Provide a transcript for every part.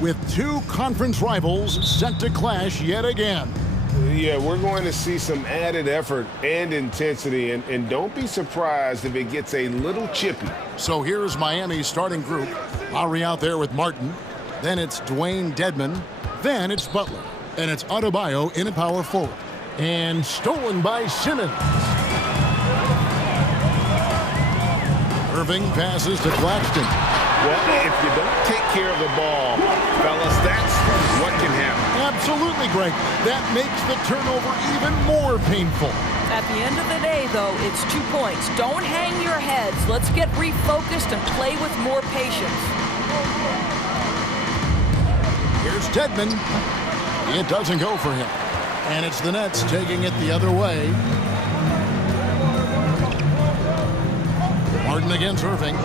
With two conference rivals set to clash yet again. Yeah, we're going to see some added effort and intensity, and don't be surprised if it gets a little chippy. So here's Miami's starting group. Lowry out there with Martin. Then it's Dwayne Dedman. Then it's Butler. And it's Adebayo in at power forward. And stolen by Simmons. Irving passes to Claxton. Well, if you don't take care of the ball, fellas, that's what can happen. Absolutely, Greg. That makes the turnover even more painful. At the end of the day, though, it's 2 points. Don't hang your heads. Let's get refocused and play with more patience. Here's Dedman. It doesn't go for him. And it's the Nets taking it the other way. Martin against Irving.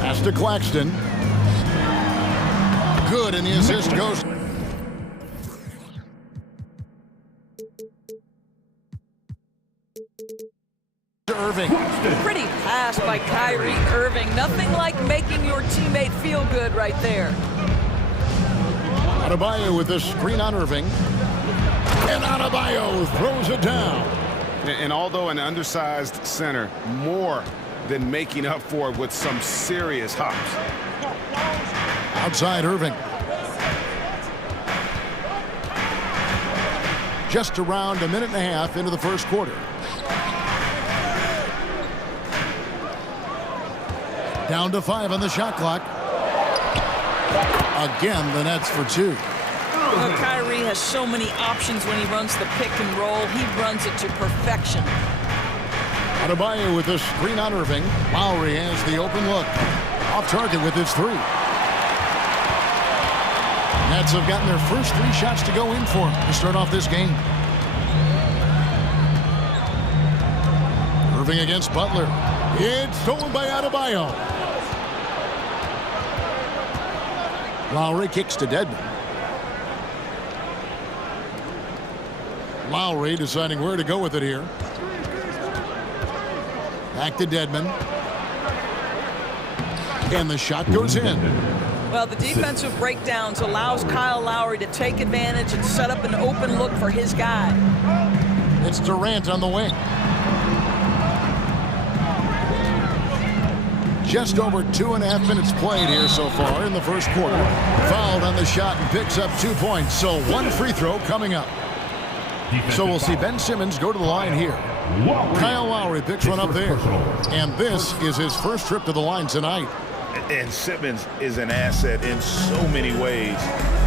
Pass to Claxton. Good, and the assist goes to Irving. Pretty pass by Kyrie Irving. Nothing like making your teammate feel good right there. Adebayo with the screen on Irving. And Adebayo throws it down. And although an undersized center, more than making up for it with some serious hops. Outside Irving. Just around a minute and a half into the first quarter. Down to 5 on the shot clock. Again, the Nets for 2. Well, Kyrie has so many options when he runs the pick and roll. He runs it to perfection. Adebayo with the screen on Irving. Lowry has the open look. Off target with his 3. Nets have gotten their first 3 shots to go in for him to start off this game. Irving against Butler. It's stolen by Adebayo. Lowry kicks to Dedman. Lowry deciding where to go with it here. Back to Dedman. And the shot goes in. Well, the defensive breakdowns allows Kyle Lowry to take advantage and set up an open look for his guy. It's Durant on the wing. Just over 2.5 minutes played here so far in the first quarter. Fouled on the shot and picks up 2 points. So 1 free throw coming up. So we'll see Ben Simmons go to the line here. Kyle Lowry picks one up there. And this is his first trip to the line tonight. And Simmons is an asset in so many ways.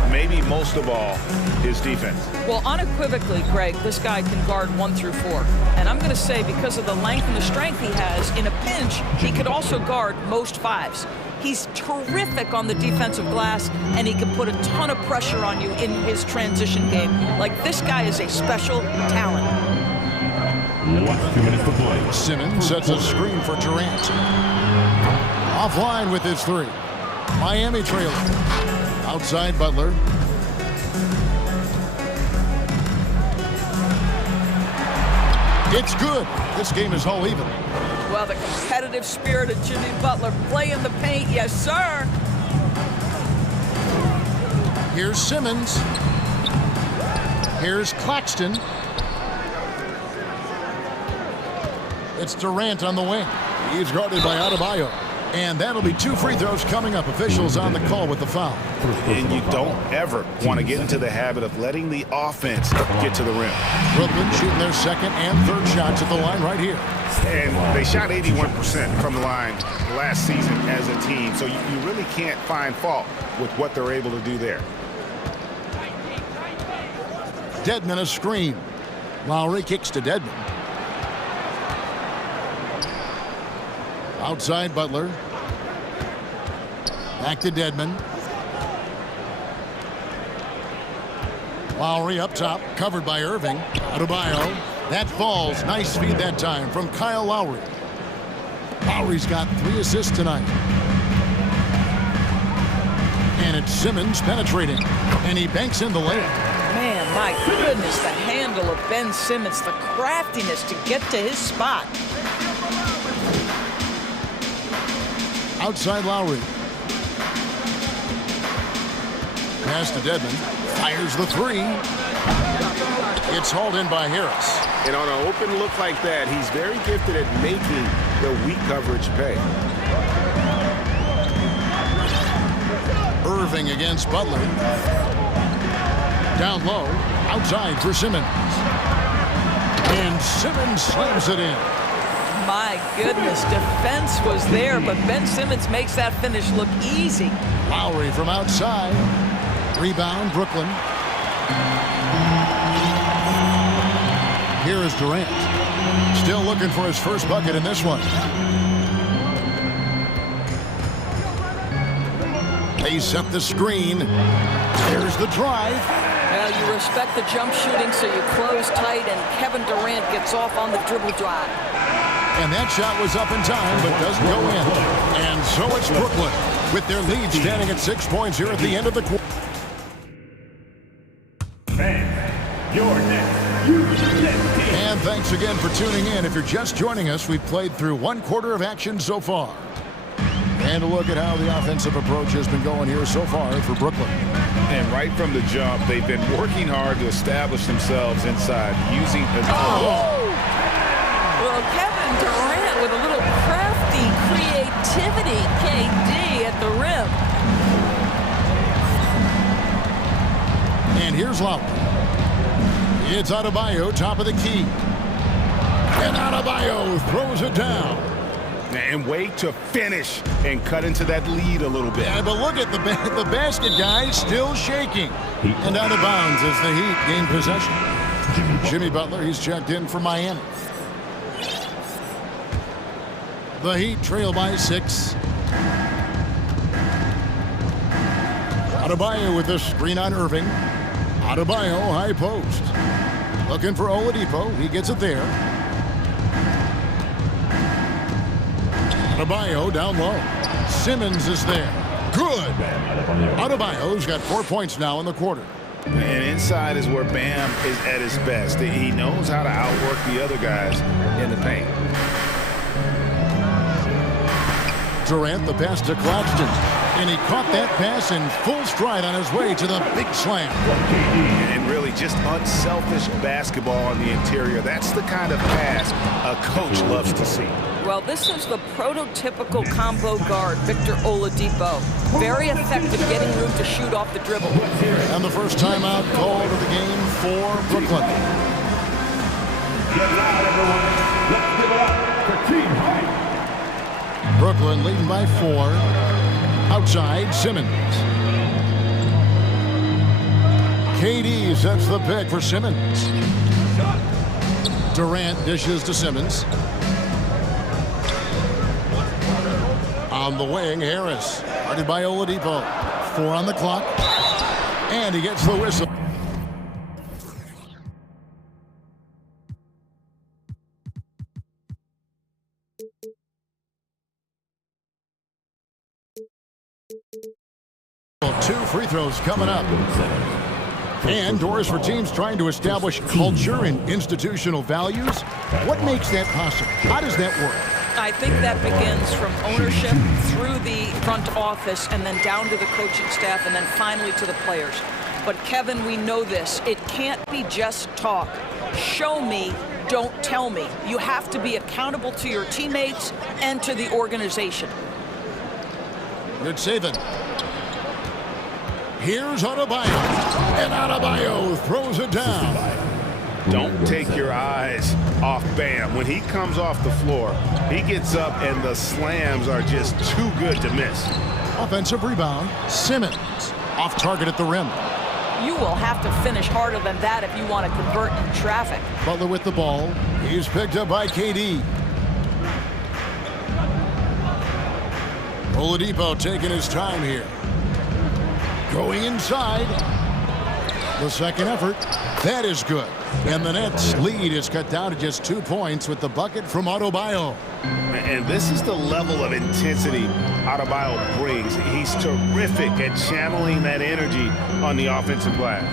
Maybe most of all, his defense. Well, unequivocally, Greg, this guy can guard 1 through 4. And I'm going to say because of the length and the strength he has, in a pinch, he could also guard most 5s. He's terrific on the defensive glass, and he can put a ton of pressure on you in his transition game. Like, this guy is a special talent. 2 minutes to play. Simmons sets a screen for Durant. Offline with his 3. Miami trailing. Outside Butler. It's good. This game is all even. Well, the competitive spirit of Jimmy Butler playing the paint, yes, sir. Here's Simmons. Here's Claxton. It's Durant on the wing. He's guarded by Adebayo. And that'll be 2 free throws coming up. Officials on the call with the foul. And you don't ever want to get into the habit of letting the offense get to the rim. Brooklyn shooting their second and third shots at the line right here. And they shot 81% from the line last season as a team. So you really can't find fault with what they're able to do there. Dedman a screen. Lowry kicks to Dedman. Outside Butler. Back to Dedman. Lowry up top, covered by Irving. Adebayo. That falls. Nice feed that time from Kyle Lowry. Lowry's got 3 assists tonight. And it's Simmons penetrating. And he banks in the layup. Man, my goodness, the handle of Ben Simmons, the craftiness to get to his spot. Outside Lowry. Pass to Dedmon. Fires the three. It's hauled in by Harris. And on an open look like that, he's very gifted at making the weak coverage pay. Irving against Butler. Down low. Outside for Simmons. And Simmons slams it in. My goodness, defense was there, but Ben Simmons makes that finish look easy. Lowry from outside. Rebound, Brooklyn. Here is Durant. Still looking for his first bucket in this one. They set the screen. There's the drive. Well, you respect the jump shooting, so you close tight, and Kevin Durant gets off on the dribble drive. And that shot was up in time, but doesn't go in. And so it's Brooklyn, with their lead standing at 6 points here at the end of the quarter. And thanks again for tuning in. If you're just joining us, we've played through one quarter of action so far. And a look at how the offensive approach has been going here so far for Brooklyn. And right from the jump, they've been working hard to establish themselves inside, using a... Well, Kevin Durant with a little crafty creativity, KD at the rim. And here's Lowry. It's Adebayo, top of the key. And Adebayo throws it down. And wait to finish and cut into that lead a little bit. Yeah, but look at the basket guy still shaking. And out of bounds as the Heat gain possession. Jimmy Butler, he's checked in for Miami. The Heat trail by 6. Adebayo with the screen on Irving. Adebayo, high post. Looking for Oladipo. He gets it there. Adebayo down low. Simmons is there. Good. Adebayo's got 4 points now in the quarter. And inside is where Bam is at his best. He knows how to outwork the other guys in the paint. Durant, the pass to Claxton. And he caught that pass in full stride on his way to the big slam. And really just unselfish basketball on the interior. That's the kind of pass a coach loves to see. Well, this is the prototypical combo guard, Victor Oladipo. Very effective getting room to shoot off the dribble. And the first timeout called of the game for Brooklyn. Brooklyn leading by 4. Outside, Simmons. KD sets the pick for Simmons. Durant dishes to Simmons. On the wing, Harris. Guarded by Oladipo. 4 on the clock. And he gets the whistle. Two free throws coming up. And doors for teams trying to establish culture and institutional values. What makes that possible? How does that work? I think that begins from ownership through the front office and then down to the coaching staff and then finally to the players. But Kevin, we know this. It can't be just talk. Show me, don't tell me. You have to be accountable to your teammates and to the organization. Good saving. Here's Adebayo. And Adebayo throws it down. Don't take your eyes off Bam. When he comes off the floor, he gets up and the slams are just too good to miss. Offensive rebound, Simmons. Off target at the rim. You will have to finish harder than that if you want to convert in traffic. Butler with the ball. He's picked up by KD. Oladipo taking his time here. Going inside. The second effort. That is good. And the Nets' lead is cut down to just 2 points with the bucket from Adebayo. And this is the level of intensity Adebayo brings. He's terrific at channeling that energy on the offensive glass.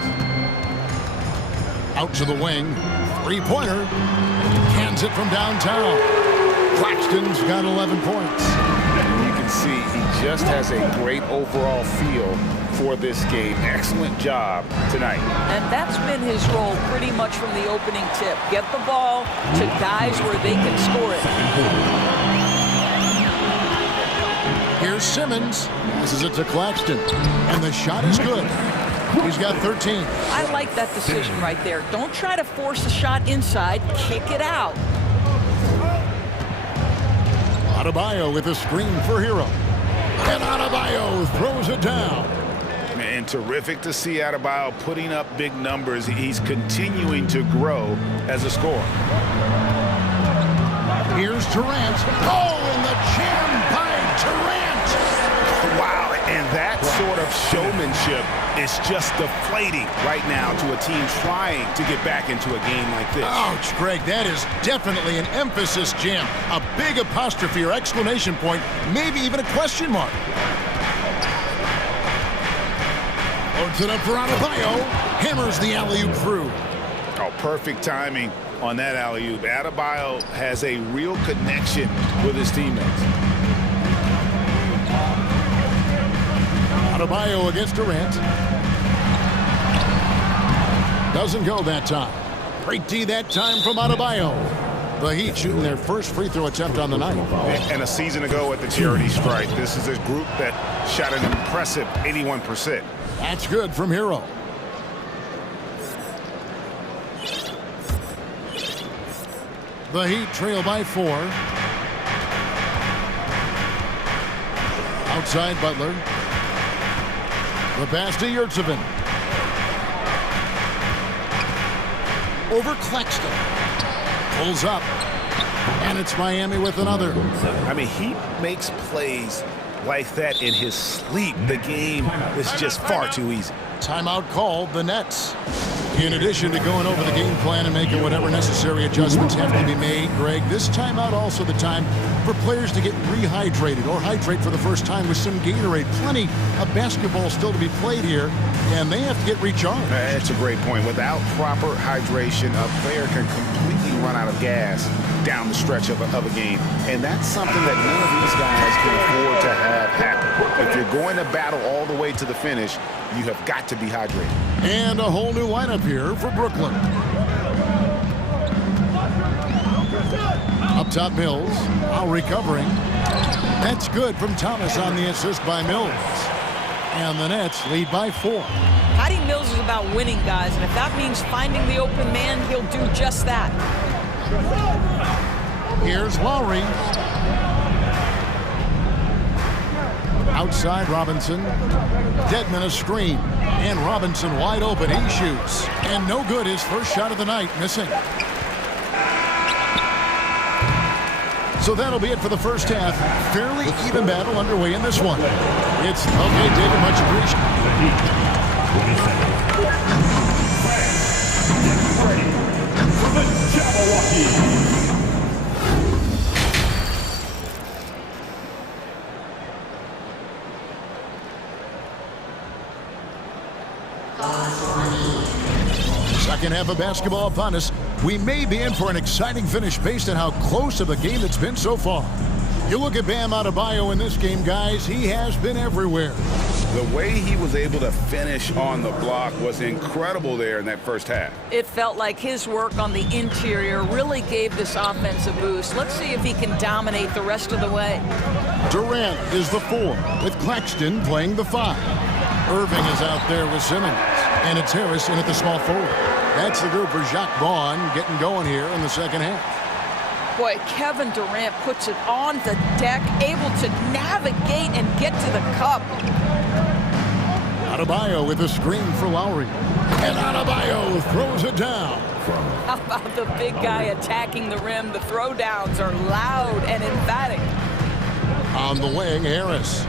Out to the wing. Three-pointer. Hands it from downtown. Claxton's got 11 points. You can see he just has a great overall feel for this game. Excellent job tonight. And that's been his role pretty much from the opening tip. Get the ball to guys where they can score it. Here's Simmons. Passes it to Claxton. And the shot is good. He's got 13. I like that decision right there. Don't try to force the shot inside. Kick it out. Adebayo with a screen for Hero. And Adebayo throws it down. And terrific to see Adebayo putting up big numbers. He's continuing to grow as a scorer. Here's Durant. Oh, and the jam by Durant. Wow, and that sort of showmanship is just deflating right now to a team trying to get back into a game like this. Ouch, Greg, that is definitely an emphasis jam. A big apostrophe or exclamation point, maybe even a question mark. Loads it up for Adebayo. Hammers the alley-oop through. Oh, perfect timing on that alley-oop. Adebayo has a real connection with his teammates. Adebayo against Durant. Doesn't go that time. Great D that time from Adebayo. The Heat shooting their first free throw attempt on the night. And a season ago at the charity stripe, this is a group that shot an impressive 81%. That's good from Hero. The Heat trail by 4. Outside Butler. The pass to Yurtsevin. Over Claxton. Pulls up. And it's Miami with another. I mean, he makes plays like that in his sleep. The game is just far too easy. Timeout called, the Nets. In addition to going over the game plan and making whatever necessary adjustments have to be made, Greg, this timeout also the time for players to get rehydrated or hydrate for the first time with some Gatorade. Plenty of basketball still to be played here, and they have to get recharged. That's a great point. Without proper hydration, a player can completely run out of gas down the stretch of a game. And that's something that none of these guys can afford to have happen. If you're going to battle all the way to the finish, you have got to be hydrated. And a whole new lineup here for Brooklyn. Up top, Mills. Now recovering. That's good from Thomas on the assist by Mills. And the Nets lead by 4. Patty Mills is about winning, guys, and if that means finding the open man, he'll do just that. Here's Lowry. Outside Robinson. Dedmon a screen. And Robinson wide open. He shoots. And no good. His first shot of the night. Missing. So that'll be it for the first half. Fairly even battle underway in this one. It's okay, David. Much appreciated. Second half of basketball upon us. We may be in for an exciting finish based on how close of a game it's been so far. You look at Bam Adebayo in this game, guys, he has been everywhere. The way he was able to finish on the block was incredible there in that first half. It felt like his work on the interior really gave this offense a boost. Let's see if he can dominate the rest of the way. Durant is the 4, with Claxton playing the 5. Irving is out there with Simmons, and it's Harris in at the small forward. That's the group for Jacques Vaughn getting going here in the second half. Boy, Kevin Durant puts it on the deck, able to navigate and get to the cup. Adebayo with a screen for Lowry. And Adebayo throws it down. How about the big guy attacking the rim? The throwdowns are loud and emphatic. On the wing, Harris.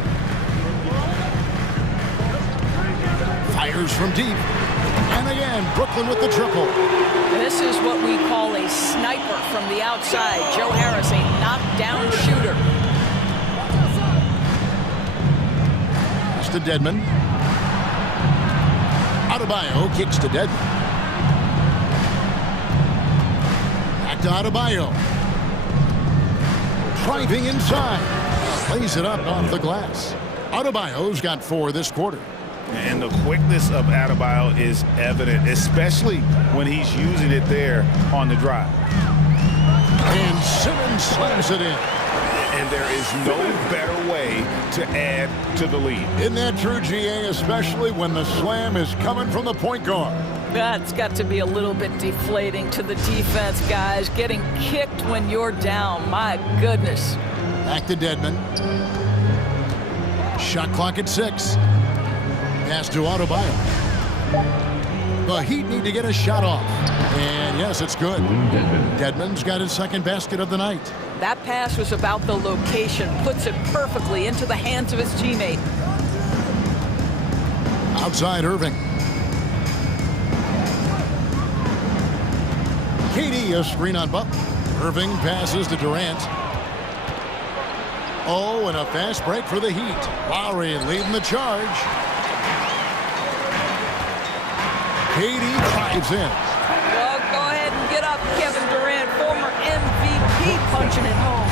Fires from deep. And again, Brooklyn with the triple. This is what we call a sniper from the outside. Joe Harris, a knockdown shooter. Pass to Dedmon. Adebayo kicks to Dedmon. Back to Adebayo. Driving inside. Plays it up off the glass. Adebayo's got 4 this quarter. And the quickness of Adebayo is evident, especially when he's using it there on the drive. And Simmons slams it in. And there is no better way to add to the lead. Isn't that true, GA, especially when the slam is coming from the point guard? That's got to be a little bit deflating to the defense, guys. Getting kicked when you're down. My goodness. Back to Dedmon. Shot clock at 6. Pass to Adebayo. The Heat need to get a shot off. And yes, it's good. Dedmon's got his second basket of the night. That pass was about the location. Puts it perfectly into the hands of his teammate. Outside Irving. KD, a screen on Butler. Irving passes to Durant. Oh, and a fast break for the Heat. Lowry leading the charge. KD drives in. Well, go ahead and get up, Kevin Durant, former MVP, punching it home.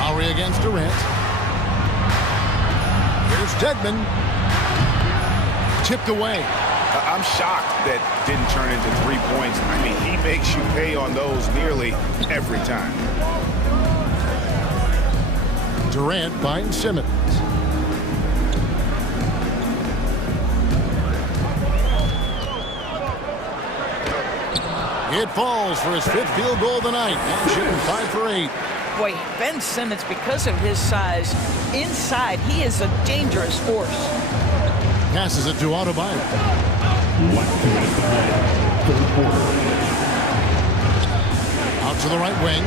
Lowry against Durant. Here's Dedmon. Tipped away. I'm shocked that didn't turn into 3 points. I mean, he makes you pay on those nearly every time. Durant finds Simmons. It falls for his 5th field goal of the night. Now shooting 5 for 8. Boy, Ben Simmons, because of his size, inside, he is a dangerous force. Passes it to Adebayo. Out to the right wing.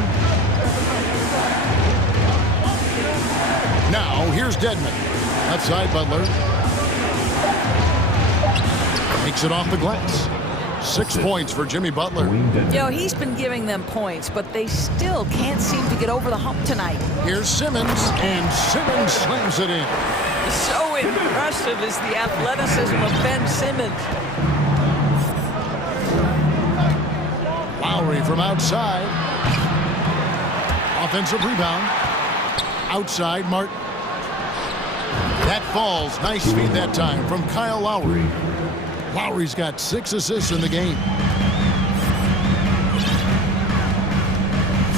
Now, here's Dedmon. Outside Butler. Takes it off the glass. 6 points for Jimmy Butler. You know, he's been giving them points, but they still can't seem to get over the hump tonight. Here's Simmons, and Simmons slams it in. So impressive is the athleticism of Ben Simmons. Lowry from outside. Offensive rebound. Outside Martin. That falls. Nice feed that time from Kyle Lowry. Lowry's got 6 assists in the game.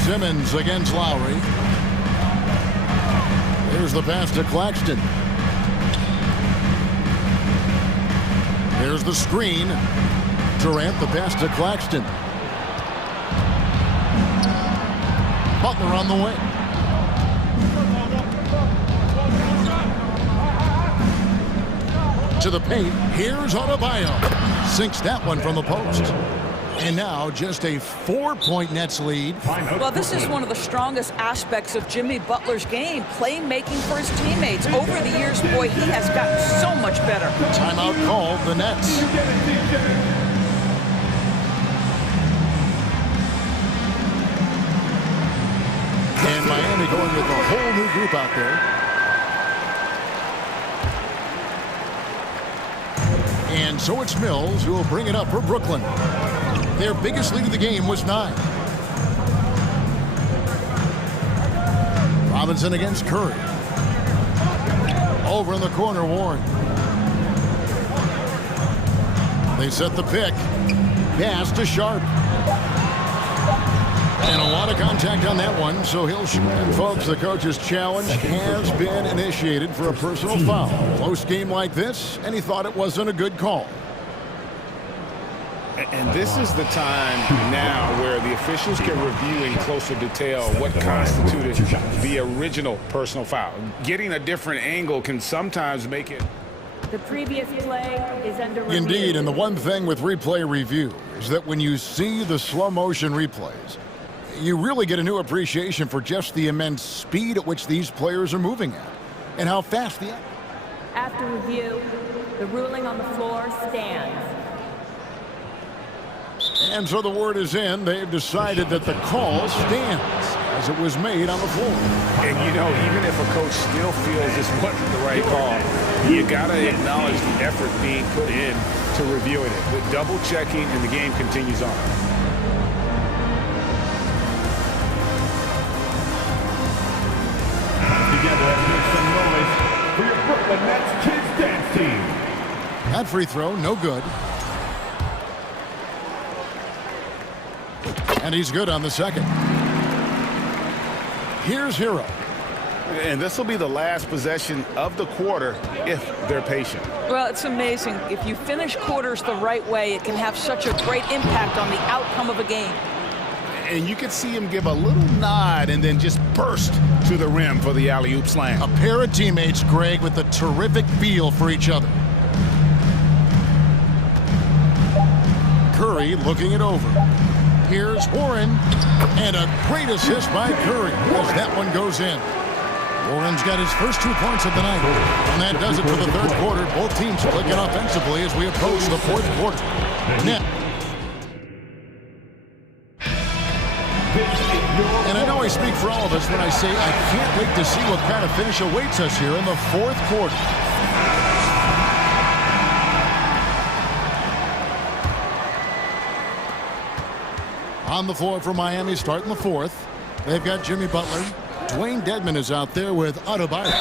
Simmons against Lowry. Here's the pass to Claxton. Here's the screen. Durant, the pass to Claxton. Butler on the wing. To the paint. Here's Adebayo. Sinks that one from the post. And now just a 4-point Nets lead. Well, this is one of the strongest aspects of Jimmy Butler's game, playmaking for his teammates. Over the years, boy, he has gotten so much better. Timeout called, the Nets. And Miami going with a whole new group out there. And so it's Mills who will bring it up for Brooklyn. Their biggest lead of the game was 9. Robinson against Curry. Over in the corner, Warren. They set the pick. Pass to Sharp. And a lot of contact on that one, so he'll shoot. And folks, the coach's challenge has been initiated for a personal foul. Close game like this, and he thought it wasn't a good call. And this is the time now where the officials can review in closer detail what constituted the original personal foul. Getting a different angle can sometimes make it. The previous play is under review. Indeed, and the one thing with replay review is that when you see the slow motion replays, you really get a new appreciation for just the immense speed at which these players are moving at and how fast the... After review, the ruling on the floor stands. And so the word is in. They've decided that the call stands as it was made on the floor. And, you know, even if a coach still feels this wasn't the right call, you got to acknowledge the effort being put in to reviewing it. The double checking and the game continues on. That free throw, no good. And he's good on the second. Here's Hero. And this will be the last possession of the quarter if they're patient. Well, it's amazing. If you finish quarters the right way, it can have such a great impact on the outcome of a game. And you can see him give a little nod and then just burst to the rim for the alley-oop slam. A pair of teammates, Greg, with a terrific feel for each other. Curry looking it over. Here's Warren, and a great assist by Curry as that one goes in. Warren's got his first 2 points of the night, and that does it for the third quarter. Both teams clicking offensively as we approach the fourth quarter. Net. And I know I speak for all of us when I say I can't wait to see what kind of finish awaits us here in the fourth quarter. On the floor for Miami, starting the fourth. They've got Jimmy Butler. Dwayne Dedmon is out there with Adebayo.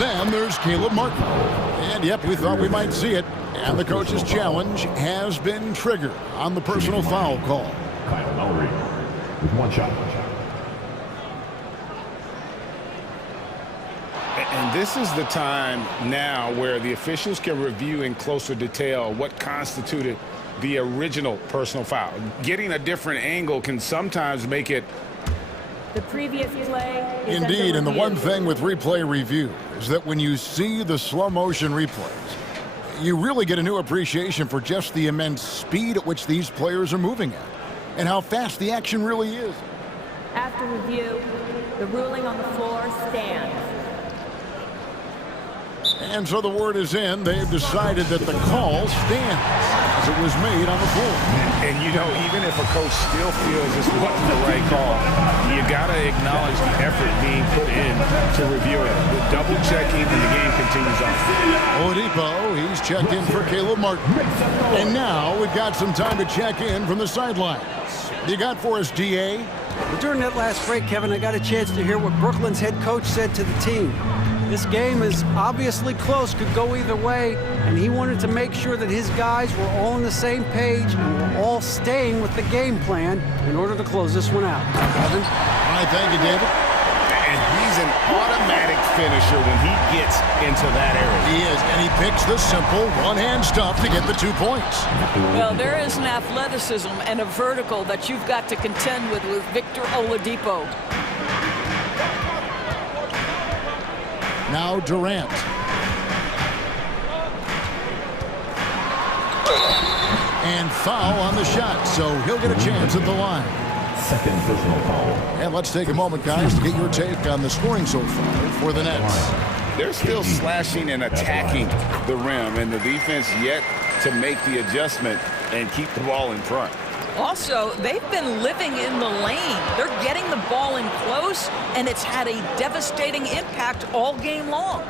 Then there's Caleb Martin. And yep, we thought we might see it. And the coach's challenge has been triggered on the personal foul call. Kyle Lowry with one shot. And this is the time now where the officials can review in closer detail what constituted the original personal foul. Getting a different angle can sometimes make it. The previous play is Indeed, under and the review. one thing with replay review is that when you see the slow motion replays, you really get a new appreciation for just the immense speed at which these players are moving at and how fast the action really is. After review, the ruling on the floor stands. And so the word is in. They've decided that the call stands as it was made on the floor. And you know, even if a coach still feels this wasn't the right call, you got to acknowledge the effort being put in to review it. The double checking and the game continues on. Oladipo, he's checked in for Caleb Martin. And now we've got some time to check in from the sidelines. You got for us, DA? During that last break, Kevin, I got a chance to hear what Brooklyn's head coach said to the team. This game is obviously close, could go either way, and he wanted to make sure that his guys were all on the same page and were all staying with the game plan in order to close this one out. Kevin? All right, thank you, David. And he's an automatic finisher when he gets into that area. He is, and he picks the simple one-hand stuff to get the 2 points. Well, there is an athleticism and a vertical that you've got to contend with Victor Oladipo. Now Durant. And foul on the shot, so he'll get a chance at the line. Second personal foul. And let's take a moment, guys, to get your take on the scoring so far for the Nets. They're still slashing and attacking the rim, and the defense yet to make the adjustment and keep the ball in front. Also, they've been living in the lane. They're getting the ball in close, and it's had a devastating impact all game long.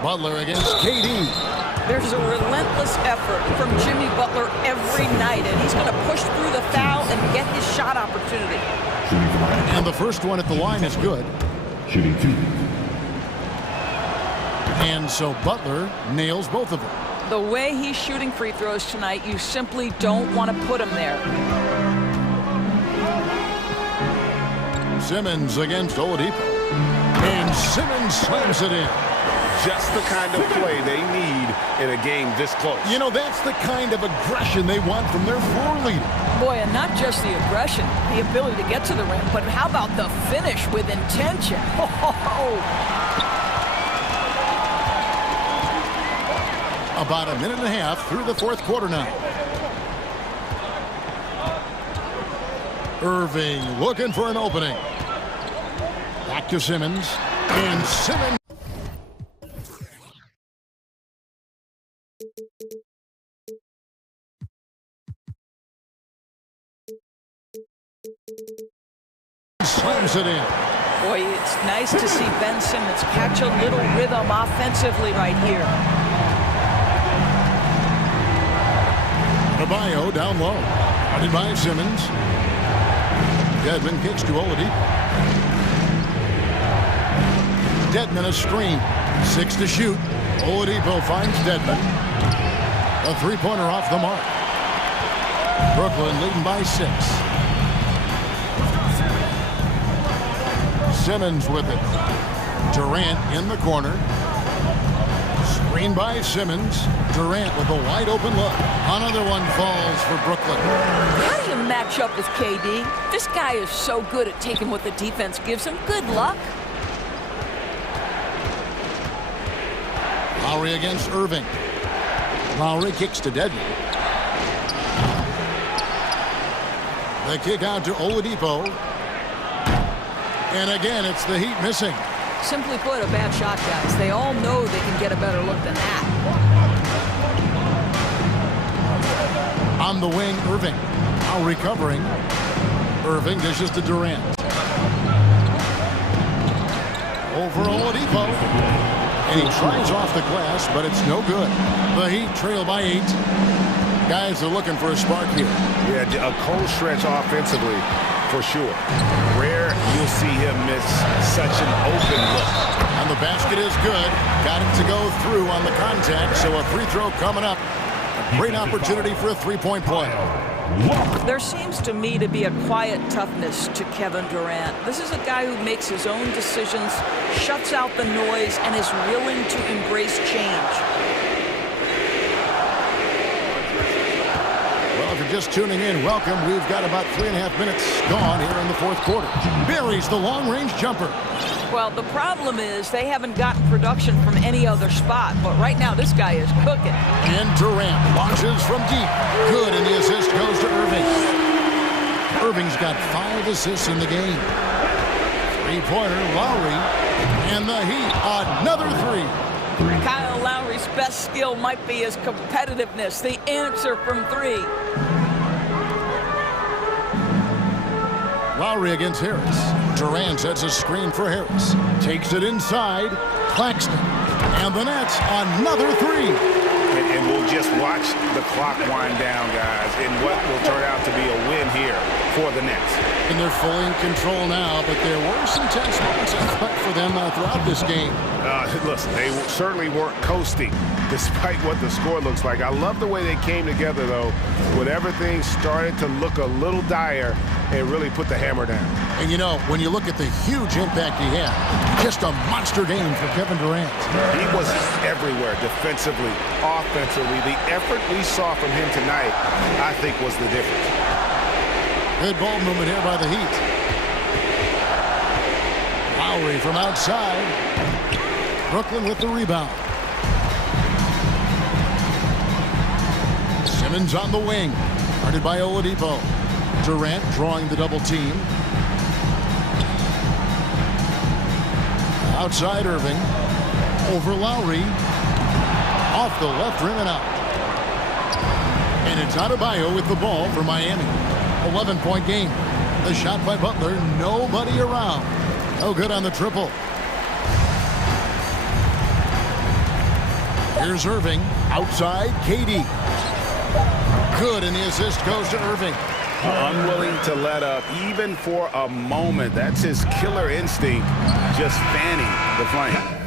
Butler against KD. There's a relentless effort from Jimmy Butler every night, and he's going to push through the foul and get his shot opportunity. Shooting from behind. And the first one at the line is good. Shooting two. And so Butler nails both of them. The way he's shooting free throws tonight, you simply don't want to put him there. Simmons against Oladipo. And Simmons slams it in. Just the kind of play they need in a game this close. You know, that's the kind of aggression they want from their floor leader. Boy, and not just the aggression, the ability to get to the rim, but how about the finish with intention? About a minute and a half through the fourth quarter now. Irving looking for an opening. Back to Simmons. And Simmons. Slams it in. Boy, it's nice to see Ben Simmons catch a little rhythm offensively right here. Adebayo down low. Guarded by Simmons. Dedmon kicks to Oladipo. Dedmon a screen. 6 to shoot. Oladipo finds Dedmon. A three-pointer off the mark. Brooklyn leading by 6. Simmons with it. Durant in the corner. Screen by Simmons. Durant with a wide open look. Another one falls for Brooklyn. How do you match up with KD? This guy is so good at taking what the defense gives him. Good luck. Lowry against Irving. Lowry kicks to Dedmon. The kick out to Oladipo. And again, it's the Heat missing. Simply put, a bad shot, guys. They all know they can get a better look than that. On the wing, Irving. Now recovering. Irving dishes to Durant. Over Oladipo. And he tries off the glass, but it's no good. The Heat trail by 8. Guys are looking for a spark here. Yeah, a cold stretch offensively, for sure. Rare you'll see him miss such an open look. And the basket is good. Got it to go through on the contact, so a free throw coming up. A great opportunity for a three-point play. There seems to me to be a quiet toughness to Kevin Durant. This is a guy who makes his own decisions, shuts out the noise, and is willing to embrace change. Well, if you're just tuning in, welcome. We've got about 3.5 minutes gone here in the fourth quarter. Buries the long-range jumper. Well, the problem is they haven't gotten production from any other spot, but right now this guy is cooking. And Durant launches from deep. Good, and the assist goes to Irving. Irving's got 5 assists in the game. Three-pointer, Lowry, and the Heat, another three. Kyle Lowry's best skill might be his competitiveness, the answer from 3. Lowry against Harris. Durant sets a screen for Harris. Takes it inside. Claxton. And the Nets, another 3. And we'll just watch the clock wind down, guys, in what will turn out to be a win here for the Nets. And they're fully in control now, but there were some tense moments for them throughout this game. Listen, they certainly weren't coasting, despite what the score looks like. I love the way they came together, though, when everything started to look a little dire and really put the hammer down. And, you know, when you look at the huge impact he had, just a monster game for Kevin Durant. He was everywhere, defensively, offensively. The effort we saw from him tonight, I think, was the difference. Good ball movement here by the Heat. Lowry from outside. Brooklyn with the rebound. Simmons on the wing. Guarded by Oladipo. Durant drawing the double team. Outside Irving. Over Lowry. Off the left rim and out. And it's Adebayo with the ball for Miami. 11-point game. The shot by Butler. Nobody around. No good on the triple. Here's Irving. Outside, KD. Good, and the assist goes to Irving. Unwilling to let up, even for a moment. That's his killer instinct, just fanning the flame.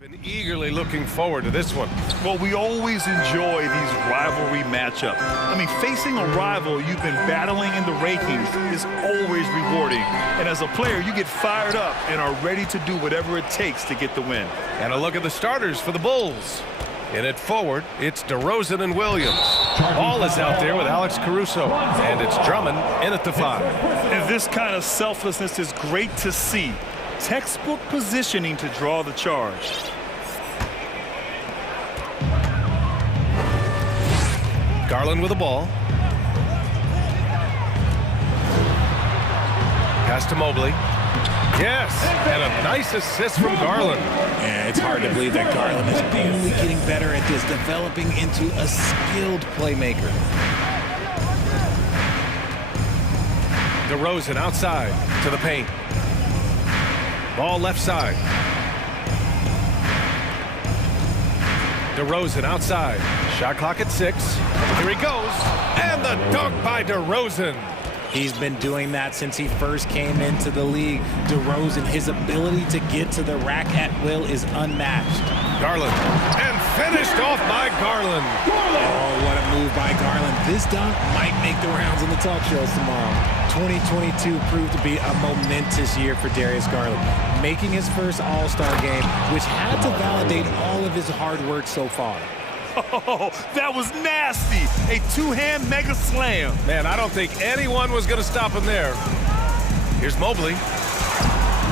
Been eagerly looking forward to this one. Well, we always enjoy these rivalry matchups. I mean, facing a rival you've been battling in the rankings is always rewarding. And as a player, you get fired up and are ready to do whatever it takes to get the win. And a look at the starters for the Bulls. In it forward, it's DeRozan and Williams. Ball is out there with Alex Caruso. And it's Drummond in at the 5. And this kind of selflessness is great to see. Textbook positioning to draw the charge. Garland with the ball. Pass to Mobley. Yes, and a nice assist from Garland. Yeah, it's hard to believe that Garland is only getting better at this, developing into a skilled playmaker. DeRozan outside to the paint. Ball left side. DeRozan outside. Shot clock at 6. Here he goes. And the dunk by DeRozan. He's been doing that since he first came into the league. DeRozan, his ability to get to the rack at will is unmatched. Garland. And finished off by Garland. Oh, what a move by Garland. This dunk might make the rounds in the talk shows tomorrow. 2022 proved to be a momentous year for Darius Garland, making his first All-Star game, which had to validate all of his hard work so far. Oh, that was nasty. A two-hand mega slam. Man, I don't think anyone was going to stop him there. Here's Mobley.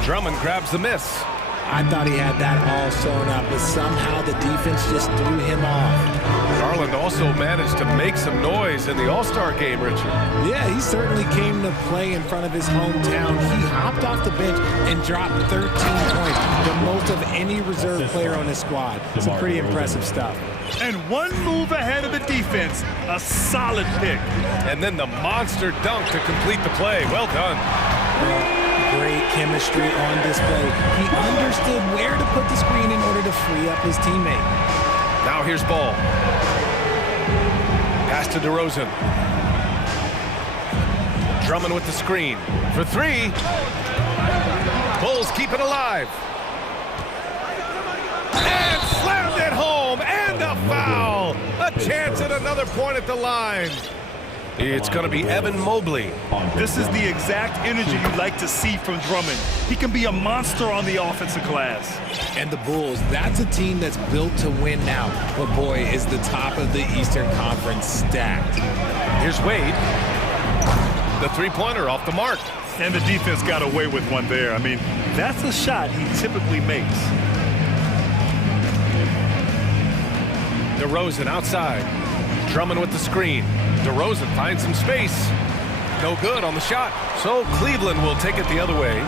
Drummond grabs the miss. I thought he had that all sewn up, but somehow the defense just threw him off. Garland also managed to make some noise in the All-Star game, Richard. Yeah, he certainly came to play in front of his hometown. He hopped off the bench and dropped 13 points, the most of any reserve player on his squad. Some pretty impressive stuff. And one move ahead of the defense, a solid pick. And then the monster dunk to complete the play. Well done. Great chemistry on display. He understood where to put the screen in order to free up his teammate. Now here's Ball. Pass to DeRozan. Drummond with the screen. For 3. Bulls keep it alive. And slammed it home. And a foul. A chance at another point at the line. It's going to be Evan Mobley. This is the exact energy you'd like to see from Drummond. He can be a monster on the offensive glass. And the Bulls, that's a team that's built to win now. But boy, is the top of the Eastern Conference stacked. Here's Wade. The three-pointer off the mark. And the defense got away with one there. I mean, that's a shot he typically makes. DeRozan outside. Drummond with the screen. DeRozan finds some space. No good on the shot. So Cleveland will take it the other way.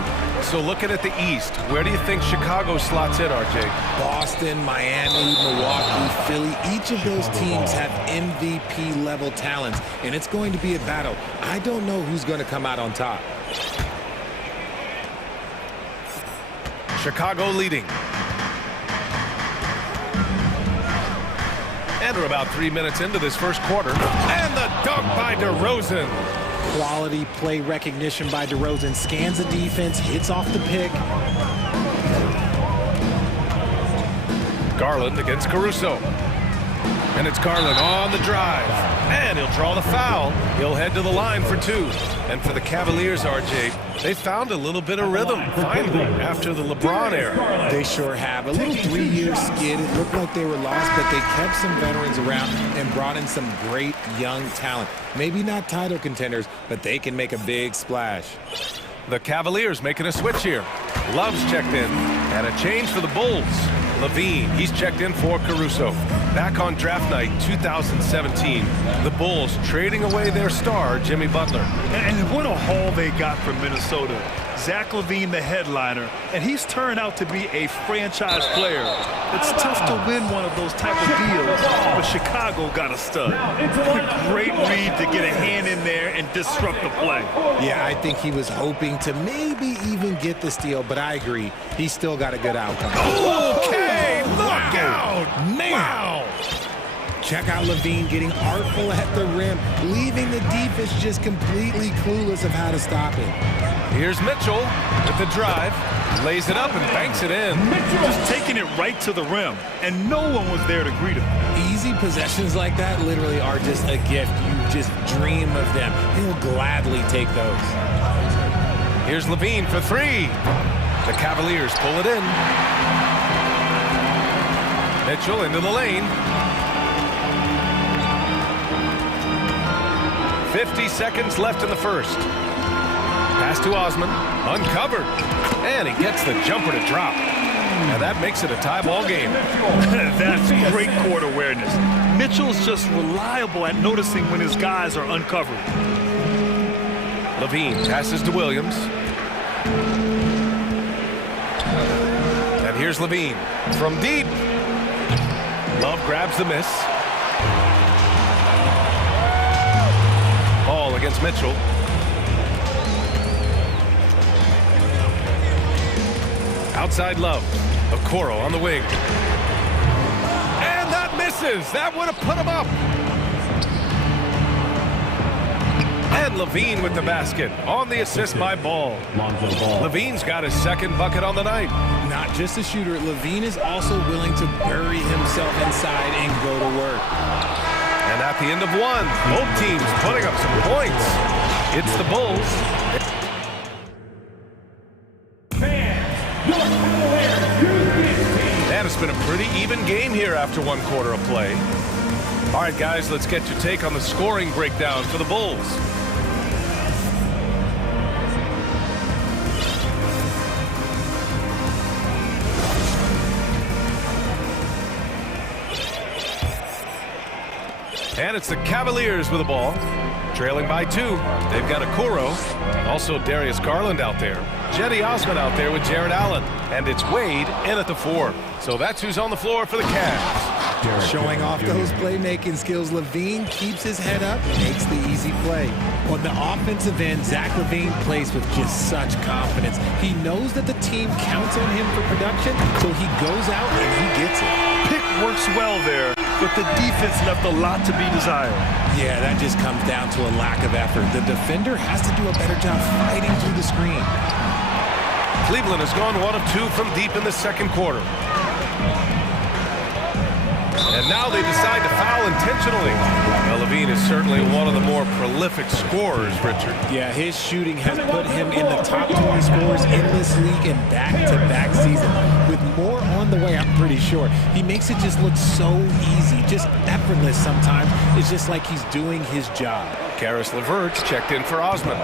So looking at the East, where do you think Chicago slots in, RJ? Boston, Miami, Milwaukee, Philly, each of those teams have MVP-level talents, and it's going to be a battle. I don't know who's going to come out on top. Chicago leading. And we're about 3 minutes into this first quarter. And the dunk by DeRozan. Quality play recognition by DeRozan. Scans the defense, hits off the pick. Garland against Caruso. And it's Garland on the drive. And he'll draw the foul. He'll head to the line for 2. And for the Cavaliers, RJ, they found a little bit of rhythm, finally, after the LeBron era. They sure have. A little 3-year skid. It looked like they were lost, but they kept some veterans around and brought in some great young talent. Maybe not title contenders, but they can make a big splash. The Cavaliers making a switch here. Love's checked in. And a change for the Bulls. Levine, he's checked in for Caruso. Back on draft night 2017, the Bulls trading away their star, Jimmy Butler. And what a haul they got from Minnesota. Zach LaVine, the headliner, and he's turned out to be a franchise player. It's tough to win one of those type of deals, but Chicago got a stud. What a great read to get a hand in there and disrupt the play. Yeah, I think he was hoping to maybe even get the steal, but I agree. He still got a good outcome. Okay, look out! Man! Wow! Check out Levine getting artful at the rim, leaving the defense just completely clueless of how to stop it. Here's Mitchell with the drive. Lays it up and banks it in. Just taking it right to the rim, and no one was there to greet him. Easy possessions like that literally are just a gift. You just dream of them. He'll gladly take those. Here's Levine for three. The Cavaliers pull it in. Mitchell into the lane. 50 seconds left in the first. Pass to Osman, uncovered, and he gets the jumper to drop. And that makes it a tie ball game. That's great court awareness. Mitchell's just reliable at noticing when his guys are uncovered. Levine passes to Williams. And here's Levine from deep. Love grabs the miss. Ball against Mitchell. Outside Love. Okoro on the wing. And that misses. That would have put him up. And Levine with the basket on the assist by Ball. Levine's got his second bucket on the night. Not just a shooter, Levine is also willing to bury himself inside and go to work. And at the end of one, both teams putting up some points. It's the Bulls. And it's been a pretty even game here after one quarter of play. All right, guys, let's get your take on the scoring breakdown for the Bulls. And it's the Cavaliers with the ball, trailing by 2. They've got Okoro, also Darius Garland out there, Jetty Osman out there with Jared Allen, and it's Wade in at the 4. So that's who's on the floor for the Cavs. Showing off those playmaking skills, Levine keeps his head up, makes the easy play. On the offensive end, Zach Levine plays with just such confidence. He knows that the team counts on him for production, so he goes out and he gets it. Pick works well there, but the defense left a lot to be desired. Yeah, that just comes down to a lack of effort. The defender has to do a better job fighting through the screen. Cleveland has gone 1 of 2 from deep in the second quarter. And now they decide to foul intentionally. Well, Levine is certainly one of the more prolific scorers, Richard. Yeah, his shooting has put him in the top 20 scorers in this league in back-to-back season. With more on the way, I'm pretty sure. He makes it just look so easy, just effortless sometimes. It's just like he's doing his job. Karis LeVert's checked in for Osman.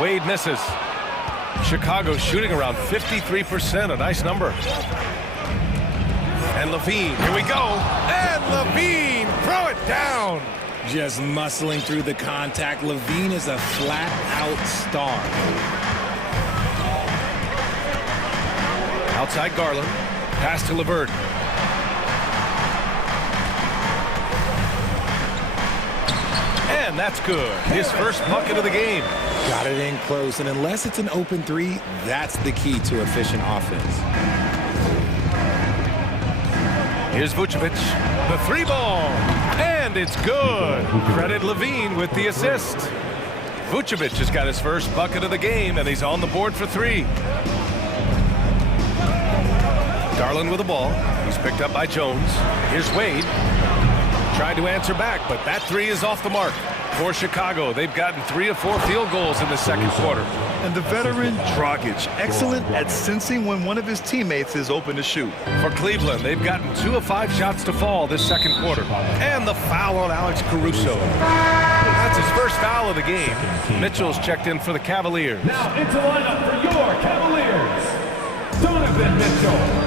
Wade misses. Chicago shooting around 53%, a nice number. And Levine, here we go. And Levine, throw it down. Just muscling through the contact. Levine is a flat-out star. Outside Garland, pass to LeVert. And that's good. His first bucket of the game. Got it in close, and unless it's an open 3, that's the key to efficient offense. Here's Vucevic, the 3 ball, and it's good. Credit Levine with the assist. Vucevic has got his first bucket of the game, and he's on the board for 3. Garland with the ball. He's picked up by Jones. Here's Wade. Tried to answer back, but that 3 is off the mark. For Chicago, they've gotten 3 of 4 field goals in the second quarter. And the veteran Dragic, excellent at sensing when one of his teammates is open to shoot. For Cleveland, they've gotten 2 of 5 shots to fall this second quarter. And the foul on Alex Caruso. That's his first foul of the game. Mitchell's checked in for the Cavaliers. Now into lineup for your Cavaliers, Donovan Mitchell.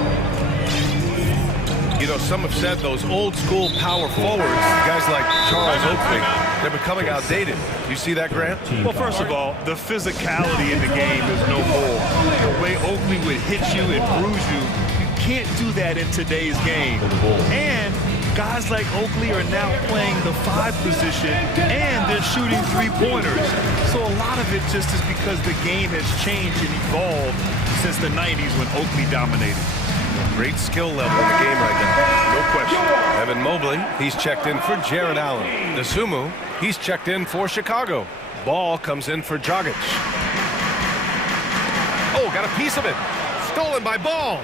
You know, some have said those old school power forwards, guys like Charles Oakley, they're becoming outdated. You see that, Grant? Well, first of all, the physicality in the game is no more. The way Oakley would hit you and bruise you, you can't do that in today's game. And guys like Oakley are now playing the 5 position, and they're shooting 3-pointers. So a lot of it just is because the game has changed and evolved since the 90s when Oakley dominated. Great skill level in the game right now. No question. Evan Mobley, he's checked in for Jared Allen. Nasumu, he's checked in for Chicago. Ball comes in for Dragic. Oh, got a piece of it. stolen by Ball.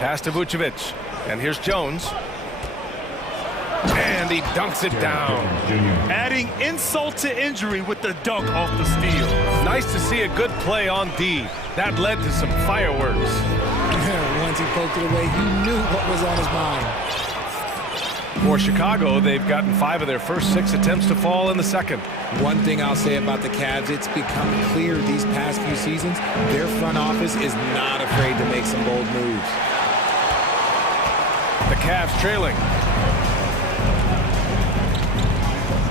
Pass to Vucevic. And here's Jones. And he dunks it down. Adding insult to injury with the dunk off the steal. Nice to see a good play on D. That led to some fireworks. Once he poked it away, you knew what was on his mind. For Chicago, they've gotten 5 of their first 6 attempts to fall in the second. One thing I'll say about the Cavs, it's become clear these past few seasons, their front office is not afraid to make some bold moves. The Cavs trailing.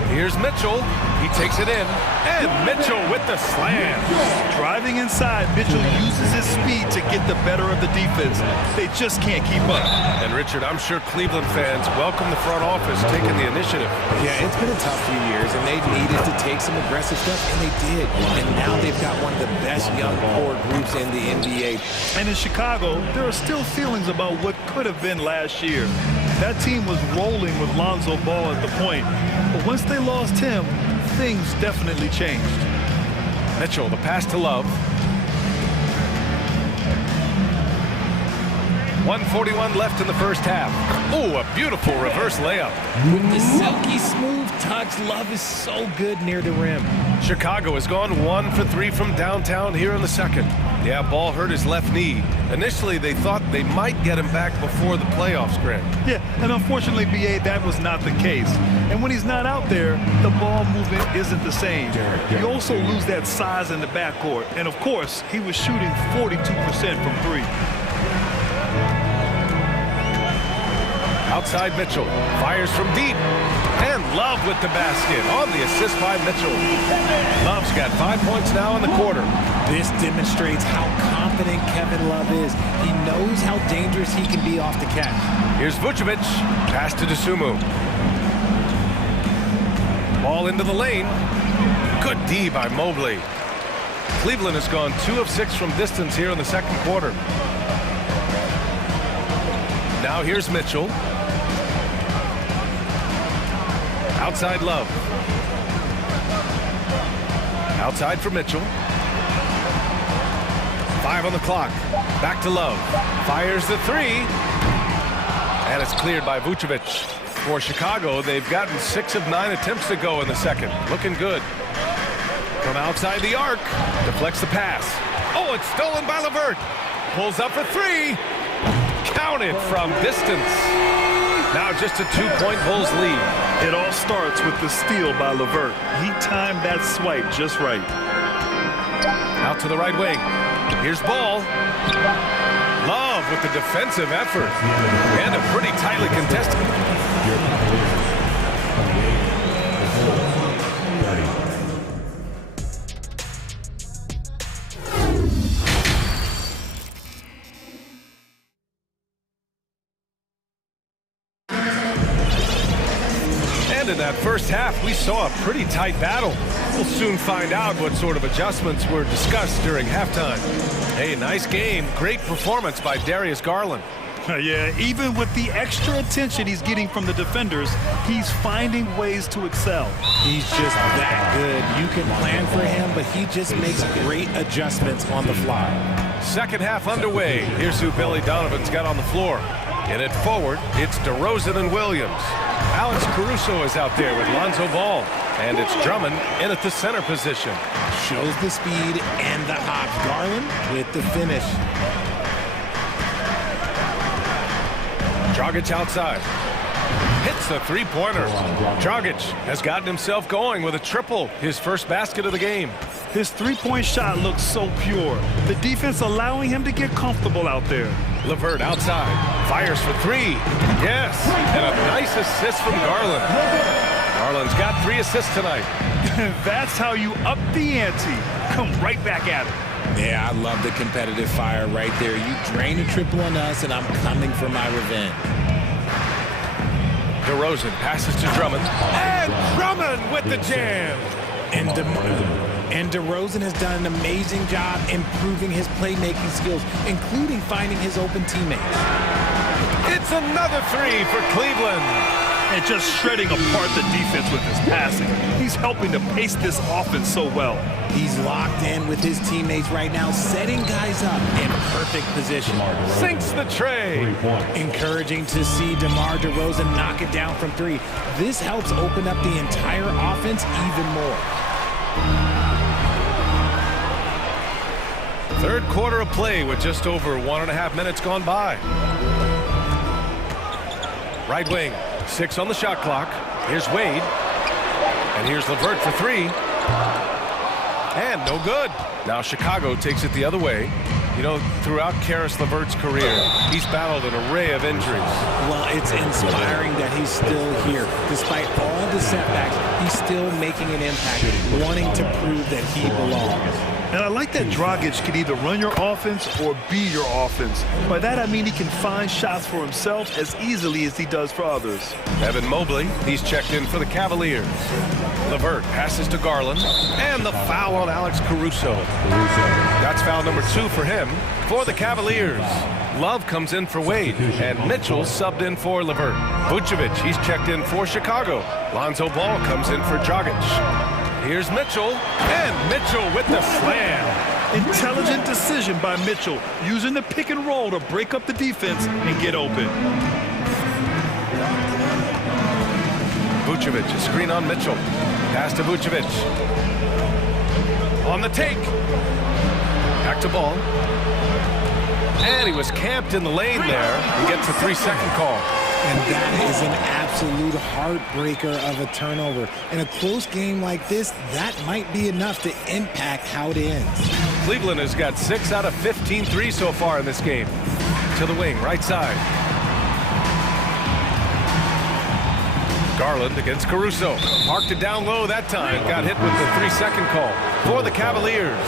Here's Mitchell. He takes it in. And Mitchell with the slam. Driving inside, Mitchell uses his speed to get the better of the defense. They just can't keep up. And Richard, I'm sure Cleveland fans welcome the front office taking the initiative. Yeah, it's been a tough few years, and they needed to take some aggressive steps, and they did. And now they've got one of the best young core groups in the NBA. And in Chicago, there are still feelings about what could have been last year. That team was rolling with Lonzo Ball at the point. But once they lost him, things definitely changed. Mitchell, the pass to Love. 1:41 left in the first half. Oh, a beautiful reverse layup. With the silky smooth touch, Love is so good near the rim. Chicago has gone 1 for 3 from downtown here in the second. Yeah, Ball hurt his left knee. Initially, they thought they might get him back before the playoffs, Grant. Yeah, and unfortunately, BA, that was not the case. And when he's not out there, the ball movement isn't the same. You also lose that size in the backcourt. And of course, he was shooting 42% from 3. Outside Mitchell, fires from deep, and Love with the basket on the assist by Mitchell. Love's got 5 points now in the quarter. This demonstrates how confident Kevin Love is. He knows how dangerous he can be off the catch. Here's Vucevic, pass to Dosunmu. Ball into the lane. Good D by Mobley. Cleveland has gone 2 of 6 from distance here in the second quarter. Now here's Mitchell. Outside Love. Outside for Mitchell. 5 on the clock. Back to Love. Fires the 3. And it's cleared by Vucevic. For Chicago, they've gotten 6 of 9 attempts to go in the second. Looking good. From outside the arc. Deflects the pass. Oh, it's stolen by LeVert. Pulls up for 3. Counted from distance. Now just a 2-point Bulls lead. It all starts with the steal by LeVert. He timed that swipe just right. Out to the right wing. Here's Ball. Love with the defensive effort. And a pretty tightly contested. In that first half, we saw a pretty tight battle. We'll soon find out what sort of adjustments were discussed during halftime. Hey, nice game. Great performance by Darius Garland. Yeah, even with the extra attention he's getting from the defenders, he's finding ways to excel. He's just that good. You can plan for him, but he just makes great adjustments on the fly. Second half underway. Here's who Billy Donovan's got on the floor. In it forward, it's DeRozan and Williams. Alex Caruso is out there with Lonzo Ball. And it's Drummond in at the center position. Shows the speed and the hop. Garland with the finish. Dragic outside. Hits the three-pointer. Dragic has gotten himself going with a triple, his first basket of the game. His three-point shot looks so pure. The defense allowing him to get comfortable out there. LeVert outside. Fires for 3. Yes. And a nice assist from Garland. Garland's got 3 assists tonight. That's how you up the ante. Come right back at it. Yeah, I love the competitive fire right there. You drain a triple on us, and I'm coming for my revenge. DeRozan passes to Drummond. And Drummond with the jam. And DeRozan has done an amazing job improving his playmaking skills, including finding his open teammates. It's another 3 for Cleveland. and just shredding apart the defense with his passing. He's helping to pace this offense so well. He's locked in with his teammates right now, setting guys up in perfect position. Sinks the tray. Encouraging to see DeMar DeRozan knock it down from three. This helps open up the entire offense even more. Third quarter of play with just over 1.5 minutes gone by. Right wing, 6 on the shot clock. Here's Wade. And here's LeVert for 3. And no good. Now Chicago takes it the other way. You know, throughout Karis LeVert's career, he's battled an array of injuries. Well, it's inspiring that he's still here. Despite all the setbacks, he's still making an impact, wanting to prove that he belongs. And I like that Dragic can either run your offense or be your offense. By that I mean he can find shots for himself as easily as he does for others. Evan Mobley, he's checked in for the Cavaliers. LeVert passes to Garland, and the foul on Alex Caruso. That's foul number 2 for him. For the Cavaliers, Love comes in for Wade, and Mitchell subbed in for LeVert. Vucevic, he's checked in for Chicago. Lonzo Ball comes in for Dragic. Here's Mitchell, and Mitchell with the slam. Intelligent decision by Mitchell, using the pick and roll to break up the defense and get open. Vucevic, a screen on Mitchell. Pass to Vucevic. On the take. Back to Ball. And he was camped in the lane there. He gets a 3-second call. And that is an absolute heartbreaker of a turnover. In a close game like this, that might be enough to impact how it ends. Cleveland has got 6 out of 15 threes so far in this game. To the wing, right side. Garland against Caruso. Marked it down low that time. Got hit with the 3-second call. For the Cavaliers,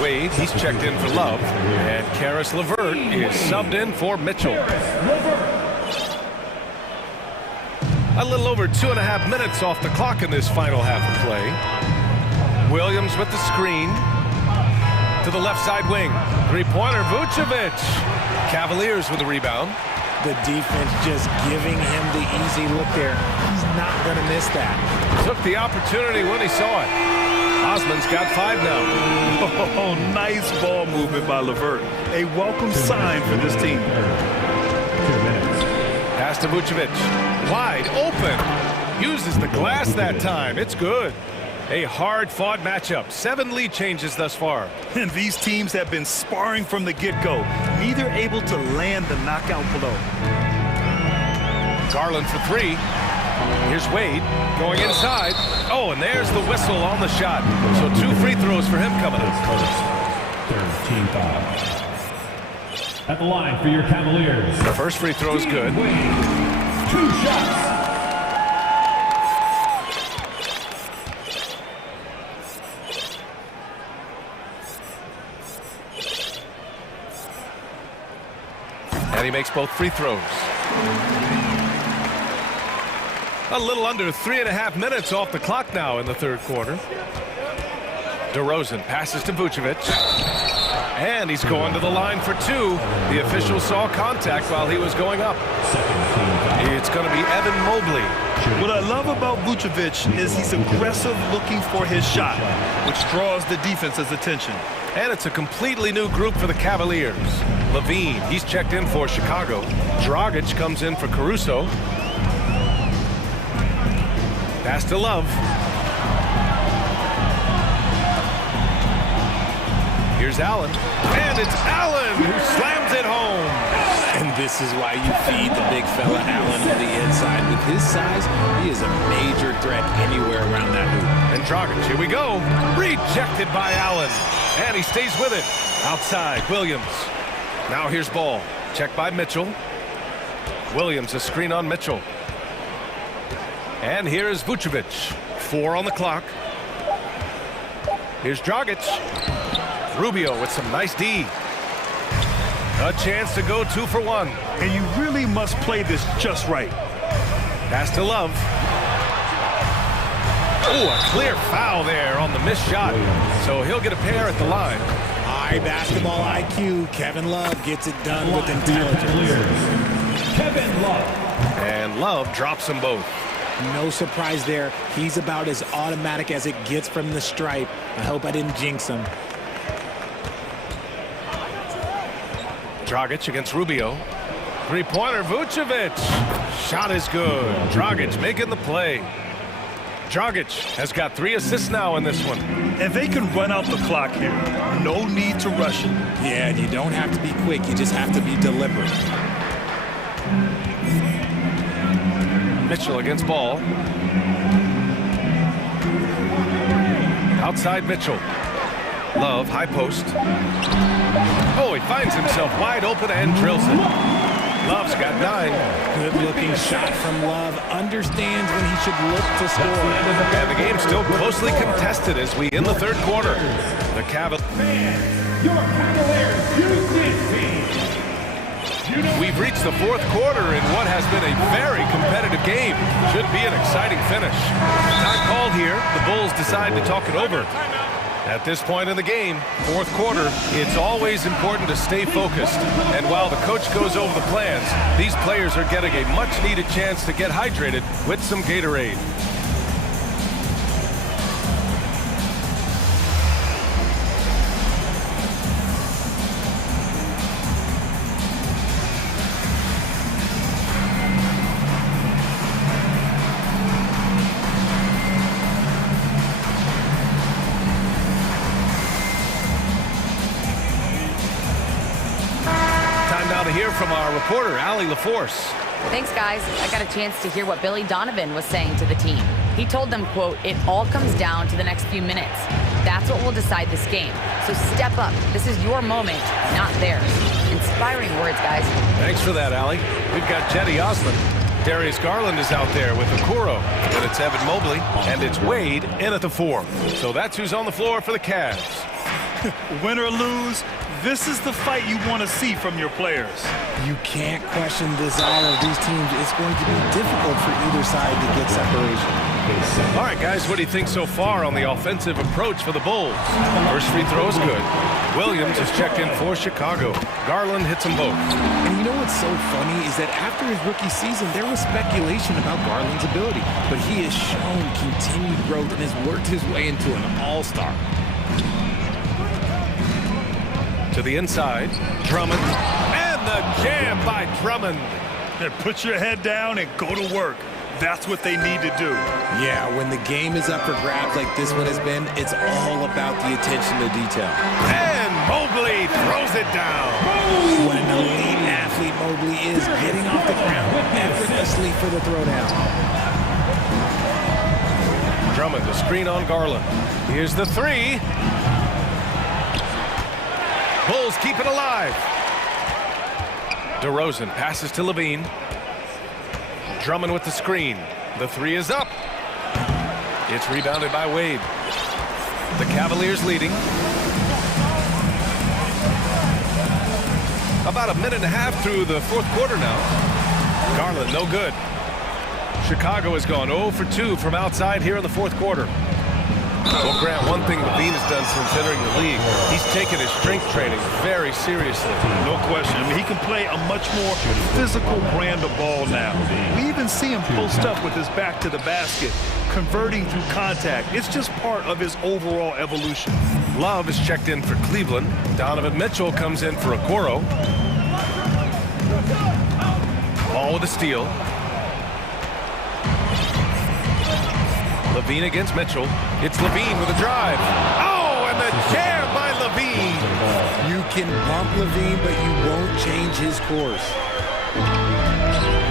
Wade, he's checked in for Love. And Karis LeVert is subbed in for Mitchell. A little over 2.5 minutes off the clock in this final half of play. Williams with the screen. To the left side wing. Three-pointer, Vucevic. Cavaliers with the rebound. The defense just giving him the easy look there. He's not going to miss that. Took the opportunity when he saw it. Osman's got 5 now. Oh, nice ball movement by LeVert. A welcome sign for this team. Pass to Vucevic. Wide open. Uses the glass that time. It's good. A hard-fought matchup. 7 lead changes thus far. And these teams have been sparring from the get-go. Neither able to land the knockout blow. Garland for 3. Here's Wade going inside. Oh, and there's the whistle on the shot. So 2 free throws for him coming up. 13 fouls. At the line for your Cavaliers. The first free throw is good. 2 shots. And he makes both free throws. A little under 3.5 minutes off the clock now in the third quarter. DeRozan passes to Vucevic. And he's going to the line for 2. The official saw contact while he was going up. It's going to be Evan Mobley. What I love about Vucevic is he's aggressive looking for his shot, which draws the defense's attention. And it's a completely new group for the Cavaliers. Levine, he's checked in for Chicago. Dragic comes in for Caruso. Pass to Love. Here's Allen. And it's Allen who slams it home. And this is why you feed the big fella Allen on the inside. With his size, he is a major threat anywhere around that hoop. And Dragic, here we go. Rejected by Allen. And he stays with it. Outside, Williams. Now here's Ball. Checked by Mitchell. Williams, a screen on Mitchell. And here is Vucevic. 4 on the clock. Here's Dragic. Rubio with some nice D. A chance to go 2 for 1. And you really must play this just right. Pass to Love. Oh, a clear foul there on the missed shot. So he'll get a pair at the line. High basketball IQ. Kevin Love gets it done with intelligence. Kevin Love. And Love drops them both. No surprise there. He's about as automatic as it gets from the stripe. I hope I didn't jinx him. Dragic against Rubio. Three-pointer, Vucevic. Shot is good. Dragic making the play. Dragic has got 3 assists now in this one. And they can run out the clock here. No need to rush it. Yeah, and you don't have to be quick. You just have to be deliberate. Mitchell against Ball. Outside Mitchell. Love, high post. Oh, he finds himself wide open and drills it. Love's got 9. Good-looking shot from Love. Understands when he should look to score. And the game's still closely contested as we in the third quarter. The Cavaliers. We've reached the fourth quarter in what has been a very competitive game. Should be an exciting finish. Time called here. The Bulls decide to talk it over. At this point in the game, fourth quarter, it's always important to stay focused. And while the coach goes over the plans, these players are getting a much-needed chance to get hydrated with some Gatorade. From our reporter, Allie LaForce. Thanks, guys. I got a chance to hear what Billy Donovan was saying to the team. He told them, quote, "It all comes down to the next few minutes. That's what will decide this game. So step up. This is your moment, not theirs." Inspiring words, guys. Thanks for that, Allie. We've got Jetty Osman. Darius Garland is out there with Okoro. But it's Evan Mobley, and it's Wade in at the 4. So that's who's on the floor for the Cavs. Win or lose, this is the fight you want to see from your players. You can't question the desire of these teams. It's going to be difficult for either side to get separation. All right, guys, what do you think so far on the offensive approach for the Bulls? First free throw is good. Williams is checked in for Chicago. Garland hits them both. And you know what's so funny is that after his rookie season, there was speculation about Garland's ability. But he has shown continued growth and has worked his way into an all-star. To the inside, Drummond, and the jam by Drummond. And put your head down and go to work. That's what they need to do. Yeah, when the game is up for grabs like this one has been, it's all about the attention to detail. And Mobley throws it down. What an elite athlete Mobley is, getting off the ground effortlessly for the throwdown. Drummond, the screen on Garland. Here's the 3. Bulls keep it alive. DeRozan passes to Levine. Drummond with the screen. The 3 is up. It's rebounded by Wade. The Cavaliers leading. About a minute and a half through the fourth quarter now. Garland, no good. Chicago has gone 0 for 2 from outside here in the fourth quarter. Well, Grant, one thing Levine has done since entering the league, he's taken his strength training very seriously. No question. I mean, he can play a much more physical brand of ball now. We even see him post up with his back to the basket, converting through contact. It's just part of his overall evolution. Love is checked in for Cleveland. Donovan Mitchell comes in for Okoro. Ball with a steal. Levine against Mitchell. It's Levine with a drive. Oh, and the jam by Levine. You can bump Levine, but you won't change his course.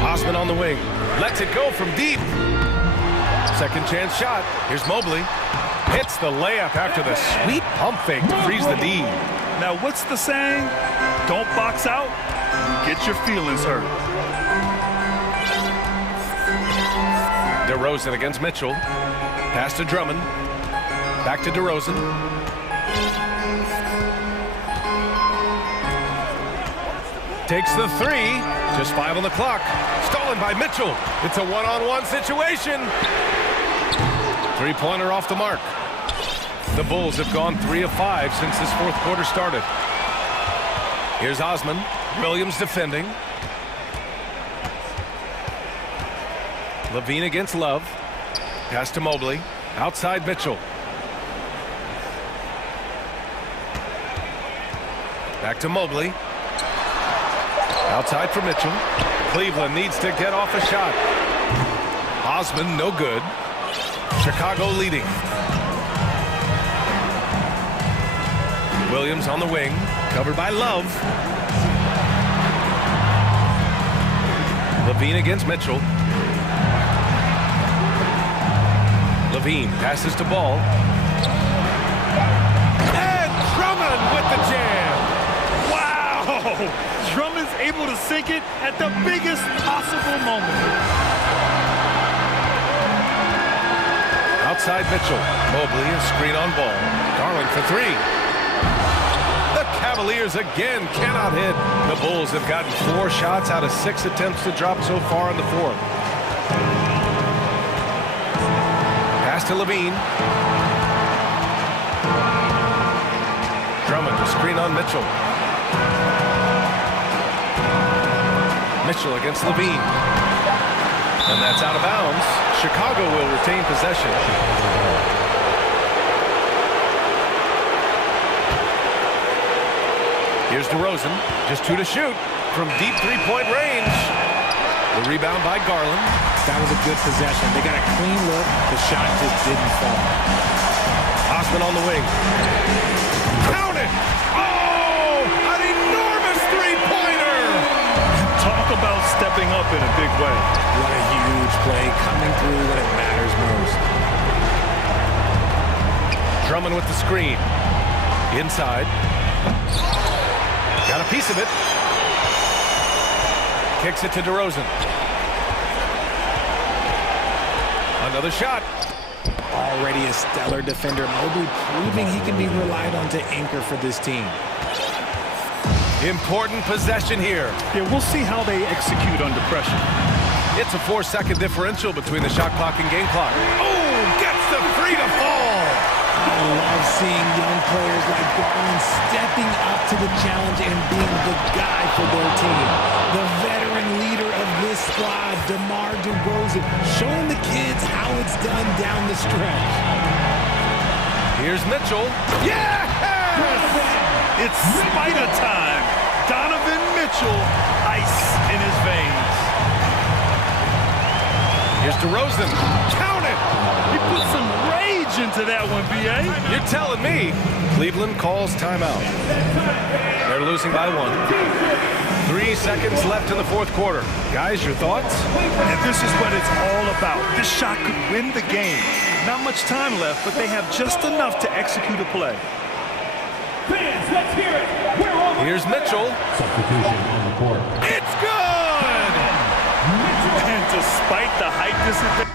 Osman on the wing. Lets it go from deep. Second chance shot. Here's Mobley. Hits the layup after the sweet pump fake to freeze the D. Now, what's the saying? Don't box out. Get your feelings hurt. DeRozan against Mitchell. Pass to Drummond. Back to DeRozan. Takes the 3. Just 5 on the clock. Stolen by Mitchell. It's a one-on-one situation. Three-pointer off the mark. The Bulls have gone 3 of 5 since this fourth quarter started. Here's Osman. Williams defending. Levine against Love. Pass to Mobley. Outside Mitchell. Back to Mobley. Outside for Mitchell. Cleveland needs to get off a shot. Osman, no good. Chicago leading. Williams on the wing. Covered by Love. Levine against Mitchell. Levine passes to Ball. And Drummond with the jam. Wow! Drummond's able to sink it at the biggest possible moment. Outside Mitchell. Mobley, a screen on Ball. Garland for three. The Cavaliers again cannot hit. The Bulls have gotten 4 shots out of 6 attempts to drop so far in the fourth. Pass to Levine. Drummond, a screen on Mitchell. Mitchell against Levine. And that's out of bounds. Chicago will retain possession. Here's DeRozan, just 2 to shoot from deep three-point range. The rebound by Garland. That was a good possession. They got a clean look. The shot just didn't fall. Osman on the wing. Count it! Oh, an enormous three-pointer! Talk about stepping up in a big way. What a huge play, coming through when it matters most. Drummond with the screen. Inside. Got a piece of it. Kicks it to DeRozan. Another shot. Already a stellar defender. Mobley proving he can be relied on to anchor for this team. Important possession here. Yeah, we'll see how they execute under pressure. It's a 4-second differential between the shot clock and game clock. Oh, gets the free to fall. I love seeing young players like Garland stepping up to the challenge and being the guy for their team. The veteran leader of this squad, DeMar DeRozan, showing the kids how it's done down the stretch. Here's Mitchell. Yeah! It's spider time. Donovan Mitchell, ice in his veins. Here's DeRozan. Count it! He put some rage into that one, B.A. You're telling me. Cleveland calls timeout. They're losing by 1. 3 seconds left in the fourth quarter. Guys, your thoughts? And this is what it's all about. This shot could win the game. Not much time left, but they have just enough to execute a play. Fans, let's hear it. Here's Mitchell. Substitution on the court. It's good! And despite the height disadvantage,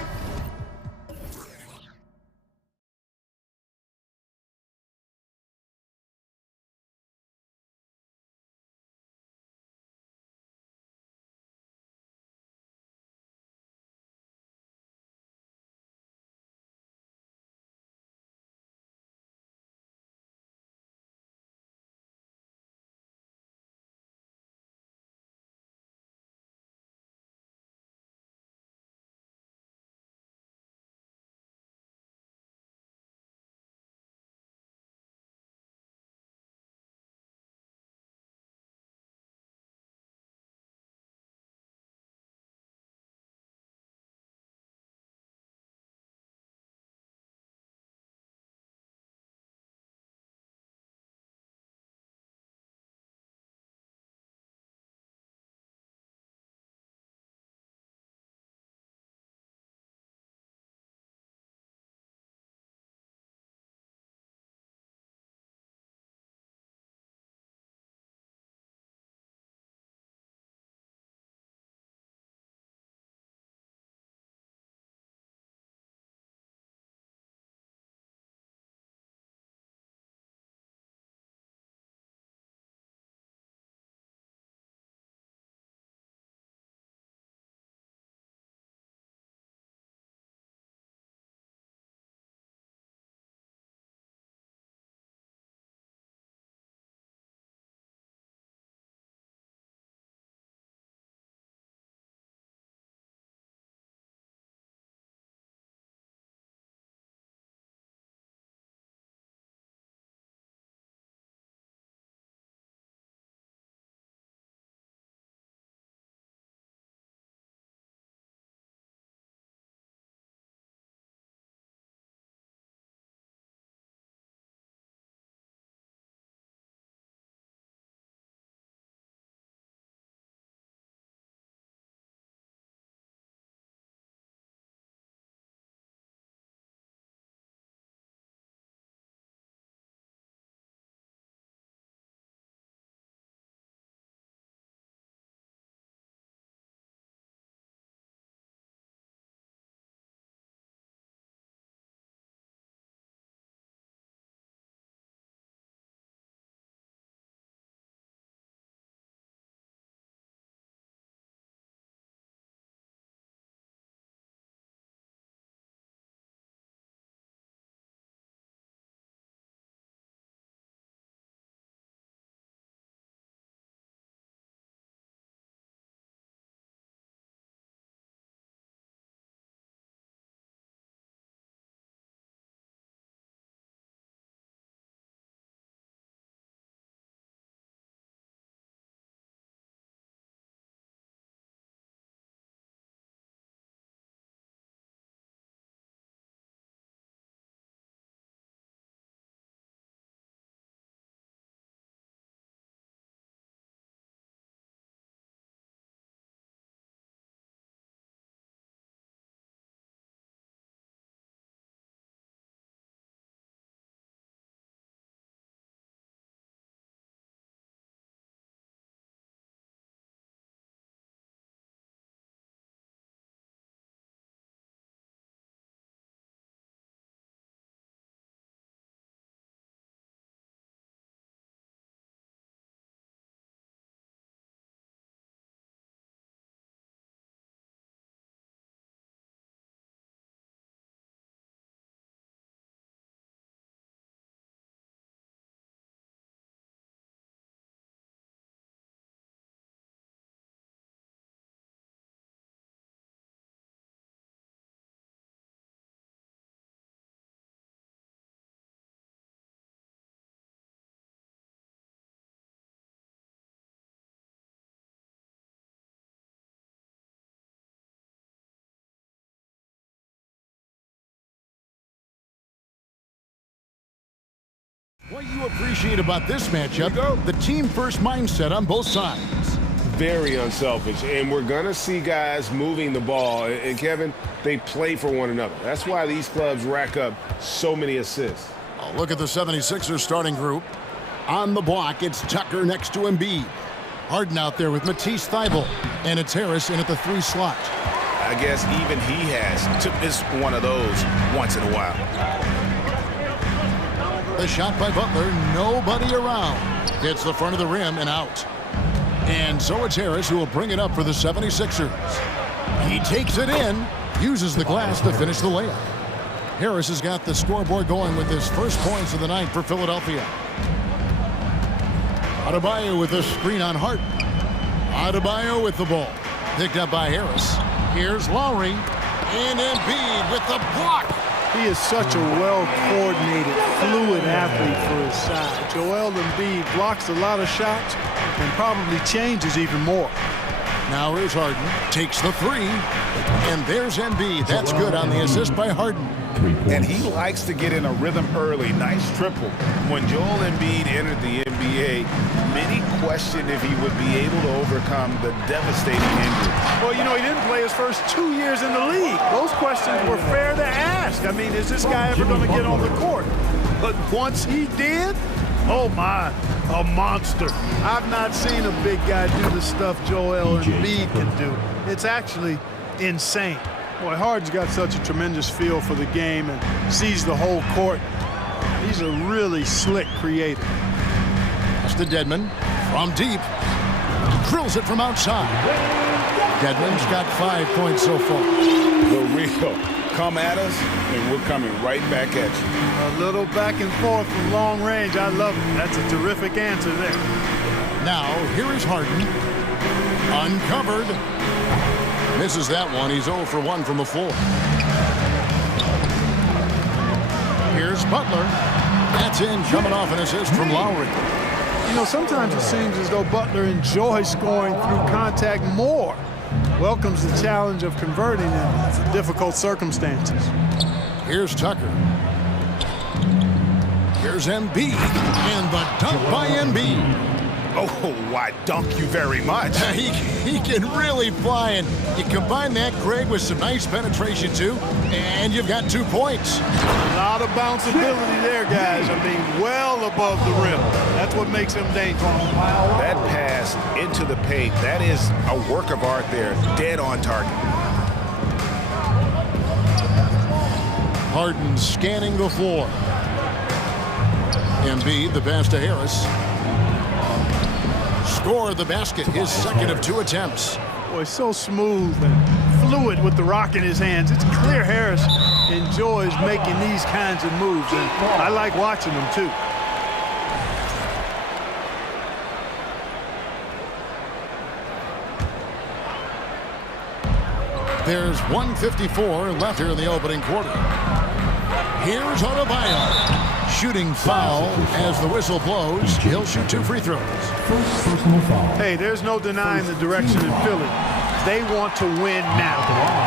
What you appreciate about this matchup, the team-first mindset on both sides. Very unselfish, and we're going to see guys moving the ball. And, Kevin, they play for one another. That's why these clubs rack up so many assists. Oh, look at the 76ers starting group. On the block, it's Tucker next to Embiid. Harden out there with Matisse Thybulle, and it's Harris in at the 3 slot. I guess even he has to miss one of those once in a while. The shot by Butler, nobody around. Hits the front of the rim and out. And so it's Harris who will bring it up for the 76ers. He takes it in, uses the glass to finish the layup. Harris has got the scoreboard going with his first points of the night for Philadelphia. Adebayo with a screen on Harden. Adebayo with the ball. Picked up by Harris. Here's Lowry. And Embiid with the block. He is such a well-coordinated, fluid athlete for his side. Joel Embiid blocks a lot of shots and probably changes even more. Now here's Harden. Takes the 3. And there's Embiid. That's good on the assist by Harden. And he likes to get in a rhythm early. Nice triple. When Joel Embiid entered the NBA, many questioned if he would be able to overcome the devastating injury. Well, you know, he didn't play his first 2 years in the league. Those questions were fair to ask. I mean, is this guy ever going to get on the court? But once he did, oh my, a monster. I've not seen a big guy do the stuff Joel Embiid can do. It's actually insane. Boy, Harden's got such a tremendous feel for the game and sees the whole court. He's a really slick creator. That's to Dedmon from deep. Drills it from outside. Dedmon's got 5 points so far. The real. Come at us, and we're coming right back at you. A little back and forth from long range. I love it. That's a terrific answer there. Now, here is Harden. Uncovered. Misses that one. He's 0 for 1 from the floor. Here's Butler. That's in, coming off an assist from Lowry. You know, sometimes it seems as though Butler enjoys scoring through contact more. Welcomes the challenge of converting in difficult circumstances. Here's Tucker. Here's Embiid. And the dunk by Embiid. Oh, why, dunk you very much. He can really fly, and you combine that, Greg, with some nice penetration, too, and you've got 2 points. A lot of bounceability there, guys. I mean, well above the rim. That's what makes him dangerous. That pass into the paint, that is a work of art there, dead on target. Harden scanning the floor. Embiid, the pass to Harris. Scored the basket, his second of 2 attempts. Boy, so smooth and fluid with the rock in his hands. It's clear Harris enjoys making these kinds of moves, and I like watching them too. There's 1:54 left here in the opening quarter. Here's Adebayo. Shooting foul as the whistle blows. He'll shoot 2 free throws. Hey, there's no denying the direction in Philly. They want to win now.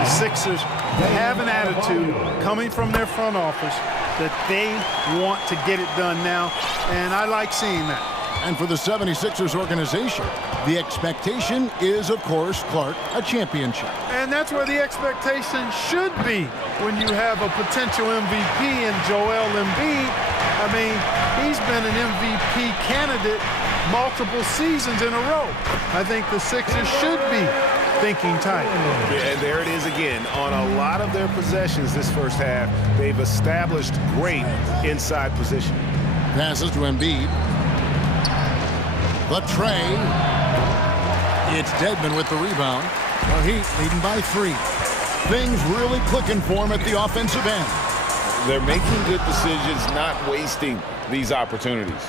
The Sixers have an attitude coming from their front office that they want to get it done now, and I like seeing that. And for the 76ers organization, the expectation is, of course, Clark, a championship. And that's where the expectation should be when you have a potential MVP in Joel Embiid. I mean, he's been an MVP candidate multiple seasons in a row. I think the Sixers should be thinking tight. Yeah, and there it is again. On a lot of their possessions this first half, they've established great inside position. Passes to Embiid. The tray. It's Dedmon with the rebound. The Heat leading by 3. Things really clicking for him at the offensive end. They're making good decisions, not wasting these opportunities.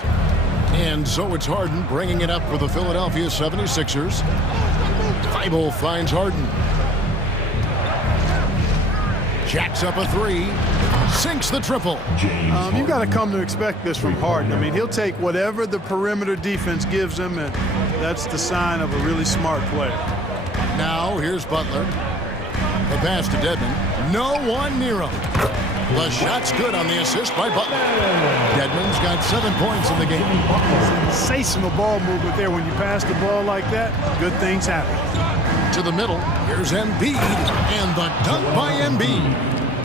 And so it's Harden bringing it up for the Philadelphia 76ers. Thybulle finds Harden. Jacks up a 3. Sinks the triple. You've got to come to expect this from Harden. I mean, he'll take whatever the perimeter defense gives him, and that's the sign of a really smart player. Now here's Butler. The pass to Dedmon. No one near him. The shot's good on the assist by Butler. Dedmon's got 7 points in the game. Sensational ball movement there. When you pass the ball like that, good things happen. To the middle, here's Embiid, and the dunk by Embiid.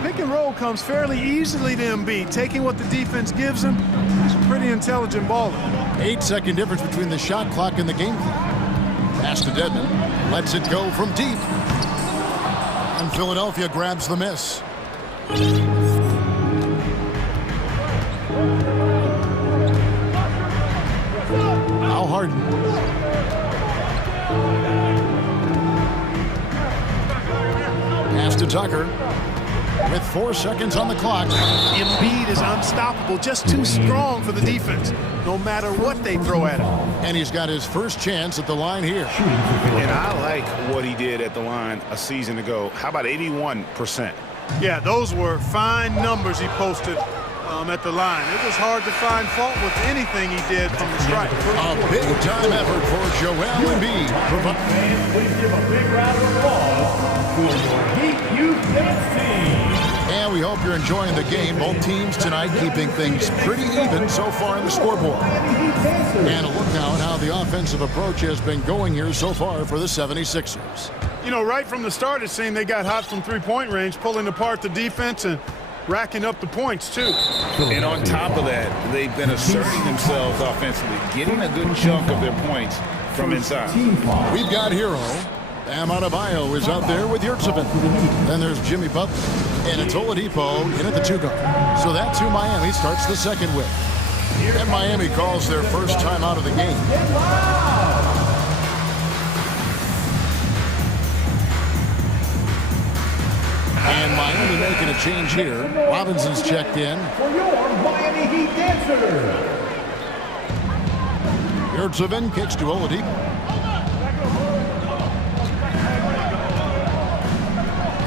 Pick and roll comes fairly easily to Embiid, taking what the defense gives him. He's a pretty intelligent baller. 8-second difference between the shot clock and the game clock. Pass to Dedmon, lets it go from deep. And Philadelphia grabs the miss. Now Harden. Pass to Tucker. With 4 seconds on the clock. Embiid is unstoppable, just too strong for the defense, no matter what they throw at him. And he's got his first chance at the line here. And I like what he did at the line a season ago. How about 81%? Yeah, those were fine numbers he posted at the line. It was hard to find fault with anything he did from the stripe. A big-time effort for Joel Embiid. And please give a big round of applause for your Heat Youth Dance Team. And we hope you're enjoying the game. Both teams tonight keeping things pretty even so far in the scoreboard. And a look now at how the offensive approach has been going here so far for the 76ers. You know, right from the start, it seemed they got hot from three-point range, pulling apart the defense and racking up the points, too. And on top of that, they've been asserting themselves offensively, getting a good chunk of their points from inside. We've got Hero. Bam Adebayo is out there with Yurtseven. Then there's Jimmy Butler. And it's Oladipo in at the 2-guard. So that's who Miami starts the second with. And Miami calls their first time out of the game. And Miami making a change here. Robinson's checked in. For your Miami Heat dancer. Yurtseven kicks to Oladipo.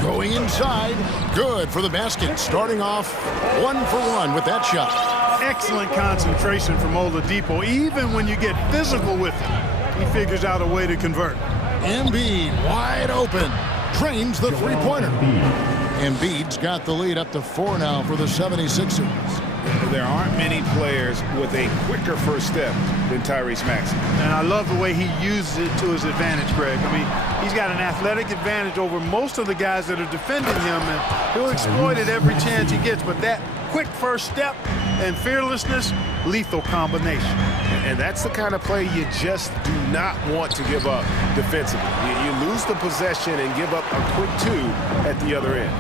Going inside. Good for the basket. Starting off 1 for 1 with that shot. Excellent concentration from Oladipo. Even when you get physical with him, he figures out a way to convert. Embiid wide open. Drains the three-pointer. Embiid's got the lead up to 4 now for the 76ers. There aren't many players with a quicker first step than Tyrese Maxey. And I love the way he uses it to his advantage, Greg. I mean, he's got an athletic advantage over most of the guys that are defending him, and he'll exploit it every chance he gets. But that quick first step and fearlessness, lethal combination. And that's the kind of play you just do not want to give up defensively. You lose the possession and give up a quick 2 at the other end.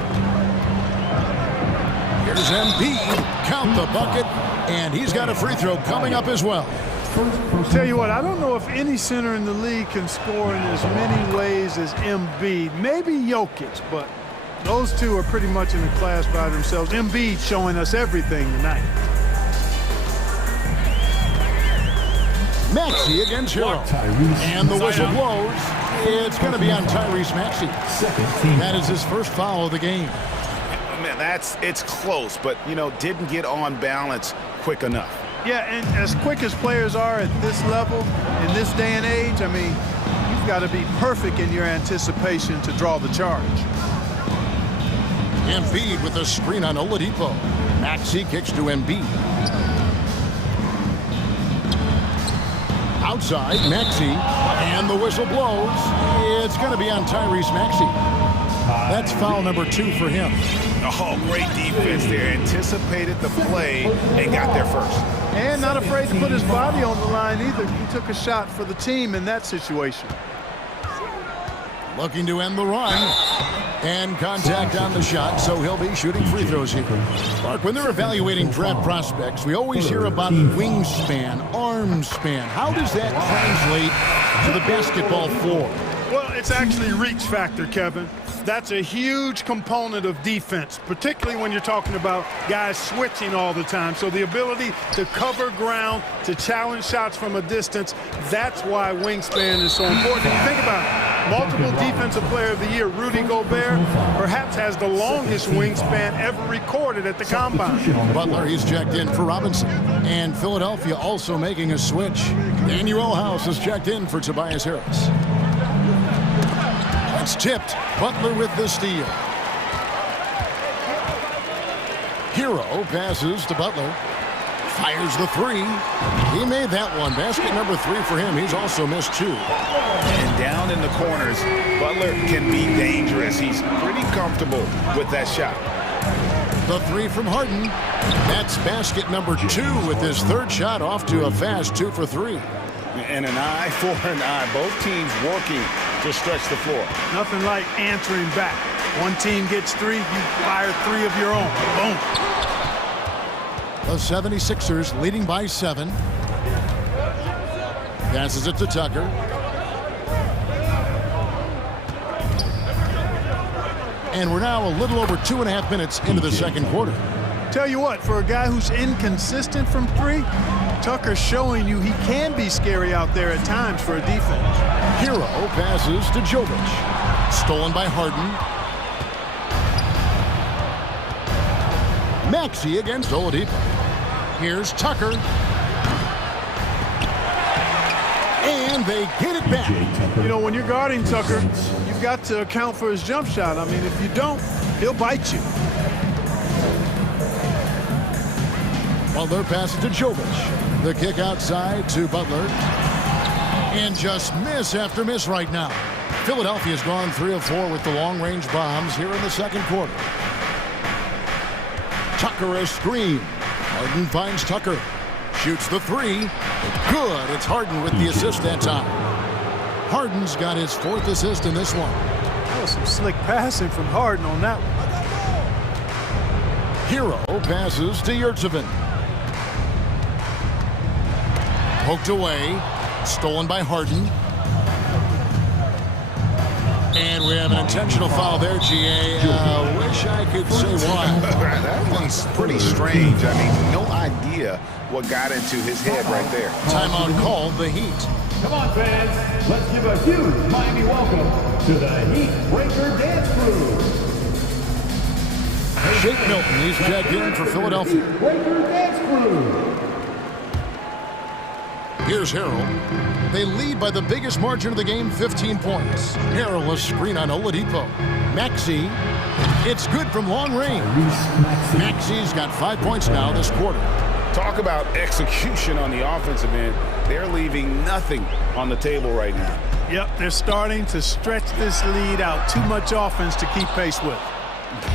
Here's Embiid. Count the bucket. And he's got a free throw coming up as well. Tell you what, I don't know if any center in the league can score in as many ways as Embiid. Maybe Jokic, but those two are pretty much in a class by themselves. Embiid showing us everything tonight. Maxey against Hero. And the whistle blows. It's going to be on Tyrese Maxey. That is his first foul of the game. Man, it's close, but, you know, didn't get on balance quick enough. Yeah, and as quick as players are at this level, in this day and age, I mean, you've got to be perfect in your anticipation to draw the charge. Embiid with a screen on Oladipo. Maxey kicks to Embiid. Outside, Maxey, and the whistle blows. It's going to be on Tyrese Maxey. That's foul number 2 for him. Oh, great defense there. Anticipated the play and got there first. And not afraid to put his body on the line either. He took a shot for the team in that situation. Looking to end the run. And contact on the shot, so he'll be shooting free throws here. Mark, when they're evaluating draft prospects, we always hear about wingspan, arm span. How does that translate to the basketball floor? Well, it's actually reach factor, Kevin. That's a huge component of defense, particularly when you're talking about guys switching all the time. So the ability to cover ground, to challenge shots from a distance, that's why wingspan is so important. And you think about it, multiple defensive player of the year, Rudy Gobert, perhaps has the longest wingspan ever recorded at the combine. Butler, he's checked in for Robinson. And Philadelphia also making a switch. Daniel House is checked in for Tobias Harris. It's tipped. Butler with the steal. Hero passes to Butler. Fires the three. He made that one. Basket number 3 for him. He's also missed 2. And down in the corners, Butler can be dangerous. He's pretty comfortable with that shot. The 3 from Harden. That's basket number 2 with his 3rd shot off to a fast 2 for 3. And an eye for an eye. Both teams working to stretch the floor. Nothing like answering back. One team gets 3, you fire 3 of your own. Boom. The 76ers leading by 7. Passes it to Tucker. And we're now a little over 2.5 minutes into the second quarter. Tell you what, for a guy who's inconsistent from 3, Tucker's showing you he can be scary out there at times for a defense. Hero passes to Jovic. Stolen by Harden. Maxey against Oladipo. Here's Tucker. And they get it back. You know, when you're guarding Tucker, you've got to account for his jump shot. I mean, if you don't, he'll bite you. Butler passes to Jovic. The kick outside to Butler. And just miss after miss right now. Philadelphia's gone 3 of 4 with the long-range bombs here in the second quarter. Tucker a screen. Harden finds Tucker. Shoots the 3. Good. It's Harden with the assist that time. Harden's got his 4th assist in this one. That was some slick passing from Harden on that one. Hero passes to Yurtsevin. Poked away. Stolen by Harden. And we have an intentional foul there, GA. Wish I could say why. That one's pretty strange. I mean, no idea what got into his head right there. Timeout called the Heat. Come on, fans. Let's give a huge Miami welcome to the Heat Breaker Dance Crew. Shake Milton, he's checked in for Philadelphia. Heat Breaker Dance Crew. Here's Harrell. They lead by the biggest margin of the game, 15 points. Harrell a screen on Oladipo. Maxey, it's good from long range. Maxey's got 5 points now this quarter. Talk about execution on the offensive end. They're leaving nothing on the table right now. Yep, they're starting to stretch this lead out. Too much offense to keep pace with.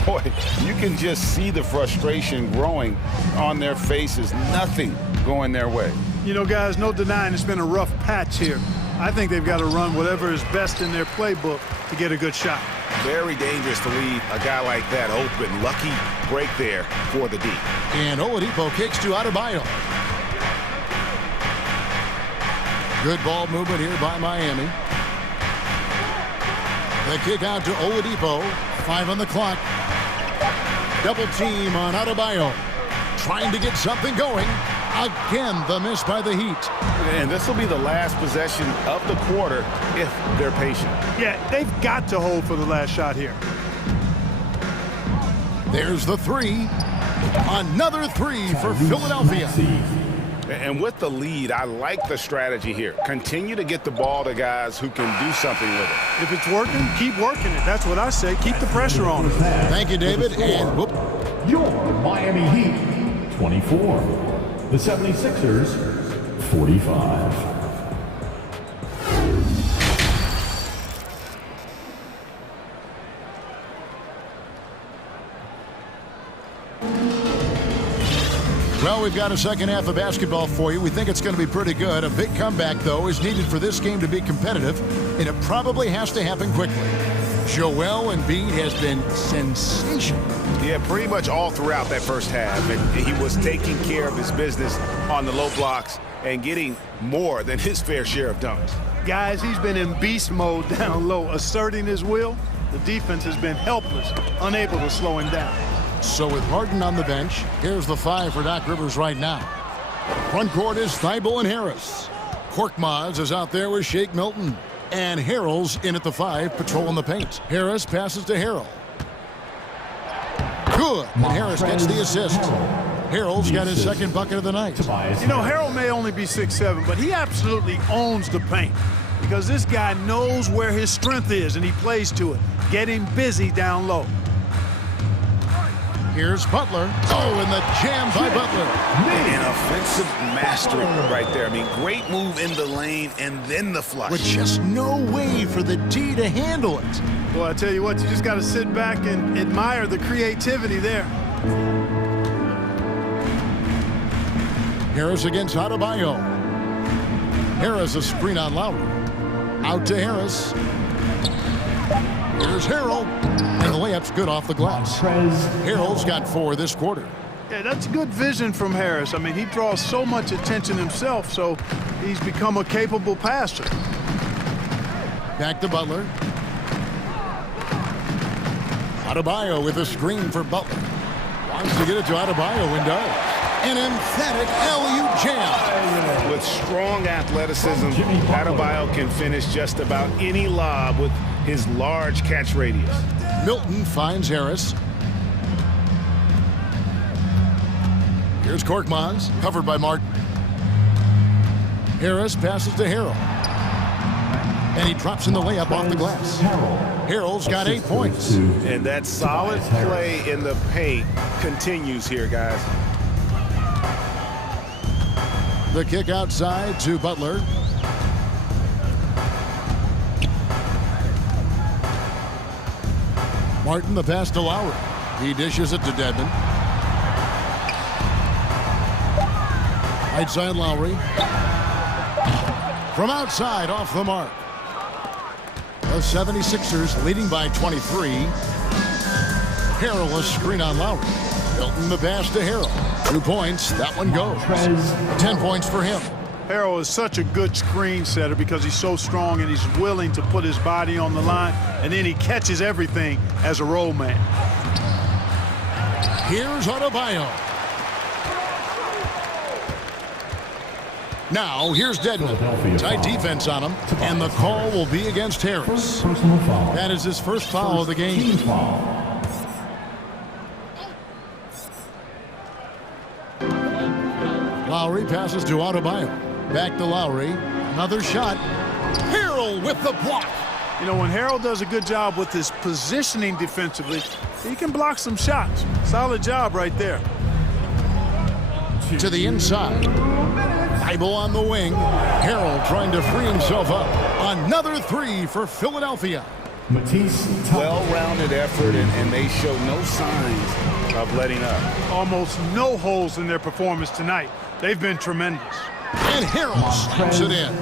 Boy, you can just see the frustration growing on their faces. Nothing going their way. You know, guys, no denying it's been a rough patch here. I think they've got to run whatever is best in their playbook to get a good shot. Very dangerous to leave a guy like that open. Lucky break there for the D. And Oladipo kicks to Adebayo. Good ball movement here by Miami. The kick out to Oladipo. 5 on the clock. Double team on Adebayo. Trying to get something going. Again, the miss by the Heat. And this will be the last possession of the quarter if they're patient. Yeah, they've got to hold for the last shot here. There's the 3. Another 3 for Philadelphia. And with the lead, I like the strategy here. Continue to get the ball to guys who can do something with it. If it's working, keep working it. That's what I say. Keep the pressure on it. Thank you, David. And whoop. Your Miami Heat, 24. The 76ers, 45. Well, we've got a second half of basketball for you. We think it's going to be pretty good. A big comeback, though, is needed for this game to be competitive, and it probably has to happen quickly. Joel Embiid has been sensational. Yeah, pretty much all throughout that first half. And he was taking care of his business on the low blocks and getting more than his fair share of dunks. Guys, he's been in beast mode down low, asserting his will. The defense has been helpless, unable to slow him down. So with Harden on the bench, here's the 5 for Doc Rivers right now. Front court is Thibault and Harris. Korkmaz is out there with Shake Milton. And Harrell's in at the 5, patrolling the paint. Harris passes to Harrell. Good. And Harris gets the assist. Harrell's got his second bucket of the night. You know, Harrell may only be 6'7", but he absolutely owns the paint because this guy knows where his strength is, and he plays to it, getting busy down low. Here's Butler. Oh, and the jam by Butler. An offensive mastery right there. I mean, great move in the lane and then the flush. With just no way for the D to handle it. Well, I tell you what, you just got to sit back and admire the creativity there. Harris against Adebayo. Harris a screen on Lowry. Out to Harris. Here's Harrell. And the layup's good off the glass. Harrell's got 4 this quarter. Yeah, that's good vision from Harris. I mean, he draws so much attention himself, so he's become a capable passer. Back to Butler. Adebayo with a screen for Butler. Wants to get it to Adebayo and does. An emphatic LU jam. With strong athleticism, Adebayo can finish just about any lob with his large catch radius. Milton finds Harris. Here's Korkmaz, covered by Martin. Harris passes to Harrell. And he drops in the layup off the glass. Harrell's got 8 points. And that solid play in the paint continues here, guys. The kick outside to Butler. Martin the pass to Lowry. He dishes it to Dedmon. Right side Lowry. From outside off the mark. The 76ers leading by 23. Harrell a screen on Lowry. Milton the pass to Harrell. 2 points. That one goes. 10 points for him. Harrell is such a good screen setter because he's so strong and he's willing to put his body on the line, and then he catches everything as a roll man. Here's Adebayo. Now, here's Dedmon. Tight defense on him, and the call will be against Harris. That is his first foul of the game. Lowry passes to Adebayo. Back to Lowry. Another shot. Harrell with the block. You know, when Harrell does a good job with his positioning defensively, he can block some shots. Solid job right there. To the inside. Bible on the wing. Harrell trying to free himself up. Another 3 for Philadelphia. Well-rounded effort, and they show no signs of letting up. Almost no holes in their performance tonight. They've been tremendous. And Harrell slams it in.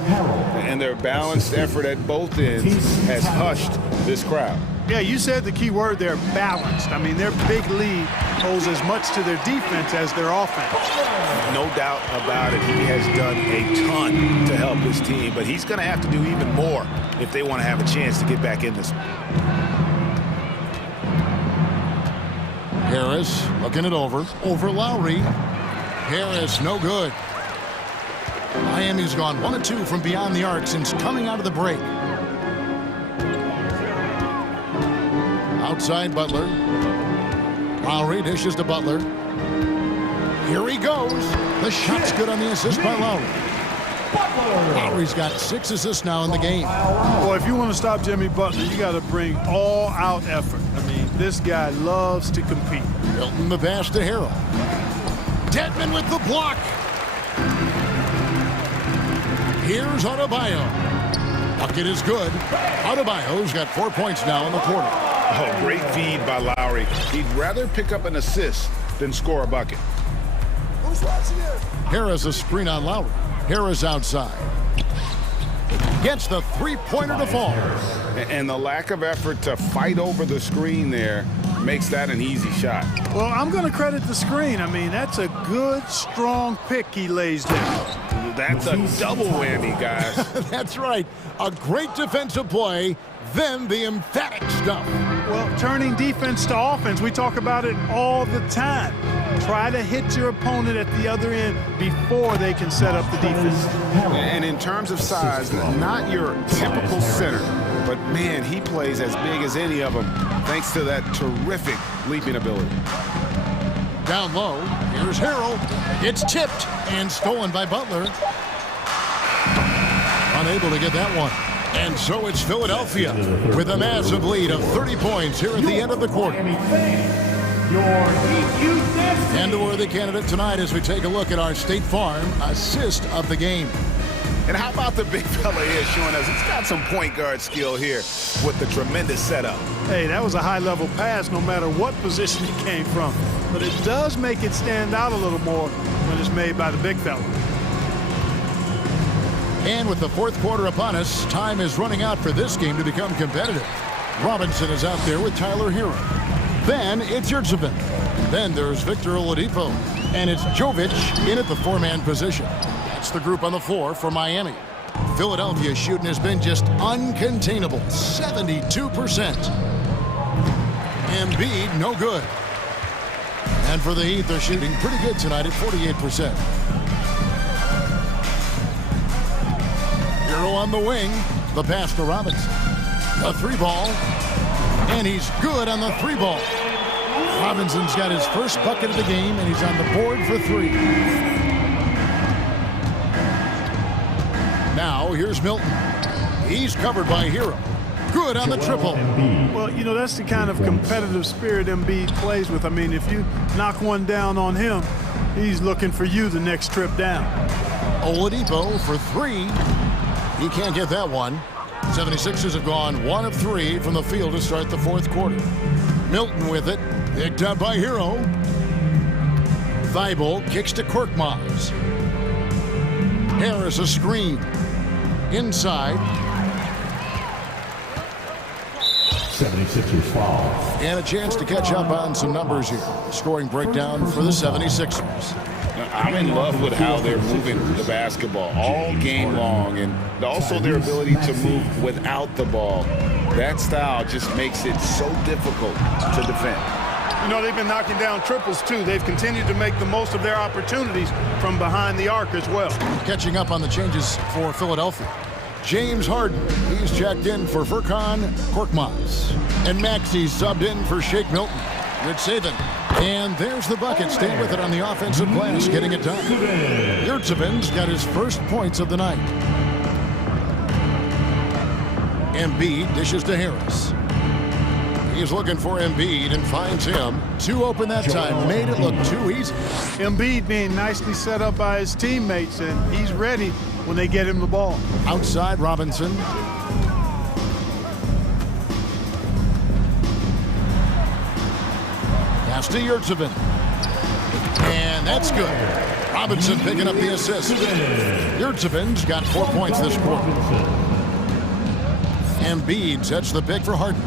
And their balanced effort at both ends has hushed this crowd. Yeah, you said the key word there, balanced. I mean, their big lead owes as much to their defense as their offense. No doubt about it. He has done a ton to help his team, but he's going to have to do even more if they want to have a chance to get back in this one. Harris looking it over Lowry. Harris no good. Miami's gone 1 of 2 from beyond the arc since coming out of the break. Outside Butler. Lowry dishes to Butler. Here he goes. The shot's good on the assist by Lowry. Lowry's got 6 assists now in the game. Well, if you want to stop Jimmy Butler, you got to bring all-out effort. I mean, this guy loves to compete. Milton the pass to Harrell. Dedmon with the block. Here's Adebayo. Bucket is good. Adebayo's got 4 points now in the quarter. Oh, great feed by Lowry. He'd rather pick up an assist than score a bucket. Harris a screen on Lowry. Harris outside. Gets the three-pointer to fall. And the lack of effort to fight over the screen there makes that an easy shot. Well, I'm going to credit the screen. I mean, that's a good, strong pick he lays down. That's a double whammy, guys. That's right. A great defensive play, then the emphatic stuff. Well, turning defense to offense, we talk about it all the time. Try to hit your opponent at the other end before they can set up the defense. And in terms of size, not your typical center, but man, he plays as big as any of them thanks to that terrific leaping ability. Down low, here's Harrell. It's tipped and stolen by Butler. Unable to get that one. And so it's Philadelphia with a massive lead of 30 points here at the end of the quarter. And a worthy candidate tonight as we take a look at our State Farm assist of the game. And how about the big fella here showing us he's got some point guard skill here with the tremendous setup. Hey, that was a high-level pass no matter what position it came from. But it does make it stand out a little more when it's made by the big fella. And with the fourth quarter upon us, time is running out for this game to become competitive. Robinson is out there with Tyler Hero. Then it's Yurtsevin. Then there's Victor Oladipo. And it's Jovic in at the four-man position. That's the group on the floor for Miami. Philadelphia's shooting has been just uncontainable, 72%. Embiid, no good. And for the Heat, they're shooting pretty good tonight at 48%. Hero on the wing, the pass to Robinson. The three ball, and he's good on the three ball. Robinson's got his first bucket of the game, and he's on the board for three. Now, here's Milton. He's covered by Hero. Good on the triple. Well, you know, that's the kind of competitive spirit Embiid plays with. I mean, if you knock one down on him, he's looking for you the next trip down. Oladipo for three. He can't get that one. 76ers have gone 1 of 3 from the field to start the fourth quarter. Milton with it. Picked up by Hero. Thibault kicks to Korkmaz. Harris a screen. Inside. 76ers foul. And a chance to catch up on some numbers here. Scoring breakdown for the 76ers. I'm in love with how they're moving the basketball all game long, and also their ability to move without the ball. That style just makes it so difficult to defend. You know, they've been knocking down triples, too. They've continued to make the most of their opportunities from behind the arc as well. Catching up on the changes for Philadelphia. James Harden, he's checked in for Furkan Korkmaz. And Maxi's subbed in for Shake Milton. Yurtsevin. And there's the bucket. Stay with it on the offensive glass, getting it done. Yurtsevin's got his first points of the night. Embiid dishes to Harris. He's looking for Embiid and finds him. Two open that time. Made it look too easy. Embiid being nicely set up by his teammates, and he's ready when they get him the ball. Outside Robinson. Pass to Yurtsevin. And that's good. Robinson picking up the assist. Yurtsevin's got 4 points this quarter. Embiid sets the pick for Harden.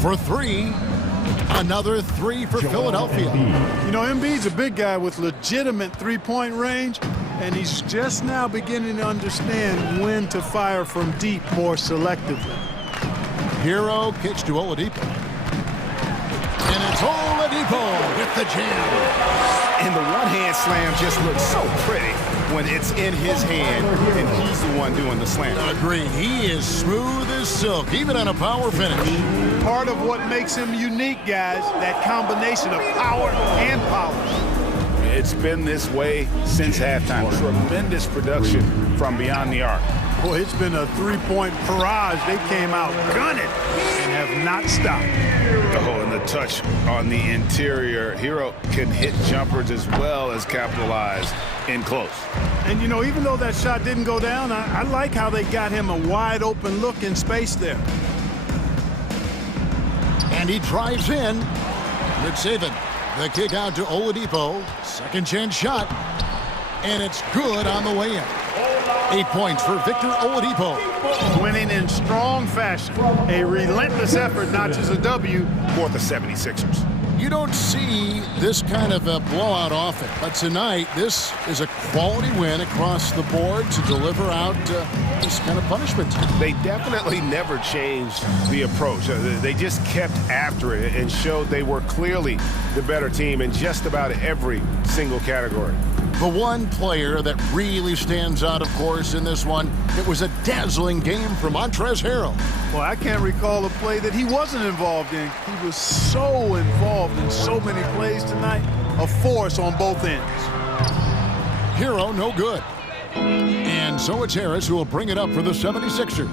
For three. Another three for Philadelphia. You know, Embiid's a big guy with legitimate three-point range, and he's just now beginning to understand when to fire from deep more selectively. Hero kicks to Oladipo. And it's Oladipo with the jam. And the one-hand slam just looks so pretty when it's in his hand, and he's the one doing the slam. Agreed. He is smooth as silk, even on a power finish. Part of what makes him unique, guys, that combination of power and polish. It's been this way since halftime. Tremendous production from beyond the arc. Boy, it's been a three-point barrage. They came out gunning and have not stopped. Oh, and the touch on the interior. Hero can hit jumpers as well as capitalize in close. And, you know, even though that shot didn't go down, I like how they got him a wide-open look in space there. And he drives in. Yurtsevin. The kick out to Oladipo. Second chance shot. And it's good on the way in. 8 points for Victor Oladipo. Winning in strong fashion. A relentless effort notches a W for the 76ers. You don't see this kind of a blowout often, but tonight this is a quality win across the board to deliver out this kind of punishment. They definitely never changed the approach. They just kept after it and showed they were clearly the better team in just about every single category. The one player that really stands out, of course, in this one, it was a dazzling game from Montrezl Harrell. Well, I can't recall a play that he wasn't involved in. He was so involved in so many plays tonight, a force on both ends. Hero, no good. And so it's Harris who will bring it up for the 76ers.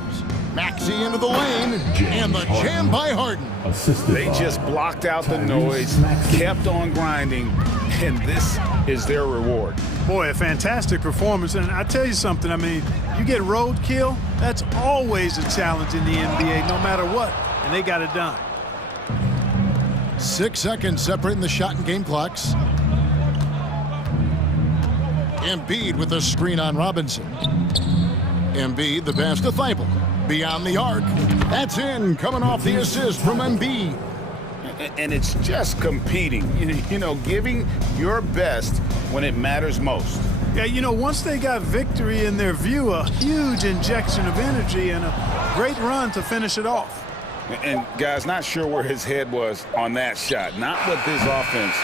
Maxey into the lane, and the jam by Harden. They just blocked out the noise, kept on grinding, and this is their reward. Boy, a fantastic performance. And I tell you something, I mean, you get roadkill, that's always a challenge in the NBA, no matter what. And they got it done. 6 seconds separating the shot and game clocks. Embiid with a screen on Robinson. Embiid, the pass to Thibault. Beyond the arc. That's in, coming off the assist from Embiid. And it's just competing, you know, giving your best when it matters most. Yeah, you know, once they got victory in their view, a huge injection of energy and a great run to finish it off. And guys, not sure where his head was on that shot. Not with this offense.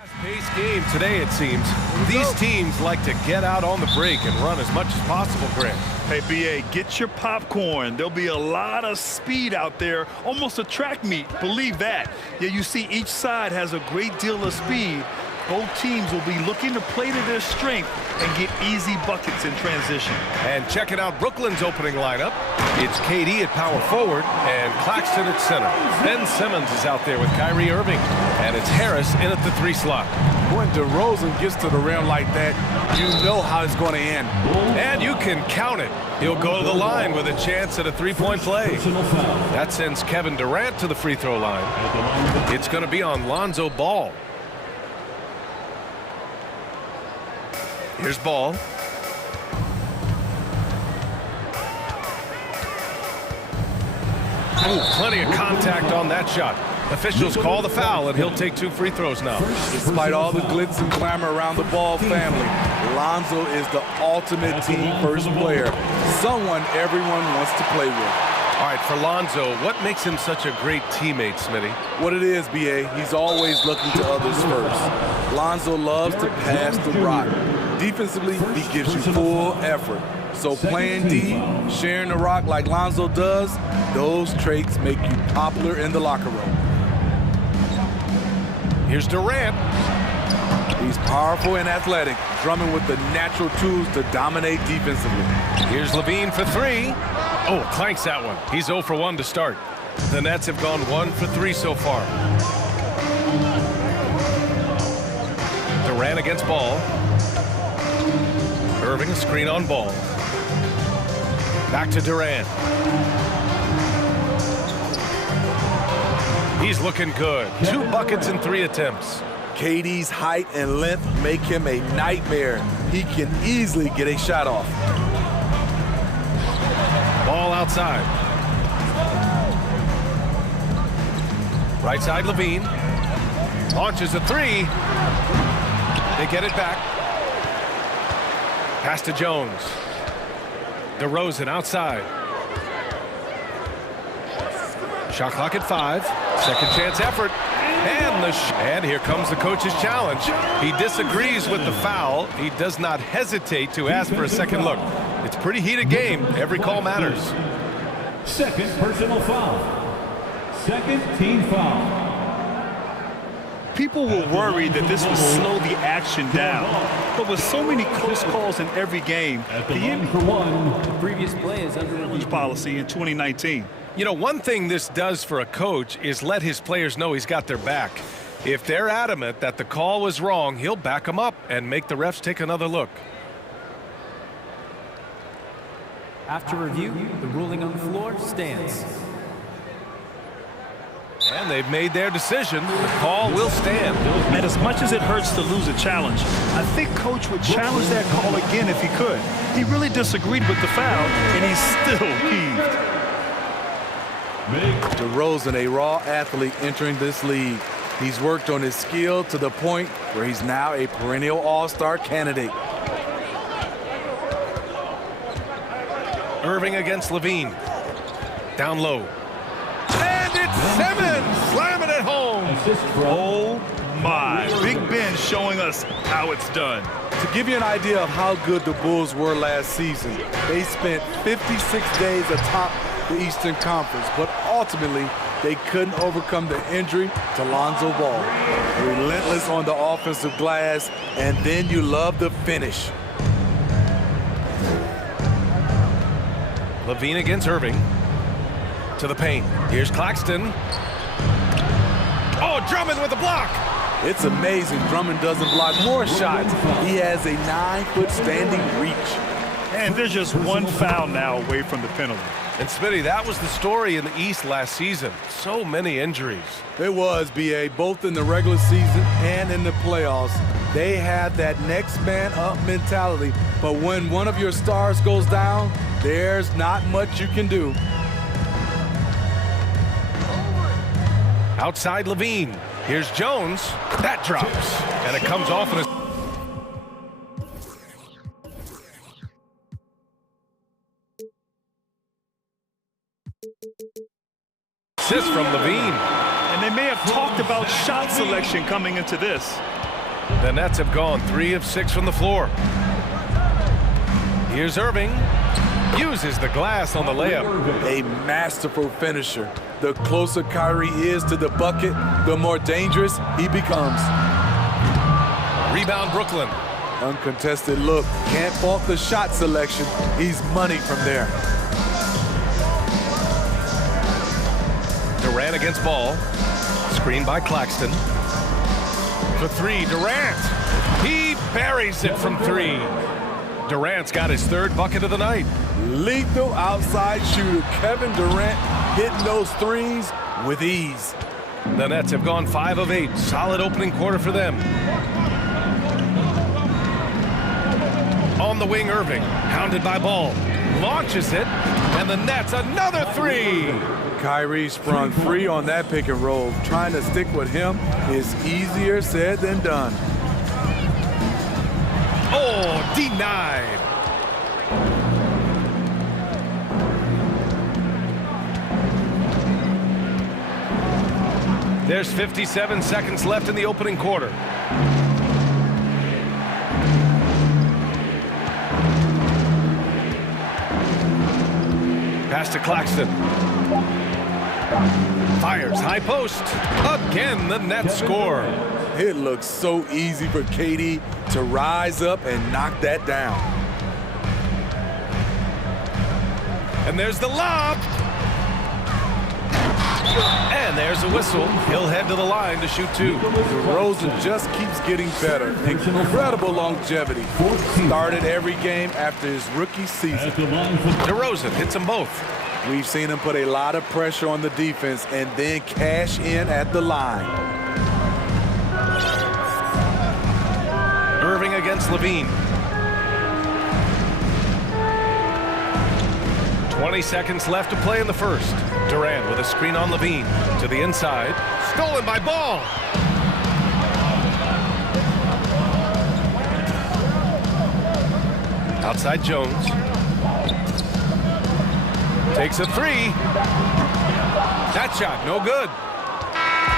Fast-paced game today, it seems. These teams like to get out on the break and run as much as possible, Grant. Hey, BA, get your popcorn. There'll be a lot of speed out there, almost a track meet. Believe that. Yeah, you see each side has a great deal of speed. Both teams will be looking to play to their strength and get easy buckets in transition. And checking out Brooklyn's opening lineup, it's KD at power forward and Claxton at center. Ben Simmons is out there with Kyrie Irving, and it's Harris in at the 3 slot. When DeRozan gets to the rim like that, you know how it's going to end. And you can count it. He'll go to the line with a chance at a 3-point play. That sends Kevin Durant to the free throw line. It's going to be on Lonzo Ball. Here's Ball. Ooh, plenty of contact on that shot. Officials call the foul, and he'll take 2 free throws now. Despite all the glitz and glamour around the Ball family, Lonzo is the ultimate team first player, someone everyone wants to play with. All right, for Lonzo, what makes him such a great teammate, Smitty? What it is, BA, he's always looking to others first. Lonzo loves to pass the rock. Defensively, he gives you full effort. So playing D, sharing the rock like Lonzo does, those traits make you popular in the locker room. Here's Durant. He's powerful and athletic, drumming with the natural tools to dominate defensively. Here's Levine for 3. Oh, clanks that one. He's 0 for 1 to start. The Nets have gone 1 for 3 so far. Durant against Ball. Irving, a screen on Ball. Back to Durant. He's looking good. 2 buckets in 3 attempts. KD's height and length make him a nightmare. He can easily get a shot off. Ball outside. Right side, Levine. Launches a 3. They get it back. Pass to Jones. DeRozan outside. Shot clock at 5. Second chance effort. And here comes the coach's challenge. He disagrees with the foul. He does not hesitate to ask for a second look. It's a pretty heated game. Every call matters. Second personal foul. Second team foul. People were worried that this would slow the action down. But with so many close calls in every game, the line for 1. The previous play is under review policy in 2019. You know, one thing this does for a coach is let his players know he's got their back. If they're adamant that the call was wrong, he'll back them up and make the refs take another look. After review, the ruling on the floor stands. And they've made their decision. The call will stand. And as much as it hurts to lose a challenge, I think Coach would challenge that call again if he could. He really disagreed with the foul, and he's still peeved. DeRozan, a raw athlete entering this league. He's worked on his skill to the point where he's now a perennial all-star candidate. Irving against Levine. Down low. And it's Simmons slamming it home. Oh my. Big Ben showing us how it's done. To give you an idea of how good the Bulls were last season, they spent 56 days atop the Eastern Conference, but ultimately they couldn't overcome the injury to Lonzo Ball. Relentless on the offensive glass, and then you love the finish. Levine against Irving. To the paint. Here's Claxton. Oh, Drummond with a block. It's amazing Drummond doesn't block more shots. He has a 9-foot standing reach. And there's just one foul now away from the penalty. And Smitty, that was the story in the East last season. So many injuries. It was, BA, both in the regular season and in the playoffs. They had that next man up mentality, but when one of your stars goes down, there's not much you can do. Outside Levine. Here's Jones. That drops. And it comes off in a... assist from Levine. And they may have talked about shot selection coming into this. The Nets have gone 3 of 6 from the floor. Here's Irving. Uses the glass on the layup. A masterful finisher. The closer Kyrie is to the bucket, the more dangerous he becomes. Rebound Brooklyn. Uncontested look. Can't fault the shot selection. He's money from there. Durant against Ball. Screen by Claxton. For 3, Durant. He buries it from 3. Durant's got his 3rd bucket of the night. Lethal outside shooter Kevin Durant hitting those threes with ease. The Nets have gone 5 of 8. Solid opening quarter for them. On the wing, Irving. Hounded by Ball. Launches it. And the Nets another 3. Kyrie sprung free on that pick and roll. Trying to stick with him is easier said than done. Oh, denied. There's 57 seconds left in the opening quarter. Pass to Claxton. Fires high post. Again, the Nets score. It looks so easy for KD to rise up and knock that down. And there's the lob. And there's a whistle. He'll head to the line to shoot 2. DeRozan just keeps getting better. Incredible longevity. Started every game after his rookie season. DeRozan hits them both. We've seen him put a lot of pressure on the defense and then cash in at the line. Irving against Levine. 20 seconds left to play in the first. Durant with a screen on Levine. To the inside. Stolen by Ball. Outside Jones. Takes a 3. That shot, no good.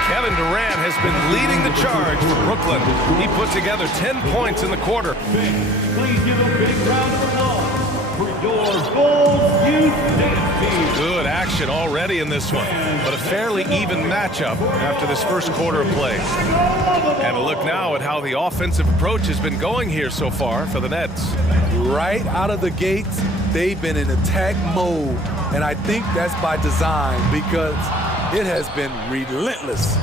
Kevin Durant has been leading the charge for Brooklyn. He put together 10 points in the quarter. Please give a big round of applause for your Bulls Youth Dance Team. Good action already in this one, but a fairly even matchup after this first quarter of play. And a look now at how the offensive approach has been going here so far for the Nets. Right out of the gates, they've been in attack mode, and I think that's by design because it has been relentless.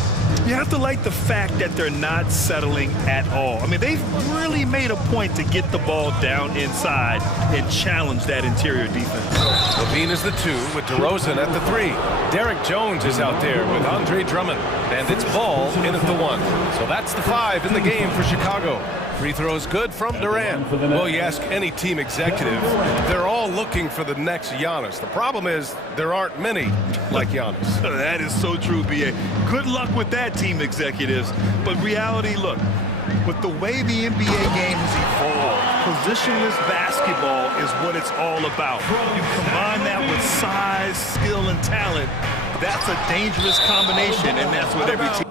You have to like the fact that they're not settling at all. I mean, they've really made a point to get the ball down inside and challenge that interior defense. Levine is the 2 with DeRozan at the 3. Derek Jones is out there with Andre Drummond, and it's Ball in at the 1. So that's the 5 in the game for Chicago. Free throws good from Durant. Well, you ask any team executive, they're all looking for the next Giannis. The problem is there aren't many like Giannis. That is so true, B.A. Good luck with that, team executives. But reality, look, with the way the NBA game has evolved, positionless basketball is what it's all about. You combine that with size, skill, and talent, that's a dangerous combination, and that's what every team...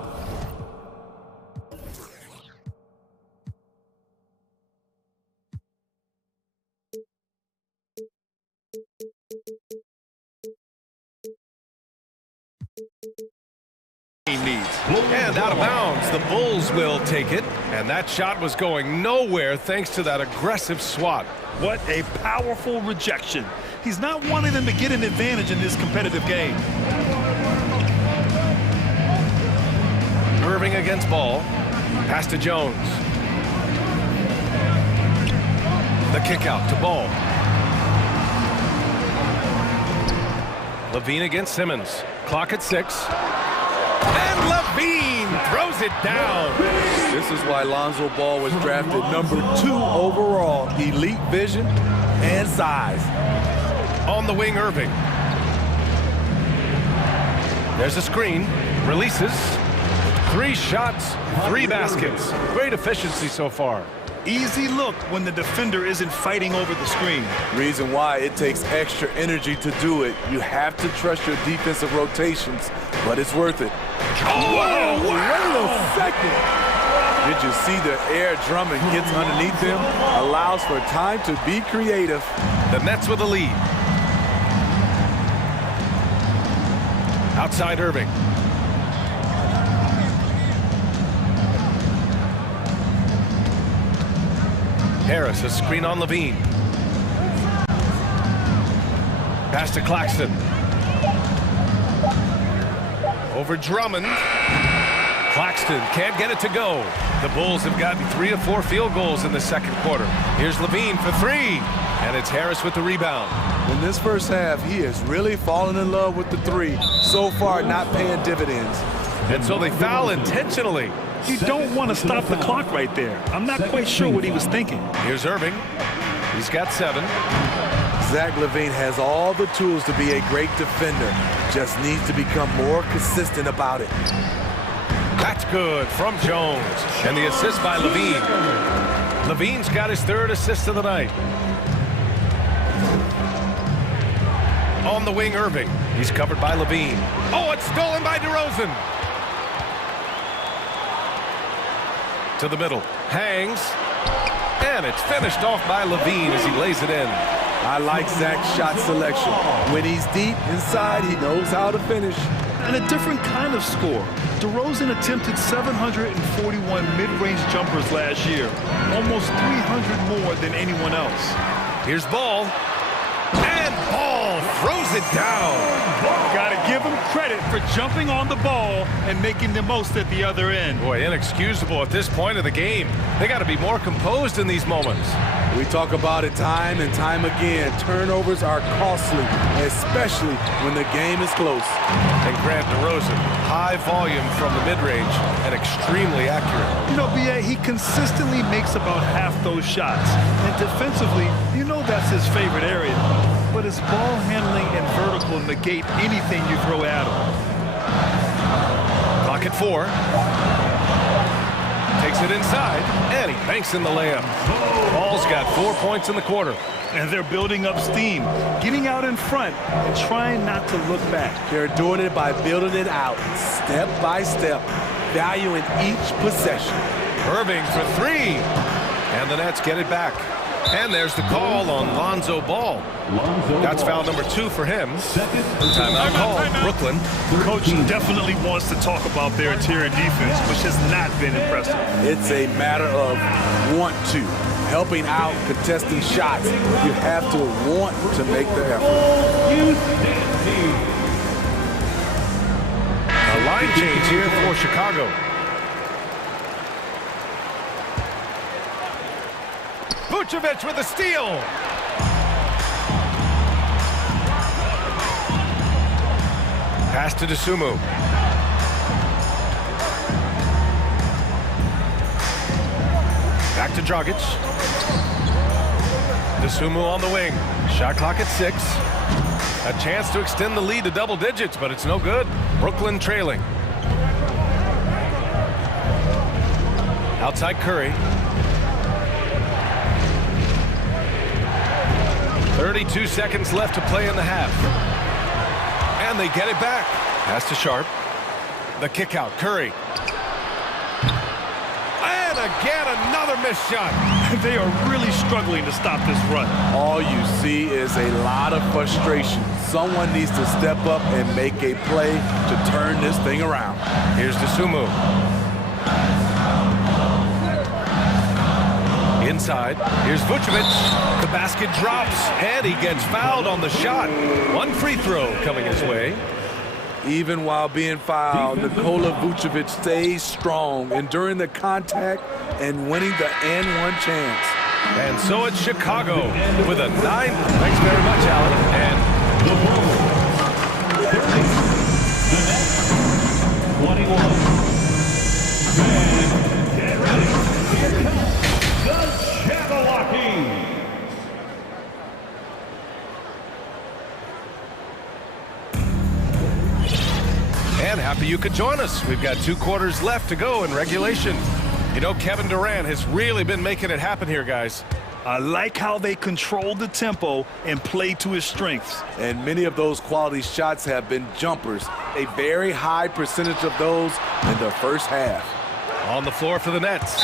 needs. And out of bounds, the Bulls will take it. And that shot was going nowhere thanks to that aggressive swat. What a powerful rejection. He's not wanting them to get an advantage in this competitive game. Irving against Ball. Pass to Jones. The kick out to Ball. Levine against Simmons. Clock at 6. And Levine throws it down. This is why Lonzo Ball was drafted number 2 overall. Elite vision and size. On the wing, Irving. There's a screen. Releases. 3 shots, 3 baskets. Great efficiency so far. Easy look when the defender isn't fighting over the screen. Reason why it takes extra energy to do it. You have to trust your defensive rotations, but it's worth it. Oh, whoa, wait a second. Did you see the air Drummond gets underneath them? Allows for time to be creative. The Nets with the lead. Outside Irving. Harris, a screen on Levine. Pass to Claxton. Over Drummond. Claxton can't get it to go. The Bulls have gotten 3 of 4 field goals in the second quarter. Here's Levine for 3. And it's Harris with the rebound. In this first half, he has really fallen in love with the 3. So far, not paying dividends. And so they foul intentionally. You don't want to stop the clock right there. I'm not quite sure what he was thinking. Here's Irving. He's got 7. Zach LaVine has all the tools to be a great defender. Just needs to become more consistent about it. That's good from Jones. And the assist by Levine. Levine's got his 3rd assist of the night. On the wing, Irving. He's covered by Levine. Oh, it's stolen by DeRozan. To the middle. Hangs. And it's finished off by Levine as he lays it in. I like Zach's shot selection. When he's deep inside, he knows how to finish. And a different kind of score. DeRozan attempted 741 mid-range jumpers last year. Almost 300 more than anyone else. Here's Ball. And Ball throws it down. Got to give him credit for jumping on the ball and making the most at the other end. Boy, inexcusable at this point of the game. They got to be more composed in these moments. We talk about it time and time again. Turnovers are costly, especially when the game is close. And Grant DeRozan, high volume from the mid-range and extremely accurate. You know, B.A., he consistently makes about half those shots. And defensively, you know that's his favorite area. But his ball handling and vertical negate anything you throw at him. Clock at 4. Takes it inside, and he banks in the layup. Ball's got 4 points in the quarter. And they're building up steam, getting out in front and trying not to look back. They're doing it by building it out, step by step, valuing each possession. Irving for 3. And the Nets get it back. And there's the call on Lonzo Ball. That's foul number 2 for him. Timeout call, Brooklyn. The coach definitely wants to talk about their interior defense, which has not been impressive. It's a matter of want to. Helping out, contesting shots. You have to want to make the effort. A line change here for Chicago. Vucevic with a steal. Pass to Dosunmu. Back to Dragic. Dosunmu on the wing. Shot clock at 6. A chance to extend the lead to double digits, but it's no good. Brooklyn trailing. Outside Curry. 32 seconds left to play in the half. And they get it back. Pass to Sharp. The kick out, Curry. And again, another missed shot. They are really struggling to stop this run. All you see is a lot of frustration. Someone needs to step up and make a play to turn this thing around. Here's Dosunmu. Inside, here's Vucevic. The basket drops, and he gets fouled on the shot. 1 free throw coming his way. Even while being fouled, Nikola Vucevic stays strong, enduring the contact and winning the and-one chance. And so it's Chicago with a 9. Thanks very much, Alan. And the Bulls 30. The Nets 21. And get ready. Here comes the Jabberwocky. And happy you could join us. We've got 2 quarters left to go in regulation. You know, Kevin Durant has really been making it happen here, guys. I like how they control the tempo and play to his strengths. And many of those quality shots have been jumpers. A very high percentage of those in the first half. On the floor for the Nets.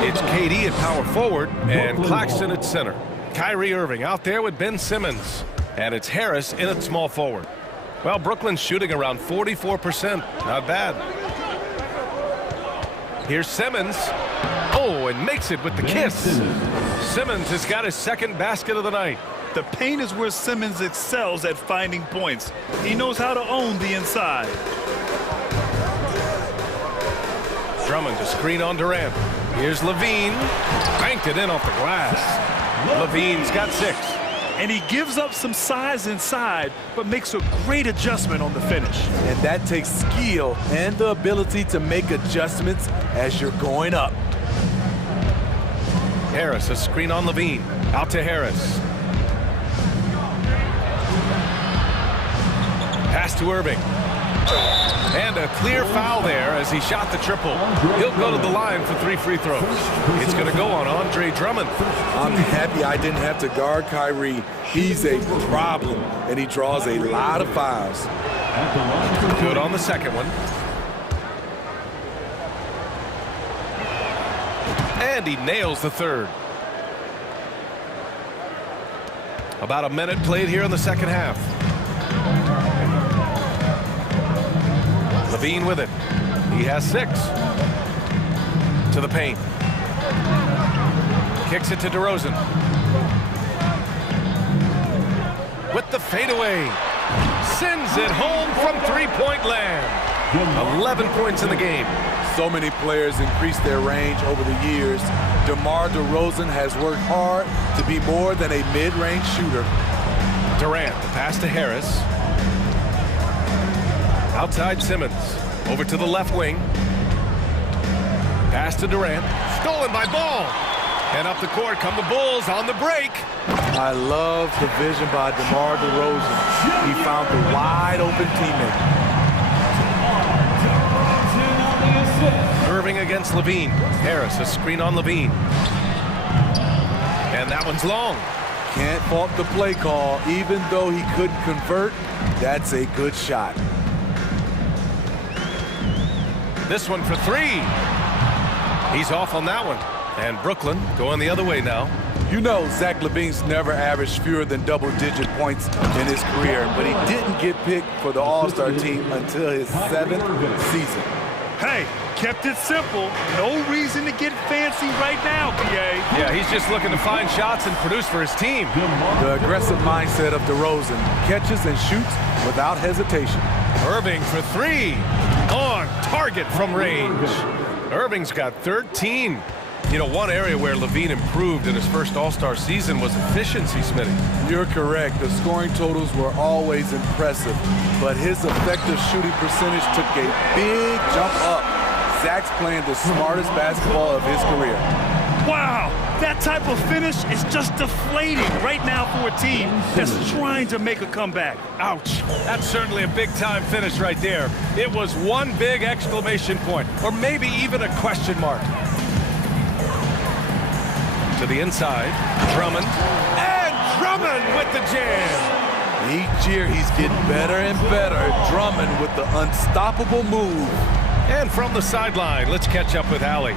It's KD at power forward and Claxton at center. Kyrie Irving out there with Ben Simmons. And it's Harris in at small forward. Well, Brooklyn's shooting around 44%. Not bad. Here's Simmons. Oh, and makes it with the kiss. Simmons has got his second basket of the night. The paint is where Simmons excels at finding points. He knows how to own the inside. Drummond to screen on Durant. Here's Levine. Banked it in off the glass. Levine's got 6. And he gives up some size inside, but makes a great adjustment on the finish. And that takes skill and the ability to make adjustments as you're going up. Harris, a screen on Levine. Out to Harris. Pass to Irving. And a clear foul there as he shot the triple. He'll go to the line for 3 free throws. It's going to go on Andre Drummond. I'm happy I didn't have to guard Kyrie. He's a problem, and he draws a lot of fouls. Good on the second one. And he nails the third. About a minute played here in the second half. Levine with it. He has 6. To the paint. Kicks it to DeRozan. With the fadeaway. Sends it home from three-point land. 11 points in the game. So many players increased their range over the years. DeMar DeRozan has worked hard to be more than a mid-range shooter. Durant, the pass to Harris. Outside Simmons. Over to the left wing. Pass to Durant. Stolen by Ball. And up the court come the Bulls on the break. I love the vision by DeMar DeRozan. He found the wide open teammate. Irving against Levine. Harris, a screen on Levine. And that one's long. Can't fault the play call. Even though he couldn't convert, that's a good shot. This one for 3. He's off on that one. And Brooklyn going the other way now. You know, Zach LaVine's never averaged fewer than double-digit points in his career, but he didn't get picked for the All-Star team until his 7th season. Hey, kept it simple. No reason to get fancy right now, PA. Yeah, he's just looking to find shots and produce for his team. The aggressive mindset of DeRozan catches and shoots without hesitation. Irving for 3. On target from range. Irving's got 13. You know, one area where Levine improved in his first All-Star season was efficiency, Smitty. You're correct. The scoring totals were always impressive, but his effective shooting percentage took a big jump up. Zach's playing the smartest basketball of his career. Wow, that type of finish is just deflating right now for a team that's trying to make a comeback. Ouch. That's certainly a big-time finish right there. It was one big exclamation point, or maybe even a question mark. To the inside, Drummond. And Drummond with the jam. Each year he's getting better and better. Drummond with the unstoppable move. And from the sideline, let's catch up with Allie.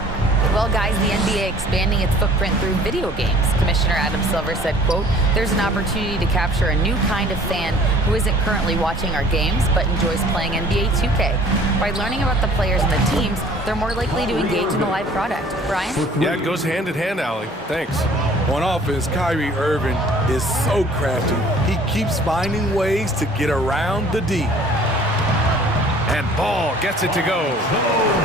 Well, guys, the NBA expanding its footprint through video games. Commissioner Adam Silver said, quote, "There's an opportunity to capture a new kind of fan who isn't currently watching our games but enjoys playing NBA 2K. By learning about the players and the teams, they're more likely to engage in the live product." Brian? Yeah, it goes hand in hand, Allie. Thanks. On offense, Kyrie Irving is so crafty. He keeps finding ways to get around the D. And Ball gets it to go.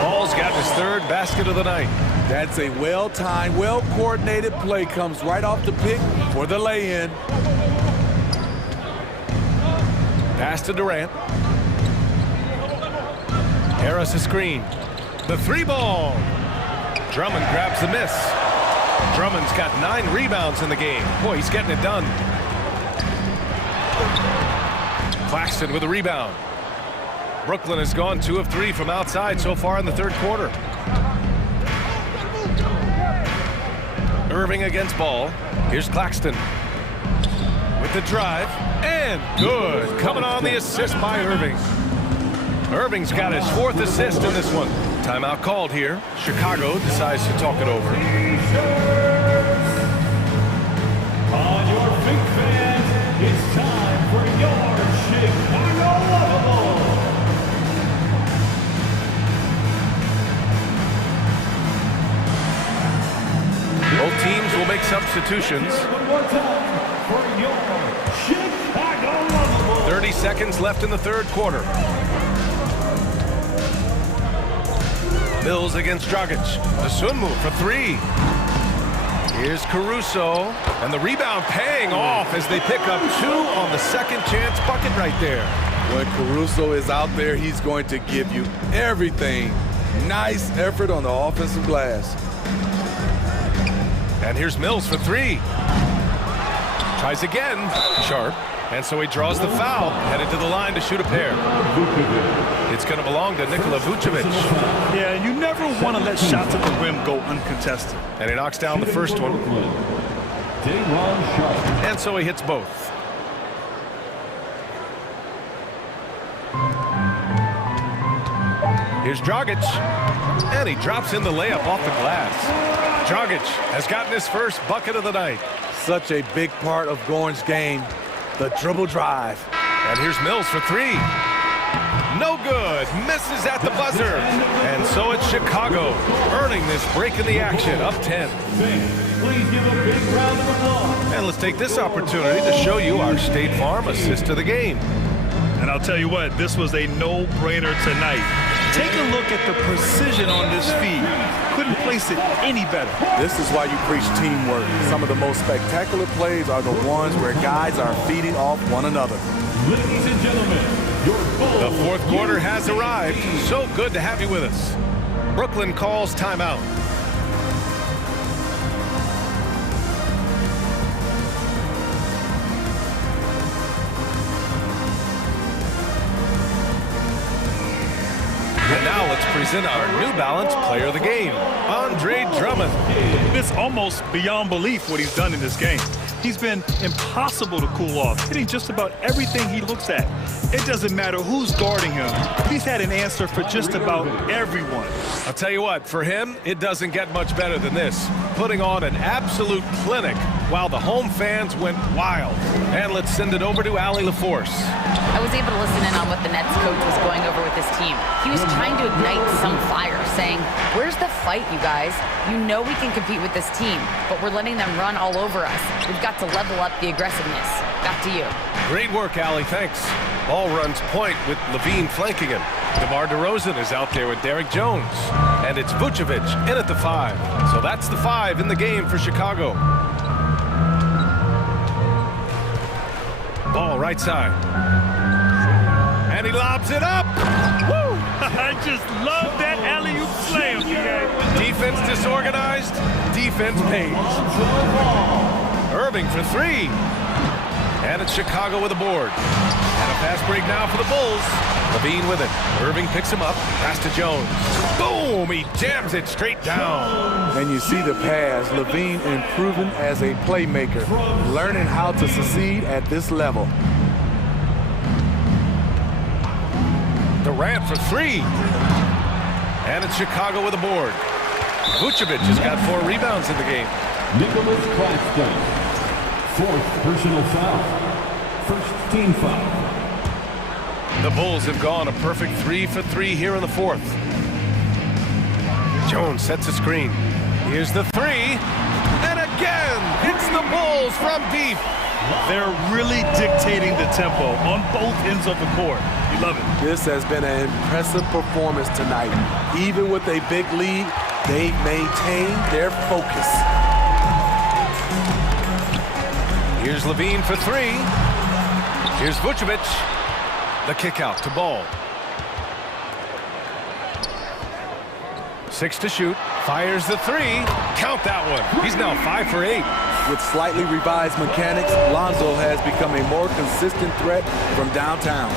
Ball's got his 3rd basket of the night. That's a well-timed, well-coordinated play. Comes right off the pick for the lay-in. Pass to Durant. Harris a screen. The 3-ball. Drummond grabs the miss. Drummond's got 9 rebounds in the game. Boy, he's getting it done. Claxton with a rebound. Brooklyn has gone 2 of 3 from outside so far in the 3rd quarter. Irving against Ball. Here's Claxton with the drive. And good. Coming on the assist by Irving. Irving's got his 4th assist in this one. Timeout called here. Chicago decides to talk it over. On your big fans, it's time for your Chicago Lovable. Both teams will make substitutions. One more time for your Chicago Lovable. 30 seconds left in the third quarter. Mills against Dragic. The Sunmu for three. Here's Caruso. And the rebound paying off as they pick up two on the second chance bucket right there. When Caruso is out there, he's going to give you everything. Nice effort on the offensive glass. And here's Mills for three. Tries again. Sharp. And so he draws the foul. Headed to the line to shoot a pair. It's going to belong to Nikola Vucevic. Yeah, you never want to let shots at the rim go uncontested. And he knocks down the first one. And so he hits both. Here's Dragic. And he drops in the layup off the glass. Dragic has gotten his first bucket of the night. Such a big part of Gorn's game, the dribble drive. And here's Mills for three. No good. Misses at the buzzer. And so it's Chicago earning this break in the action, up 10. Please give a big round of applause. And let's take this opportunity to show you our State Farm assist of the game. And I'll tell you what, this was a no-brainer tonight. Take a look at the precision on this feed. Couldn't place it any better. This is why you preach teamwork. Some of the most spectacular plays are the ones where guys are feeding off one another. Ladies and gentlemen, your The fourth quarter has arrived. So good to have you with us. Brooklyn calls timeout. And now let's present our New Balance Player of the Game, Andre Drummond. It's almost beyond belief what he's done in this game. He's been impossible to cool off, hitting just about everything he looks at. It doesn't matter who's guarding him. He's had an answer for just about everyone. I'll tell you what, for him, it doesn't get much better than this. Putting on an absolute clinic while the home fans went wild. And let's send it over to Allie LaForce. I was able to listen in on what the Nets coach was going over with his team. He was trying to ignite some fire, saying, "Where's the fight, you guys? You know we can compete with this team, but we're letting them run all over us. We've got to level up the aggressiveness." Back to you. Great work, Allie. Thanks. Ball runs point with Levine flanking him. DeMar DeRozan is out there with Derek Jones. And it's Vucevic in at the 5. So that's the 5 in the game for Chicago. Ball right side. And he lobs it up. Woo! I just love that alley-oop slam. Defense disorganized. Defense pays. Irving for three. And it's Chicago with a board. And a fast break now for the Bulls. Levine with it. Irving picks him up. Pass to Jones. Boom! He jams it straight down. And you see the pass. Levine improving as a playmaker, learning how to succeed at this level. Durant for three. And it's Chicago with a board. Vucevic has got 4 rebounds in the game. Nicholas Claxton, 4th personal foul. First team foul. The Bulls have gone a perfect 3 for 3 here in the 4th. Jones sets a screen. Here's the 3. And again, it's the Bulls from deep. They're really dictating the tempo on both ends of the court. You love it. This has been an impressive performance tonight. Even with a big lead, they maintain their focus. Here's Levine for 3. Here's Vucevic. The kick out to Ball. 6 to shoot. Fires the 3. Count that one. He's now 5 for 8. With slightly revised mechanics, Lonzo has become a more consistent threat from downtown.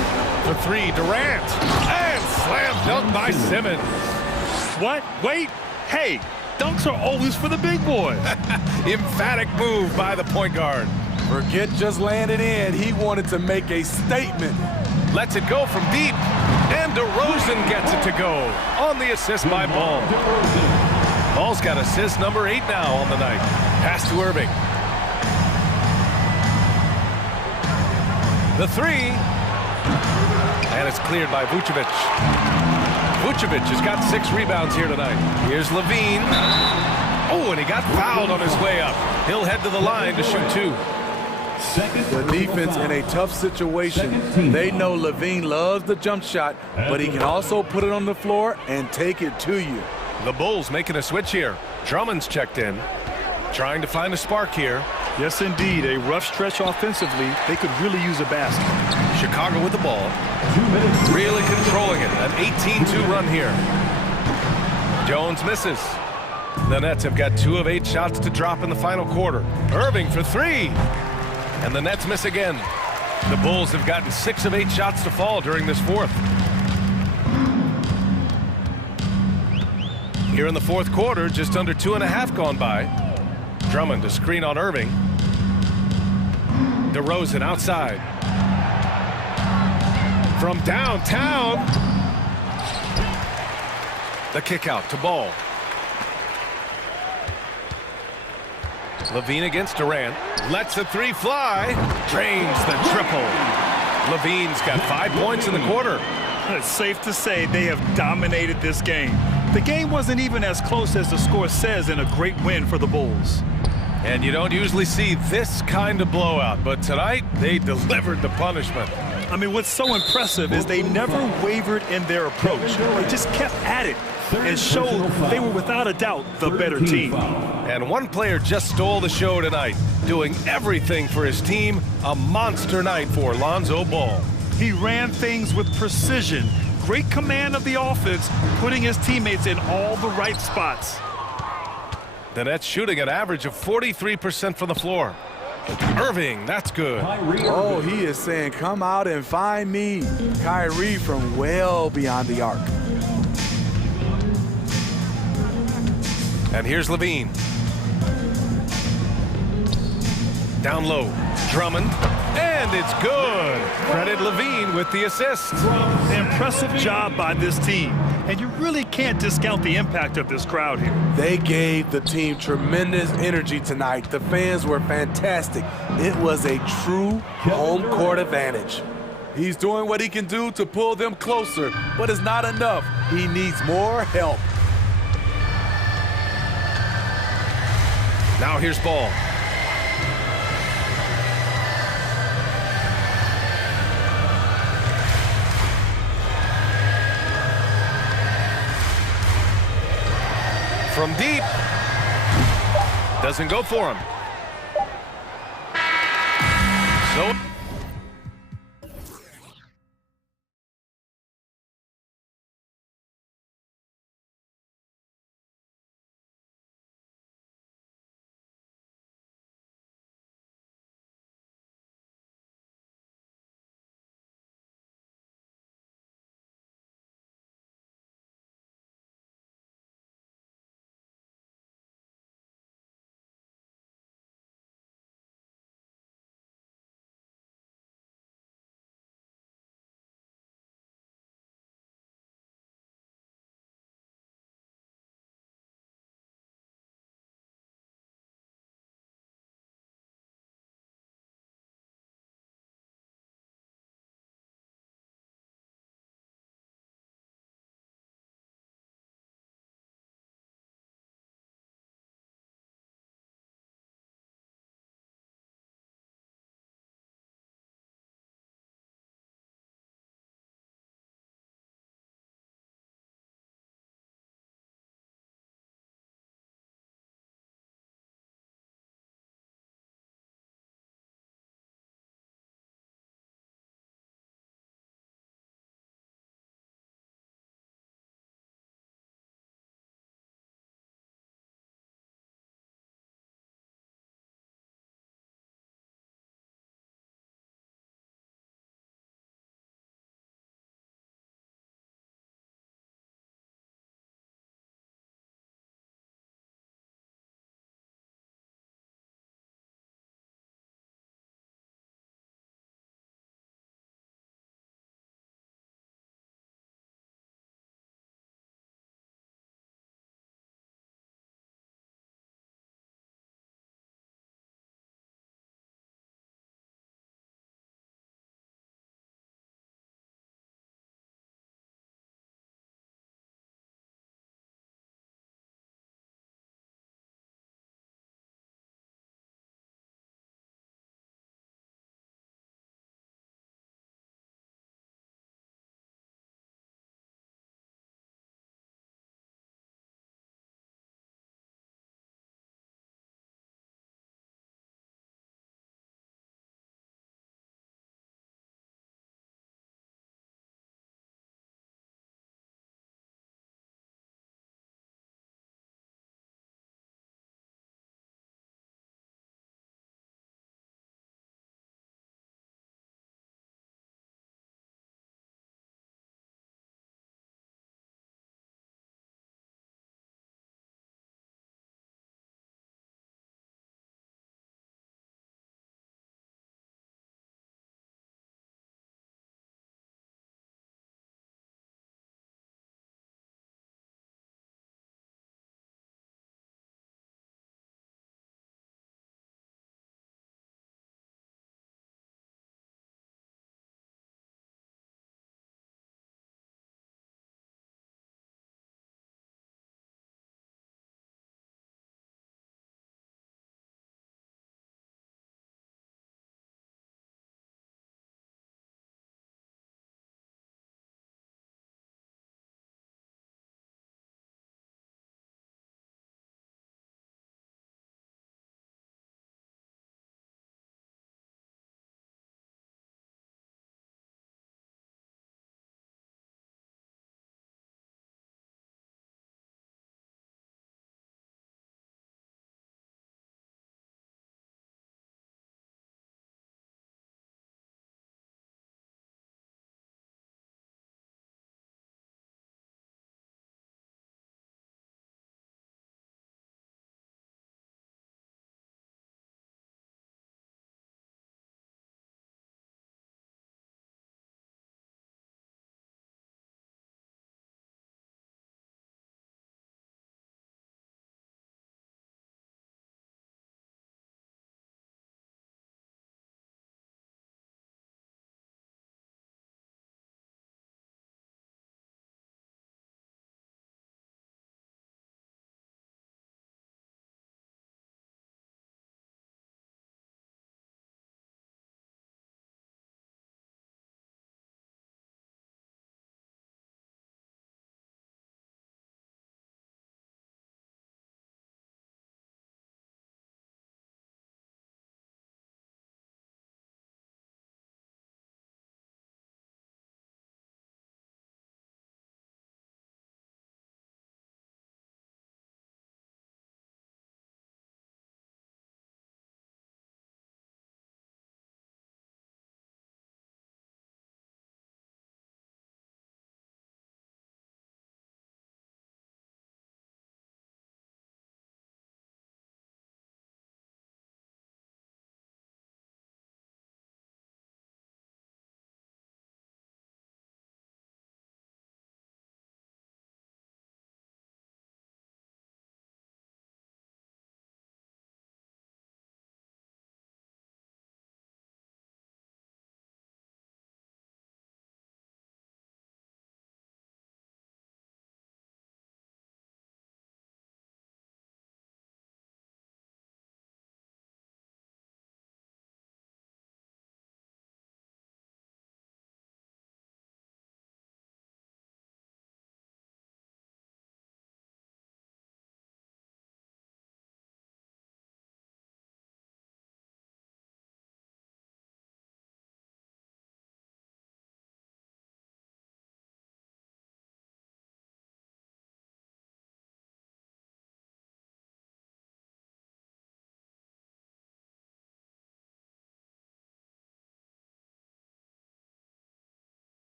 For 3, Durant. And slam dunk by Simmons. What? Wait. Hey, dunks are always for the big boys. Emphatic move by the point guard. Forget just laying it in. He wanted to make a statement. Lets it go from deep. And DeRozan gets it to go on the assist by Ball. Ball's got assist number 8 now on the night. Pass to Irving. The three. And it's cleared by Vucevic. Vucevic has got 6 rebounds here tonight. Here's Levine. Oh, and he got fouled on his way up. He'll head to the line to shoot 2. The defense in a tough situation. They know Levine loves the jump shot, but he can also put it on the floor and take it to you. The Bulls making a switch here. Drummond's checked in. Trying to find a spark here. Yes, indeed. A rough stretch offensively. They could really use a basket. Chicago with the ball. Really controlling it. An 18-2 run here. Jones misses. The Nets have got 2 of 8 shots to drop in the final quarter. Irving for 3. And the Nets miss again. The Bulls have gotten 6 of 8 shots to fall during this fourth. Here in the fourth quarter, just under 2.5 gone by. Drummond to screen on Irving. DeRozan outside. From downtown. The kick out to Ball. Levine against Durant. Lets the 3 fly. Drains the triple. Levine's got 5 points in the quarter. It's safe to say they have dominated this game. The game wasn't even as close as the score says in a great win for the Bulls. And you don't usually see this kind of blowout, but tonight they delivered the punishment. I mean, what's so impressive is they never wavered in their approach. They just kept at it and showed they were without a doubt the better team. And one player just stole the show tonight, doing everything for his team. A monster night for Lonzo Ball. He ran things with precision, great command of the offense, putting his teammates in all the right spots. The Nets shooting an average of 43% from the floor. Irving, that's good. Oh, he is saying, come out and find me. Kyrie from well beyond the arc. And here's Levine. Down low, Drummond, and it's good. Credit Levine with the assist. Impressive job by this team. And you really can't discount the impact of this crowd here. They gave the team tremendous energy tonight. The fans were fantastic. It was a true home court advantage. He's doing what he can do to pull them closer, but it's not enough. He needs more help. Now here's Ball. From deep. Doesn't go for him. So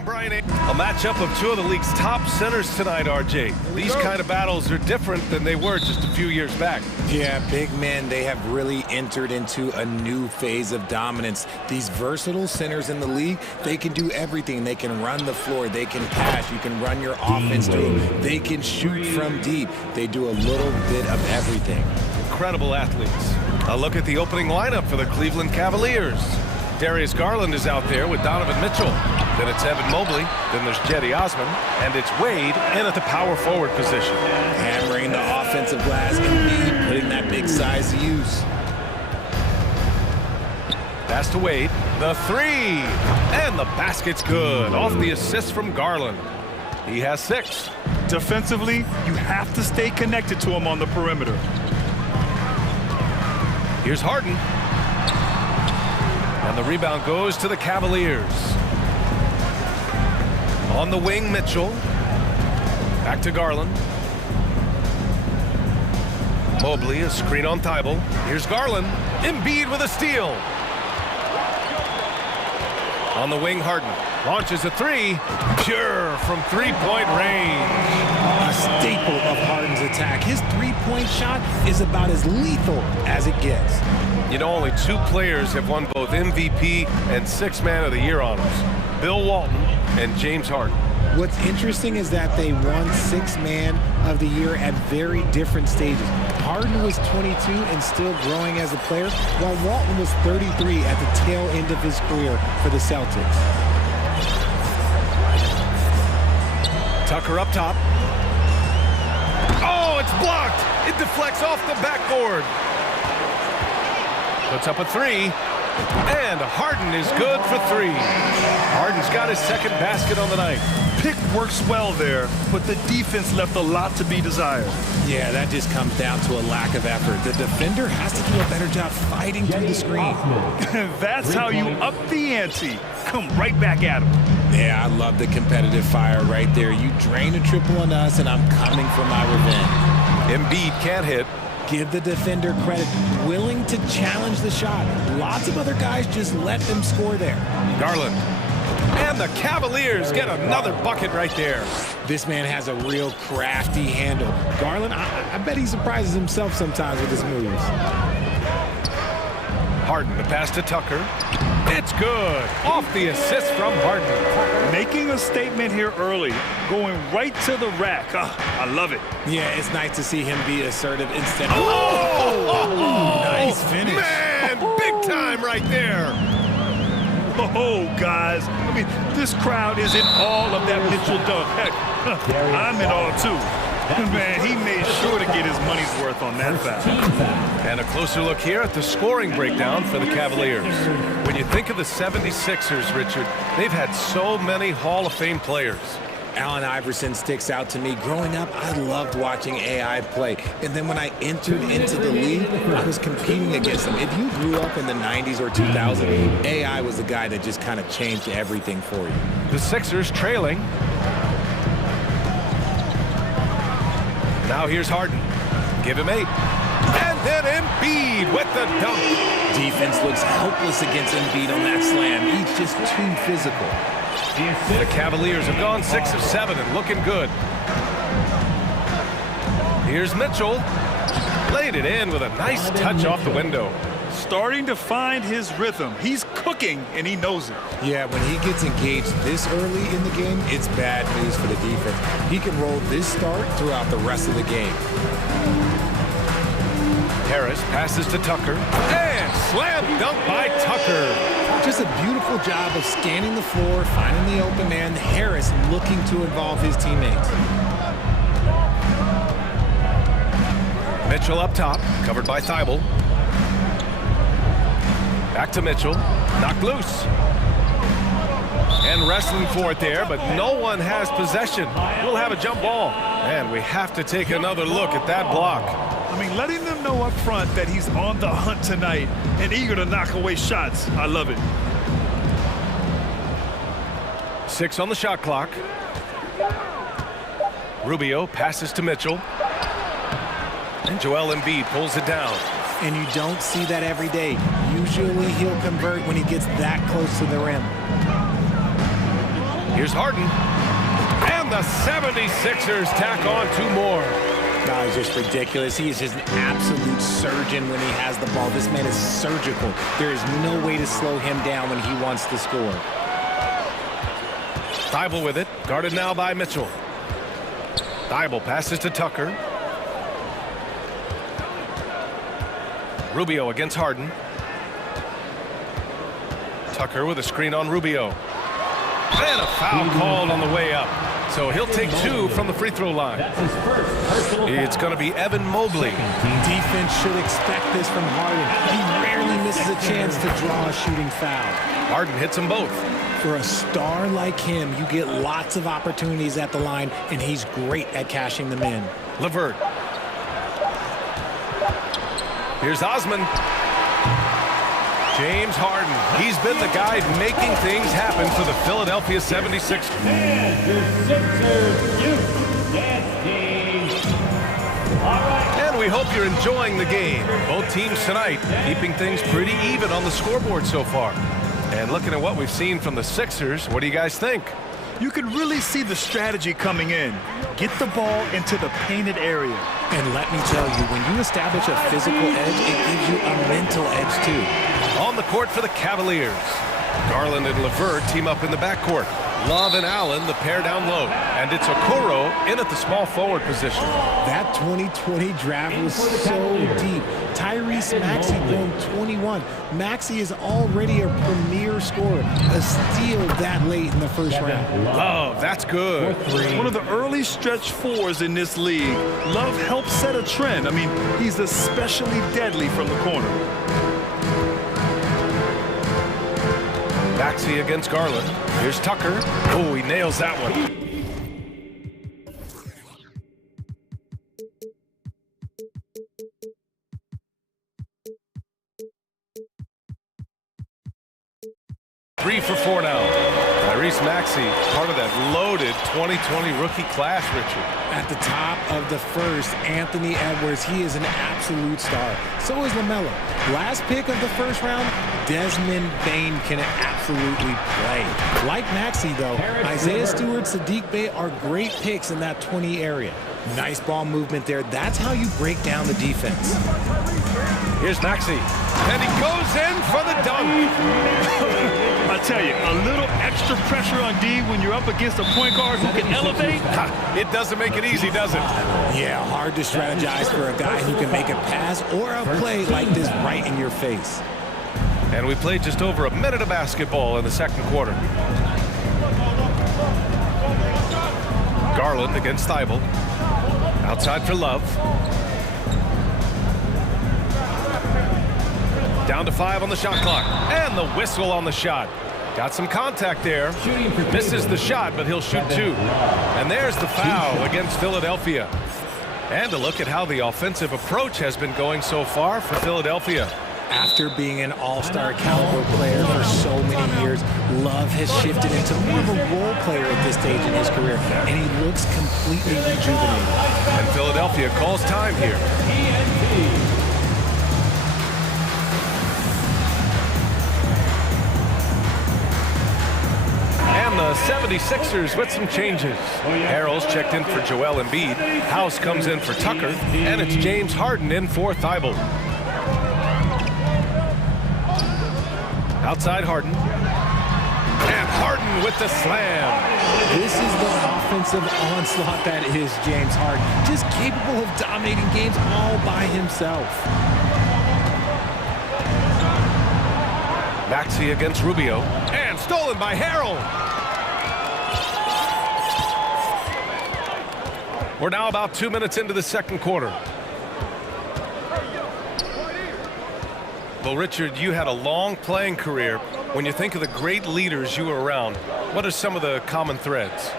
I'm Brian. A matchup of two of the league's top centers tonight, RJ. These kind of battles are different than they were just a few years back. Yeah, big men, they have really entered into a new phase of dominance. These versatile centers in the league, they can do everything. They can run the floor, they can pass, you can run your offense through them. They can shoot from deep. They do a little bit of everything. Incredible athletes. A look at the opening lineup for the Cleveland Cavaliers. Darius Garland is out there with Donovan Mitchell. Then it's Evan Mobley. Then there's Jetty Osman. And it's Wade in at the power forward position. Hammering the offensive glass and putting that big size to use. Pass to Wade. The three. And the basket's good. Off the assist from Garland. He has 6. Defensively, you have to stay connected to him on the perimeter. Here's Harden. And the rebound goes to the Cavaliers. On the wing, Mitchell. Back to Garland. Mobley, a screen on Thibault. Here's Garland. Embiid with a steal. On the wing, Harden. Launches a three. Pure from three-point range. A staple of Harden's attack. His three-point shot is about as lethal as it gets. You know, only 2 players have won both MVP and 6th Man of the Year honors. Bill Walton and James Harden. What's interesting is that they won 6th Man of the Year at very different stages. Harden was 22 and still growing as a player, while Walton was 33 at the tail end of his career for the Celtics. Tucker up top. Oh, it's blocked. It deflects off the backboard. Puts up a 3. And Harden is good for 3. Harden's got his 2nd basket on the night. Pick works well there, but the defense left a lot to be desired. Yeah, that just comes down to a lack of effort. The defender has to do a better job fighting through the screen. That's how you up the ante. Come right back at him. Yeah, I love the competitive fire right there. You drain a triple on us, and I'm coming for my revenge. Embiid can't hit. Give the defender credit, willing to challenge the shot. Lots of other guys just let them score there. Garland. And the Cavaliers get another bucket right there. This man has a real crafty handle. Garland, I bet he surprises himself sometimes with his moves. Harden, the pass to Tucker. It's good. Off the assist from Harden. Making a statement here early. Going right to the rack. I love it. Yeah, it's nice to see him be assertive instead of... Oh! Nice finish. Man, big time right there. Oh, guys. I mean, this crowd is in all of that Mitchell dunk. Heck, I'm in all, too. Man, he made sure to get his money's worth on that foul. And a closer look here at the scoring breakdown for the Cavaliers. When you think of the 76ers, Richard, they've had so many Hall of Fame players. Allen Iverson sticks out to me. Growing up, I loved watching AI play. And then when I entered into the league, I was competing against him. If you grew up in the 90s or 2000, AI was the guy that just kind of changed everything for you. The Sixers trailing. Now here's Harden. Give him 8. And then Embiid with the dunk. Defense looks helpless against Embiid on that slam. He's just too physical. The Cavaliers have gone 6 of 7 and looking good. Here's Mitchell. Laid it in with a nice touch off the window. Starting to find his rhythm. He's cooking, and he knows it. Yeah, when he gets engaged this early in the game, it's bad news for the defense. He can roll this start throughout the rest of the game. Harris passes to Tucker. And slam dunk by Tucker. Just a beautiful job of scanning the floor, finding the open man. Harris looking to involve his teammates. Mitchell up top, covered by Thibault. Back to Mitchell, knocked loose. And wrestling for it there, but no one has possession. We'll have a jump ball. And we have to take another look at that block. I mean, letting them know up front that he's on the hunt tonight and eager to knock away shots. I love it. 6 on the shot clock. Rubio passes to Mitchell. And Joel Embiid pulls it down. And you don't see that every day. Usually he'll convert when he gets that close to the rim. Here's Harden. And the 76ers tack on 2 more. No, he's just ridiculous. He is just an absolute surgeon when he has the ball. This man is surgical. There is no way to slow him down when he wants to score. Thibault with it, guarded now by Mitchell. Thibault passes to Tucker. Rubio against Harden. Tucker with a screen on Rubio. And a foul called on the way up. So he'll take 2 from the free throw line. It's going to be Evan Mobley. Defense should expect this from Harden. He rarely misses a chance to draw a shooting foul. Harden hits them both. For a star like him, you get lots of opportunities at the line, and he's great at cashing them in. LeVert. Here's Osman. James Harden. He's been the guy making things happen for the Philadelphia 76ers. And we hope you're enjoying the game. Both teams tonight keeping things pretty even on the scoreboard so far. And looking at what we've seen from the Sixers, what do you guys think? You can really see the strategy coming in. Get the ball into the painted area. And let me tell you, when you establish a physical edge, it gives you a mental edge too. On the court for the Cavaliers. Garland and LeVert team up in the backcourt. Love and Allen, the pair down low. And it's Okoro in at the small forward position. That 2020 draft was so deep. Tyrese Maxey going 21. Maxey is already a premier scorer. A steal that late in the first round. Love, that's good. One of the early stretch 4s in this league. Love helps set a trend. I mean, he's especially deadly from the corner. Maxey against Garland. Here's Tucker. Oh, he nails that one. Three for 4 now. Tyrese Maxey, part of that loaded 2020 rookie class, Richard. At the top of the first, Anthony Edwards, he is an absolute star. So is LaMelo. Last pick of the first round, Desmond Bane can absolutely play. Like Maxey, though, Isaiah Stewart, Sadiq Bey are great picks in that 20 area. Nice ball movement there. That's how you break down the defense. Here's Maxey. And he goes in for the dunk. I tell you, a little extra pressure on D when you're up against a point guard who can elevate. It doesn't make it easy, does it? Yeah, hard to strategize for a guy who can make a pass or a play like this right in your face. And we played just over a minute of basketball in the second quarter. Garland against Thibault. Outside for Love. Down to 5 on the shot clock. And the whistle on the shot. Got some contact there. Misses the shot, but he'll shoot 2. And there's the foul against Philadelphia. And a look at how the offensive approach has been going so far for Philadelphia. After being an all-star caliber player for so many years, Love has shifted into more of a role player at this stage in his career, and he looks completely rejuvenated. And Philadelphia calls time here. And the 76ers with some changes. Harrell's checked in for Joel Embiid. House comes in for Tucker, and it's James Harden in for Thibault. Outside Harden. And Harden with the slam. This is the offensive onslaught that is James Harden. Just capable of dominating games all by himself. Maxey against Rubio. And stolen by Harrell. We're now about 2 minutes into the second quarter. Well, Richard, you had a long playing career. When you think of the great leaders you were around, what are some of the common threads?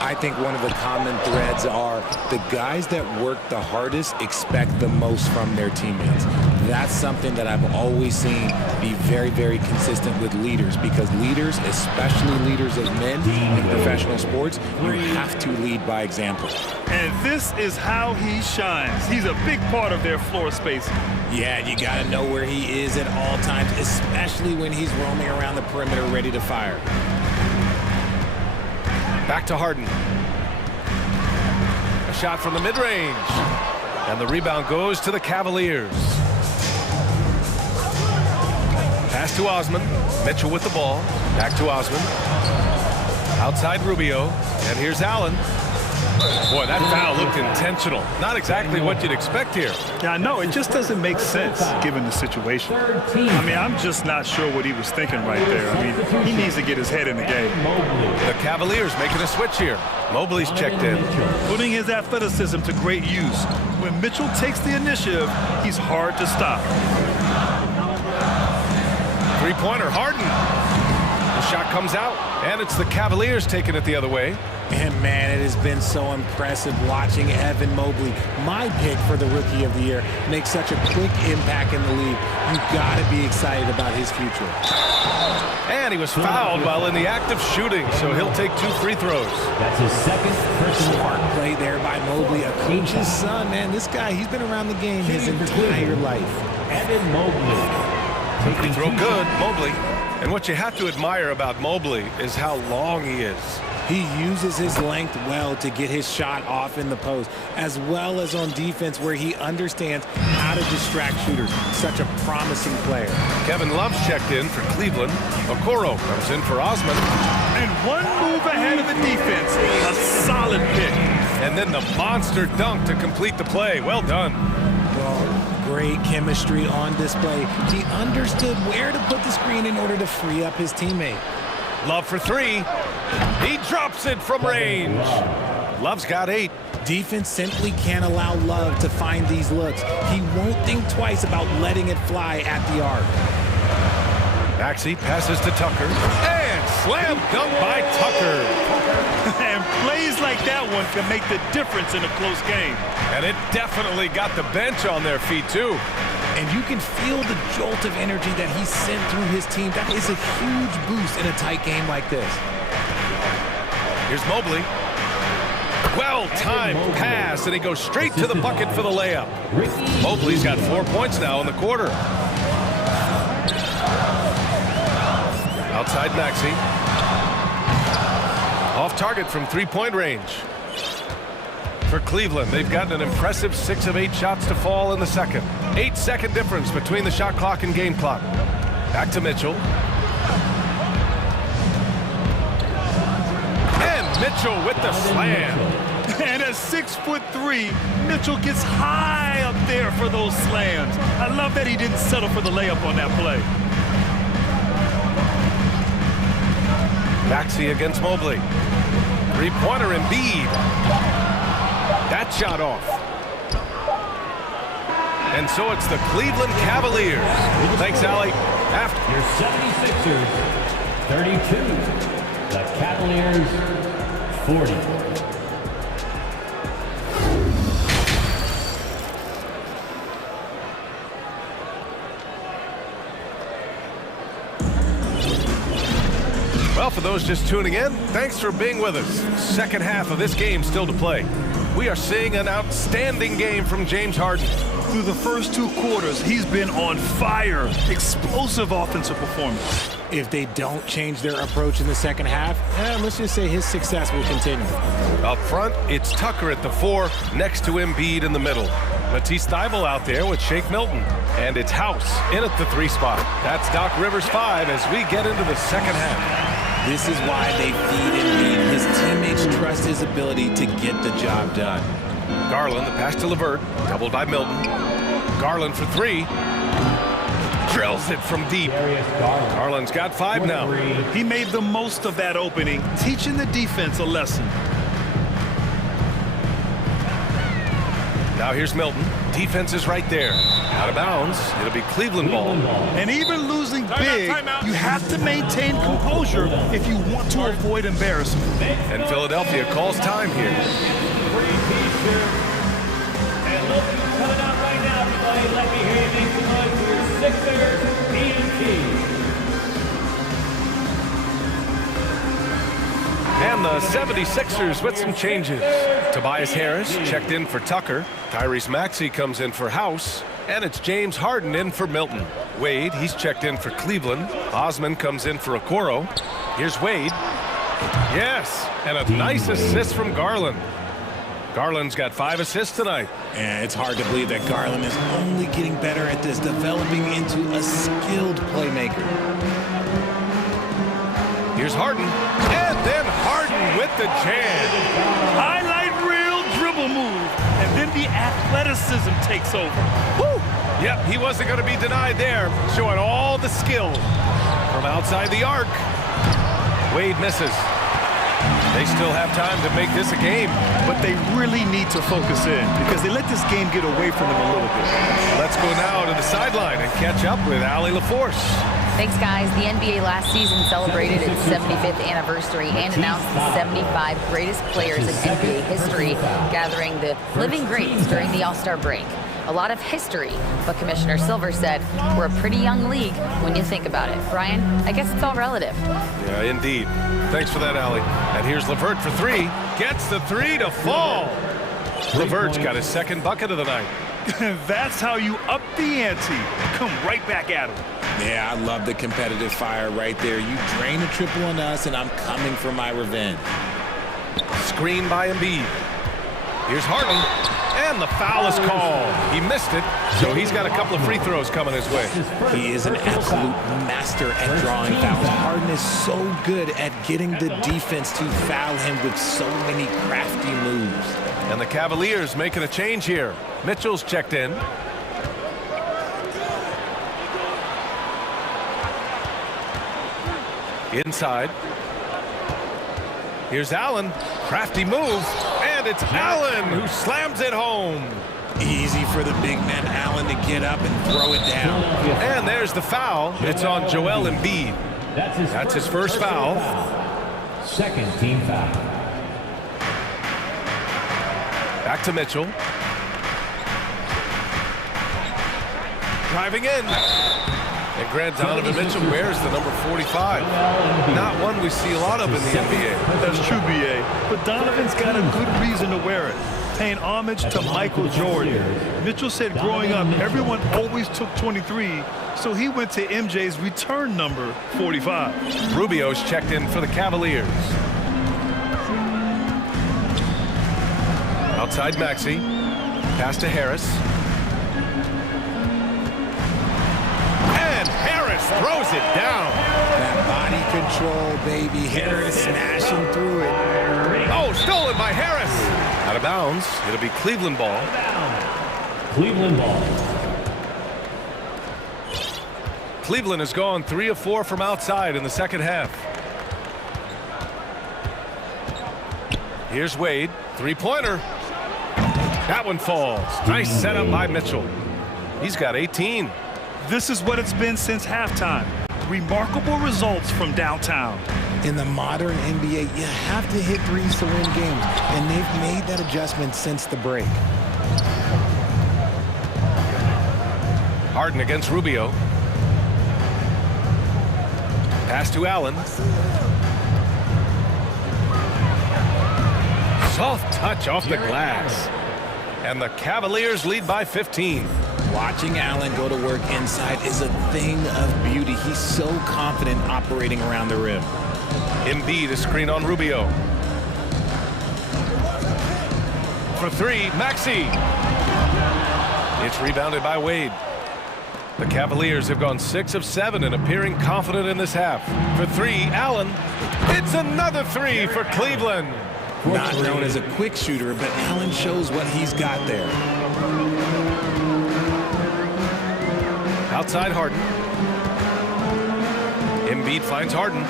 I think one of the common threads are the guys that work the hardest expect the most from their teammates. That's something that I've always seen be very, very consistent with leaders, because leaders, especially leaders of men in professional sports, you have to lead by example. And this is how he shines. He's a big part of their floor space. Yeah, you got to know where he is at all times, especially when he's roaming around the perimeter ready to fire. Back to Harden. A shot from the mid-range. And the rebound goes to the Cavaliers. Pass to Osman. Mitchell with the ball. Back to Osman. Outside Rubio. And here's Allen. Boy, that foul looked intentional. Not exactly what you'd expect here. Yeah, I know. It just doesn't make sense given the situation. I mean, I'm just not sure what he was thinking right there. I mean, he needs to get his head in the game. The Cavaliers making a switch here. Mobley's checked in. Putting his athleticism to great use. When Mitchell takes the initiative, he's hard to stop. Three-pointer, Harden. The shot comes out, and it's the Cavaliers taking it the other way. And man, it has been so impressive watching Evan Mobley, my pick for the Rookie of the Year, make such a quick impact in the league. You've got to be excited about his future. And he was fouled while in the act of shooting, so he'll take 2 free throws. That's his second personal. Smart play there by Mobley, a coach's son. Man, this guy, he's been around the game his entire life. Evan Mobley. Free throw good, Mobley. And what you have to admire about Mobley is how long he is. He uses his length well to get his shot off in the post, as well as on defense where he understands how to distract shooters. Such a promising player. Kevin Love's checked in for Cleveland. Okoro comes in for Osman. And one move ahead of the defense. A solid pick. And then the monster dunk to complete the play. Well done. Well, great chemistry on display. He understood where to put the screen in order to free up his teammate. Love for 3. He drops it from range. Love's got 8. Defense simply can't allow Love to find these looks. He won't think twice about letting it fly at the arc. Maxey passes to Tucker. And slam dunk by Tucker. And plays like that one can make the difference in a close game. And it definitely got the bench on their feet, too. And you can feel the jolt of energy that he sent through his team. That is a huge boost in a tight game like this. Here's Mobley. Well-timed pass, and he goes straight to the bucket for the layup. Mobley's got 4 points now in the quarter. Outside Maxey. Off target from three-point range. For Cleveland, they've gotten an impressive 6 of 8 shots to fall in the second. 8-second difference between the shot clock and game clock. Back to Mitchell. And Mitchell with the slam. And at 6'3", Mitchell gets high up there for those slams. I love that he didn't settle for the layup on that play. Maxey against Mobley. Three-pointer Embiid. That shot off. And so it's the Cleveland Cavaliers. Thanks, Allie. After your 76ers, 32. The Cavaliers, 40. Well, for those just tuning in, thanks for being with us. Second half of this game still to play. We are seeing an outstanding game from James Harden. Through the first 2 quarters, he's been on fire. Explosive offensive performance. If they don't change their approach in the second half, let's just say his success will continue. Up front, it's Tucker at the 4, next to Embiid in the middle. Matisse Thybulle out there with Shake Milton. And it's House in at the 3 spot. That's Doc Rivers 5 as we get into the second half. This is why they feed Embiid. His teammates trust his ability to get the job done. Garland, the pass to LeVert, doubled by Milton. Garland for 3. Drills it from deep. Garland's got 5 now. He made the most of that opening, teaching the defense a lesson. Now here's Milton. Defense is right there. Out of bounds. It'll be Cleveland ball. And even losing big, you have to maintain composure if you want to avoid embarrassment. And Philadelphia calls time here. And look who's coming out right now, everybody. Let me hear you make some noise for your Sixers EMT. And the 76ers with some changes. Tobias Harris checked in for Tucker. Tyrese Maxey comes in for House. And it's James Harden in for Milton. Wade, he's checked in for Cleveland. Osman comes in for Okoro. Here's Wade. Yes, and a nice assist from Garland. Garland's got 5 assists tonight. And it's hard to believe that Garland is only getting better at this, developing into a skilled playmaker. Here's Harden, and then Harden with the jam. Highlight reel dribble move, and then the athleticism takes over. Woo! Yep, he wasn't going to be denied there, showing all the skill from outside the arc. Wade misses. They still have time to make this a game. But they really need to focus in because they let this game get away from them a little bit. Let's go now to the sideline and catch up with Allie LaForce. Thanks, guys. The NBA last season celebrated its 75th anniversary and announced the 75 greatest players in NBA history, gathering the living greats during the All-Star break. A lot of history, but Commissioner Silver said we're a pretty young league when you think about it. Brian, I guess it's all relative. Yeah, indeed. Thanks for that, Allie. And here's LeVert for 3. Gets the 3 to fall. LeVert's got his second bucket of the night. That's how you up the ante. Come right back at him. Yeah, I love the competitive fire right there. You drain a triple on us, and I'm coming for my revenge. Screen by Embiid. Here's Harden, and the foul is called. He missed it, so he's got a couple of free throws coming his way. He is an absolute master at drawing fouls. Harden is so good at getting the defense to foul him with so many crafty moves. And the Cavaliers making a change here. Mitchell's checked in. Inside. Here's Allen. Crafty move. And it's Allen who slams it home. Easy for the big man Allen to get up and throw it down. And there's the foul. It's on Joel Embiid. That's his first foul. Second team foul. Back to Mitchell. Driving in. And Grant Donovan Mitchell wears the number 45. Not one we see a lot of in the NBA. That's true, B.A. But Donovan's got a good reason to wear it. Paying homage to Michael Jordan. Mitchell said growing up, everyone always took 23, so he went to MJ's return number 45. Rubio's checked in for the Cavaliers. Outside Maxey. Pass to Harris. And Harris throws it down. That body control, baby. Harris smashing through it. Oh, stolen by Harris. Out of bounds. It'll be Cleveland ball. Cleveland ball. Cleveland has gone 3 of 4 from outside in the second half. Here's Wade. 3-pointer. That one falls. Nice setup by Mitchell. He's got 18. This is what it's been since halftime. Remarkable results from downtown. In the modern NBA, you have to hit threes to win games, and they've made that adjustment since the break. Harden against Rubio. Pass to Allen. Soft touch off the glass. And the Cavaliers lead by 15. Watching Allen go to work inside is a thing of beauty. He's so confident operating around the rim. Embiid is screen on Rubio. For 3, Maxey. It's rebounded by Wade. The Cavaliers have gone 6 of 7 and appearing confident in this half. For 3, Allen. It's another 3 for Cleveland. Not known as a quick shooter, but Allen shows what he's got there. Outside Harden. Embiid finds Harden.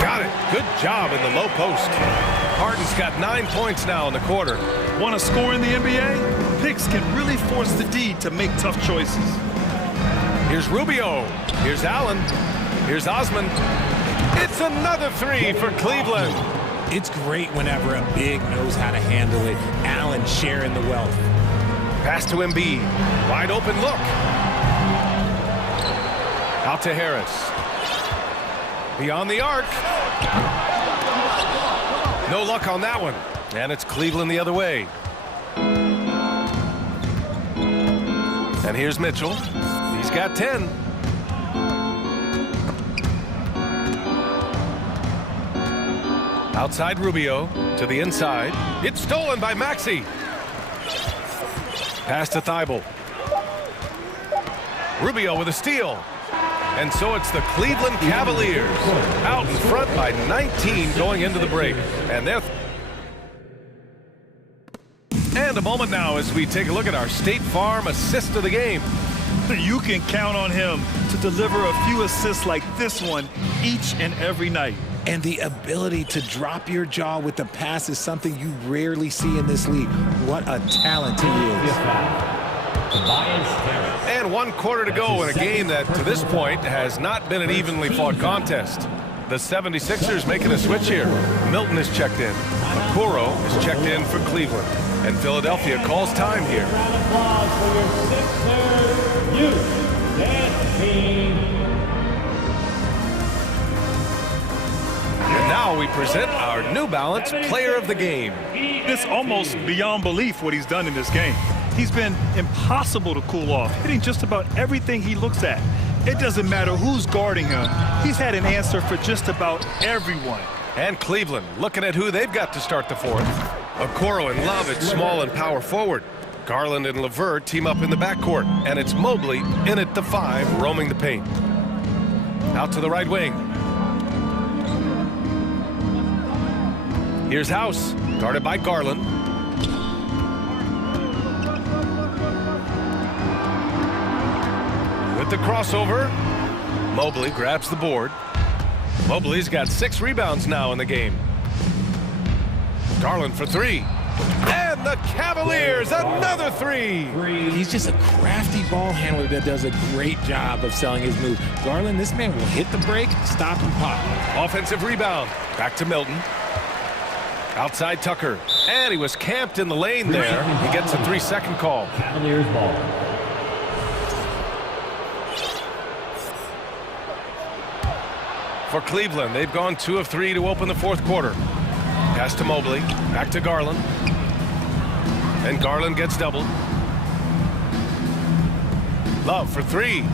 Got it. Good job in the low post. Harden's got 9 points now in the quarter. Want to score in the NBA? Picks can really force the D to make tough choices. Here's Rubio. Here's Allen. Here's Osman. It's another 3 for Cleveland. It's great whenever a big knows how to handle it. Allen sharing the wealth. Pass to Embiid. Wide open look. Out to Harris. Beyond the arc. No luck on that one. And it's Cleveland the other way. And here's Mitchell. He's got 10. Outside Rubio to the inside. It's stolen by Maxey. Pass to Thibault. Rubio with a steal. And so it's the Cleveland Cavaliers out in front by 19 going into the break. And a moment now as we take a look at our State Farm assist of the game. You can count on him to deliver a few assists like this one each and every night. And the ability to drop your jaw with the pass is something you rarely see in this league. What a talent he is. And 1 quarter to go in a game that, to this point, has not been an evenly fought contest. The 76ers making a switch here. Milton is checked in. Okoro is checked in for Cleveland. And Philadelphia calls time here. Round of applause for your Sixers youth dance team. And now we present our New Balance Player of the Game. It's almost beyond belief what he's done in this game. He's been impossible to cool off, hitting just about everything he looks at. It doesn't matter who's guarding him. He's had an answer for just about everyone. And Cleveland looking at who they've got to start the fourth. Okoro and Love at small and power forward. Garland and LeVert team up in the backcourt. And it's Mobley in at the 5, roaming the paint. Out to the right wing. Here's House, guarded by Garland. With the crossover, Mobley grabs the board. Mobley's got 6 rebounds now in the game. Garland for 3. And the Cavaliers, another 3. He's just a crafty ball handler that does a great job of selling his move. Garland, this man will hit the break, stop, and pop. Offensive rebound. Back to Milton. Outside Tucker. And he was camped in the lane there. He gets a 3-second call. Cavaliers ball. For Cleveland, they've gone 2 of 3 to open the fourth quarter. Pass to Mobley. Back to Garland. And Garland gets doubled. Love for 3.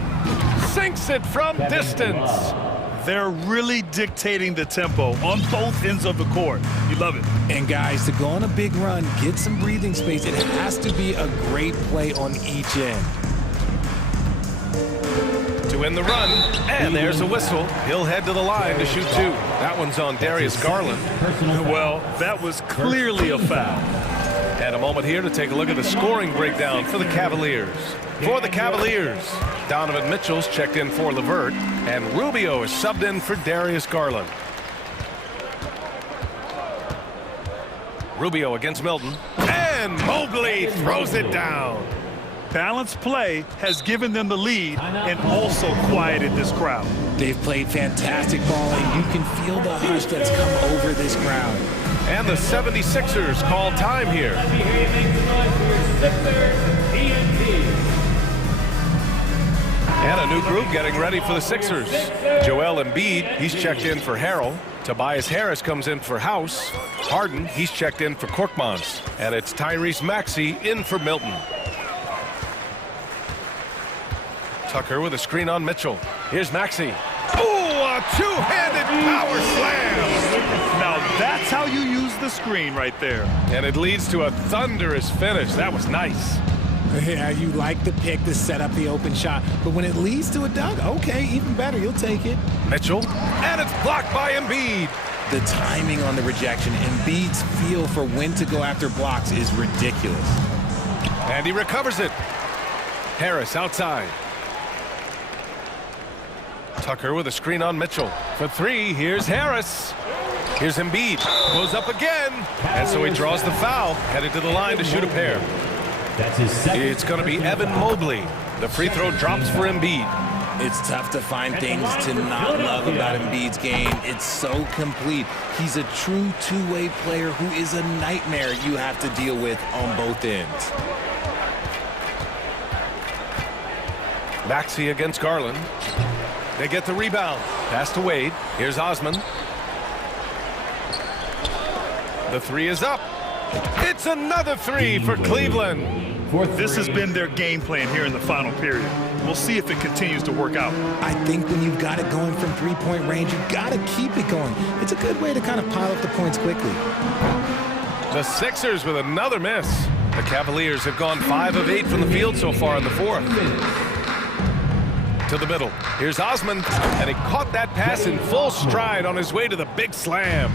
Sinks it from distance. They're really dictating the tempo on both ends of the court. You love it. And guys, to go on a big run, get some breathing space, it has to be a great play on each end. To win the run, and there's a whistle. He'll head to the line to shoot 2. That one's on Darius Garland. Well, that was clearly a foul. And a moment here to take a look at the scoring breakdown for the Cavaliers. For the Cavaliers, Donovan Mitchell's checked in for LeVert, and Rubio is subbed in for Darius Garland. Rubio against Milton, and Mobley throws it down. Balanced play has given them the lead and also quieted this crowd. They've played fantastic ball, and you can feel the hush that's come over this crowd. And the 76ers call time here. Let me hear you make some noise for your Sixers ENT. And a new group getting ready for the Sixers. Joel Embiid, he's checked in for Harrell. Tobias Harris comes in for House. Harden, he's checked in for Korkmaz. And it's Tyrese Maxey in for Milton. Tucker with a screen on Mitchell. Here's Maxey. Ooh, a two-handed power slam. Now that's how you use the screen right there. And it leads to a thunderous finish. That was nice. Yeah, you like the pick to set up the open shot, but when it leads to a dunk, okay, even better, you'll take it. Mitchell, and it's blocked by Embiid. The timing on the rejection, Embiid's feel for when to go after blocks is ridiculous. And he recovers it. Harris outside. Tucker with a screen on Mitchell. For 3, here's Harris. Here's Embiid. Goes up again. And so he draws the foul. Headed to the line to shoot a pair. That's his second. It's going to be Evan Mobley. The free throw drops for Embiid. It's tough to find things to not love about Embiid's game. It's so complete. He's a true two-way player who is a nightmare you have to deal with on both ends. Maxey against Garland. They get the rebound. Pass to Wade. Here's Osman. The 3 is up. It's another 3 for Cleveland. This has been their game plan here in the final period. We'll see if it continues to work out. I think when you've got it going from three-point range, you've got to keep it going. It's a good way to kind of pile up the points quickly. The Sixers with another miss. The Cavaliers have gone 5 of 8 from the field so far in the fourth. To the middle. Here's Osman, and he caught that pass in full stride on his way to the big slam.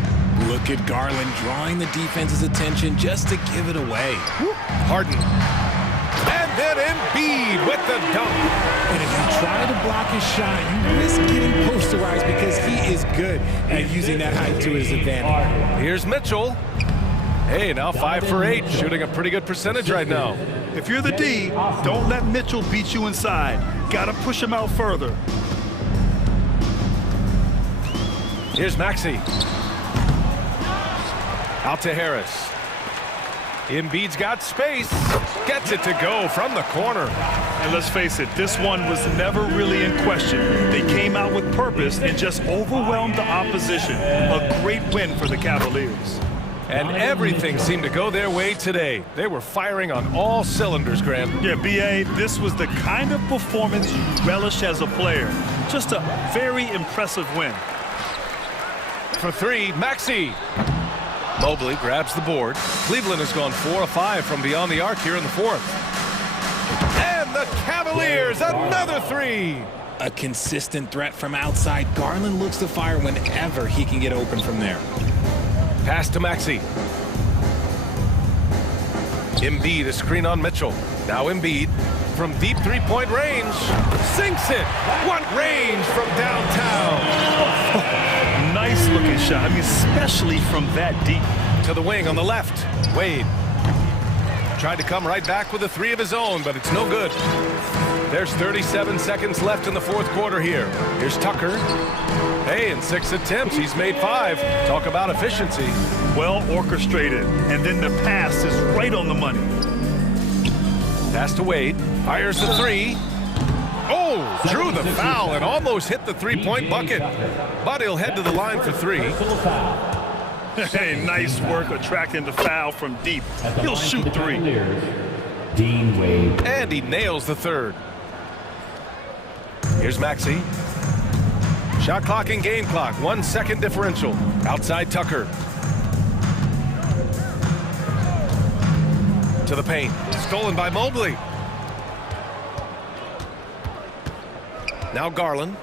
Look at Garland drawing the defense's attention just to give it away. Harden. And then Embiid with the dunk. And if you try to block his shot, you risk getting posterized because he is good at using that height to his advantage. Here's Mitchell. Hey, now 5 for 8, shooting a pretty good percentage right now. If you're the D, don't let Mitchell beat you inside. Got to push him out further. Here's Maxey. Out to Harris. Embiid's got space. Gets it to go from the corner. And let's face it, this one was never really in question. They came out with purpose and just overwhelmed the opposition. A great win for the Cavaliers. And everything seemed to go their way today. They were firing on all cylinders, Graham. Yeah, B.A., this was the kind of performance you relish as a player. Just a very impressive win. For 3, Maxey. Mobley grabs the board. Cleveland has gone 4 of 5 from beyond the arc here in the fourth. And the Cavaliers, another 3. A consistent threat from outside. Garland looks to fire whenever he can get open from there. Pass to Maxey. Embiid, a screen on Mitchell. Now Embiid from deep three-point range. Sinks it. What range from downtown. Nice looking shot. I mean, especially from that deep. To the wing on the left. Wade. Tried to come right back with a 3 of his own, but it's no good. There's 37 seconds left in the fourth quarter here. Here's Tucker. Hey, in 6 attempts, he's made 5. Talk about efficiency. Well orchestrated, and then the pass is right on the money. Pass to Wade. Fires the 3. Oh, drew the foul and almost hit the three-point bucket. But he'll head to the line for 3. Hey, nice work attracting the foul from deep. He'll shoot 3. Dean Wade. And he nails the 3rd. Here's Maxey. Shot clock and game clock. 1 second differential. Outside Tucker. To the paint. Stolen by Mobley. Now Garland.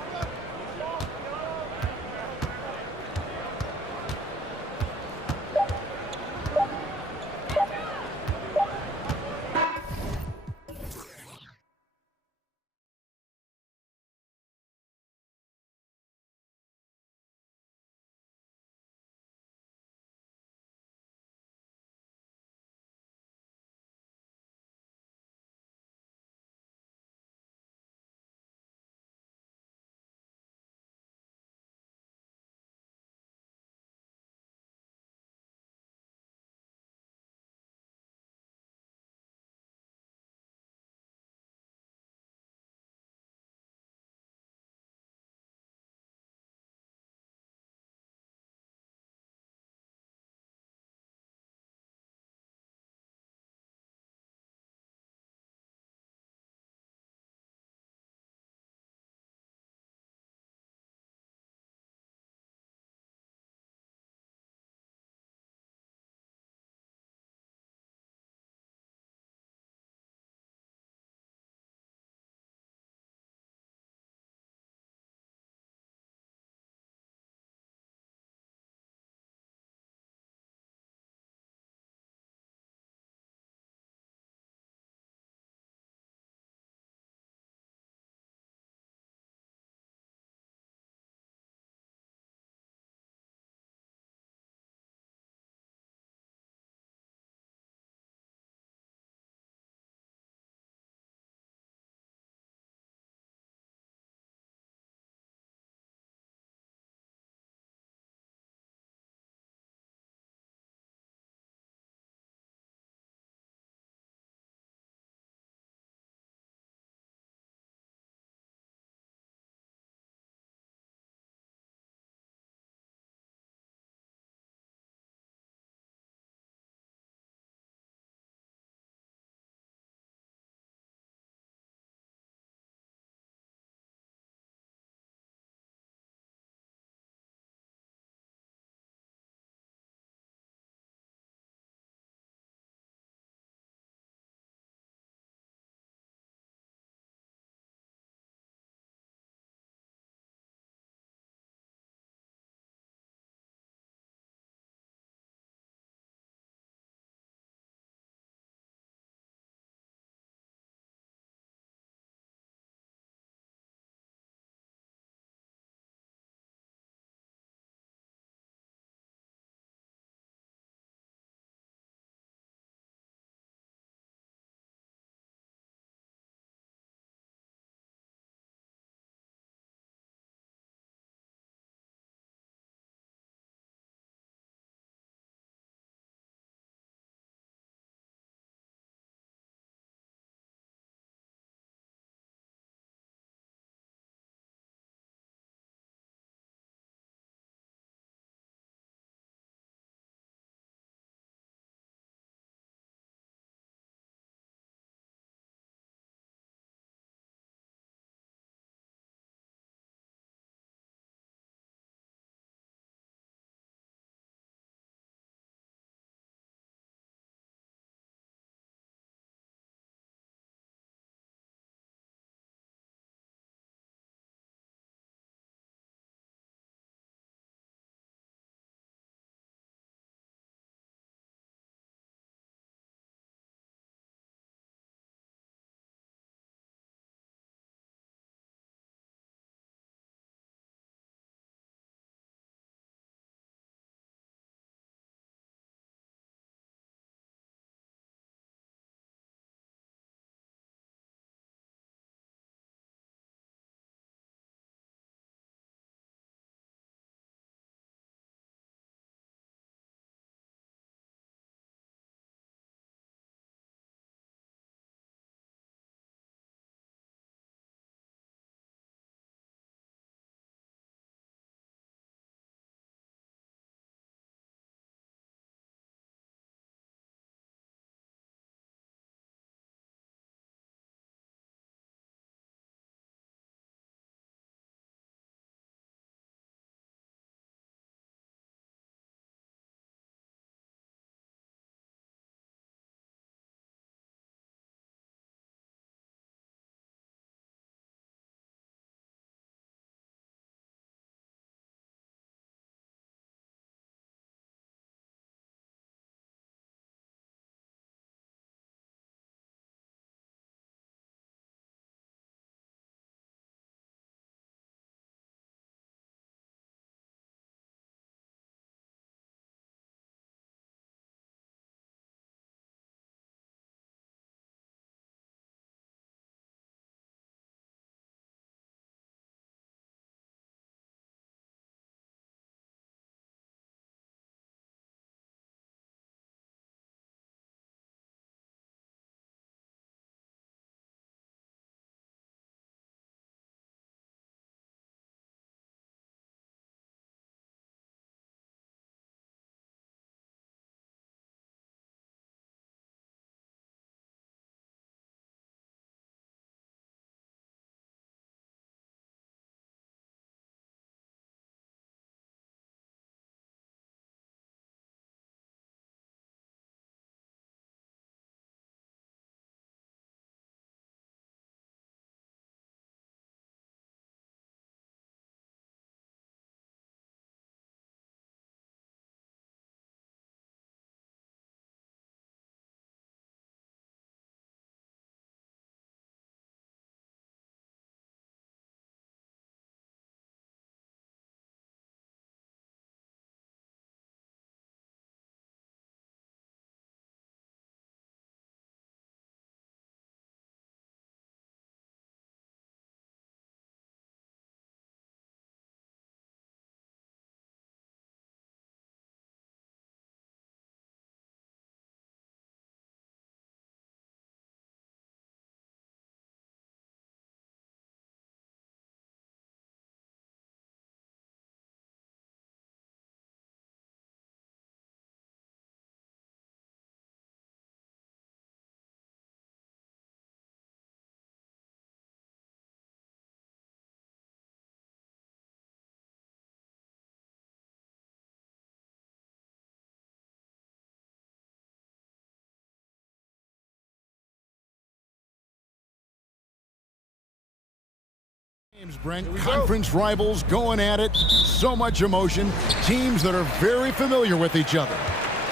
Brent, conference rivals going at it, so much emotion, teams that are very familiar with each other.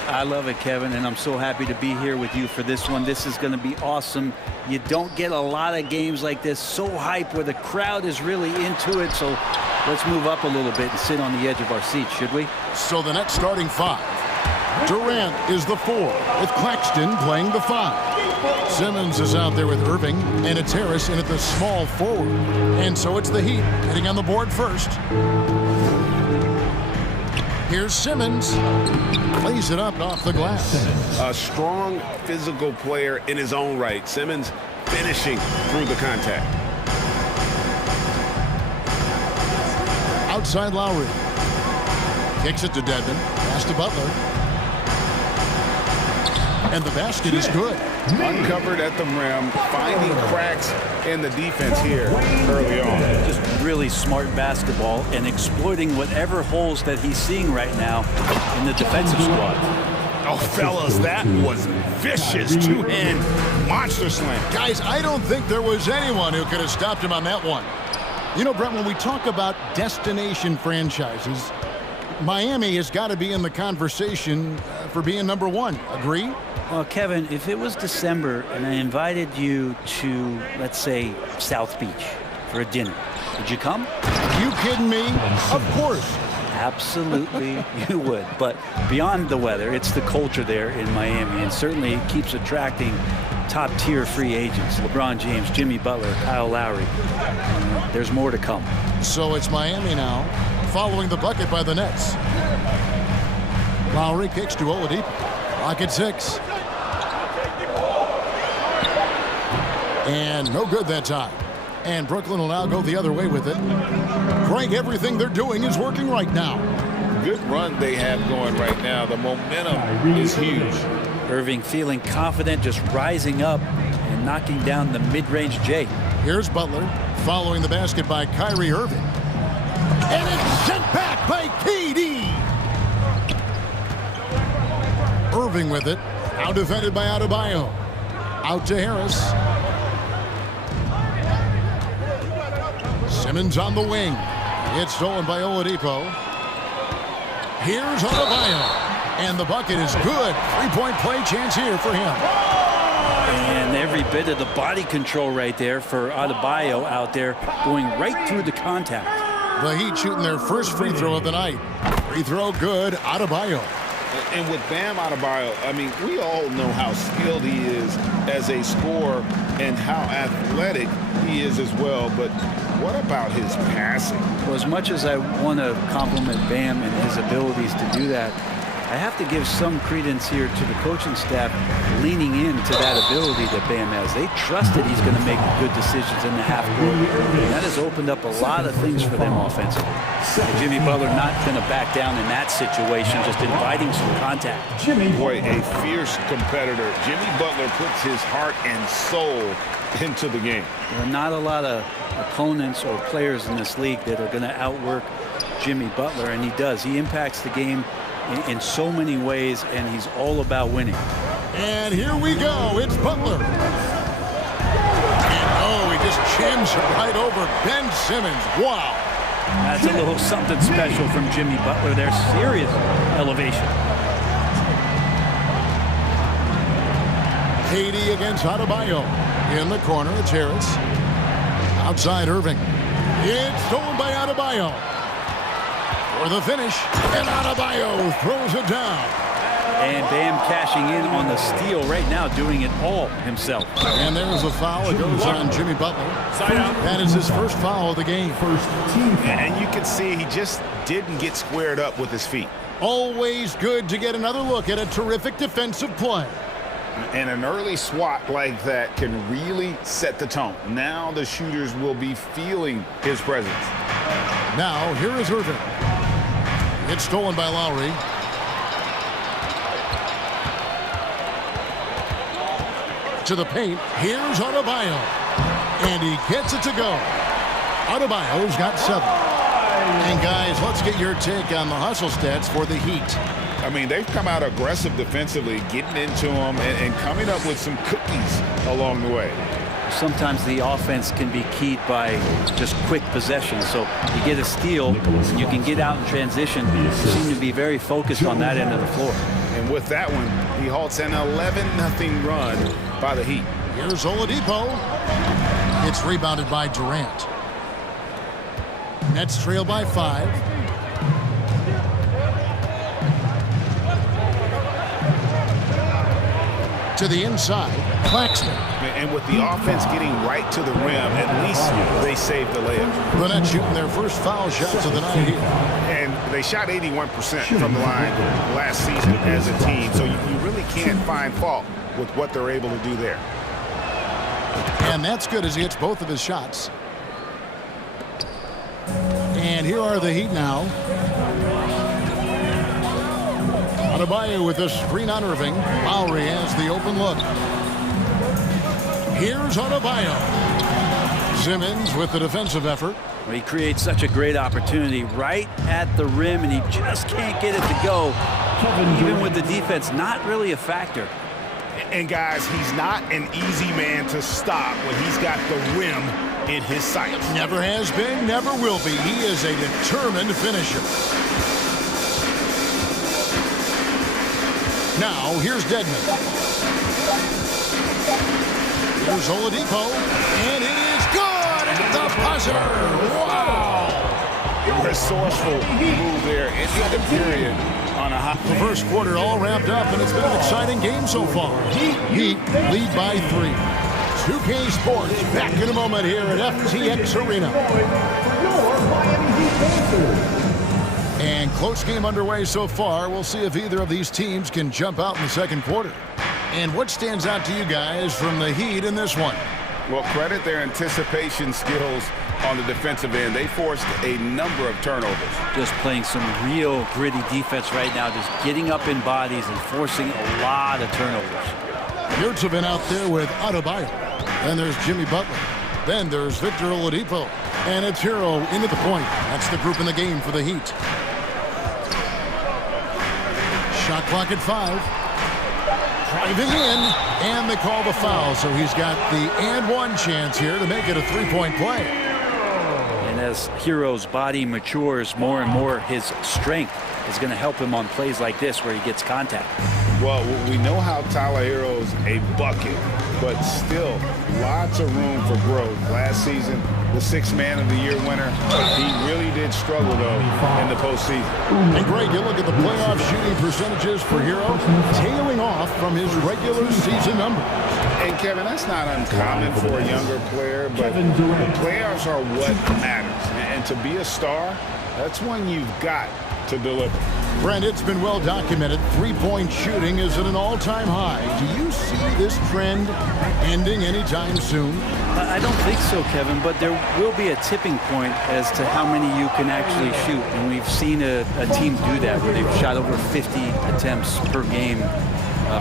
I love it, Kevin, and I'm so happy to be here with you for this one. This is going to be awesome. You don't get a lot of games like this, so hype, where the crowd is really into it. So let's move up a little bit and sit on the edge of our seats, should we? So the next starting five. Durant is the 4, with Claxton playing the 5. Simmons is out there with Irving, and it's Harris in at the small forward. And so it's the Heat hitting on the board first. Here's Simmons. Plays it up off the glass. A strong physical player in his own right. Simmons finishing through the contact. Outside Lowry. Kicks it to Dedmon. Pass to Butler. And the basket is good. Uncovered at the rim, finding cracks in the defense here early on. Just really smart basketball and exploiting whatever holes that he's seeing right now in the defensive squad. Oh, fellas, that was vicious two-hand monster slam. Guys, I don't think there was anyone who could have stopped him on that one. You know, Brent, when we talk about destination franchises, Miami has got to be in the conversation for being number 1. Agree? Well, Kevin, if it was December and I invited you to, let's say, South Beach for a dinner, would you come? You kidding me? Of course. Absolutely, you would. But beyond the weather, it's the culture there in Miami, and certainly it keeps attracting top-tier free agents. LeBron James, Jimmy Butler, Kyle Lowry. There's more to come. So it's Miami now, following the bucket by the Nets. Lowry kicks to Oladipo. Rocket 6. And no good that time. And Brooklyn will now go the other way with it. Greg, everything they're doing is working right now. Good run they have going right now. The momentum is huge. Irving feeling confident, just rising up and knocking down the mid-range J. Here's Butler following the basket by Kyrie Irving. And it's sent back by KD. Irving with it. Now defended by Adebayo. Out to Harris. Simmons on the wing. It's stolen by Oladipo. Here's Adebayo. And the bucket is good. Three-point play chance here for him. And every bit of the body control right there for Adebayo out there, going right through the contact. The Heat shooting their first free throw of the night. Free throw good, Adebayo. And with Bam Adebayo, I mean, we all know how skilled he is as a scorer and how athletic he is as well. But what about his passing? Well, as much as I want to compliment Bam and his abilities to do that, I have to give some credence here to the coaching staff leaning into that ability that Bam has. They trust that he's going to make good decisions in the half court. And that has opened up a lot of things for them offensively. And Jimmy Butler not going to back down in that situation, just inviting some contact. Boy, a fierce competitor. Jimmy Butler puts his heart and soul into the game. There are not a lot of opponents or players in this league that are going to outwork Jimmy Butler, and he does. He impacts the game in so many ways, and he's all about winning. And here we go. It's Butler. And oh, he just chims right over Ben Simmons. Wow. That's a little something special from Jimmy Butler there. Serious elevation. KD against Adebayo. In the corner, it's Harris. Outside Irving. It's stolen by Adebayo. For the finish, and Adebayo throws it down. And Bam cashing in on the steal right now, doing it all himself. And there's a foul. It goes on Jimmy Butler. That is his first foul of the game. And you can see he just didn't get squared up with his feet. Always good to get another look at a terrific defensive play. And an early swat like that can really set the tone. Now the shooters will be feeling his presence. Now, here is Irving. It's stolen by Lowry. To the paint. Here's Adebayo. And he gets it to go. Adebayo's got 7. And guys, let's get your take on the hustle stats for the Heat. I mean, they've come out aggressive defensively, getting into them and coming up with some cookies along the way. sometimes the offense can be keyed by just quick possession. So you get a steal, and you can get out in transition. You seem to be very focused on that end of the floor. And with that one, he halts an 11-0 run by the Heat. Here's Oladipo. It's rebounded by Durant. Nets trail by 5. To the inside, Claxton. And with the offense getting right to the rim, at least they saved the layup. The Nets shooting their first foul shots of the night here. And they shot 81% from the line last season as a team, so you really can't find fault with what they're able to do there. And that's good as he hits both of his shots. And here are the Heat now. Adebayo with a screen on Irving. Lowry has the open look. Here's Adebayo. Simmons with the defensive effort. Well, he creates such a great opportunity right at the rim, and he just can't get it to go. Even with the defense, not really a factor. And guys, he's not an easy man to stop when he's got the rim in his sights. Never has been, never will be. He is a determined finisher. Now, here's Dedmon. Here's Oladipo, and it is good at the buzzer. Wow! Resourceful move there. End of the period on a hot. The first quarter all wrapped up, and it's been an exciting game so far. Heat lead by 3. 2K Sports back in a moment here at FTX Arena. And close game underway so far. We'll see if either of these teams can jump out in the second quarter. And what stands out to you guys from the Heat in this one? Well, credit their anticipation skills on the defensive end. They forced a number of turnovers. Just playing some real gritty defense right now, just getting up in bodies and forcing a lot of turnovers. Yurtsevin out there with Adebayo. Then there's Jimmy Butler. Then there's Victor Oladipo. And it's Hero into the point. That's the group in the game for the Heat. Shot clock at 5. Driving in, and they call the foul. So he's got the and one chance here to make it a three-point play. And as Hero's body matures more and more, his strength is going to help him on plays like this where he gets contact. Well, we know how Tyler Hero's a bucket, but still lots of room for growth. Last season, the 6th Man of the Year winner, he really did struggle, though, in the postseason. And Greg, you look at the playoff shooting percentages for Hero, tailing off from his regular season numbers. And Kevin, that's not uncommon for a younger player, but the playoffs are what matters. And to be a star, that's when you've got to deliver. Brent, it's been well documented. Three-point shooting is at an all-time high. Do you see this trend ending anytime soon? I don't think so, Kevin, but there will be a tipping point as to how many you can actually shoot. And we've seen a team do that where they've shot over 50 attempts per game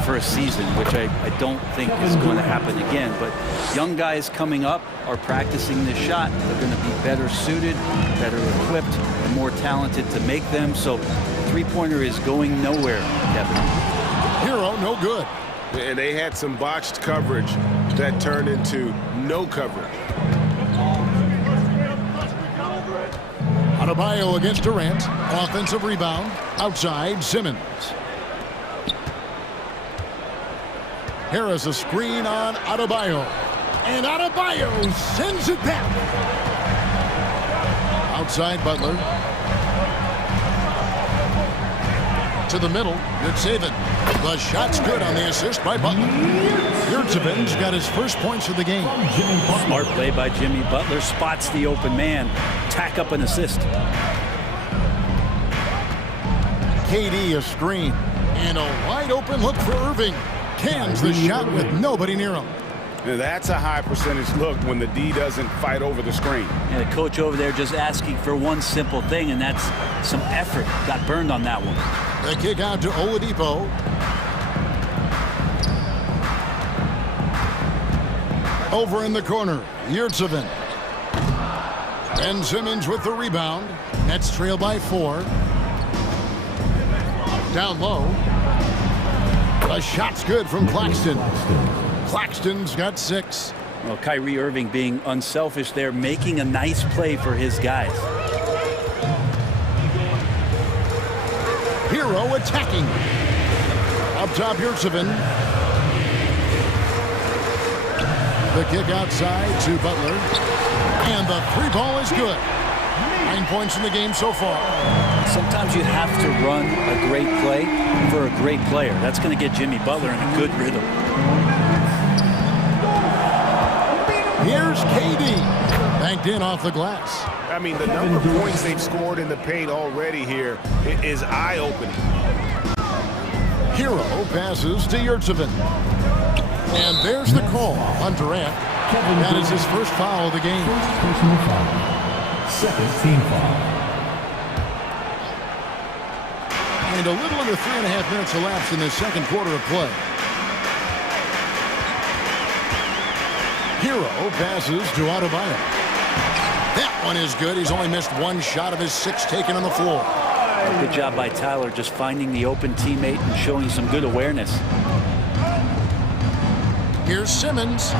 for a season, which I don't think is going to happen again. But young guys coming up are practicing this shot. They're going to be better suited, better equipped, and more talented to make them. So three-pointer is going nowhere, Kevin. Hero, no good. And they had some botched coverage that turned into no coverage. Adebayo against Durant. Offensive rebound. Outside, Simmons. Harris a screen on Adebayo. And Adebayo sends it back. Outside Butler. To the middle. Yurtsevin. The shot's good on the assist by Butler. Yurtsevin's got his first points of the game. Smart play by Jimmy Butler. Spots the open man. Tack up an assist. KD a screen. And a wide open look for Irving. Cans the shot with nobody near him. Now that's a high percentage look when the D doesn't fight over the screen. And the coach over there just asking for one simple thing, and that's some effort. Got burned on that one. The kick out to Oladipo. Over in the corner, Yurtsevin. Ben Simmons with the rebound. Nets trail by 4. Down low. The shot's good from Claxton. Claxton's got 6. Well, Kyrie Irving being unselfish there, making a nice play for his guys. Hero attacking. Up top, Yurtsevin. The kick outside to Butler. And the three ball is good. 9 points in the game so far. Sometimes you have to run a great play for a great player. That's going to get Jimmy Butler in a good rhythm. Here's KD. Banked in off the glass. I mean, the number of points they've scored in the paint already here is eye-opening. Hero passes to Yurtsevin. And there's the call on Durant. That is his first foul of the game. Personal foul. Second team foul. And a little under 3.5 minutes elapsed in the second quarter of play. Hero passes to Adebayo. That one is good. He's only missed one shot of his 6 taken on the floor. Good job by Tyler just finding the open teammate and showing some good awareness. Here's Simmons.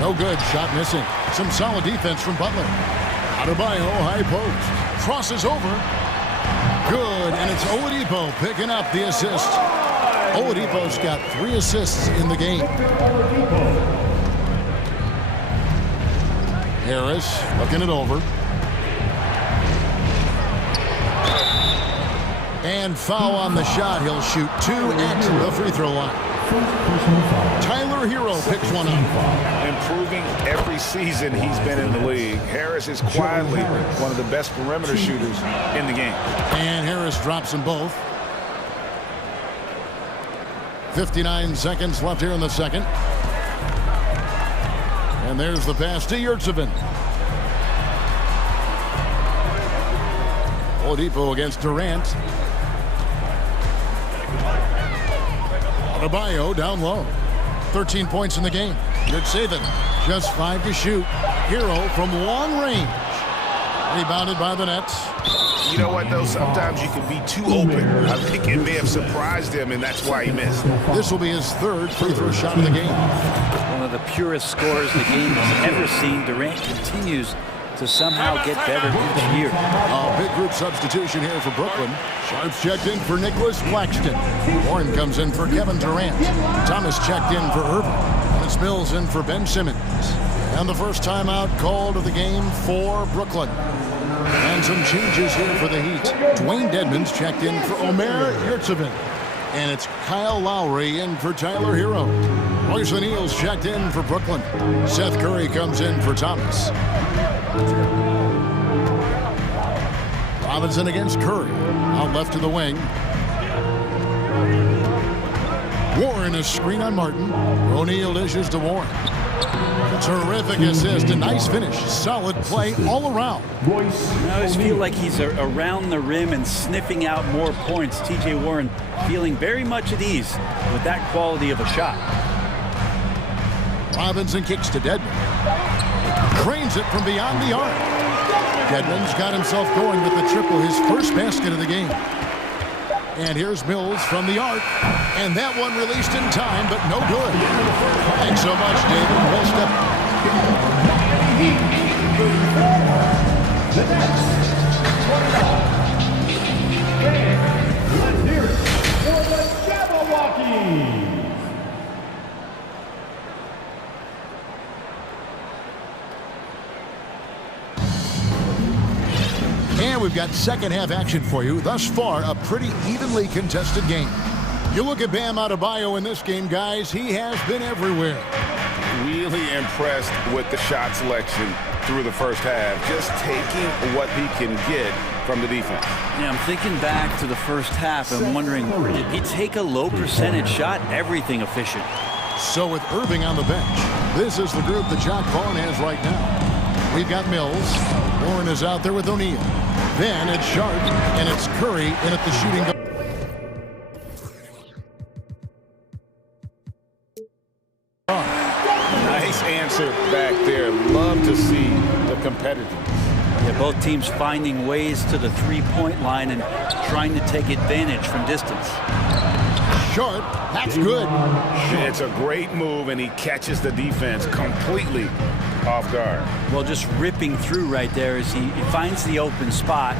No good. Shot missing. Some solid defense from Butler. Adebayo, high post. Crosses over. Good. And it's Oladipo picking up the assist. Oladipo's got 3 assists in the game. Harris looking it over. And foul on the shot. He'll shoot 2 at the free throw line. Tyler Hero picks one up. Improving every season he's been in the league. Harris is quietly one of the best perimeter shooters in the game. And Harris drops them both. 59 seconds left here in the second. And there's the pass to Yurtsevin. Oladipo against Durant. Adebayo down low. 13 points in the game. Yurtsevin just 5 to shoot. Hero from long range. Rebounded by the Nets. You know what, though? Sometimes you can be too open. I think it may have surprised him, and that's why he missed. This will be his 3rd free throw shot of the game. One of the purest scorers the game has ever seen. Durant continues to somehow get better each year. A big group substitution here for Brooklyn. Sharps checked in for Nicholas Claxton. Warren comes in for Kevin Durant. Thomas checked in for Irving. And it's Mills in for Ben Simmons. And the first timeout called of the game for Brooklyn. And some changes here for the Heat. Dwayne Dedmon's checked in for Omer Yurtsevin. And it's Kyle Lowry in for Tyler Hero. Royce O'Neal's checked in for Brooklyn. Seth Curry comes in for Thomas. Robinson against Curry. Out left to the wing. Warren a screen on Martin. O'Neal dishes to Warren. Terrific assist, a nice finish. Solid play all around. I always feel like he's around the rim and sniffing out more points. TJ Warren feeling very much at ease with that quality of a shot. Robinson kicks to Dedmon. Cranes it from beyond the arc. Dedmon's got himself going with the triple, his first basket of the game. And here's Mills from the arc. And that one released in time, but no good. Thanks so much, David. Well stepped. The next 25. Let's hear it for the Jabberwockies. And we've got second half action for you. Thus far, a pretty evenly contested game. You look at Bam Adebayo in this game, guys, he has been everywhere. Really impressed with the shot selection through the first half. Just taking what he can get from the defense. Yeah, I'm thinking back to the first half and wondering, did he take a low percentage shot? Everything efficient. So with Irving on the bench, this is the group that Jacque Vaughn has right now. We've got Mills. Warren is out there with O'Neal. Then it's Sharp, and it's Curry in at the shooting guard. Nice answer back there. Love to see the competitiveness. Yeah, both teams finding ways to the three-point line and trying to take advantage from distance. Sharp, that's good. It's a great move, and he catches the defense completely off guard. Well, just ripping through right there as he finds the open spot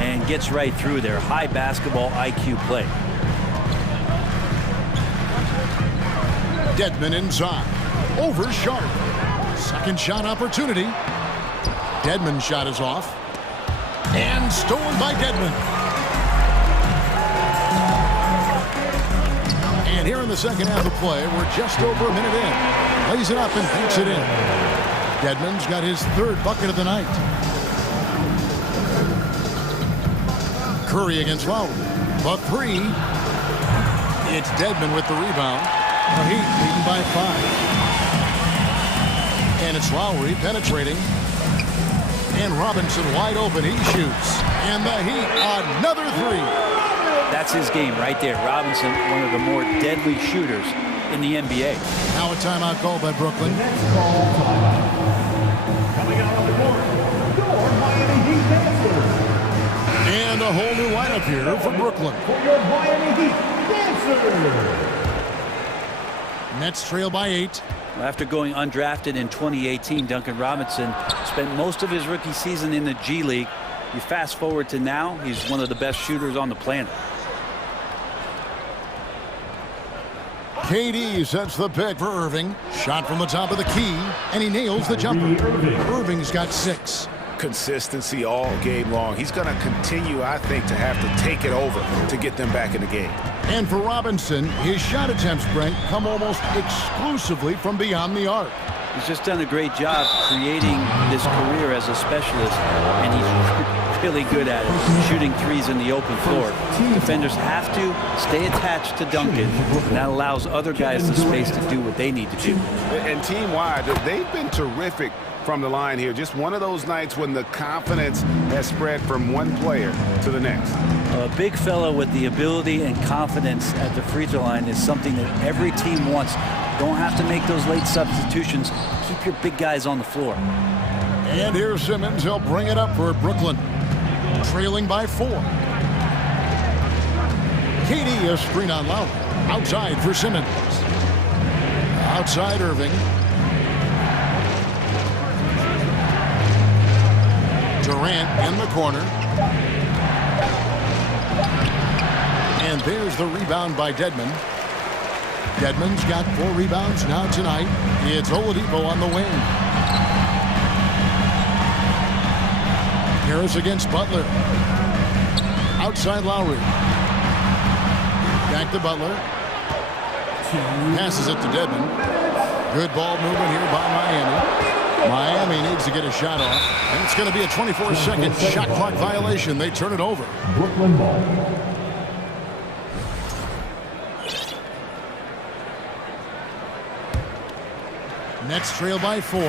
and gets right through there. High basketball IQ play. Dedmon inside. Over Sharp. Second shot opportunity. Dedmon's shot is off. And stolen by Dedmon. And here in the second half of play, we're just over a minute in. Lays it up and banks it in. Dedmon's got his third bucket of the night. Curry against Lowry. The three. It's Dedmon with the rebound. The Heat leading by 5. And it's Lowry penetrating. And Robinson wide open. He shoots. And the Heat, another three. That's his game right there. Robinson, one of the more deadly shooters in the NBA. Now a timeout called by Brooklyn. Coming out on the court, your Miami Heat dancers. And a whole new lineup here for Brooklyn. For your Miami Heat dancers. Nets trail by 8. After going undrafted in 2018, Duncan Robinson spent most of his rookie season in the G League. You fast forward to now, he's one of the best shooters on the planet. KD sets the pick for Irving. Shot from the top of the key, and he nails the jumper. Irving's got 6. Consistency all game long. He's going to continue, I think, to have to take it over to get them back in the game. And for Robinson, his shot attempts, Brent, come almost exclusively from beyond the arc. He's just done a great job creating this career as a specialist, and he's really good at it, shooting threes in the open floor. Defenders have to stay attached to Duncan, and that allows other guys the space to do what they need to do. And team-wide, they've been terrific from the line here. Just one of those nights when the confidence has spread from one player to the next. A big fella with the ability and confidence at the free throw line is something that every team wants. Don't have to make those late substitutions. Keep your big guys on the floor. And here's Simmons. He'll bring it up for Brooklyn. Trailing by 4. KD a screen on Lowry. Outside for Simmons. Outside Irving. Durant in the corner. And there's the rebound by Dedmon. Dedmon's got 4 rebounds now tonight. It's Oladipo on the wing. Harris against Butler. Outside Lowry. Back to Butler. Passes it to Dedmon. Good ball movement here by Miami. Miami needs to get a shot off. And it's going to be a 24-second shot clock violation. They turn it over. Brooklyn ball. Nets trail by 4.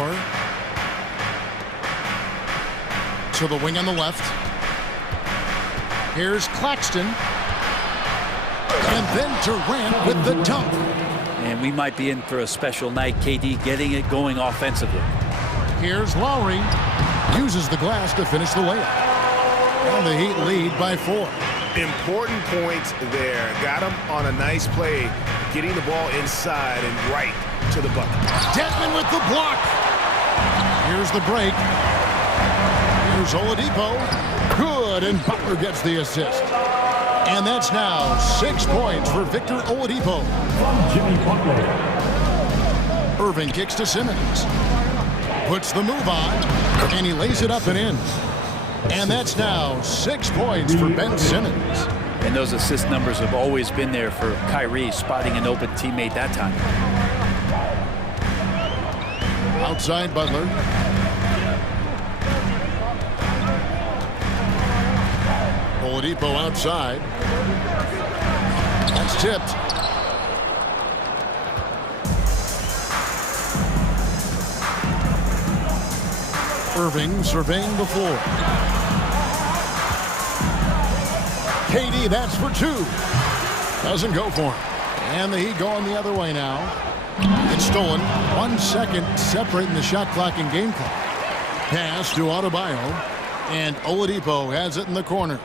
To the wing on the left. Here's Claxton. And then Durant with the dunk. And we might be in for a special night. KD getting it going offensively. Here's Lowry. Uses the glass to finish the layup. And the Heat lead by 4. Important points there. Got him on a nice play, getting the ball inside and right to the bucket. Dedmon with the block. Here's the break. Here's Oladipo. Good, and Butler gets the assist. And that's now 6 points for Victor Oladipo. Jimmy Butler. Irving kicks to Simmons. Puts the move on, and he lays it up and in. And that's now 6 points for Ben Simmons. And those assist numbers have always been there for Kyrie, spotting an open teammate that time. Outside Butler. Oladipo outside. That's tipped. Irving surveying the floor. KD, that's for 2. Doesn't go for him. And the Heat going the other way now. It's stolen. 1 second separating the shot clock and game clock. Pass to Adebayo. And Oladipo has it in the corner.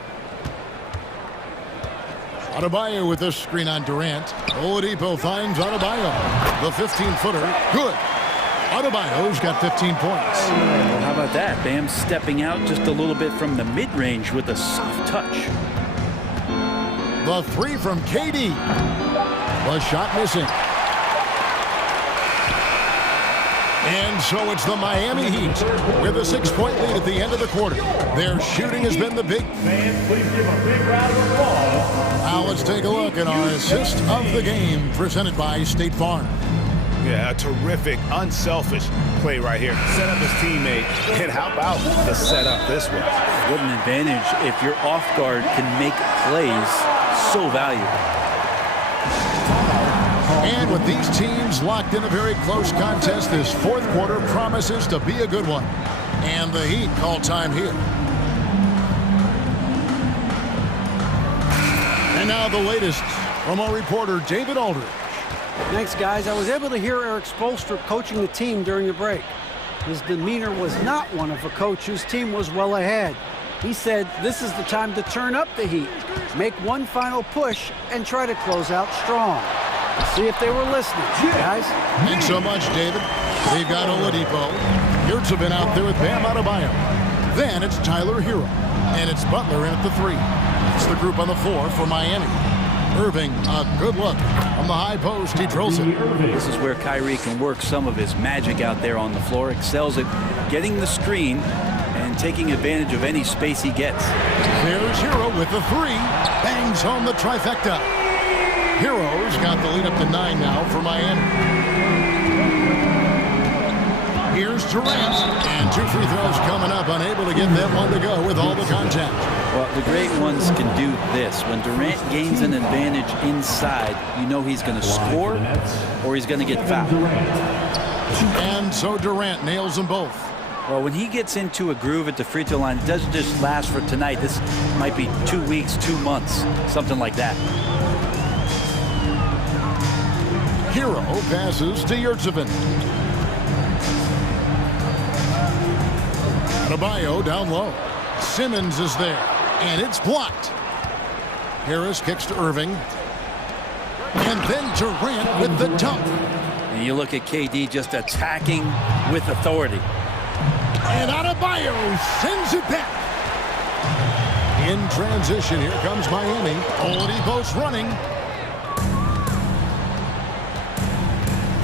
Adebayo with the screen on Durant. Oladipo finds Adebayo. The 15-footer. Good. Adebayo's got 15 points. Well, how about that? Bam stepping out just a little bit from the mid-range with a soft touch. The three from KD. The shot missing. And so it's the Miami Heat with a 6-point lead at the end of the quarter. Their shooting has been the big. Fans, please give a big round of applause. Now let's take a look at our assist of the game presented by State Farm. Yeah, a terrific, unselfish play right here. Set up his teammate. And how about the setup this way? What an advantage if your off guard can make plays so valuable. And with these teams locked in a very close contest, this fourth quarter promises to be a good one. And the Heat call time here. And now the latest from our reporter, David Aldridge. Thanks, guys. I was able to hear Eric Spoelstra coaching the team during the break. His demeanor was not one of a coach whose team was well ahead. He said this is the time to turn up the heat, make one final push, and try to close out strong. See if they were listening, guys. Thanks so much, David. They've got Oladipo. Yurtsevin out there with Bam Adebayo. Then it's Tyler Hero. And it's Butler in at the 3. It's the group on the floor for Miami. Irving, a good look. From the high post, he drills it. This is where Kyrie can work some of his magic out there on the floor. Excels at getting the screen and taking advantage of any space he gets. There's Hero with the 3. Bangs home the trifecta. Hero's got the lead up to 9 now for Miami. Here's Durant. And 2 free throws coming up. Unable to get that one to go with all the contact. Well, the great ones can do this. When Durant gains an advantage inside, you know he's going to score or he's going to get fouled. And so Durant nails them both. Well, when he gets into a groove at the free throw line, it doesn't just last for tonight. This might be 2 weeks, 2 months, something like that. Hero passes to Yurtsevin. Adebayo down low. Simmons is there, and it's blocked. Harris kicks to Irving. And then Durant with the dunk. And you look at KD just attacking with authority. And Adebayo sends it back. In transition, here comes Miami. Oladipo's running.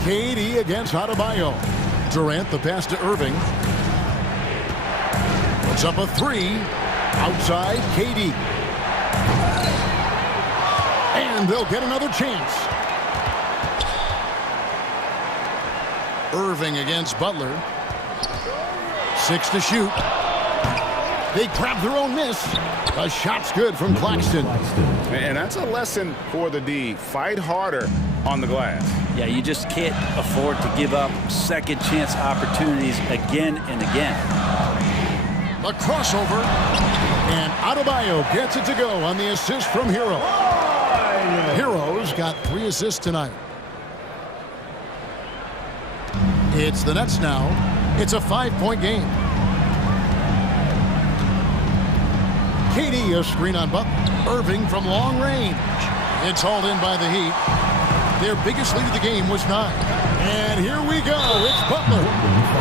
KD against Adebayo. Durant the pass to Irving. Puts up a 3. Outside, KD. And they'll get another chance. Irving against Butler. 6 to shoot. They grab their own miss. The shot's good from Claxton. And that's a lesson for the D. Fight harder on the glass. Yeah, you just can't afford to give up second chance opportunities again and again. The crossover. And Adebayo gets it to go on the assist from Hero. Hero's got 3 assists tonight. It's the Nets now. It's a 5-point game. KD a screen on Butler. Irving from long range. It's hauled in by the Heat. Their biggest lead of the game was 9. And here we go. It's Butler.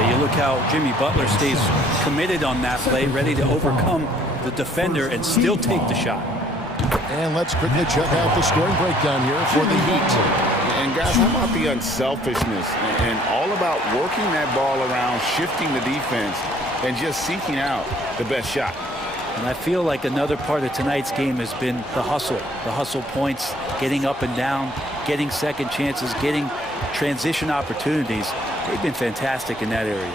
You look how Jimmy Butler stays committed on that play, ready to overcome the defender and still take the shot. And let's quickly check out the scoring breakdown here for the Heat. And guys, how about the unselfishness and all about working that ball around, shifting the defense, and just seeking out the best shot. And I feel like another part of tonight's game has been the hustle points, getting up and down, getting second chances, getting transition opportunities. They've been fantastic in that area.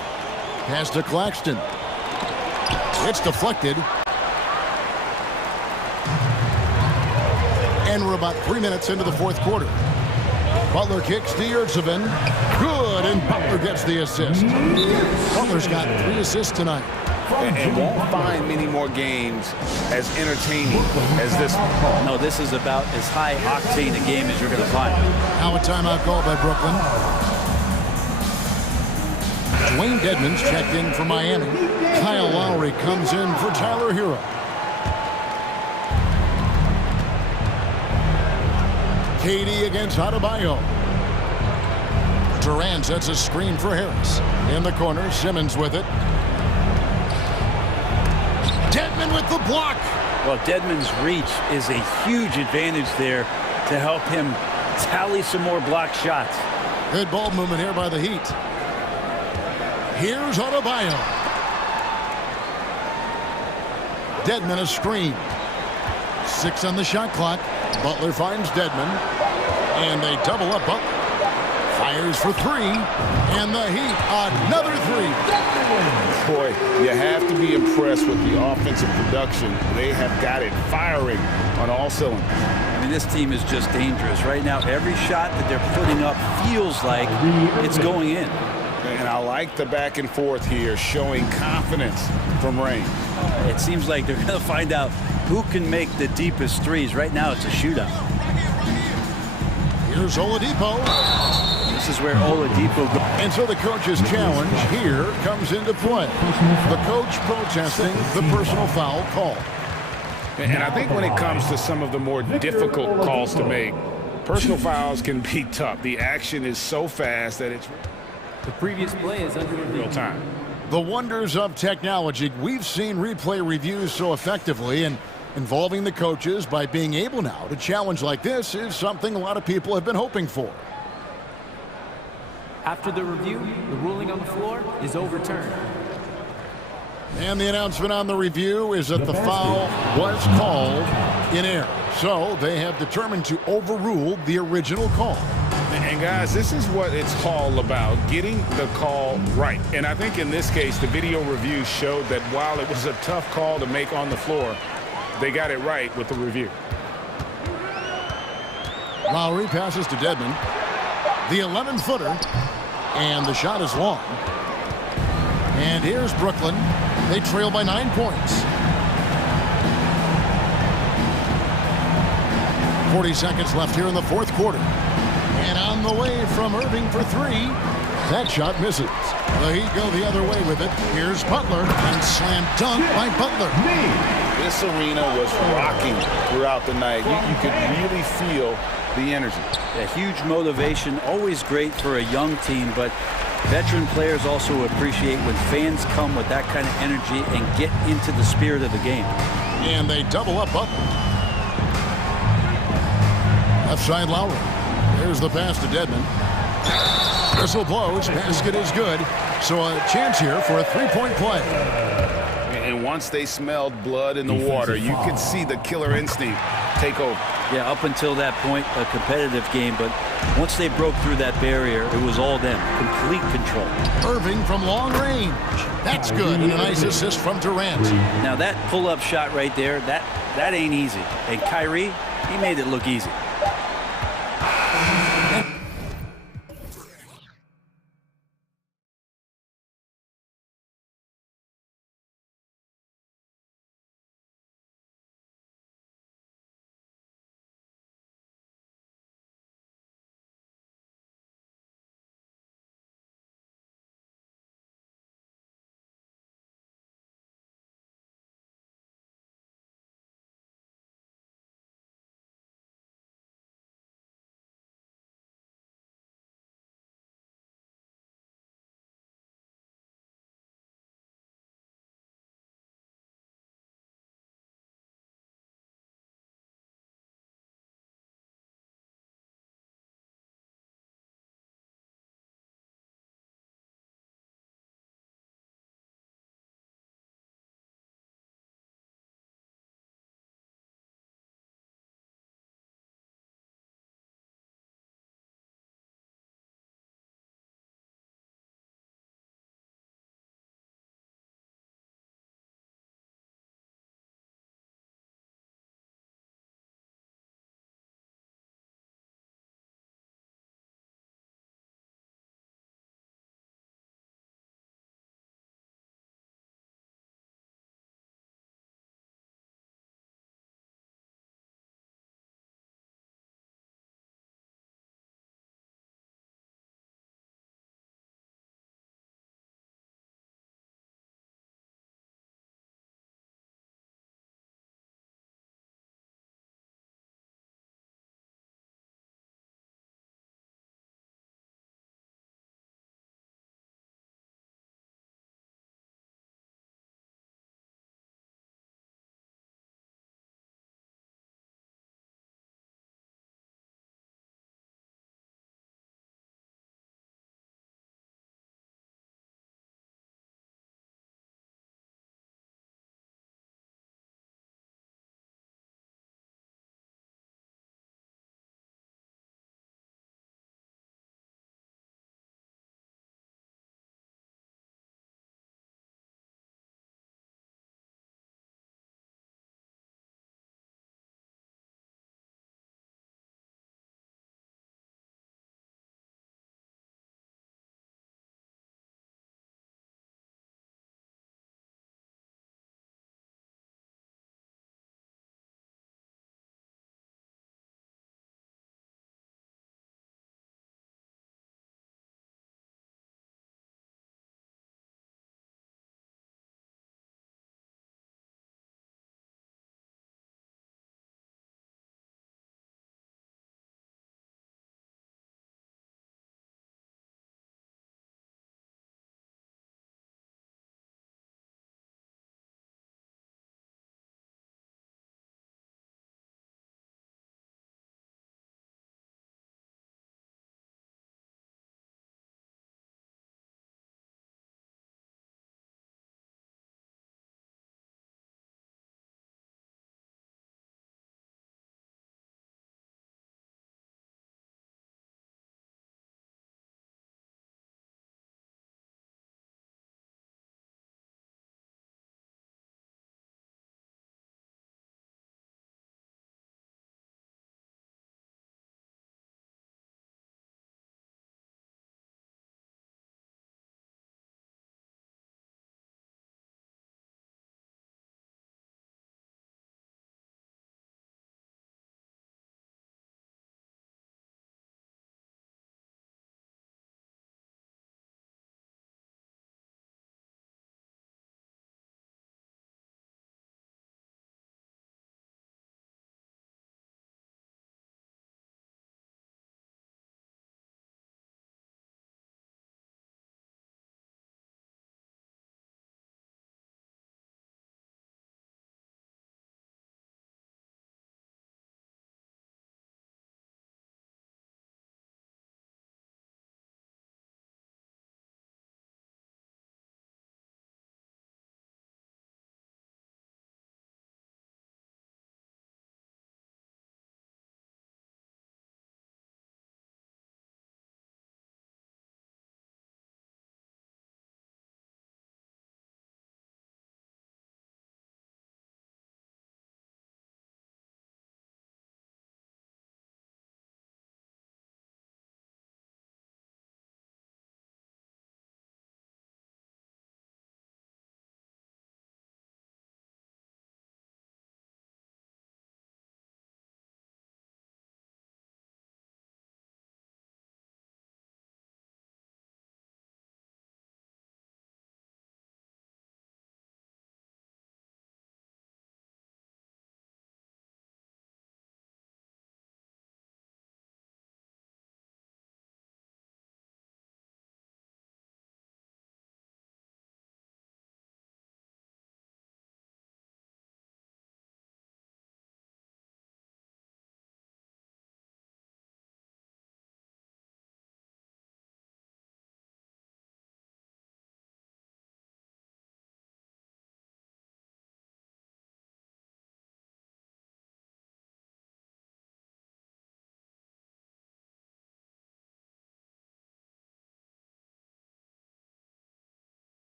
Pass to Claxton. It's deflected. And we're about 3 minutes into the fourth quarter. Butler kicks to Yurtsevin. Good, and Butler gets the assist. Butler's got 3 assists tonight. And won't find many more games as entertaining as this one. No, this is about as high octane a game as you're going to find. Now a timeout call by Brooklyn. Wayne Dedmon's checked in for Miami. Kyle Lowry comes in for Tyler Hero. Katie against Adebayo. Durant sets a screen for Harris. In the corner, Simmons with it. Dedmon with the block. Well, Dedmon's reach is a huge advantage there to help him tally some more block shots. Good ball movement here by the Heat. Here's Adebayo. Dedmon a screen. 6 on the shot clock. Butler finds Dedmon. And they double up Butler. Fires for 3. And the Heat, another 3. Boy, you have to be impressed with the offensive production. They have got it firing on all cylinders. I mean, this team is just dangerous. Right now, every shot that they're putting up feels like it's going in. And I like the back and forth here, showing confidence from Rain. It seems like they're going to find out who can make the deepest threes. Right now, it's a shootout. Here's Oladipo. This is where Oladipo goes. And so the coach's challenge here comes into play. The coach protesting the personal foul call. And I think when it comes to some of the more difficult calls to make, personal fouls can be tough. The action is so fast that it's The previous play is under real time. The wonders of technology. We've seen replay reviews so effectively, and involving the coaches by being able now to challenge like this is something a lot of people have been hoping for. After the review, the ruling on the floor is overturned. And the announcement on the review is that the foul was called in error. So they have determined to overrule the original call. And guys, this is what it's all about, getting the call right. And I think in this case, the video review showed that while it was a tough call to make on the floor, they got it right with the review. Lowry passes to Dedmon. The 11-footer. And the shot is long. And here's Brooklyn. They trail by 9 points. 40 seconds left here in the fourth quarter. And on the way from Irving for 3. That shot misses. The Heat go the other way with it. Here's Butler. And slam dunk by Butler. This arena was rocking throughout the night. You could really feel the energy. A huge motivation, always great for a young team, but veteran players also appreciate when fans come with that kind of energy and get into the spirit of the game. And they double up Butler. Left side Lowry. There's the pass to Dedmon. Whistle blows. Basket is good. So a chance here for a three-point play. And once they smelled blood in the water, you could see the killer instinct take over. Yeah, up until that point, a competitive game, but once they broke through that barrier, it was all them. Complete control. Irving from long range. That's good. And a nice assist from Durant. Now that pull-up shot right there, that ain't easy. And Kyrie, he made it look easy.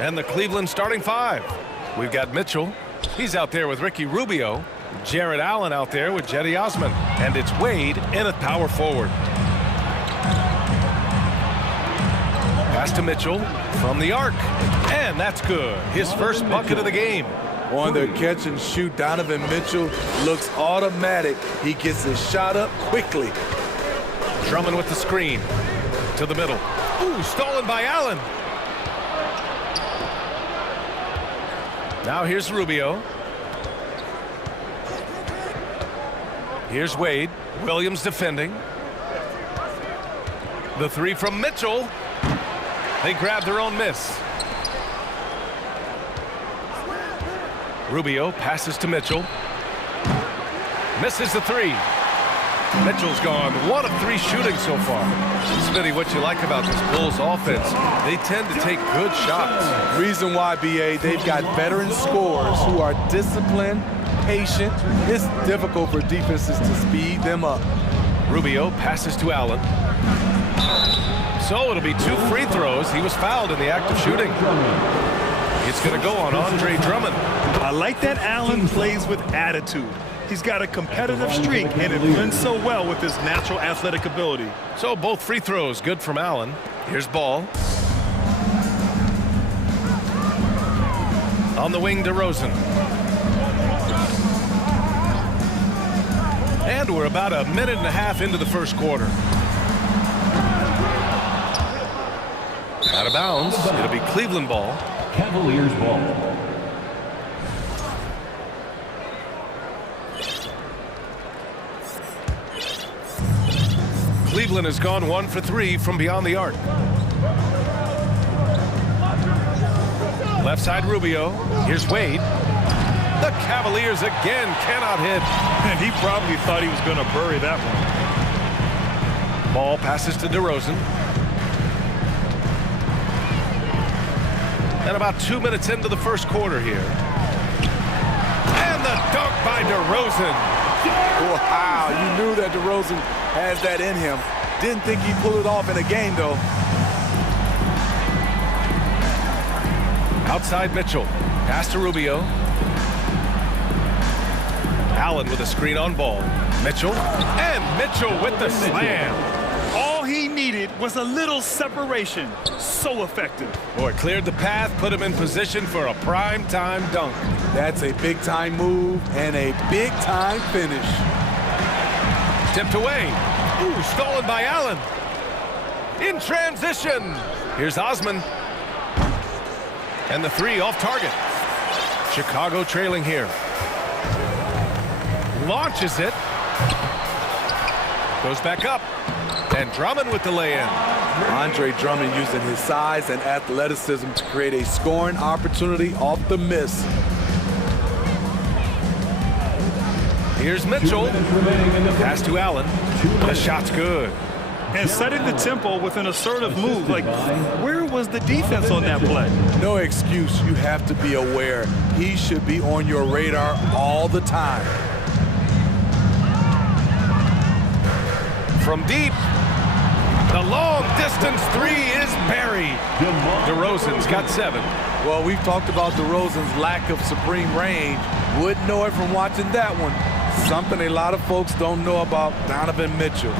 And the Cleveland starting five. We've got Mitchell. He's out there with Ricky Rubio. Jared Allen out there with Jetty Osman. And it's Wade in at power forward. Pass to Mitchell from the arc. And that's good. His first bucket of the game. On their catch and shoot, Donovan Mitchell looks automatic. He gets his shot up quickly. Drummond with the screen. To the middle. Ooh, stolen by Allen. Now here's Rubio. Here's Wade. Williams defending. The three from Mitchell. They grab their own miss. Rubio passes to Mitchell. Misses the three. Mitchell's gone 1 of 3 shooting so far. Smitty, what you like about this Bulls offense, they tend to take good shots. Reason why, BA, they've got veteran scorers who are disciplined, patient. It's difficult for defenses to speed them up. Rubio passes to Allen. So it'll be 2 free throws. He was fouled in the act of shooting. It's going to go on Andre Drummond. I like that Allen plays with attitude. He's got a competitive streak, and it blends so well with his natural athletic ability. So both free throws good from Allen. Here's Ball. On the wing, DeRozan. And we're about 1.5 minutes into the first quarter. Out of bounds. It'll be Cleveland ball. Cavaliers ball. Cleveland has gone 1 for 3 from beyond the arc. Left side Rubio. Here's Wade. The Cavaliers again cannot hit. And he probably thought he was going to bury that one. Ball passes to DeRozan. And about 2 minutes into the first quarter here. And the dunk by DeRozan. Wow, you knew that DeRozan has that in him. Didn't think he'd pull it off in a game, though. Outside Mitchell. Pass to Rubio. Allen with a screen on Ball. Mitchell. And Mitchell with the slam. All he needed was a little separation. So effective. Boy, cleared the path, put him in position for a prime-time dunk. That's a big-time move and a big-time finish. Tipped away. Ooh, stolen by Allen. In transition. Here's Osman. And the three off target. Chicago trailing here. Launches it. Goes back up. And Drummond with the lay-in. Andre Drummond using his size and athleticism to create a scoring opportunity off the miss. Here's Mitchell. Pass to Allen. The shot's good. And setting the tempo with an assertive move. Like, where was the defense on that play? No excuse. You have to be aware. He should be on your radar all the time. From deep. The long-distance three is buried. DeRozan's got 7. Well, we've talked about DeRozan's lack of supreme range. Wouldn't know it from watching that one. Something a lot of folks don't know about Donovan Mitchell.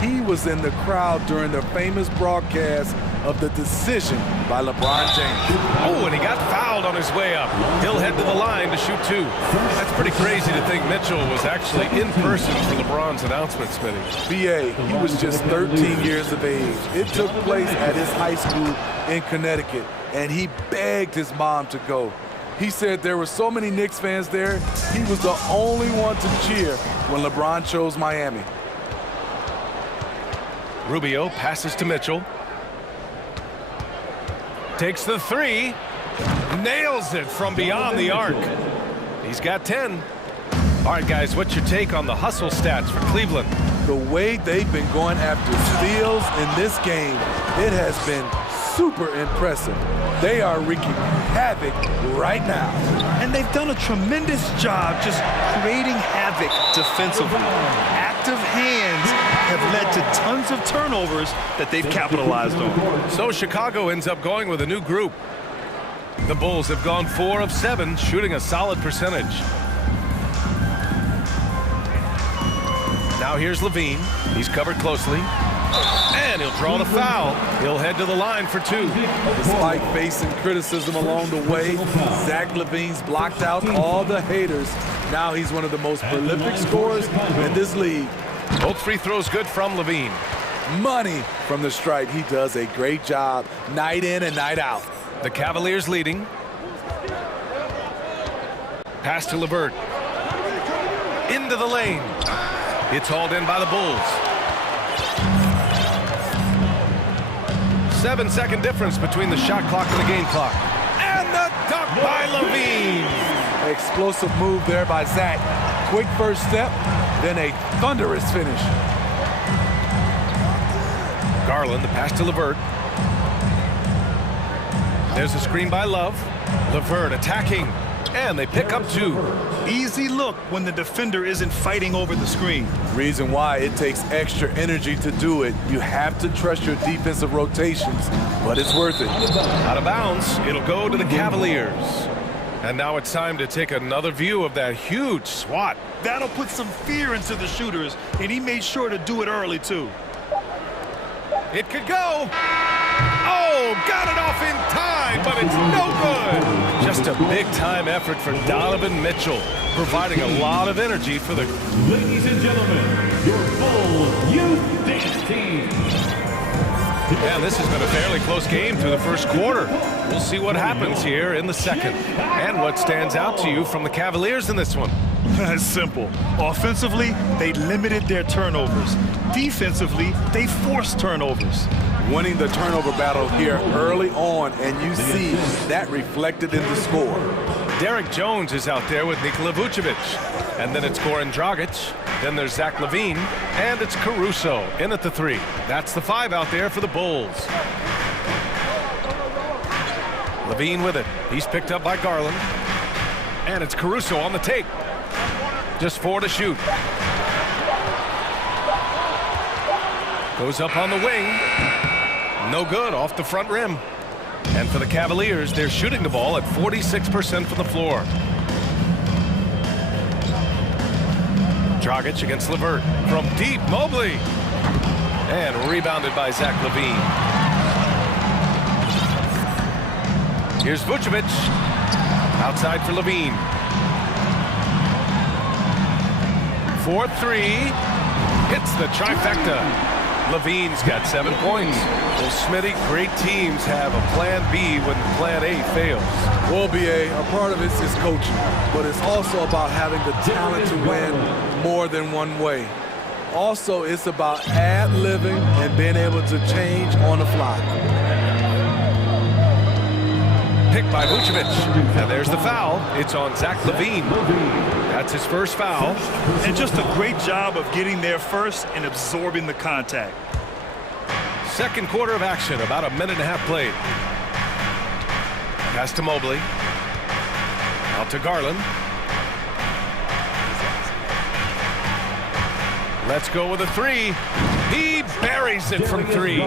He was in the crowd during the famous broadcast of the decision by LeBron James. Oh, and he got fouled on his way up. He'll head to the line to shoot 2. That's pretty crazy to think Mitchell was actually in person for LeBron's announcement, Smitty. BA, he was just 13 years of age. It took place at his high school in Connecticut, and he begged his mom to go. He said there were so many Knicks fans there, he was the only one to cheer when LeBron chose Miami. Rubio passes to Mitchell. Takes the 3. Nails it from beyond the arc. He's got 10. All right, guys, what's your take on the hustle stats for Cleveland? The way they've been going after steals in this game, it has been super impressive. They are wreaking havoc right now. And they've done a tremendous job just creating havoc defensively. Active hands have led to tons of turnovers that they've capitalized on. So Chicago ends up going with a new group. The Bulls have gone 4 of 7, shooting a solid percentage. Now here's Levine. He's covered closely. And he'll draw the foul. He'll head to the line for 2. Despite facing criticism along the way, Zach LaVine's blocked out all the haters. Now he's one of the most prolific scorers in this league. Both free throws good from Levine. Money from the stripe. He does a great job night in and night out. The Cavaliers leading. Pass to LeVert. Into the lane. It's hauled in by the Bulls. 7-second difference between the shot clock and the game clock. And the dunk by Levine. Explosive move there by Zach. Quick first step, then a thunderous finish. Garland, the pass to LeVert. There's a screen by Love. LeVert attacking, and they pick up 2. Easy look when the defender isn't fighting over the screen. Reason why it takes extra energy to do it. You have to trust your defensive rotations, but it's worth it. Out of bounds, it'll go to the Cavaliers. And now it's time to take another view of that huge swat. That'll put some fear into the shooters, and he made sure to do it early, too. It could go. Oh, got it off in time, but it's no good. Just a big-time effort for Donovan Mitchell, providing a lot of energy for the... Ladies and gentlemen, your full youth dance team. And this has been a fairly close game through the first quarter. We'll see what happens here in the second. And what stands out to you from the Cavaliers in this one? It's simple. Offensively, they limited their turnovers. Defensively, they forced turnovers. Winning the turnover battle here early on, and you see that reflected in the score. Derek Jones is out there with Nikola Vucevic. And then it's Goran Dragic. Then there's Zach LaVine. And it's Caruso in at the 3. That's the 5 out there for the Bulls. LaVine with it. He's picked up by Garland. And it's Caruso on the take. Just 4 to shoot. Goes up on the wing. No good, off the front rim. And for the Cavaliers, they're shooting the ball at 46% from the floor. Dragic against LeVert. From deep, Mobley. And rebounded by Zach LaVine. Here's Vucevic. Outside for LaVine. 4-3. Hits the trifecta. LaVine's got 7 points. Well, Smitty, great teams have a plan B when plan A fails. Well, BA, a part of it is coaching, but it's also about having the talent to win more than one way. Also, it's about ad-libbing and being able to change on the fly. Picked by Vucevic. And there's the foul. It's on Zach LaVine. That's his first foul. And just a great job of getting there first and absorbing the contact. Second quarter of action, about a minute and a half played. Pass to Mobley. Out to Garland. Let's go with a 3. He buries it from 3.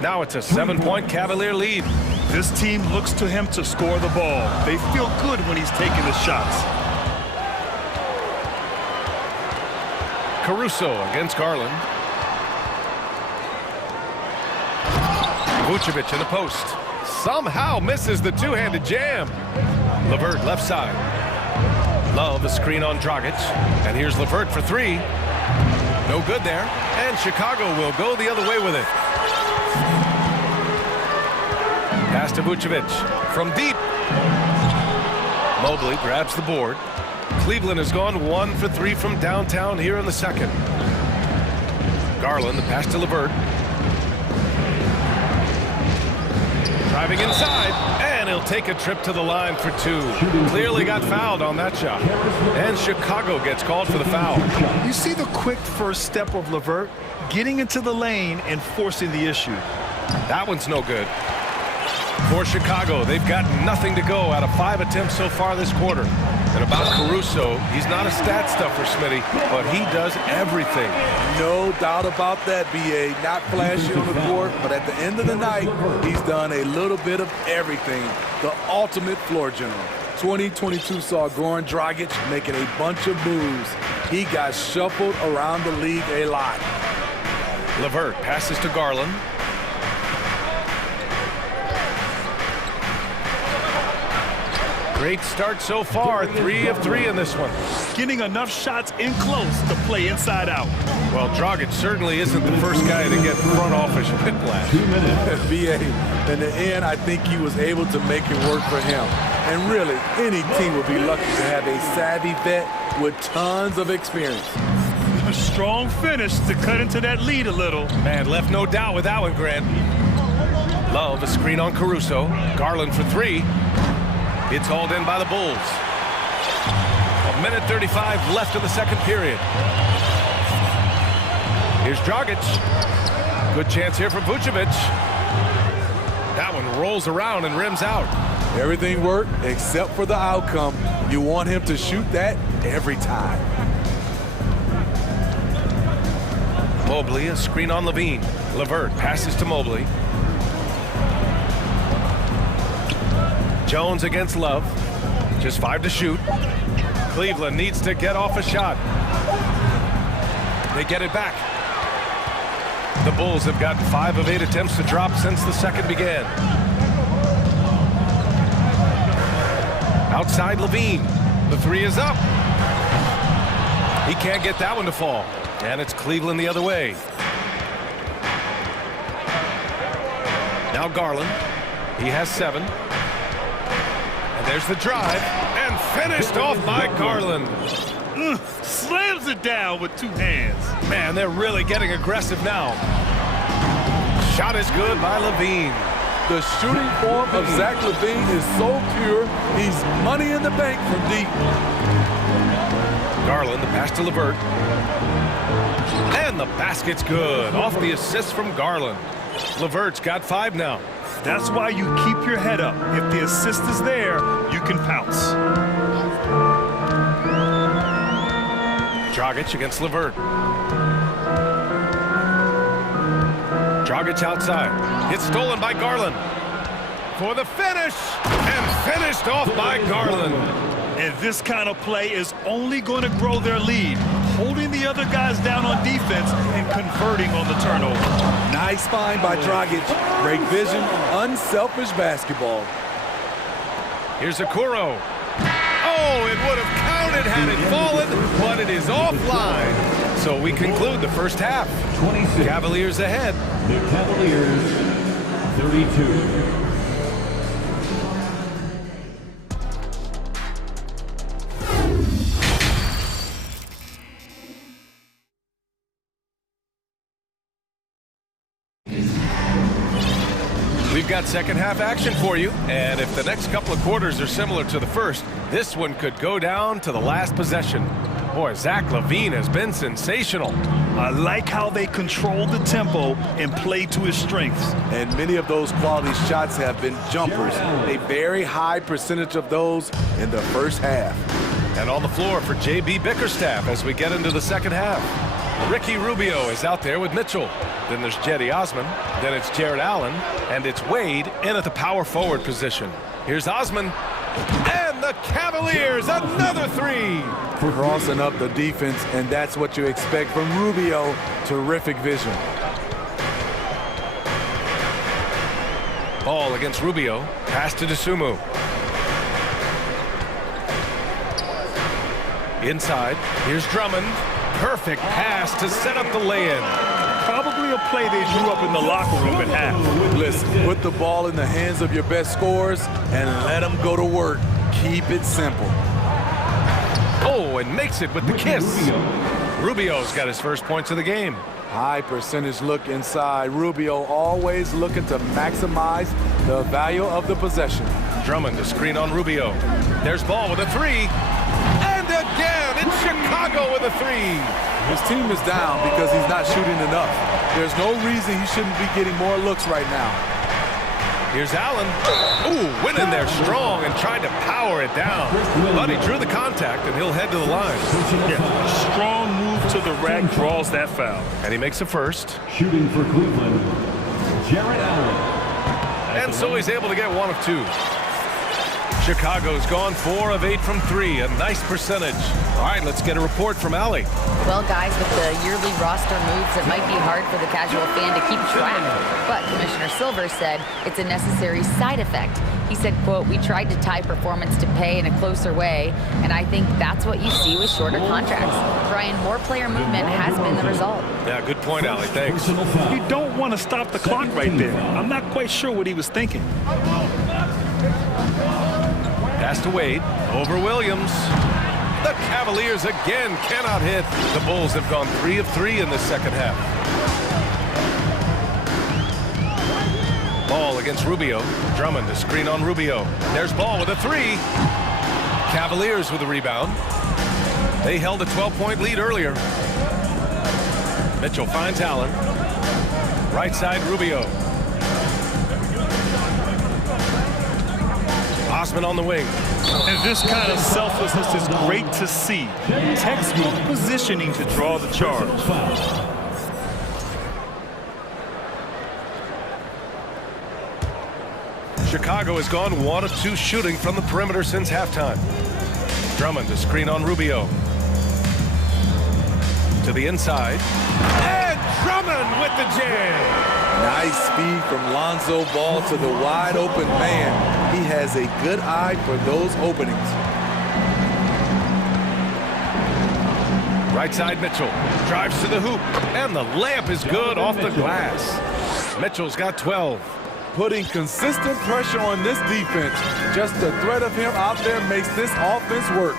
Now it's a 7-point Cavalier lead. This team looks to him to score the ball. They feel good when he's taking the shots. Caruso against Garland. Vucevic in the post. Somehow misses the two-handed jam. LeVert left side. Love the screen on Dragic. And here's LeVert for 3. No good there. And Chicago will go the other way with it. Pass to Vucevic from deep. Mobley grabs the board. Cleveland has gone 1 for 3 from downtown here in the second. Garland, the pass to LeVert. Driving inside, and he'll take a trip to the line for 2. Clearly got fouled on that shot. And Chicago gets called for the foul. You see the quick first step of LeVert, getting into the lane and forcing the issue. That one's no good. For Chicago, they've got nothing to go out of 5 attempts so far this quarter. And about Caruso, he's not a stat stuffer, Smitty, but he does everything. No doubt about that, B.A. Not flashy on the court, but at the end of the night, he's done a little bit of everything. The ultimate floor general. 2022 saw Goran Dragic making a bunch of moves. He got shuffled around the league a lot. LeVert passes to Garland. Great start so far, 3 of 3 in this one. Getting enough shots in close to play inside out. Well, Dragic certainly isn't the first guy to get front office whiplash. 2 minutes. B.A., in the end, I think he was able to make it work for him. And really, any team would be lucky to have a savvy vet with tons of experience. A strong finish to cut into that lead a little. Man, left no doubt with that one, Grant. Love, a screen on Caruso. Garland for 3. It's hauled in by the Bulls. 1:35 left in the second period. Here's Dragic. Good chance here for Vucevic. That one rolls around and rims out. Everything worked except for the outcome. You want him to shoot that every time. Mobley, a screen on Levine. LeVert passes to Mobley. Jones against Love. Just 5 to shoot. Cleveland needs to get off a shot. They get it back. The Bulls have gotten 5 of 8 attempts to drop since the second began. Outside Levine. The 3 is up. He can't get that one to fall. And it's Cleveland the other way. Now Garland. He has 7. And there's the drive. And finished off by Garland. Slams it down with 2 hands. Man, they're really getting aggressive now. Shot is good by Levine. The shooting form of Zach LaVine is so pure, he's money in the bank from deep. Garland, the pass to LeVert. And the basket's good. Off the assist from Garland. LeVert's got 5 now. That's why you keep your head up. If the assist is there, you can pounce. Dragic against LeVert. Dragic outside. It's stolen by Garland. For the finish. And finished off by Garland. And this kind of play is only going to grow their lead. Holding the other guys down on defense and converting on the turnover. Nice find by Dragic. Great vision, unselfish basketball. Here's Okoro. Oh, it would have counted had it fallen, but it is offline. So we conclude the first half. 26. Cavaliers ahead. The Cavaliers, 32. We've got second half action for you, and if the next couple of quarters are similar to the first, this one could go down to the last possession. Boy, Zach LaVine has been sensational. I like how they control the tempo and play to his strengths. And many of those quality shots have been jumpers. A very high percentage of those in the first half. And on the floor for J.B. Bickerstaff as we get into the second half. Ricky Rubio is out there with Mitchell. Then there's Jetty Osman. Then it's Jared Allen. And it's Wade in at the power forward position. Here's Osman. And the Cavaliers, another 3. Crossing up the defense, and that's what you expect from Rubio. Terrific vision. Ball against Rubio. Pass to Dosunmu. Inside. Here's Drummond. Perfect pass to set up the lay-in. Probably a play they drew up in the locker room at half. Listen, put the ball in the hands of your best scorers and let them go to work. Keep it simple. Oh, and makes it with the kiss. Rubio's got his first points of the game. High percentage look inside. Rubio always looking to maximize the value of the possession. Drummond to screen on Rubio. There's Ball with a 3. And again, it's Chicago with a 3. His team is down because he's not shooting enough. There's no reason he shouldn't be getting more looks right now. Here's Allen. Ooh, went in there strong and tried to power it down. But he drew the contact, and he'll head to the line. Yeah, strong move to the rack draws that foul. And he makes a first. Shooting for Cleveland, Jared Allen. And so he's able to get 1 of 2. Chicago's gone 4 of 8 from 3, a nice percentage. All right, let's get a report from Allie. Well, guys, with the yearly roster moves, it might be hard for the casual fan to keep track. But Commissioner Silver said it's a necessary side effect. He said, quote, "We tried to tie performance to pay in a closer way, and I think that's what you see with shorter contracts." Brian, more player movement has been the result. Yeah, good point, Allie. Thanks. You don't want to stop the clock right there. I'm not quite sure what he was thinking. Pass to Wade, over Williams. The Cavaliers again cannot hit. The Bulls have gone 3 of 3 in the second half. Ball against Rubio. Drummond to screen on Rubio. There's Ball with a 3. Cavaliers with a rebound. They held a 12-point lead earlier. Mitchell finds Allen. Right side, Rubio. Osman on the wing. And this kind of selflessness is great to see. Textbook positioning to draw the charge. Chicago has gone 1 of 2 shooting from the perimeter since halftime. Drummond to screen on Rubio. To the inside. And Drummond with the jam. Nice speed from Lonzo Ball to the wide open man. He has a good eye for those openings. Right side Mitchell drives to the hoop, and the layup is good off the glass. Mitchell's got 12. Putting consistent pressure on this defense. Just the threat of him out there makes this offense work.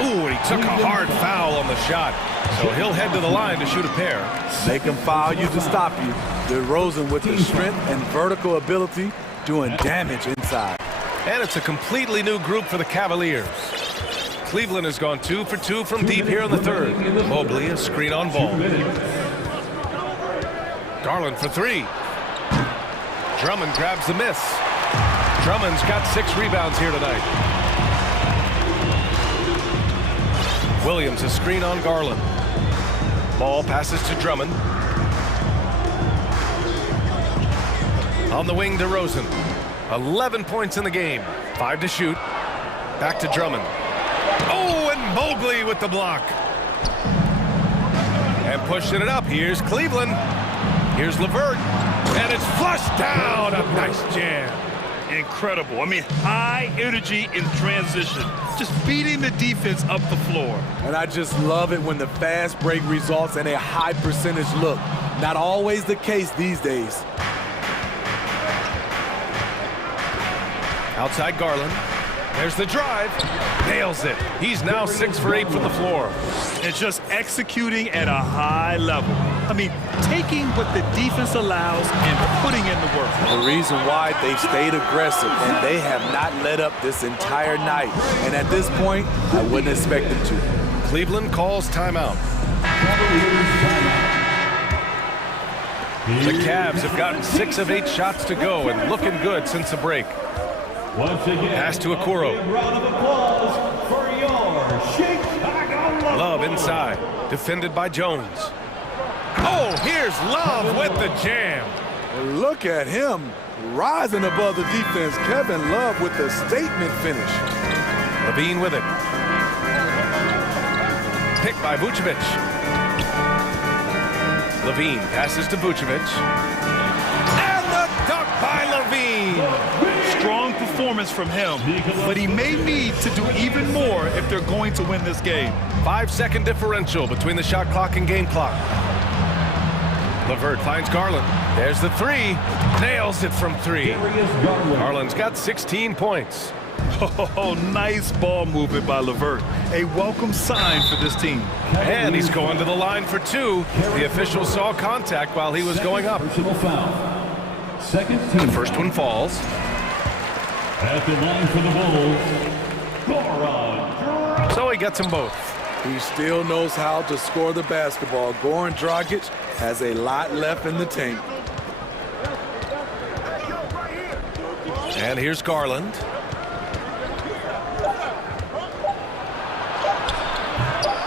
Ooh, and he took a hard foul on the shot. So he'll head to the line to shoot a pair. They can foul you to stop you. DeRozan with the strength and vertical ability doing damage inside. And it's a completely new group for the Cavaliers. Cleveland has gone 2 for 2 from deep here in the third. Mobley, a screen on Ball. Garland for 3. Drummond grabs the miss. Drummond's got 6 rebounds here tonight. Williams, a screen on Garland. Ball passes to Drummond. On the wing, DeRozan. 11 points in the game. 5 to shoot. Back to Drummond. Oh, and Mobley with the block. And pushing it up. Here's Cleveland. Here's LeVert. And it's flushed down. A nice jam. Incredible. I mean, high energy in transition. Just beating the defense up the floor. And I just love it when the fast break results in a high percentage look. Not always the case these days. Outside Garland. There's the drive. Nails it. He's now 6 for 8 from the floor. And just executing at a high level. I mean, taking what the defense allows and putting in the work. The reason why they've stayed aggressive and they have not let up this entire night. And at this point, I wouldn't expect them to. Cleveland calls timeout. The Cavs have gotten 6 of 8 shots to go and looking good since the break. Once again, pass to Okoro. Round of applause for your Chicago Love inside, defended by Jones. Oh, here's Love with the jam. Look at him rising above the defense. Kevin Love with the statement finish. Levine with it. Picked by Vucevic. Levine passes to Vucevic. And the dunk by Levine. Strong performance from him, but he may need to do even more if they're going to win this game. 5-second differential between the shot clock and game clock. LeVert finds Garland. There's the 3. Nails it from 3. Garland's got 16 points. Oh, nice ball movement by LeVert. A welcome sign for this team. And he's going to the line for 2. The official saw contact while he was going up. The first one falls. At the line for the Bulls, Goran. So he gets them both. He still knows how to score the basketball. Goran Dragic has a lot left in the tank. And here's Garland.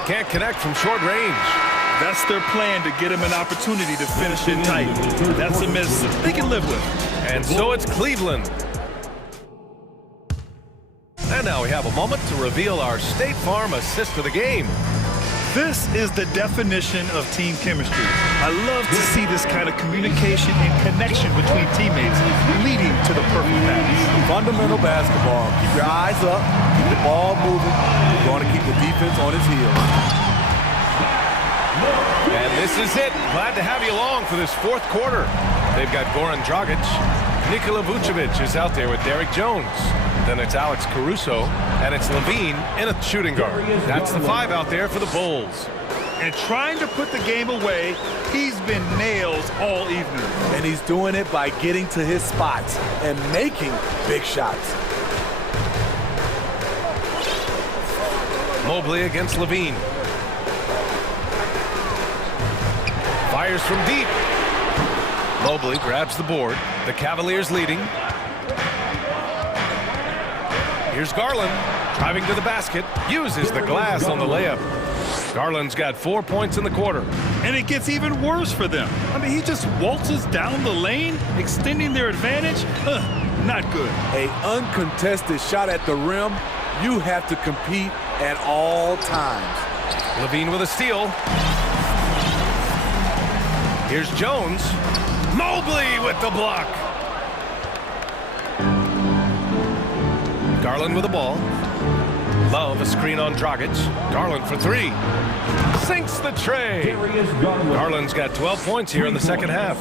Can't connect from short range. That's their plan, to get him an opportunity to finish it tight. That's a miss they can live with. And so it's Cleveland. And now we have a moment to reveal our State Farm assist of the game. This is the definition of team chemistry. I love to see this kind of communication and connection between teammates leading to the perfect pass. Fundamental basketball. Keep your eyes up, keep the ball moving. You're going to keep the defense on its heels. And this is it. Glad to have you along for this fourth quarter. They've got Goran Dragic. Nikola Vucevic is out there with Derek Jones. Then it's Alex Caruso, and it's Levine in a shooting guard. That's the 5 out there for the Bulls. And trying to put the game away, he's been nails all evening. And he's doing it by getting to his spots and making big shots. Mobley against Levine. Fires from deep. Mobley grabs the board. The Cavaliers leading. Here's Garland, driving to the basket, uses the glass on the layup. Garland's got 4 points in the quarter. And it gets even worse for them. I mean, he just waltzes down the lane, extending their advantage. Not good. An uncontested shot at the rim, you have to compete at all times. Levine with a steal. Here's Jones. Mobley with the block. Garland with the ball. Love a screen on Dragic. Garland for 3. Sinks the tray. Garland's got 12 points here in the second half.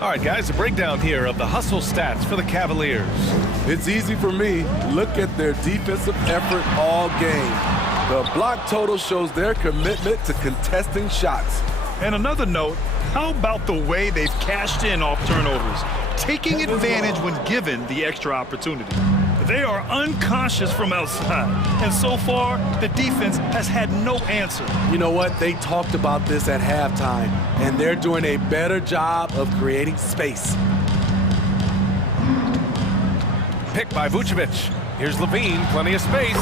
All right, guys, a breakdown here of the hustle stats for the Cavaliers. It's easy for me. Look at their defensive effort all game. The block total shows their commitment to contesting shots. And another note, how about the way they've cashed in off turnovers, taking advantage when given the extra opportunity? They are unconscious from outside, and so far, the defense has had no answer. You know what? They talked about this at halftime, and they're doing a better job of creating space. Picked by Vucevic. Here's Levine, plenty of space.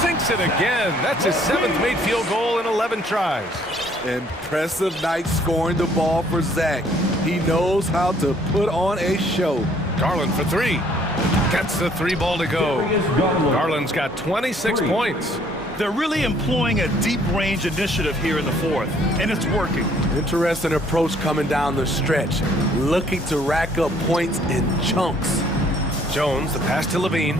Sinks it again. That's his 7th made field goal in 11 tries. Impressive night scoring the ball for Zach. He knows how to put on a show. Garland for 3. Gets the 3 ball to go. Garland's got 26 points. They're really employing a deep range initiative here in the fourth, and it's working. Interesting approach coming down the stretch, looking to rack up points in chunks. Jones, the pass to Levine.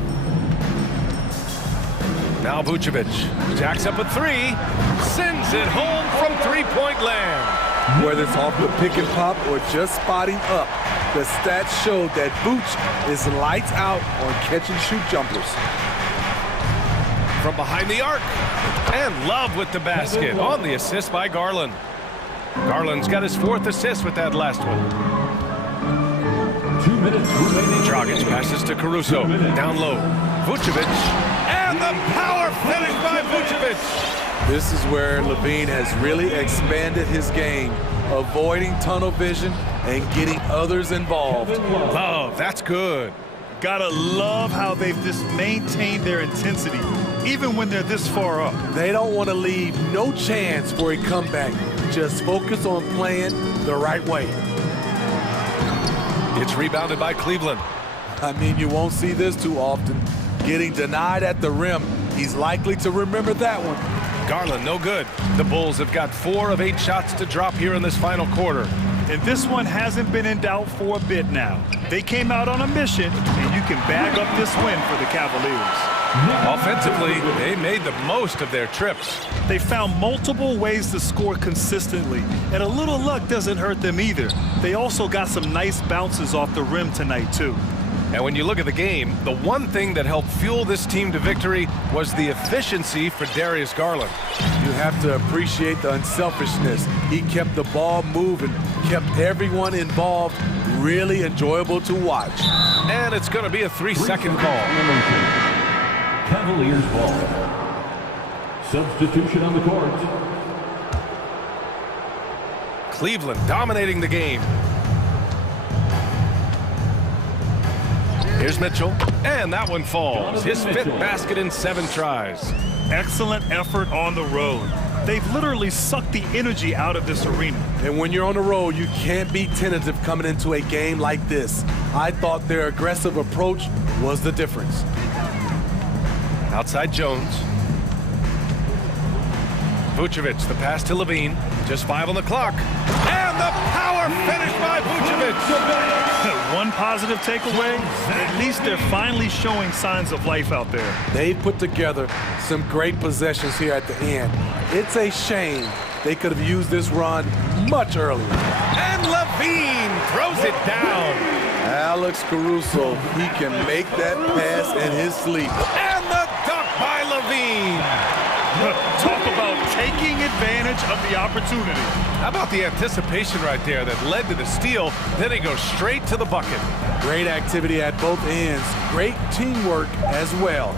Now Vucevic jacks up a 3, sends it home from 3-point land. Whether it's off the pick and pop or just spotting up, the stats show that Vooch is lights out on catch and shoot jumpers. From behind the arc, and Love with the basket on the assist by Garland. Garland's got his 4th assist with that last one. 2 minutes remaining. Dragic passes to Caruso, down low. Vucevic, and the power finish by Vucevic. This is where Levine has really expanded his game, avoiding tunnel vision and getting others involved. Love, that's good. Gotta love how they've just maintained their intensity, even when they're this far up. They don't want to leave no chance for a comeback. Just focus on playing the right way. It's rebounded by Cleveland. I mean, you won't see this too often. Getting denied at the rim, he's likely to remember that one. Garland, no good. The Bulls have got 4 of 8 shots to drop here in this final quarter. And this one hasn't been in doubt for a bit now. They came out on a mission, and you can bag up this win for the Cavaliers. Offensively, they made the most of their trips. They found multiple ways to score consistently, and a little luck doesn't hurt them either. They also got some nice bounces off the rim tonight, too. And when you look at the game, the one thing that helped fuel this team to victory was the efficiency for Darius Garland. You have to appreciate the unselfishness. He kept the ball moving, kept everyone involved, really enjoyable to watch. And it's going to be a 3-second call. Cavaliers ball. Substitution on the court. Cleveland dominating the game. Here's Mitchell, and that one falls. His fifth basket in 7 tries. Excellent effort on the road. They've literally sucked the energy out of this arena. And when you're on the road, you can't be tentative coming into a game like this. I thought their aggressive approach was the difference. Outside Jones. Vucevic, the pass to Levine. Just 5 on the clock. And the power finish by Vucevic. One positive takeaway, at least they're finally showing signs of life out there. They put together some great possessions here at the end. It's a shame they could have used this run much earlier. And Levine throws it down. Alex Caruso, he can make that pass in his sleep. And the dunk by Levine. Talk about taking advantage of the opportunity. How about the anticipation right there that led to the steal, then he goes straight to the bucket. Great activity at both ends. Great teamwork as well.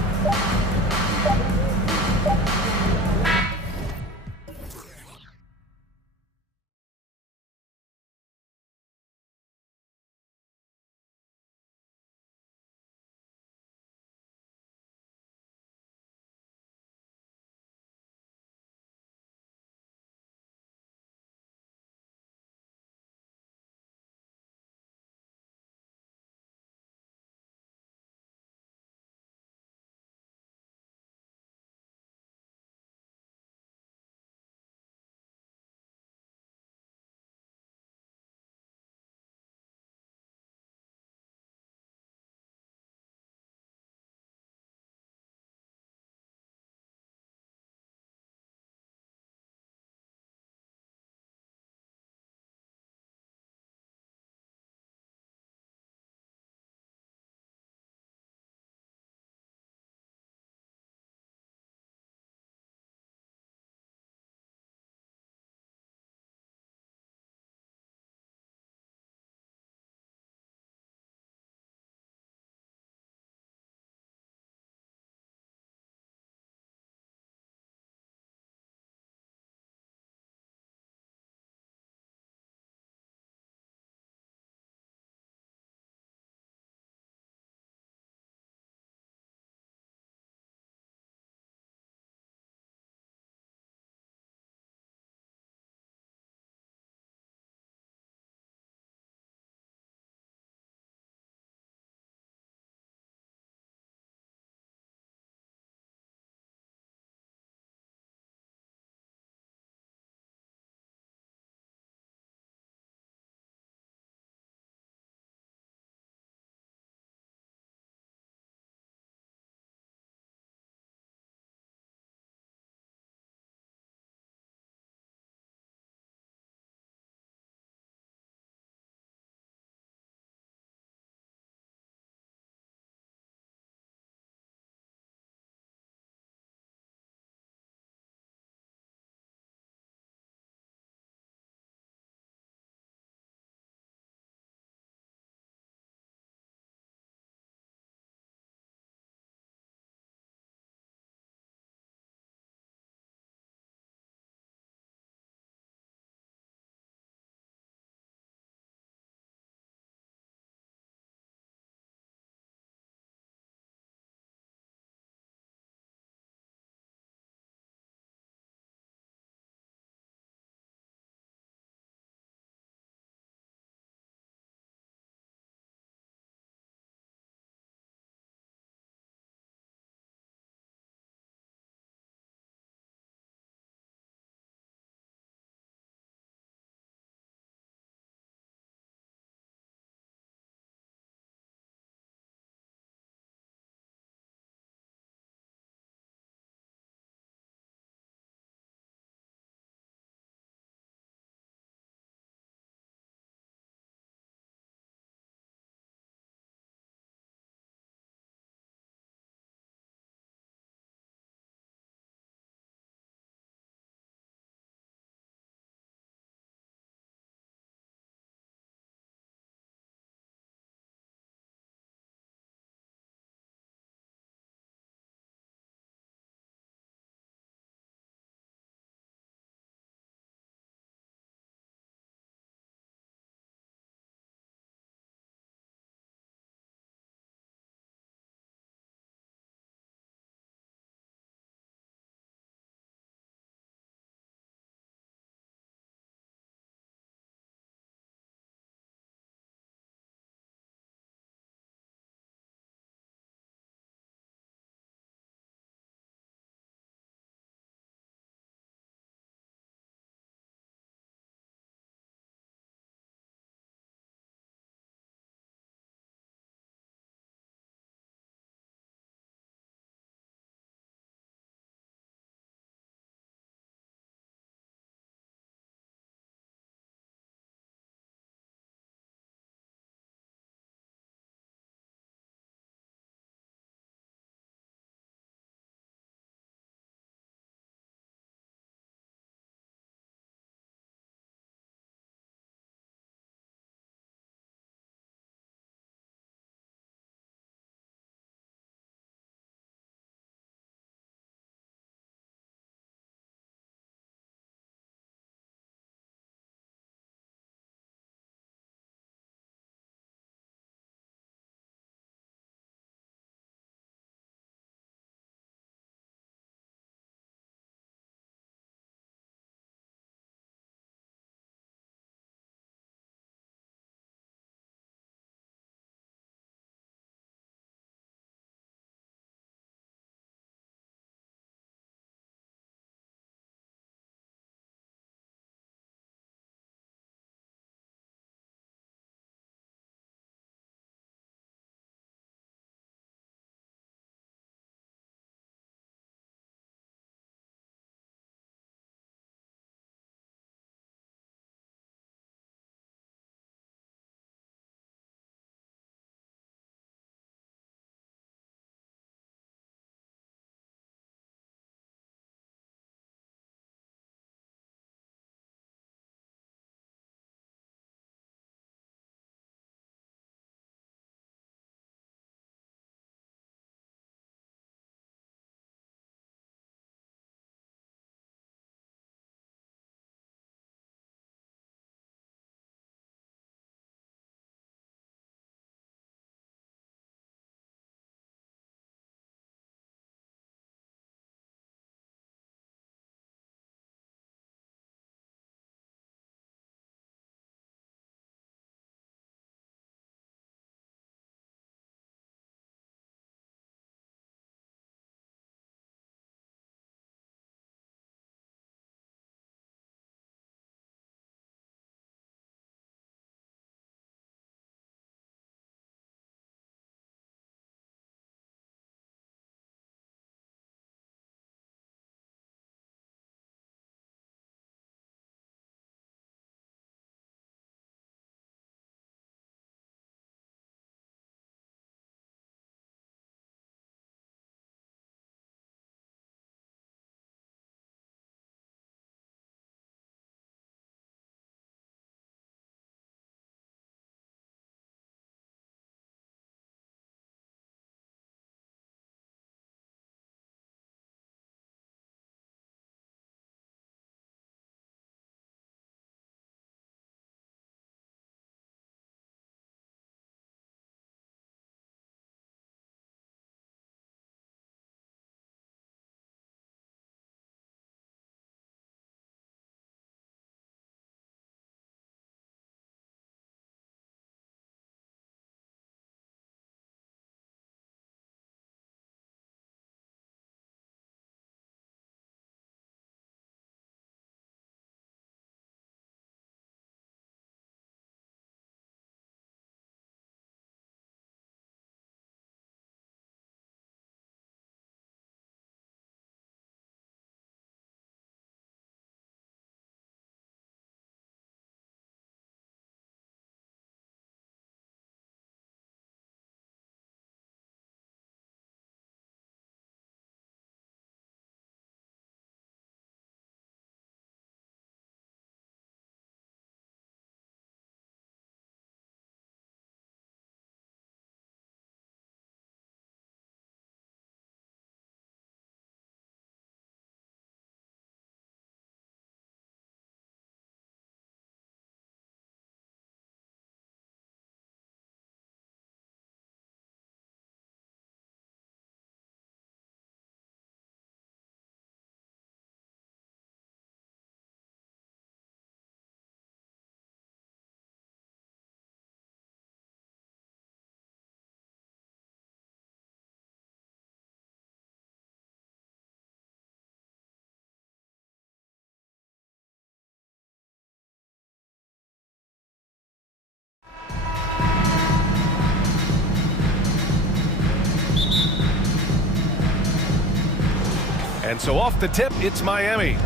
And so off the tip, it's Miami.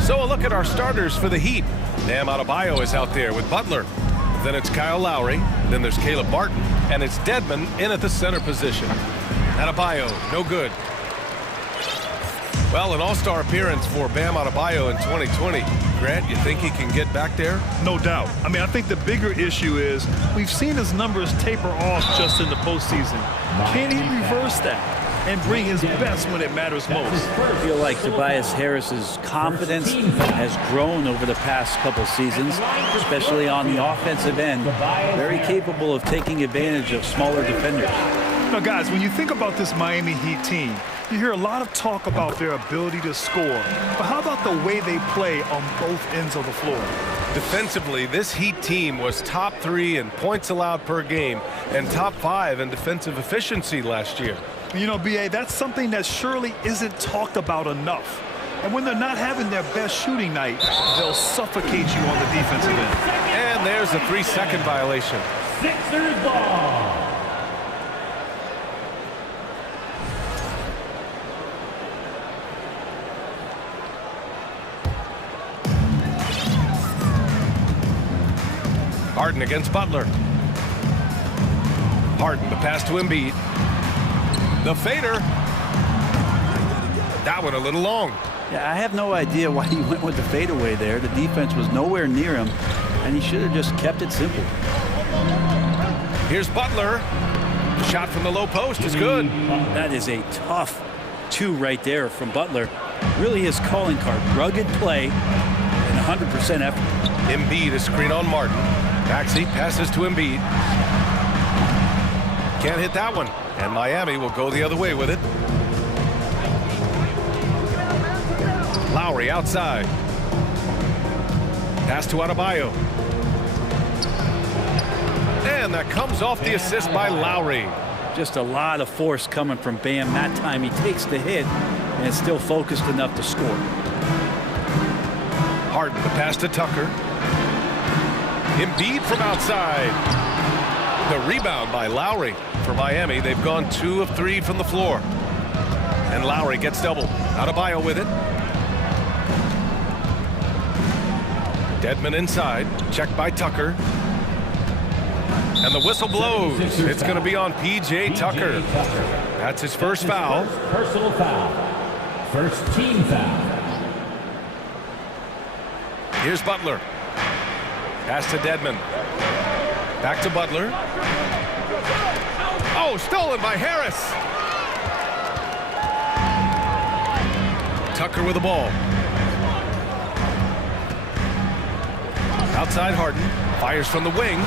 So a look at our starters for the Heat. Bam Adebayo is out there with Butler. Then it's Kyle Lowry. Then there's Caleb Martin. And it's Dedmon in at the center position. Adebayo, no good. Well, an all-star appearance for Bam Adebayo in 2020. Grant, you think he can get back there? No doubt. I mean, I think the bigger issue is we've seen his numbers taper off just in the postseason. Can he reverse that and bring his best when it matters most? I feel like Tobias Harris's confidence has grown over the past couple seasons, especially on the offensive end. Very capable of taking advantage of smaller defenders. Now, guys, when you think about this Miami Heat team, you hear a lot of talk about their ability to score. But how about the way they play on both ends of the floor? Defensively, this Heat team was top 3 in points allowed per game and top 5 in defensive efficiency last year. You know, B.A., that's something that surely isn't talked about enough. And when they're not having their best shooting night, they'll suffocate you on the defensive end. And there's a 3-second violation. Sixers ball. Harden against Butler. Harden, the pass to Embiid. The fader. That one a little long. Yeah, I have no idea why he went with the fadeaway there. The defense was nowhere near him, and he should have just kept it simple. Here's Butler. Shot from the low post is good. That is a tough 2 right there from Butler. Really his calling card. Rugged play and 100% effort. Embiid is screen on Martin. Backseat passes to Embiid. Can't hit that one. And Miami will go the other way with it. Lowry outside. Pass to Adebayo. And that comes off the assist by Lowry. Just a lot of force coming from Bam. That time he takes the hit and is still focused enough to score. Harden, the pass to Tucker. Embiid from outside. The rebound by Lowry. For Miami, they've gone 2 of 3 from the floor. And Lowry gets doubled. Adebayo with it. Dedmon inside. Checked by Tucker. And the whistle blows. It's going to be on P.J. Tucker. That's his first foul. Personal foul. First team foul. Here's Butler. Pass to Dedmon. Back to Butler. Oh, stolen by Harris. Tucker with the ball. Outside Harden. Fires from the wing.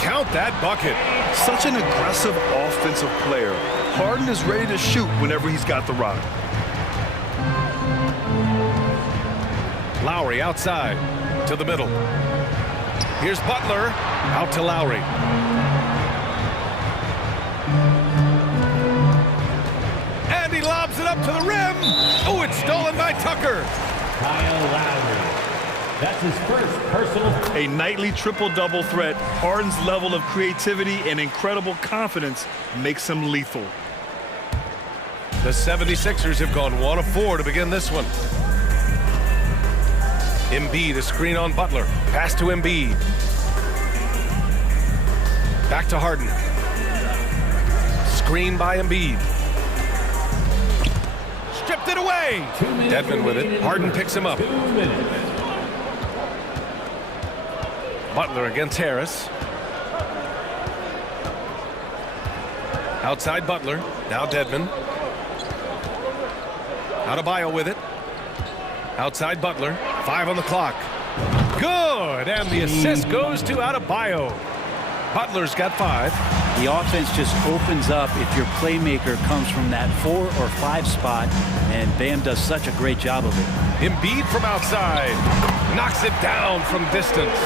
Count that bucket. Such an aggressive offensive player. Harden is ready to shoot whenever he's got the rock. Lowry outside to the middle. Here's Butler out to Lowry. And he lobs it up to the rim. Oh, it's stolen by Tucker. Kyle Lowry. That's his first personal. A nightly triple-double threat. Harden's level of creativity and incredible confidence makes him lethal. The 76ers have gone 1 of 4 to begin this one. Embiid, a screen on Butler. Pass to Embiid. Back to Harden. Screen by Embiid. Stripped it away. Dedmon with it. Harden picks him up. Butler against Harris. Outside Butler. Now Dedmon. Adebayo with it. Outside Butler. 5 on the clock. Good. And the assist goes to Adebayo. Butler's got 5. The offense just opens up if your playmaker comes from that 4 or 5 spot, and Bam does such a great job of it. Embiid from outside. Knocks it down from distance.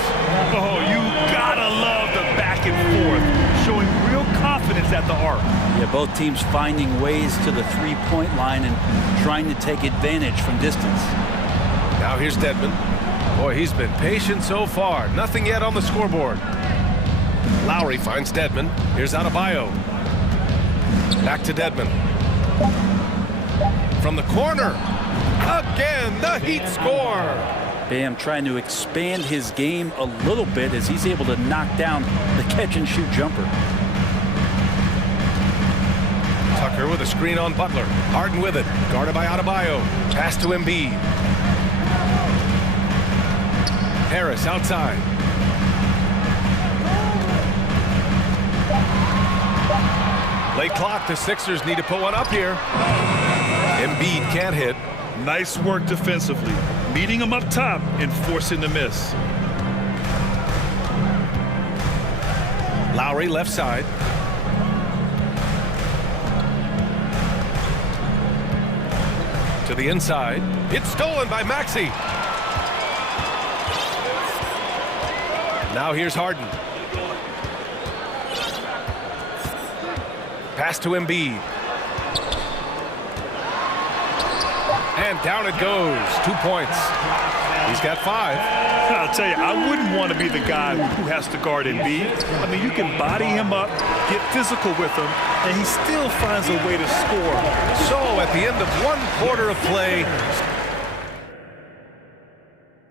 Oh, you gotta love the back and forth. Showing real confidence at the arc. Yeah, both teams finding ways to the three-point line and trying to take advantage from distance. Now here's Dedmon. Boy, he's been patient so far. Nothing yet on the scoreboard. Lowry finds Dedmon. Here's Adebayo. Back to Dedmon. From the corner. Again, the Heat score. Bam trying to expand his game a little bit as he's able to knock down the catch-and-shoot jumper. Tucker with a screen on Butler. Harden with it. Guarded by Adebayo. Pass to Embiid. Harris outside. Late clock. The Sixers need to put one up here. Embiid can't hit. Nice work defensively. Meeting him up top and forcing the miss. Lowry left side. To the inside. It's stolen by Maxey. Now here's Harden. Pass to Embiid. And down it goes. 2 points. He's got 5. I'll tell you, I wouldn't want to be the guy who has to guard Embiid. I mean, you can body him up, get physical with him, and he still finds a way to score. So at the end of 1 quarter of play.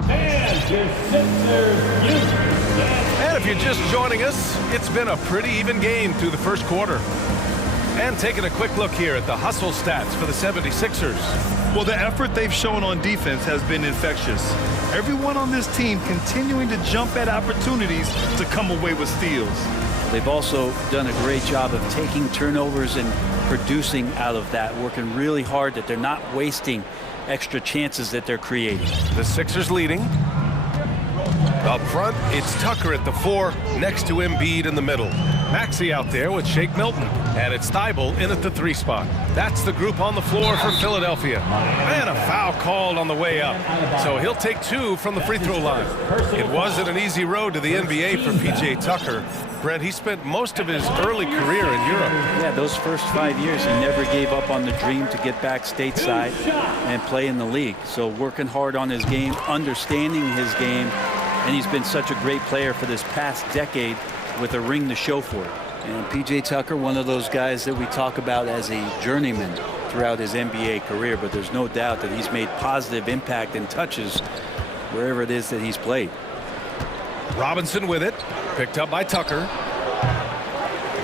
And your Sixers use. And if you're just joining us, it's been a pretty even game through the first quarter. And taking a quick look here at the hustle stats for the 76ers. Well, the effort they've shown on defense has been infectious. Everyone on this team continuing to jump at opportunities to come away with steals. They've also done a great job of taking turnovers and producing out of that, working really hard that they're not wasting extra chances that they're creating. The Sixers leading. Up front, it's Tucker at the 4, next to Embiid in the middle. Maxey out there with Shake Milton. And it's Thibault in at the 3 spot. That's the group on the floor for Philadelphia. And a foul called on the way up. So he'll take 2 from the free throw line. It wasn't an easy road to the NBA for P.J. Tucker. Brent, he spent most of his early career in Europe. Yeah, those first 5 years, he never gave up on the dream to get back stateside and play in the league. So working hard on his game, understanding his game, and he's been such a great player for this past decade with a ring to show for it. And P.J. Tucker, one of those guys that we talk about as a journeyman throughout his NBA career, but there's no doubt that he's made positive impact and touches wherever it is that he's played. Robinson with it, picked up by Tucker.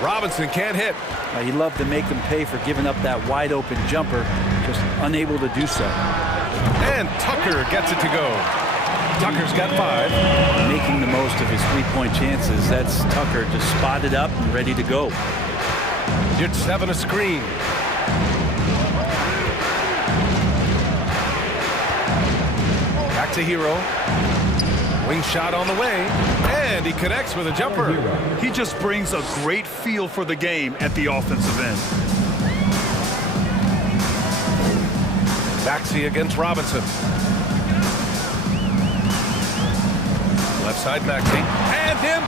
Robinson can't hit. He loved to make them pay for giving up that wide open jumper, just unable to do so. And Tucker gets it to go. Tucker's got 5. Making the most of his 3-point chances. That's Tucker just spotted up and ready to go. You're 7 a screen. Back to Hero. Wing shot on the way. And he connects with a jumper. He just brings a great feel for the game at the offensive end. Maxey against Robinson. Left side Maxey. And him.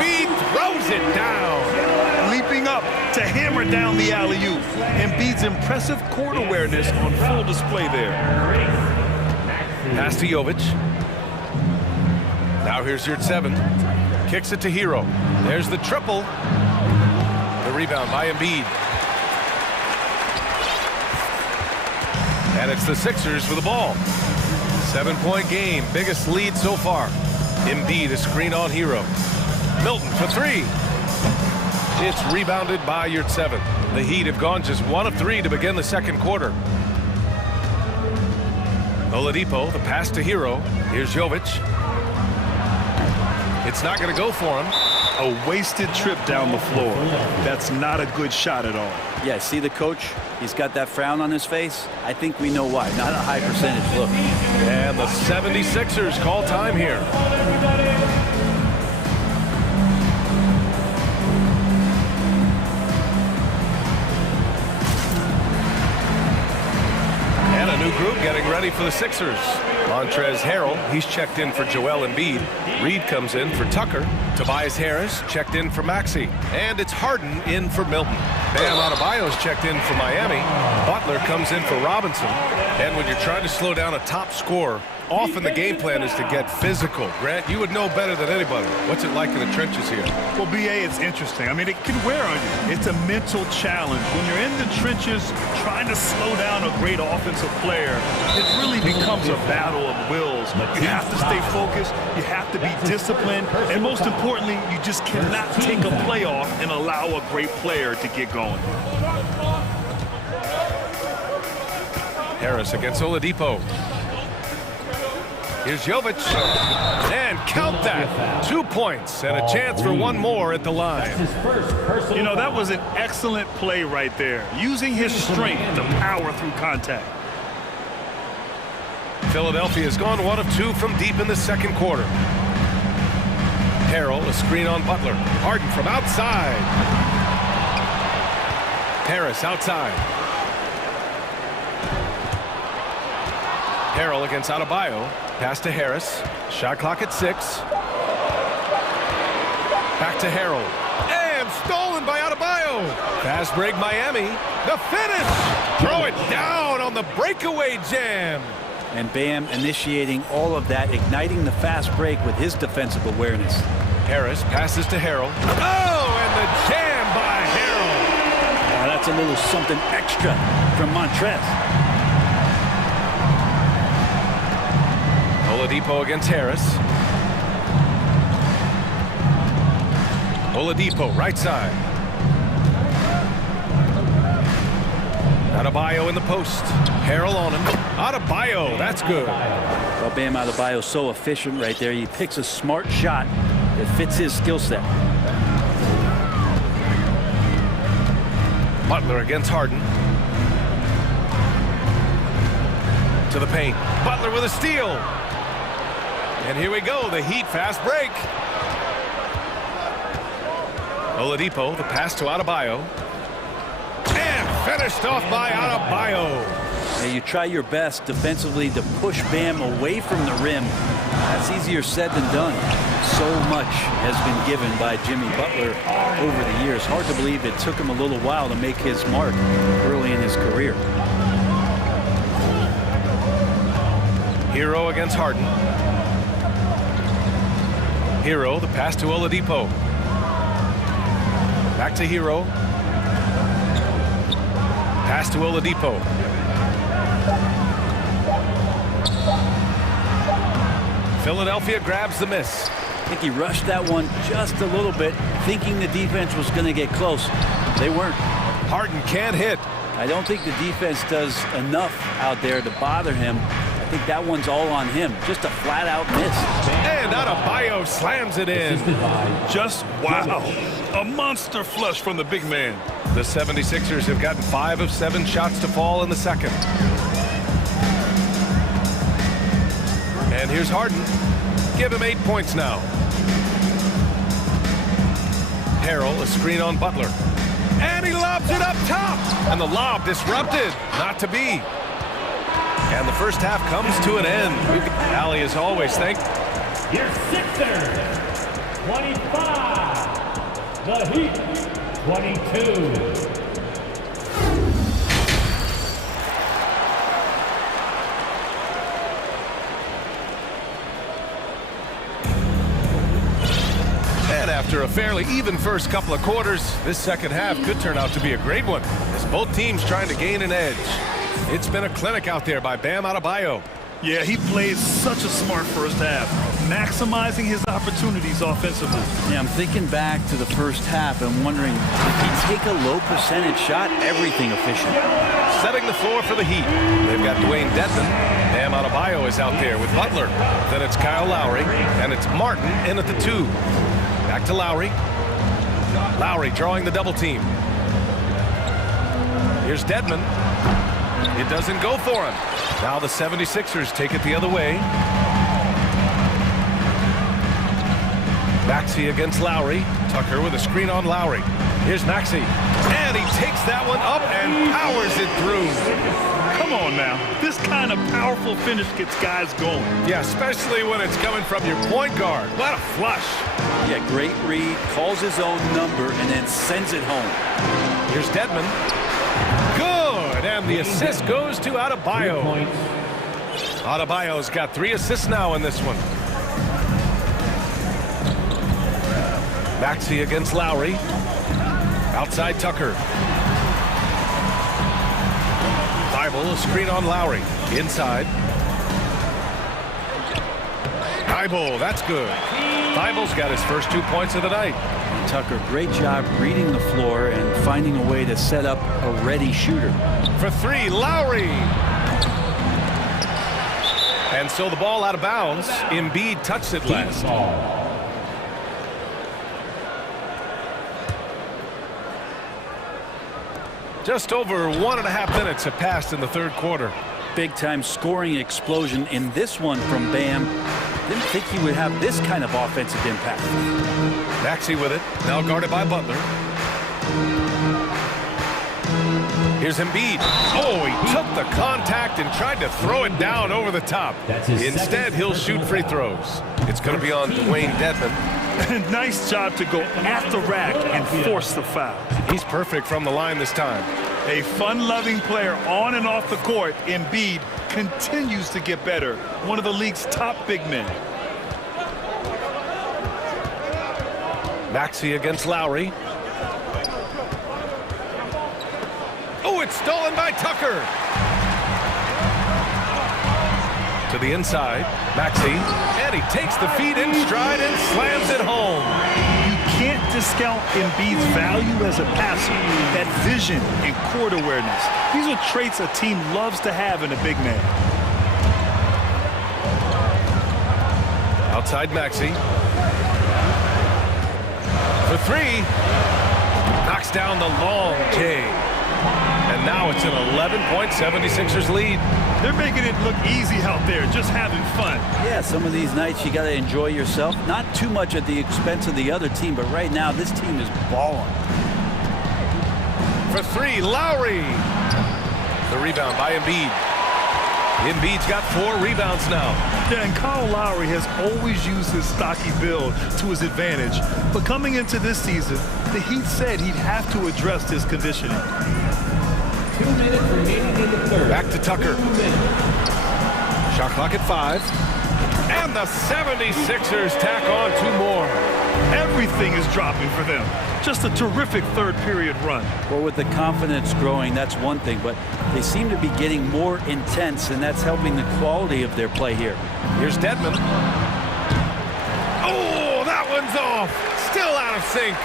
He throws it down. Leaping up to hammer down the alley-oop. Embiid's impressive court awareness on full display there. Pass to Jovic. Now here's your 7. Kicks it to Hero. There's the triple. The rebound by Embiid. And it's the Sixers with the ball. 7-point game, biggest lead so far. Embiid, a screen on Hero. Milton for 3. It's rebounded by Yurtseven. The Heat have gone just 1 of 3 to begin the second quarter. Oladipo, the pass to Hero. Here's Jovic. It's not going to go for him. A wasted trip down the floor. That's not a good shot at all. Yeah, see the coach? He's got that frown on his face. I think we know why. Not a high percentage look. And the 76ers call time here. And a new group getting ready for the Sixers. Montrezl Harrell, he's checked in for Joel Embiid. Reed comes in for Tucker. Tobias Harris checked in for Maxey. And it's Harden in for Milton. Bam Adebayo's checked in for Miami. Butler comes in for Robinson. And when you're trying to slow down a top scorer, often the game plan is to get physical. Grant, you would know better than anybody. What's it like in the trenches here? Well, BA, it's interesting. I mean, it can wear on you. It's a mental challenge. When you're in the trenches trying to slow down a great offensive player, it really becomes a battle of wills. You have to stay focused. You have to be disciplined. And most importantly, you just cannot take a play off and allow a great player to get going. Harris against Oladipo. Here's Jovic, and count that. 2 points and a chance for one more at the line. You know, that was an excellent play right there, using his strength to power through contact. Philadelphia has gone 1 of 2 from deep in the second quarter. Harrell, a screen on Butler. Harden from outside. Harris outside. Harrell against Adebayo. Pass to Harris. Shot clock at 6. Back to Harrell. And stolen by Adebayo. Fast break Miami. The finish. Throw it down on the breakaway jam. And Bam initiating all of that, igniting the fast break with his defensive awareness. Harris passes to Harrell. Oh, and the jam by Harrell. That's a little something extra from Montrezl. Oladipo against Harris. Oladipo, right side. Adebayo in the post. Harrell on him. Adebayo, that's good. Well, Bam Adebayo so efficient right there. He picks a smart shot that fits his skill set. Butler against Harden. To the paint. Butler with a steal. And here we go, the Heat fast break. Oladipo, the pass to Adebayo. And finished off by Adebayo. Now you try your best defensively to push Bam away from the rim. That's easier said than done. So much has been given by Jimmy Butler over the years. Hard to believe it took him a little while to make his mark early in his career. Hero against Harden. Hero, the pass to Oladipo. Back to Hero. Pass to Oladipo. Philadelphia grabs the miss. I think he rushed that one just a little bit, thinking the defense was going to get close. They weren't. Harden can't hit. I don't think the defense does enough out there to bother him. I think that one's all on him. Just a flat-out miss. And Adebayo slams it in. Just wow. A monster flush from the big man. The 76ers have gotten 5 of 7 shots to fall in the second. And here's Harden. Give him 8 points now. Harrell, a screen on Butler. And he lobs it up top. And the lob disrupted. Not to be. And the first half comes to an end. Allie, as always, thank Your Sixers, 25. The Heat, 22. And after a fairly even first couple of quarters, this second half could turn out to be a great one, as both teams trying to gain an edge. It's been a clinic out there by Bam Adebayo. Yeah, he played such a smart first half, maximizing his opportunities offensively. Yeah, I'm thinking back to the first half and wondering, did he take a low percentage shot? Everything efficient. Setting the floor for the Heat. They've got Dwayne Dedmon. Bam Adebayo is out there with Butler. Then it's Kyle Lowry, and it's Martin in at the 2. Back to Lowry. Lowry drawing the double team. Here's Dedmon. It doesn't go for him. Now the 76ers take it the other way. Maxey against Lowry. Tucker with a screen on Lowry. Here's Maxey. And he takes that one up and powers it through. Come on now. This kind of powerful finish gets guys going. Yeah, especially when it's coming from your point guard. What a flush. Yeah, great read. Calls his own number and then sends it home. Here's Dedmon. Good. And the assist goes to Adebayo. Adebayo's got 3 assists now in this one. Maxey against Lowry. Outside Tucker. Thibault, a screen on Lowry. Inside. Thibault, that's good. Thibault's got his first 2 points of the night. Tucker, great job reading the floor and finding a way to set up a ready shooter. For 3, Lowry. And so the ball out of bounds. Embiid touched it last. Just over 1.5 minutes have passed in the third quarter. Big time scoring explosion in this one from Bam. Didn't think he would have this kind of offensive impact. Maxey with it, now guarded by Butler. Here's Embiid. Oh, he took the contact and tried to throw it down over the top. Instead, he'll shoot free throws. It's going to be on Dwayne Dedmon. Nice job to go at the rack and force the foul. He's perfect from the line this time. A fun-loving player on and off the court, Embiid continues to get better. One of the league's top big men. Maxey against Lowry. Oh, it's stolen by Tucker. To the inside, Maxey, and he takes the feed in stride and slams it home. You can't discount Embiid's value as a passer, that vision and court awareness. These are traits a team loves to have in a big man. Outside Maxey. For 3. Knocks down the long J. And now it's an 11-point 76ers lead. They're making it look easy out there, just having fun. Yeah, some of these nights you got to enjoy yourself. Not too much at the expense of the other team, but right now this team is balling. For 3, Lowry. The rebound by Embiid. Embiid's got 4 rebounds now. Yeah, and Kyle Lowry has always used his stocky build to his advantage. But coming into this season, the Heat said he'd have to address his conditioning. 2 minutes remaining in the third. Back to Tucker. Shot clock at 5. And the 76ers tack on 2 more. Everything is dropping for them. Just a terrific third period run. Well, with the confidence growing, that's one thing, but they seem to be getting more intense, and that's helping the quality of their play here. Here's Dedmon. Oh, that one's off. Still out of sync.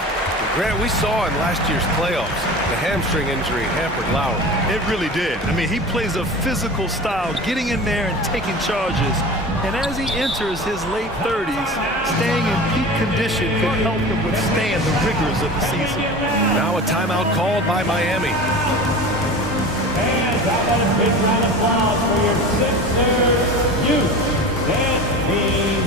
Grant, we saw in last year's playoffs, the hamstring injury hampered Lowry. It really did. I mean, he plays a physical style, getting in there and taking charges. And as he enters his late 30s, staying in peak condition could help him withstand the rigors of the season. Now a timeout called by Miami. And how about a big round of applause for your Sixers youth dance team.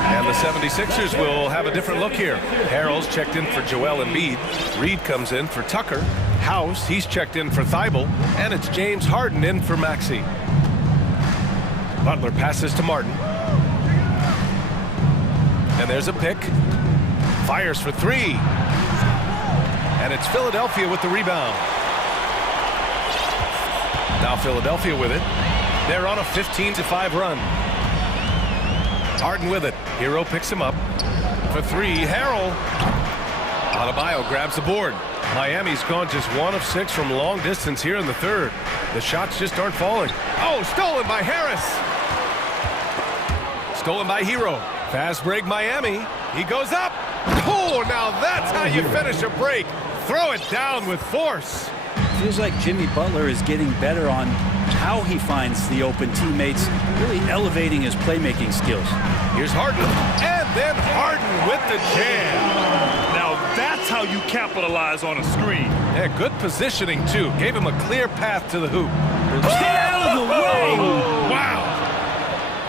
And the 76ers will have a different look here. Harrell's checked in for Joel Embiid. Reed comes in for Tucker. House, he's checked in for Thibault. And it's James Harden in for Maxey. Butler passes to Martin. And there's a pick. Fires for 3. And it's Philadelphia with the rebound. Now Philadelphia with it. They're on a 15-5 run. Harden with it. Hero picks him up. For 3, Harrell. Adebayo grabs the board. Miami's gone just 1 of 6 from long distance here in the third. The shots just aren't falling. Oh, stolen by Harris. Stolen by Hero. Fast break Miami. He goes up. Oh, now that's how you finish a break. Throw it down with force. Feels like Jimmy Butler is getting better on how he finds the open teammates, really elevating his playmaking skills. Here's Harden, and then Harden with the jam. Now that's how you capitalize on a screen. Yeah, good positioning, too. Gave him a clear path to the hoop. Get out of the way! Wow!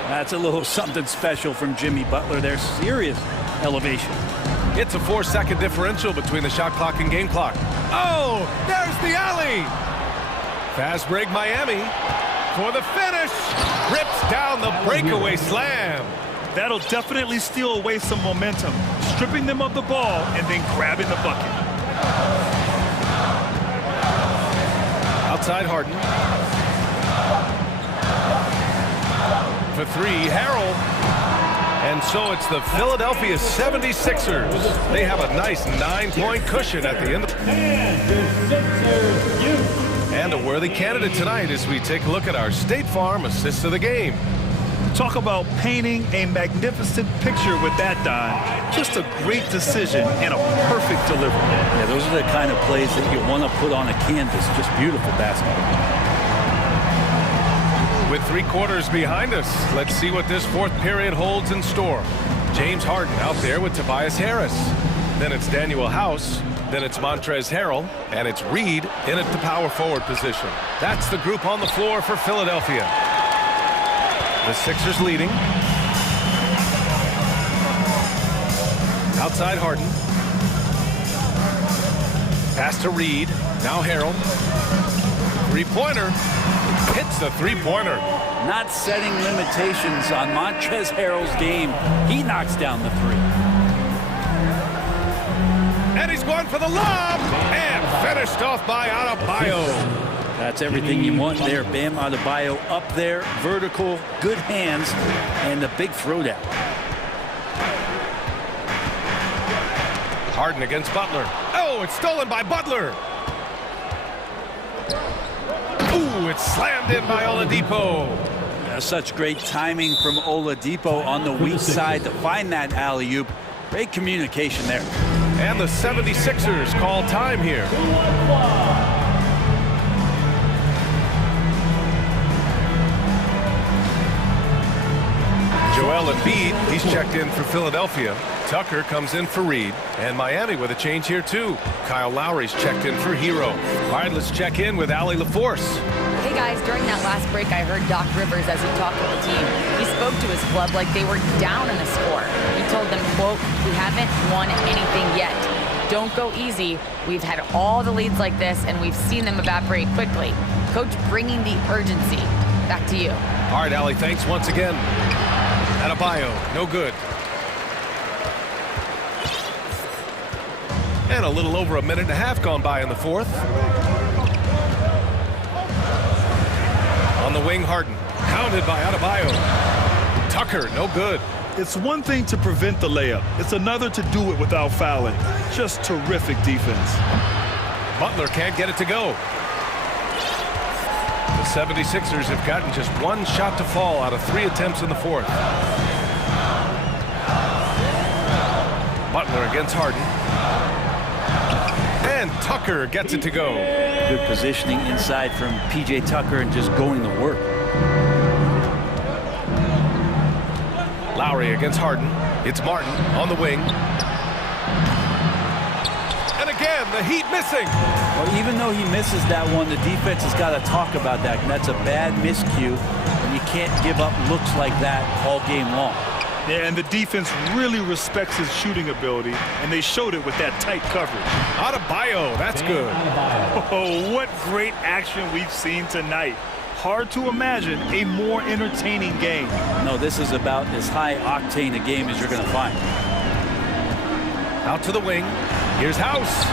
That's a little something special from Jimmy Butler. There's serious elevation. It's a 4-second differential between the shot clock and game clock. Oh, there's the alley! Fast break Miami for the finish. Rips down the breakaway slam. That'll definitely steal away some momentum, stripping them of the ball and then grabbing the bucket. Outside Harden. For three, Harrell. And so it's the Philadelphia 76ers. They have a nice 9-point cushion at the end. And a worthy candidate tonight as we take a look at our State Farm assist of the game. Talk about painting a magnificent picture with that dime. Just a great decision and a perfect delivery. Yeah, those are the kind of plays that you want to put on a canvas. Just beautiful basketball. With 3 quarters behind us, let's see what this fourth period holds in store. James Harden out there with Tobias Harris. Then it's Daniel House. Then it's Montrezl Harrell. And it's Reed in at the power forward position. That's the group on the floor for Philadelphia. The Sixers leading. Outside Harden. Pass to Reed. Now Harrell. Three-pointer. Hits the three-pointer. Not setting limitations on Montrezl Harrell's game. He knocks down the three. And he's going for the lob. And finished off by Adebayo. That's everything you want there. Bam Adebayo up there, vertical, good hands, and the big throwdown. Harden against Butler. Oh, it's stolen by Butler. Ooh, it's slammed in by Oladipo. Such great timing from Oladipo on the weak side to find that alley-oop. Great communication there. And the 76ers call time here. Joel Embiid, he's checked in for Philadelphia. Tucker comes in for Reed. And Miami with a change here, too. Kyle Lowry's checked in for Hero. All right, let's check in with Allie LaForce. Hey, guys, during that last break, I heard Doc Rivers as he talked with the team. He spoke to his club like they were down in the score. He told them, quote, "We haven't won anything yet. Don't go easy. We've had all the leads like this, and we've seen them evaporate quickly." Coach bringing the urgency. Back to you. All right, Allie, thanks once again. Adebayo, no good. And a little over a minute and a half gone by in the fourth. On the wing, Harden. Pounded by Adebayo. Tucker, no good. It's one thing to prevent the layup. It's another to do it without fouling. Just terrific defense. Butler can't get it to go. The 76ers have gotten just one shot to fall out of 3 attempts in the fourth. Butler against Harden. And Tucker gets it to go. Good positioning inside from P.J. Tucker and just going to work. Lowry against Harden. It's Martin on the wing. And again, the Heat missing. Well, even though he misses that one, the defense has got to talk about that. And that's a bad miscue, and you can't give up looks like that all game long. Yeah, and the defense really respects his shooting ability, and they showed it with that tight coverage. Adebayo, that's good. Oh, what great action we've seen tonight. Hard to imagine a more entertaining game. No, this is about as high-octane a game as you're going to find. Out to the wing. Here's House.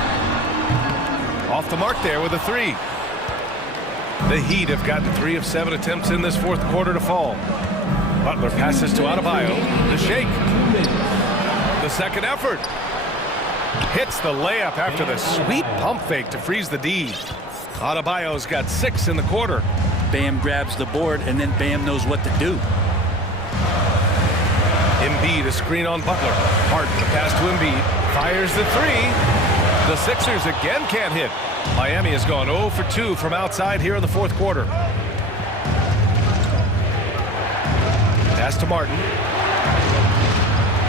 Off the mark there with a three. The Heat have gotten 3 of 7 attempts in this fourth quarter to fall. Butler passes to Adebayo. The shake. The second effort. Hits the layup after the sweet pump fake to freeze the D. Adebayo's got 6 in the quarter. Bam grabs the board, and then Bam knows what to do. Embiid, a screen on Butler. Harden, the pass to Embiid. Fires the 3. The Sixers again can't hit. Miami has gone 0 for 2 from outside here in the fourth quarter. Pass to Martin.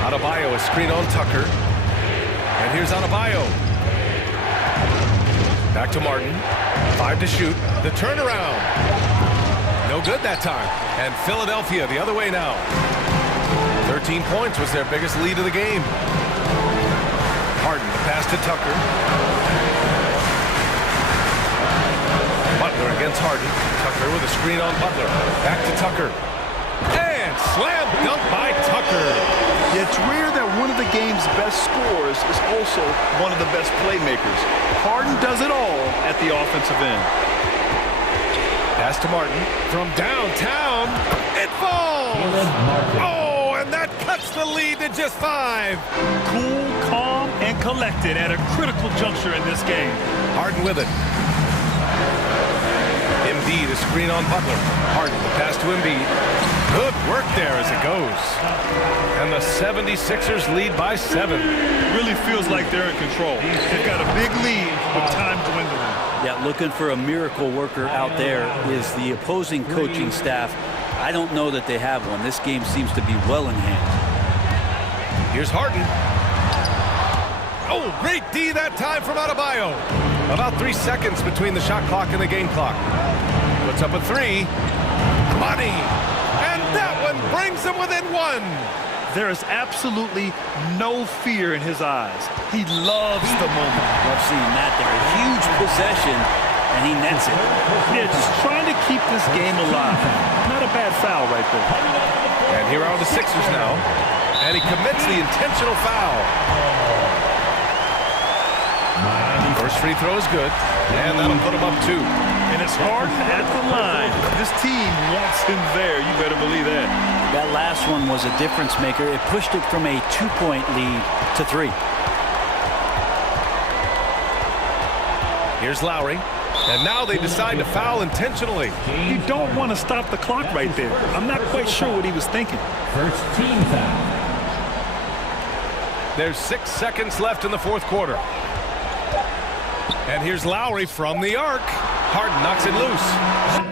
Adebayo, a screen on Tucker. And here's Adebayo. Back to Martin. 5 to shoot. The turnaround. No good that time. And Philadelphia the other way now. 13 points was their biggest lead of the game. Harden, pass to Tucker. Butler against Harden. Tucker with a screen on Butler. Back to Tucker. And slam dunk by Tucker. It's rare that one of the game's best scorers is also one of the best playmakers. Harden does it all at the offensive end. Pass to Martin from downtown. It falls. Oh, and that cuts the lead to just 5. Cool, calm, and collected at a critical juncture in this game. Harden with it. Embiid, a screen on Butler. Harden, the pass to Embiid. Good work there as it goes. And the 76ers lead by 7. Really feels like they're in control. They've got a big lead with time dwindling. Yeah, looking for a miracle worker out there is the opposing coaching staff. I don't know that they have one. This game seems to be well in hand. Here's Harden. Oh, great D that time from Adebayo. About 3 seconds between the shot clock and the game clock. Puts up a 3. Money. And that one brings them within 1. There is absolutely no fear in his eyes. He loves the moment. Love seeing that there. A huge possession, and he nets it. Yeah, just trying to keep this game alive. Not a bad foul right there. And here are the Sixers now. And he commits the intentional foul. First free throw is good. And that'll put him up 2. And it's Harden at the line. This team wants him there. You better believe that. That last one was a difference maker. It pushed it from a 2-point lead to 3. Here's Lowry. And now they decide to foul intentionally. You don't want to stop the clock right there. I'm not quite sure what he was thinking. First team foul. There's 6 seconds left in the fourth quarter. And here's Lowry from the arc. Harden knocks it loose.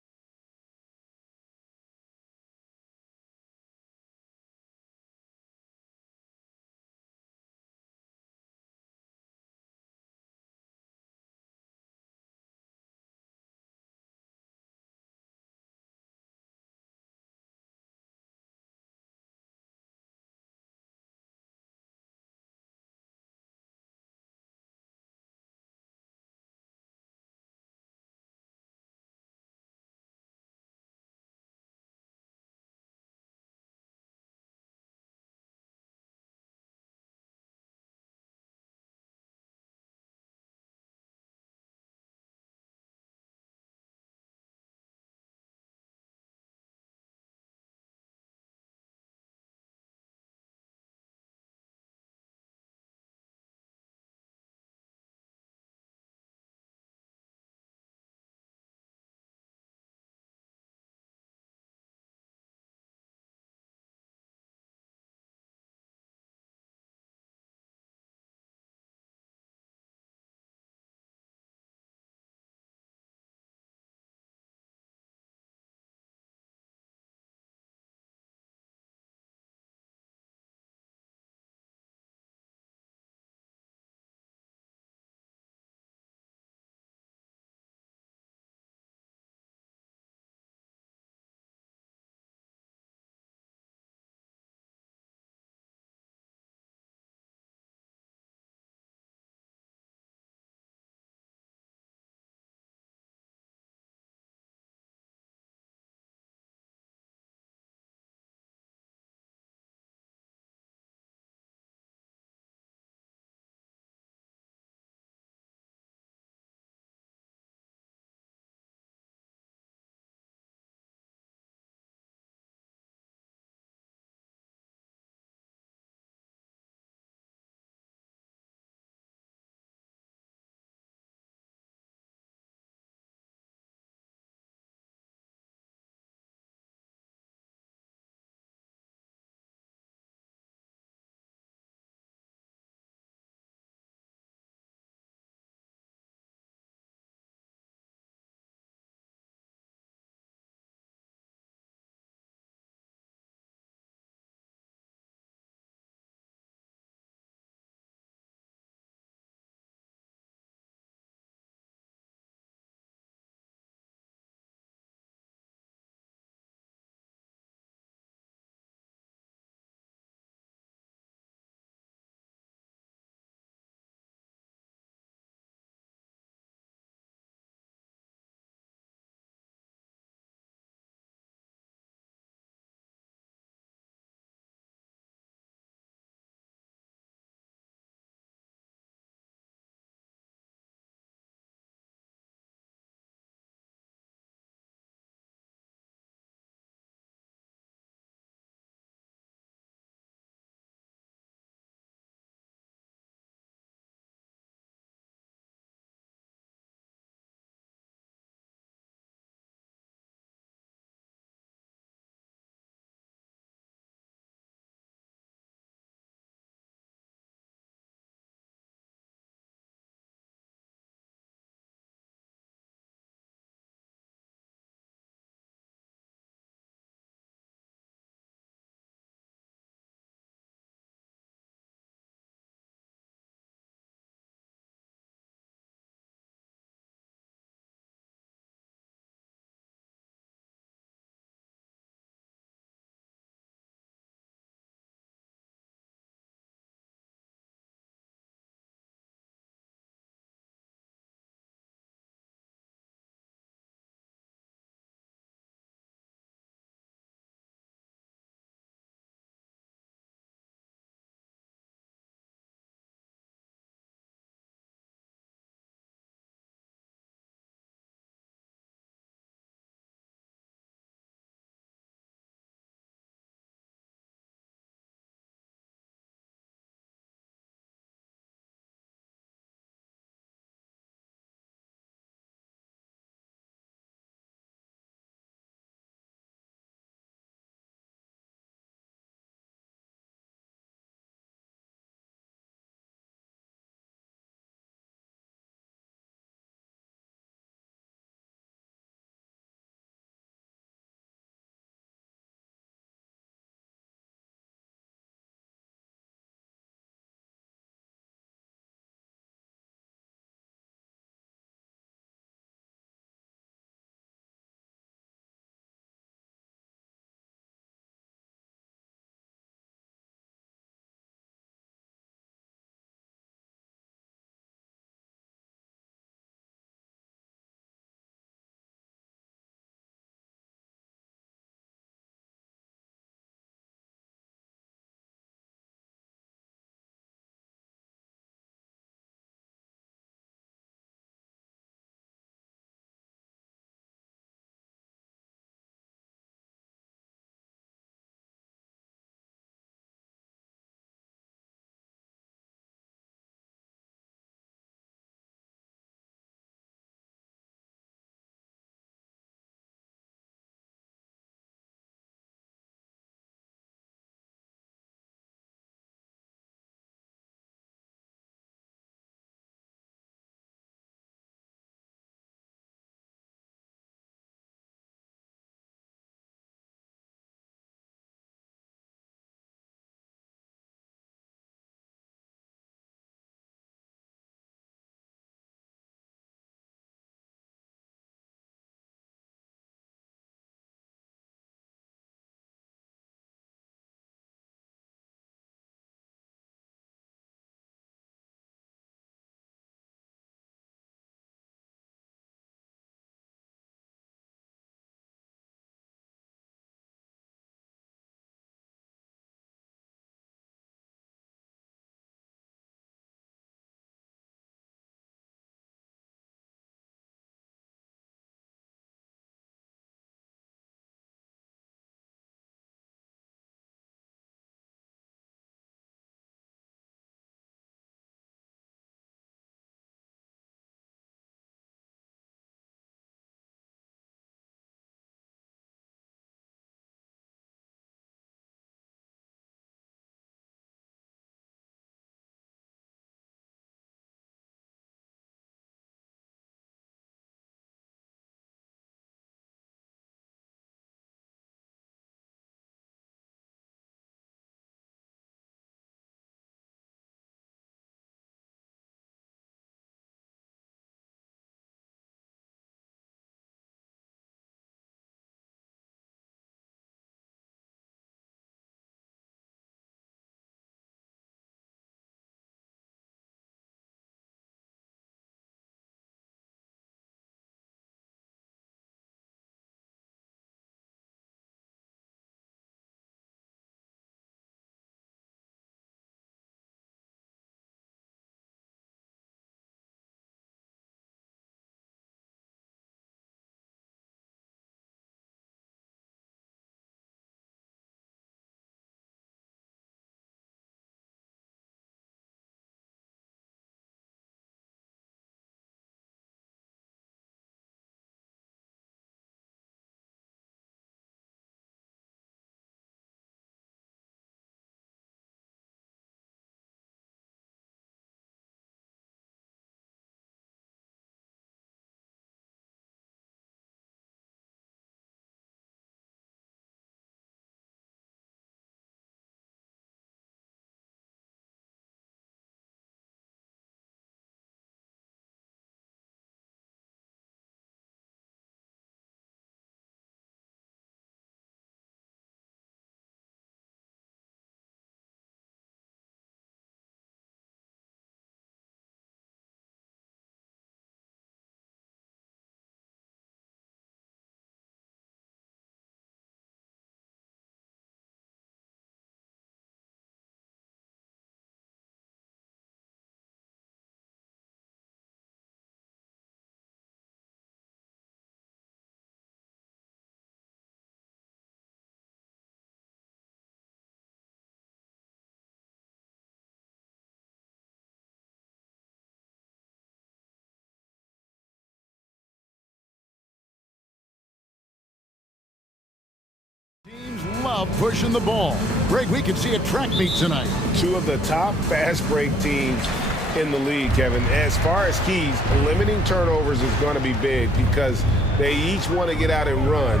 love pushing the ball. Greg, we could see a track meet tonight. Two of the top fast break teams in the league, Kevin. As far as keys, limiting turnovers is going to be big because they each want to get out and run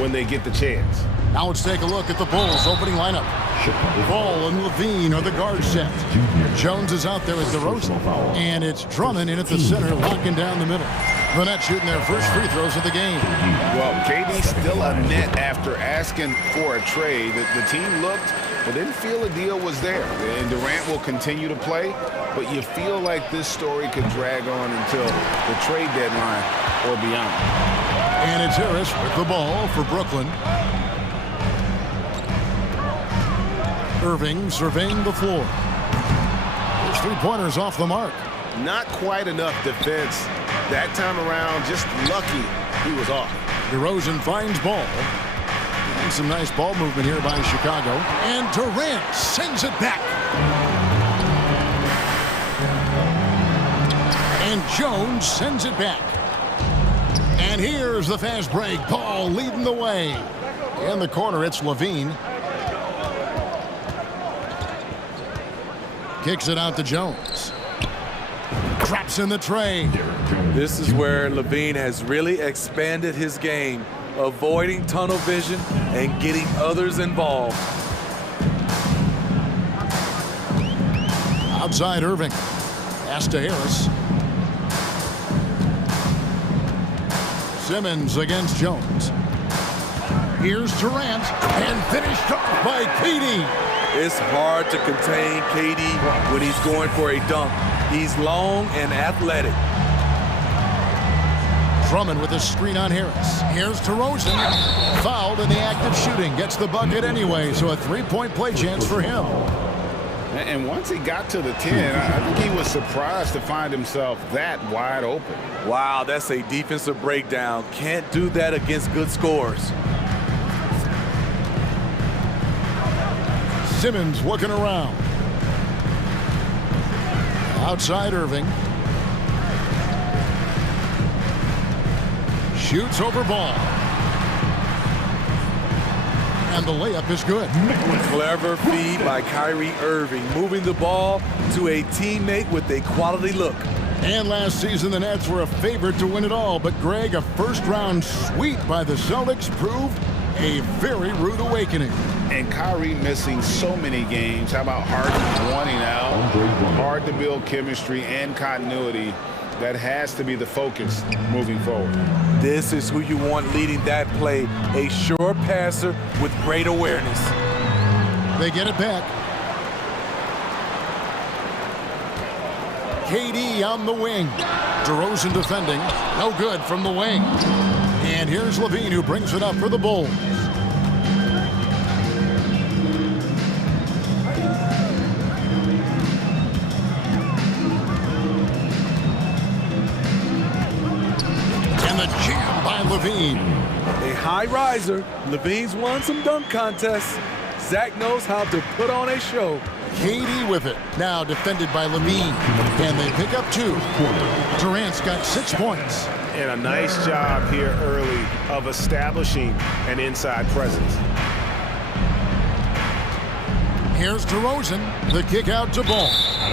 when they get the chance. Now let's take a look at the Bulls' opening lineup. Ball and Levine are the guard set. Jones is out there at DeRozan. And it's Drummond in at the center, locking down the middle. The Nets shooting their first free throws of the game. Well, KD's still a net after asking for a trade. The team looked but didn't feel a deal was there. And Durant will continue to play, but you feel like this story could drag on until the trade deadline or beyond. And it's Harris with the ball for Brooklyn. Irving surveying the floor. His three-pointers off the mark. Not quite enough defense that time around. Just lucky he was off. DeRozan finds ball. And some nice ball movement here by Chicago. And Durant sends it back. And Jones sends it back. And here's the fast break. Ball leading the way. In the corner, it's Levine. Kicks it out to Jones. Drops in the tray. This is where Levine has really expanded his game, avoiding tunnel vision and getting others involved. Outside Irving. Pass to Harris. Simmons against Jones. Here's Durant, and finished off by KD. It's hard to contain KD when he's going for a dunk. He's long and athletic. Drummond with a screen on Harris. Here's DeRozan. Fouled in the act of shooting. Gets the bucket anyway, so a three-point play chance for him. And once he got to the 10, I think he was surprised to find himself that wide open. Wow, that's a defensive breakdown. Can't do that against good scorers. Simmons looking around. Outside Irving. Shoots over ball. And the layup is good. Clever feed by Kyrie Irving, moving the ball to a teammate with a quality look. And last season, the Nets were a favorite to win it all. But, Greg, a first-round sweep by the Celtics proved a very rude awakening. And Kyrie missing so many games. How about Harden wanting out? Hard to build chemistry and continuity. That has to be the focus moving forward. This is who you want leading that play. A sure passer with great awareness. They get it back. KD on the wing. DeRozan defending. No good from the wing. And here's Levine who brings it up for the Bulls. And the jam by Levine. A high riser. Levine's won some dunk contests. Zach knows how to put on a show. KD with it. Now defended by Levine. And they pick up two. Durant's got 6 points. And a nice job here early of establishing an inside presence. Here's DeRozan. The kick out to Ball.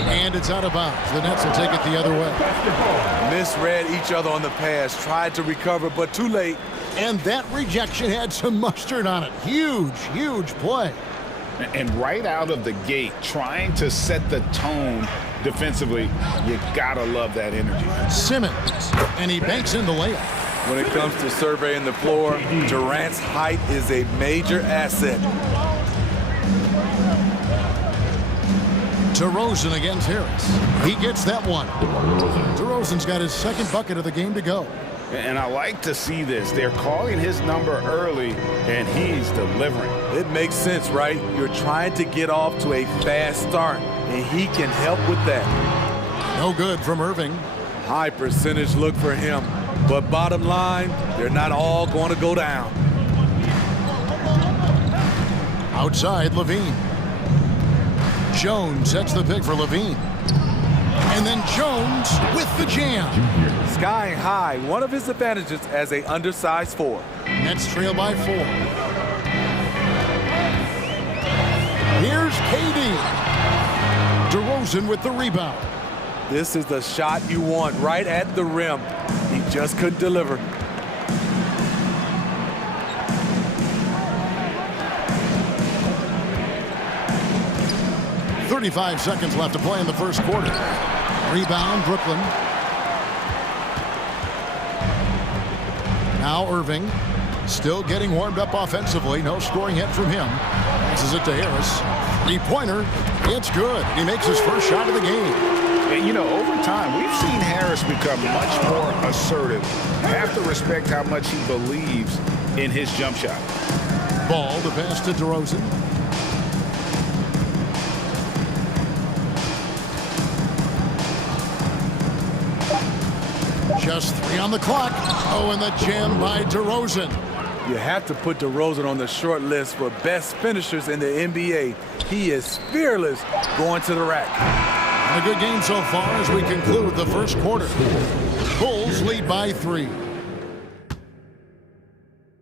And it's out of bounds. The Nets will take it the other way. Misread each other on the pass. Tried to recover, but too late. And that rejection had some mustard on it. Huge, huge play. And right out of the gate, trying to set the tone defensively, you gotta love that energy. Simmons, and he banks in the layup. When it comes to surveying the floor, Durant's height is a major asset. DeRozan against Harris. He gets that one. DeRozan's got his second bucket of the game to go. And I like to see this. They're calling his number early, and he's delivering. It makes sense, right? You're trying to get off to a fast start, and he can help with that. No good from Irving. High percentage look for him. But bottom line, they're not all going to go down. Outside, Levine. Jones sets the pick for Levine. And then Jones with the jam. Skying high, one of his advantages as an undersized 4. Nets trail by 4. DeRozan with the rebound. This is the shot you want, right at the rim. He just couldn't deliver. .35 seconds left to play in the first quarter. Rebound, Brooklyn. Now Irving, still getting warmed up offensively. No scoring yet from him. Passes it to Harris. Three-pointer. It's good. He makes his first shot of the game. And, you know, over time, we've seen Harris become much more assertive. Have to respect how much he believes in his jump shot. Ball, the pass to DeRozan. Just 3 on the clock. Oh, and the jam by DeRozan. You have to put DeRozan on the short list for best finishers in the NBA. He is fearless going to the rack. And a good game so far as we conclude the first quarter. Bulls lead by 3.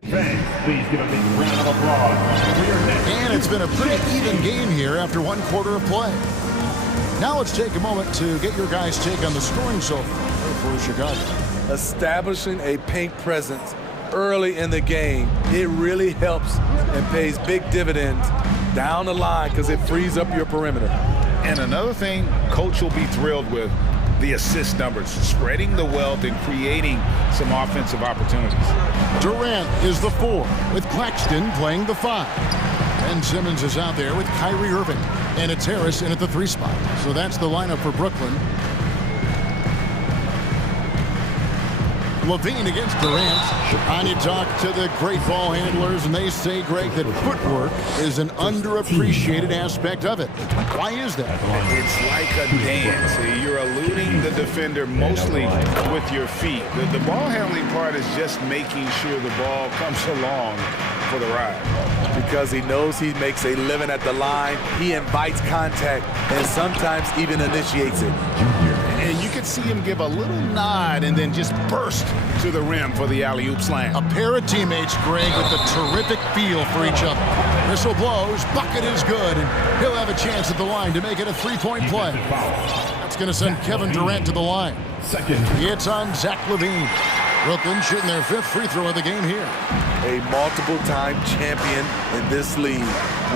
Fans, please give a big round of applause for your next. And it's been a pretty even game here after 1 quarter of play. Now let's take a moment to get your guys' take on the scoring so far for Chicago. Establishing a paint presence early in the game, it really helps and pays big dividends down the line because it frees up your perimeter. And another thing coach will be thrilled with, the assist numbers, spreading the wealth and creating some offensive opportunities. Durant is the 4, with Claxton playing the 5. Ben Simmons is out there with Kyrie Irving, and it's Harris in at the 3 spot. So that's the lineup for Brooklyn. Levine against Durant. And you talk to the great ball handlers, and they say, Greg, that footwork is an underappreciated aspect of it. Why is that? It's like a dance. You're eluding the defender mostly with your feet. The ball handling part is just making sure the ball comes along for the ride. Because he knows he makes a living at the line, he invites contact and sometimes even initiates it. And you can see him give a little nod and then just burst to the rim for the alley-oop slam. A pair of teammates, Greg, with a terrific feel for each other. Whistle blows, bucket is good, and he'll have a chance at the line to make it a 3-point play. That's going to send Kevin Durant to the line. It's on Zach LaVine. Brooklyn shooting their 5th free throw of the game here. A multiple-time champion in this league.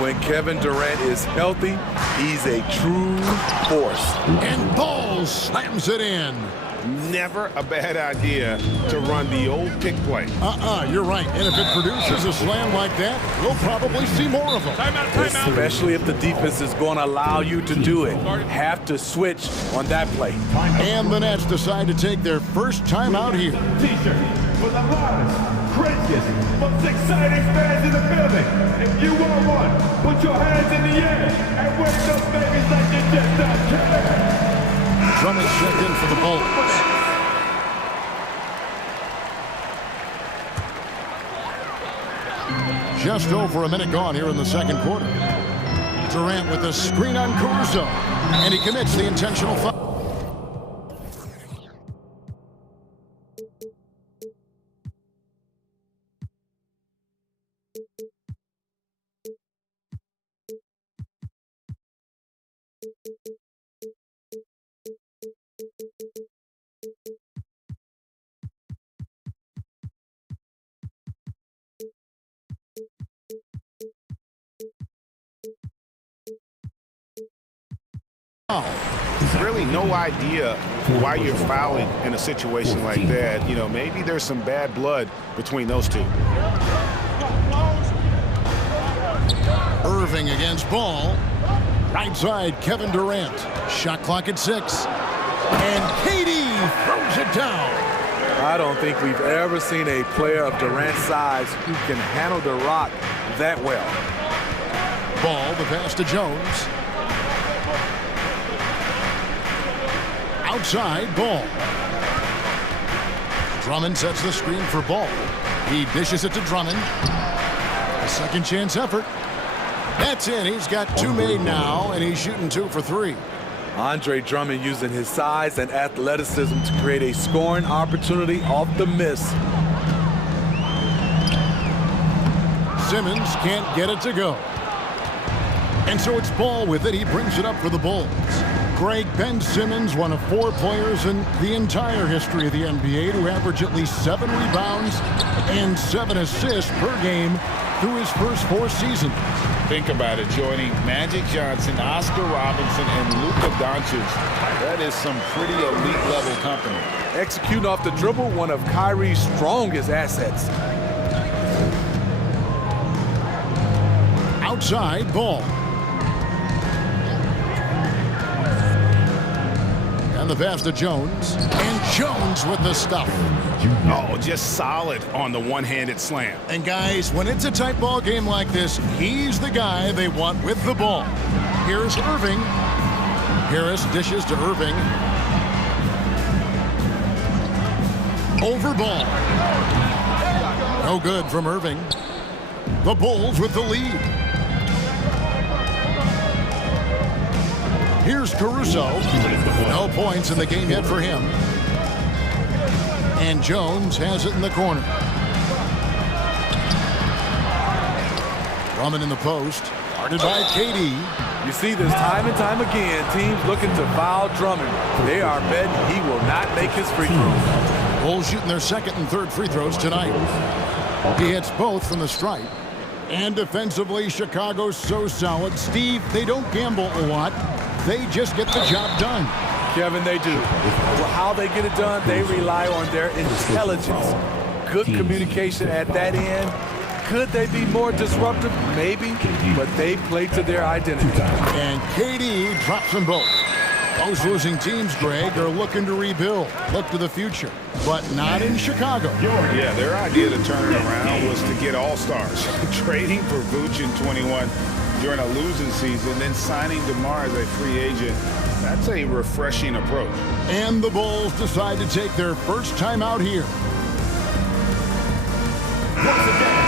When Kevin Durant is healthy, he's a true force. And Ball slams it in. Never a bad idea to run the old pick play. You're right. And if it produces a slam like that, we'll probably see more of them. Timeout. Especially if the defense is going to allow you to do it. Have to switch on that play. And the Nets decide to take their first time out here. T-shirt for the loudest, craziest, most exciting fans in the building. If you want one, put your hands in the air and wave those babies like you just don't care. Drummond checked in for the Bulls. Just over a minute gone here in the second quarter. Durant with a screen on Caruso, and he commits the intentional foul. Really no idea why you're fouling in a situation like that. You know, maybe there's some bad blood between those two. Irving against Ball. Right side, Kevin Durant. Shot clock at 6. And KD throws it down. I don't think we've ever seen a player of Durant's size who can handle the rock that well. Ball, the pass to Jones. Outside, Ball. Drummond sets the screen for Ball. He dishes it to Drummond. A second chance effort. That's in. He's got 2 made now, and he's shooting 2 for 3. Andre Drummond using his size and athleticism to create a scoring opportunity off the miss. Simmons can't get it to go. And so it's Ball with it. He brings it up for the Bulls. Greg, Ben Simmons, one of 4 players in the entire history of the NBA to average at least 7 rebounds and 7 assists per game through his first 4 seasons. Think about it, joining Magic Johnson, Oscar Robinson, and Luka Doncic. That is some pretty elite level company. Executing off the dribble, one of Kyrie's strongest assets. Outside, Ball. And the pass to Jones. And Jones with the stuff. Oh, just solid on the one-handed slam. And guys, when it's a tight ball game like this, he's the guy they want with the ball. Here's Irving. Harris dishes to Irving. Over Ball. No good from Irving. The Bulls with the lead. Here's Caruso. No points in the game yet for him. And Jones has it in the corner. Drummond in the post. Guarded by KD. You see this time and time again, teams looking to foul Drummond. They are betting he will not make his free throws. Bulls shooting their second and third free throws tonight. He hits both from the stripe. And defensively, Chicago's so solid. Steve, they don't gamble a lot. They just get the job done. Kevin, they do. Well, how they get it done, they rely on their intelligence. Good communication at that end. Could they be more disruptive? Maybe, but they play to their identity. And KD drops them both. Those losing teams, Greg, are looking to rebuild, look to the future, but not in Chicago. Yeah, their idea to turn it around was to get all-stars. Trading for Vooch in 21 during a losing season, then signing DeMar as a free agent. That's a refreshing approach. And the Bulls decide to take their first time out here.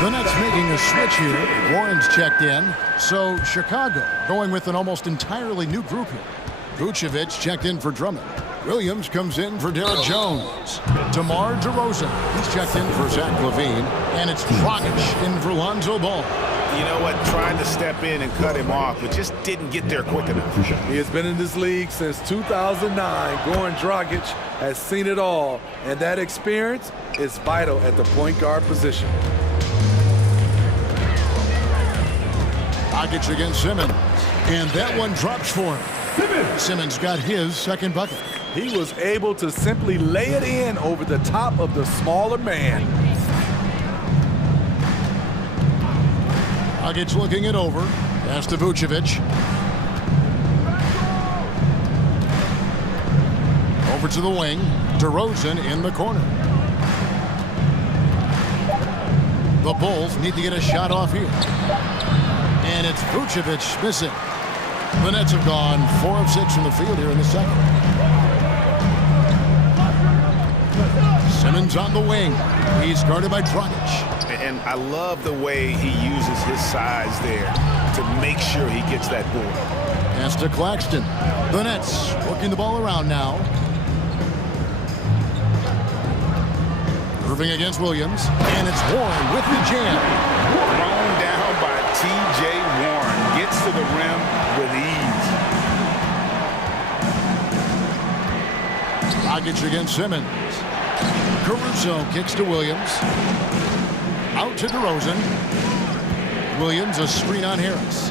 The Nets making a switch here. Warren's checked in. So Chicago going with an almost entirely new group here. Vucevic checked in for Drummond. Williams comes in for Derek Jones. DeMar DeRozan, he's checked in for Zach LaVine. And it's Dragic in for Lonzo Ball. You know what? Tried to step in and cut him off, but just didn't get there quick enough. He has been in this league since 2009. Goran Dragic has seen it all, and that experience is vital at the point guard position. Dragic against Simmons. And that one drops for him. Simmons got his second bucket. He was able to simply lay it in over the top of the smaller man. Dragic looking it over. Pass to Vucevic. Over to the wing. DeRozan in the corner. The Bulls need to get a shot off here. And it's Vucevic missing. The Nets have gone 4 of 6 from the field here in the second. Simmons on the wing. He's guarded by Dragic. And I love the way he uses his size there to make sure he gets that board. Pass to Claxton. The Nets working the ball around now. Irving against Williams. And it's Warren with the jam. Thrown down by T.J. Warren. Gets to the rim with ease. Dragic against Simmons. Caruso kicks to Williams. Out to DeRozan. Williams, a screen on Harris.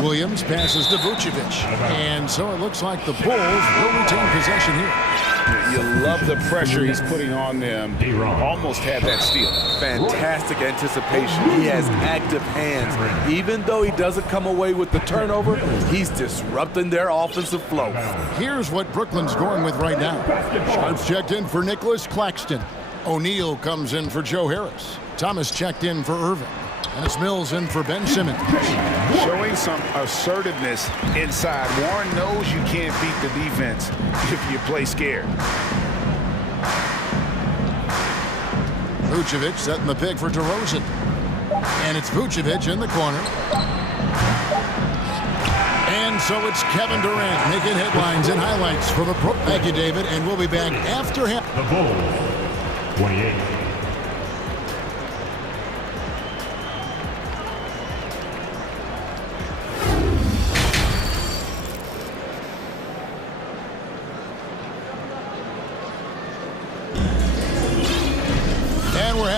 Williams passes to Vucevic. And so it looks like the Bulls will retain possession here. You love the pressure he's putting on them. Almost had that steal. Fantastic anticipation. He has active hands. Even though he doesn't come away with the turnover, he's disrupting their offensive flow. Here's what Brooklyn's going with right now. Sharps checked in for Nicholas Claxton. O'Neal comes in for Joe Harris. Thomas checked in for Irving. And it's Mills in for Ben Simmons. Showing some assertiveness inside. Warren knows you can't beat the defense if you play scared. Vucevic setting the pick for DeRozan. And it's Vucevic in the corner. And so it's Kevin Durant making headlines and highlights for the Brook. Thank you, David. And we'll be back after him. The Bulls, 28.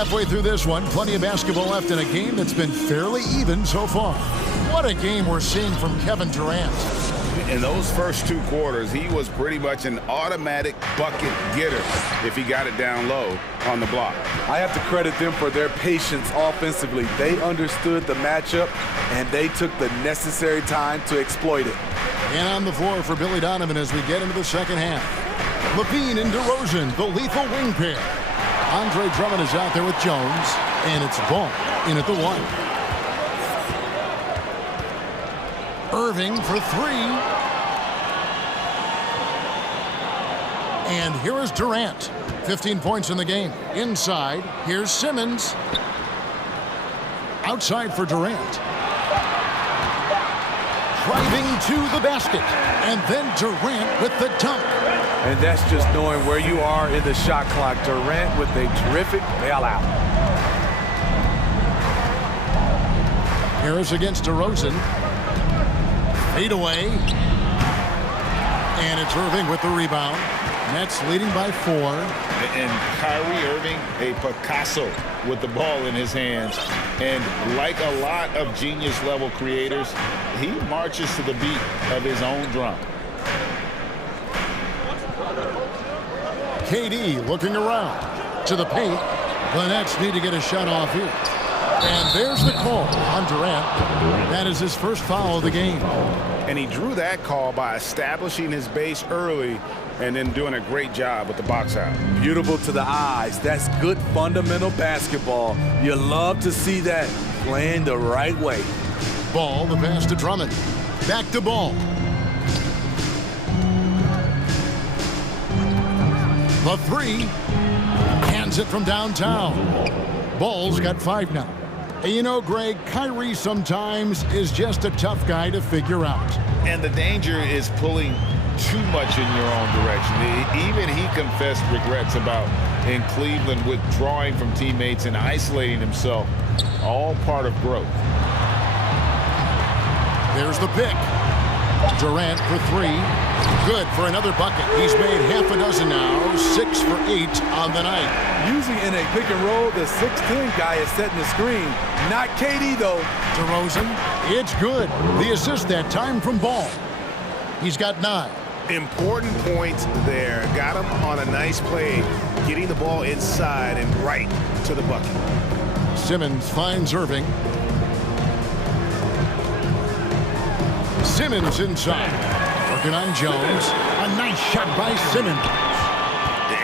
Halfway through this one, plenty of basketball left in a game that's been fairly even so far. What a game we're seeing from Kevin Durant. In those first 2 quarters, he was pretty much an automatic bucket getter if he got it down low on the block. I have to credit them for their patience offensively. They understood the matchup, and they took the necessary time to exploit it. And on the floor for Billy Donovan as we get into the second half. Levine and DeRozan, the lethal wing pair. Andre Drummond is out there with Jones, and it's Ball in at the 1. Irving for 3. And here is Durant. 15 points in the game. Inside, here's Simmons. Outside for Durant. Driving to the basket. And then Durant with the dunk. And that's just knowing where you are in the shot clock. Durant with a terrific bailout. Harris against DeRozan. Fade away. And it's Irving with the rebound. Nets leading by 4. And Kyrie Irving, a Picasso with the ball in his hands. And like a lot of genius-level creators, he marches to the beat of his own drum. KD looking around to the paint. The Nets need to get a shot off here. And there's the call on Durant. That is his first foul of the game. And he drew that call by establishing his base early and then doing a great job with the box out. Beautiful to the eyes. That's good fundamental basketball. You love to see that playing the right way. Ball, the pass to Drummond. Back to Ball. The 3. Hands it from downtown. Ball's got 5 now. And you know, Greg, Kyrie sometimes is just a tough guy to figure out. And the danger is pulling too much in your own direction. Even he confessed regrets about in Cleveland withdrawing from teammates and isolating himself. All part of growth. There's the pick. Durant for 3. Good for another bucket. He's made half a dozen now. 6 for 8 on the night. Usually in a pick and roll, the 6'10" guy is setting the screen. Not KD, though. DeRozan, it's good. The assist that time from Ball. He's got 9. Important points there. Got him on a nice play, getting the ball inside and right to the bucket. Simmons finds Irving. Simmons inside. Working on Jones. A nice shot by Simmons.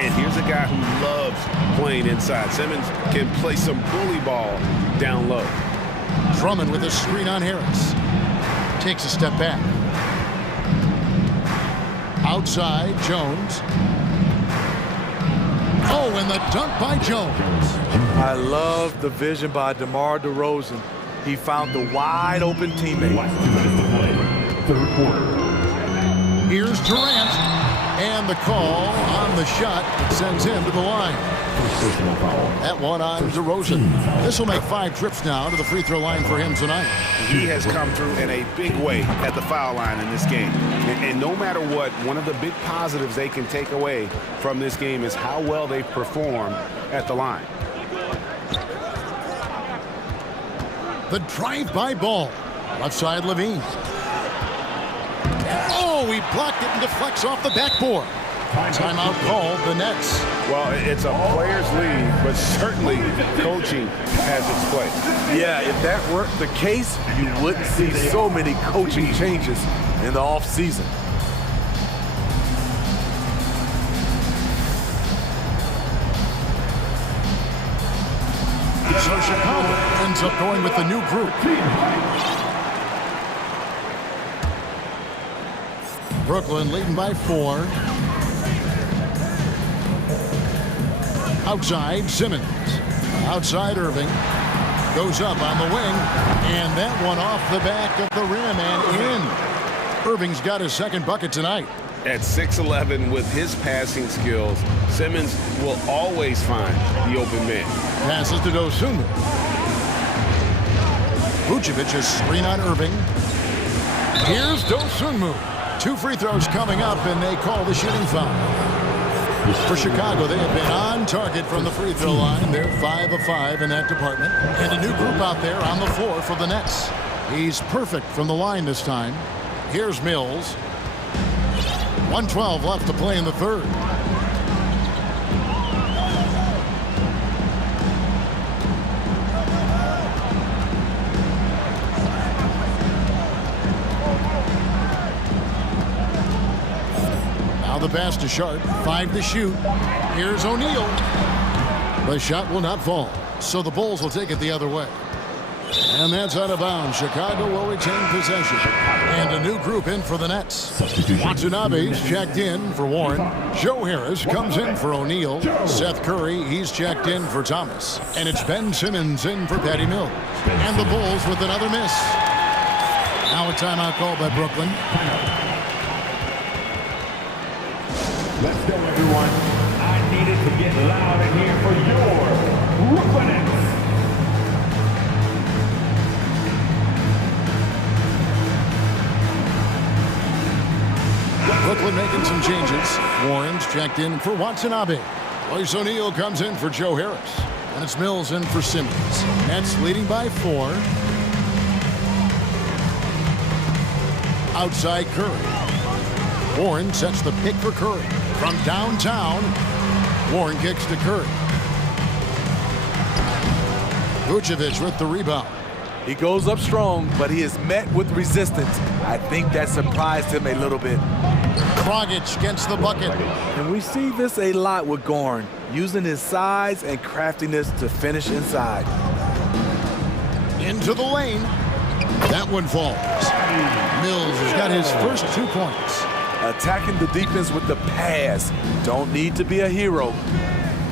And here's a guy who loves playing inside. Simmons can play some bully ball down low. Drummond with a screen on Harris. Takes a step back. Outside, Jones. Oh, and the dunk by Jones. I love the vision by DeMar DeRozan. He found the wide open teammate. 2 minutes to play. 3rd quarter. Here's Durant. And the call on the shot that sends him to the line. That one on DeRozan. This will make 5 trips now to the free throw line for him tonight. He has come through in a big way at the foul line in this game. And no matter what, one of the big positives they can take away from this game is how well they perform at the line. The drive-by Ball. Left side, Levine. Oh, he blocked it and deflects off the backboard. Timeout called, the Nets. Well, it's a player's league, but certainly coaching has its place. Yeah, if that were the case, you wouldn't see so many coaching changes in the offseason. So Chicago ends up going with the new group. Brooklyn leading by 4. Outside, Simmons. Outside, Irving. Goes up on the wing. And that one off the back of the rim and in. Irving's got his second bucket tonight. At 6'11", with his passing skills, Simmons will always find the open man. Passes to Dosunmu. Vucevic is screen on Irving. Here's Dosunmu. 2 free throws coming up, and they call the shooting foul. For Chicago, they have been on target from the free throw line. They're 5 of 5 in that department. And a new group out there on the floor for the Nets. He's perfect from the line this time. Here's Mills. 1:12 left to play in the third. Now the pass to Sharp. 5 to shoot. Here's O'Neal. The shot will not fall, so the Bulls will take it the other way. And that's out of bounds. Chicago will retain possession. And a new group in for the Nets. Watanabe's checked in for Warren. Joe Harris comes in for O'Neal. Seth Curry, he's checked in for Thomas. And it's Ben Simmons in for Patty Mills. And the Bulls with another miss. Now a timeout call by Brooklyn. Let's go, everyone. I needed to get loud in here for your Brooklyn Nets. Brooklyn making some changes. Warren's checked in for Watanabe. Royce O'Neal comes in for Joe Harris. And it's Mills in for Simmons. Nets leading by 4. Outside Curry. Warren sets the pick for Curry. From downtown, Warren kicks to Curry. Vucevic with the rebound. He goes up strong, but he is met with resistance. I think that surprised him a little bit. Dragic gets the bucket. And we see this a lot with Goran, using his size and craftiness to finish inside. Into the lane. That one falls. Mills has got his first 2 points. Attacking the defense with the pass. Don't need to be a hero.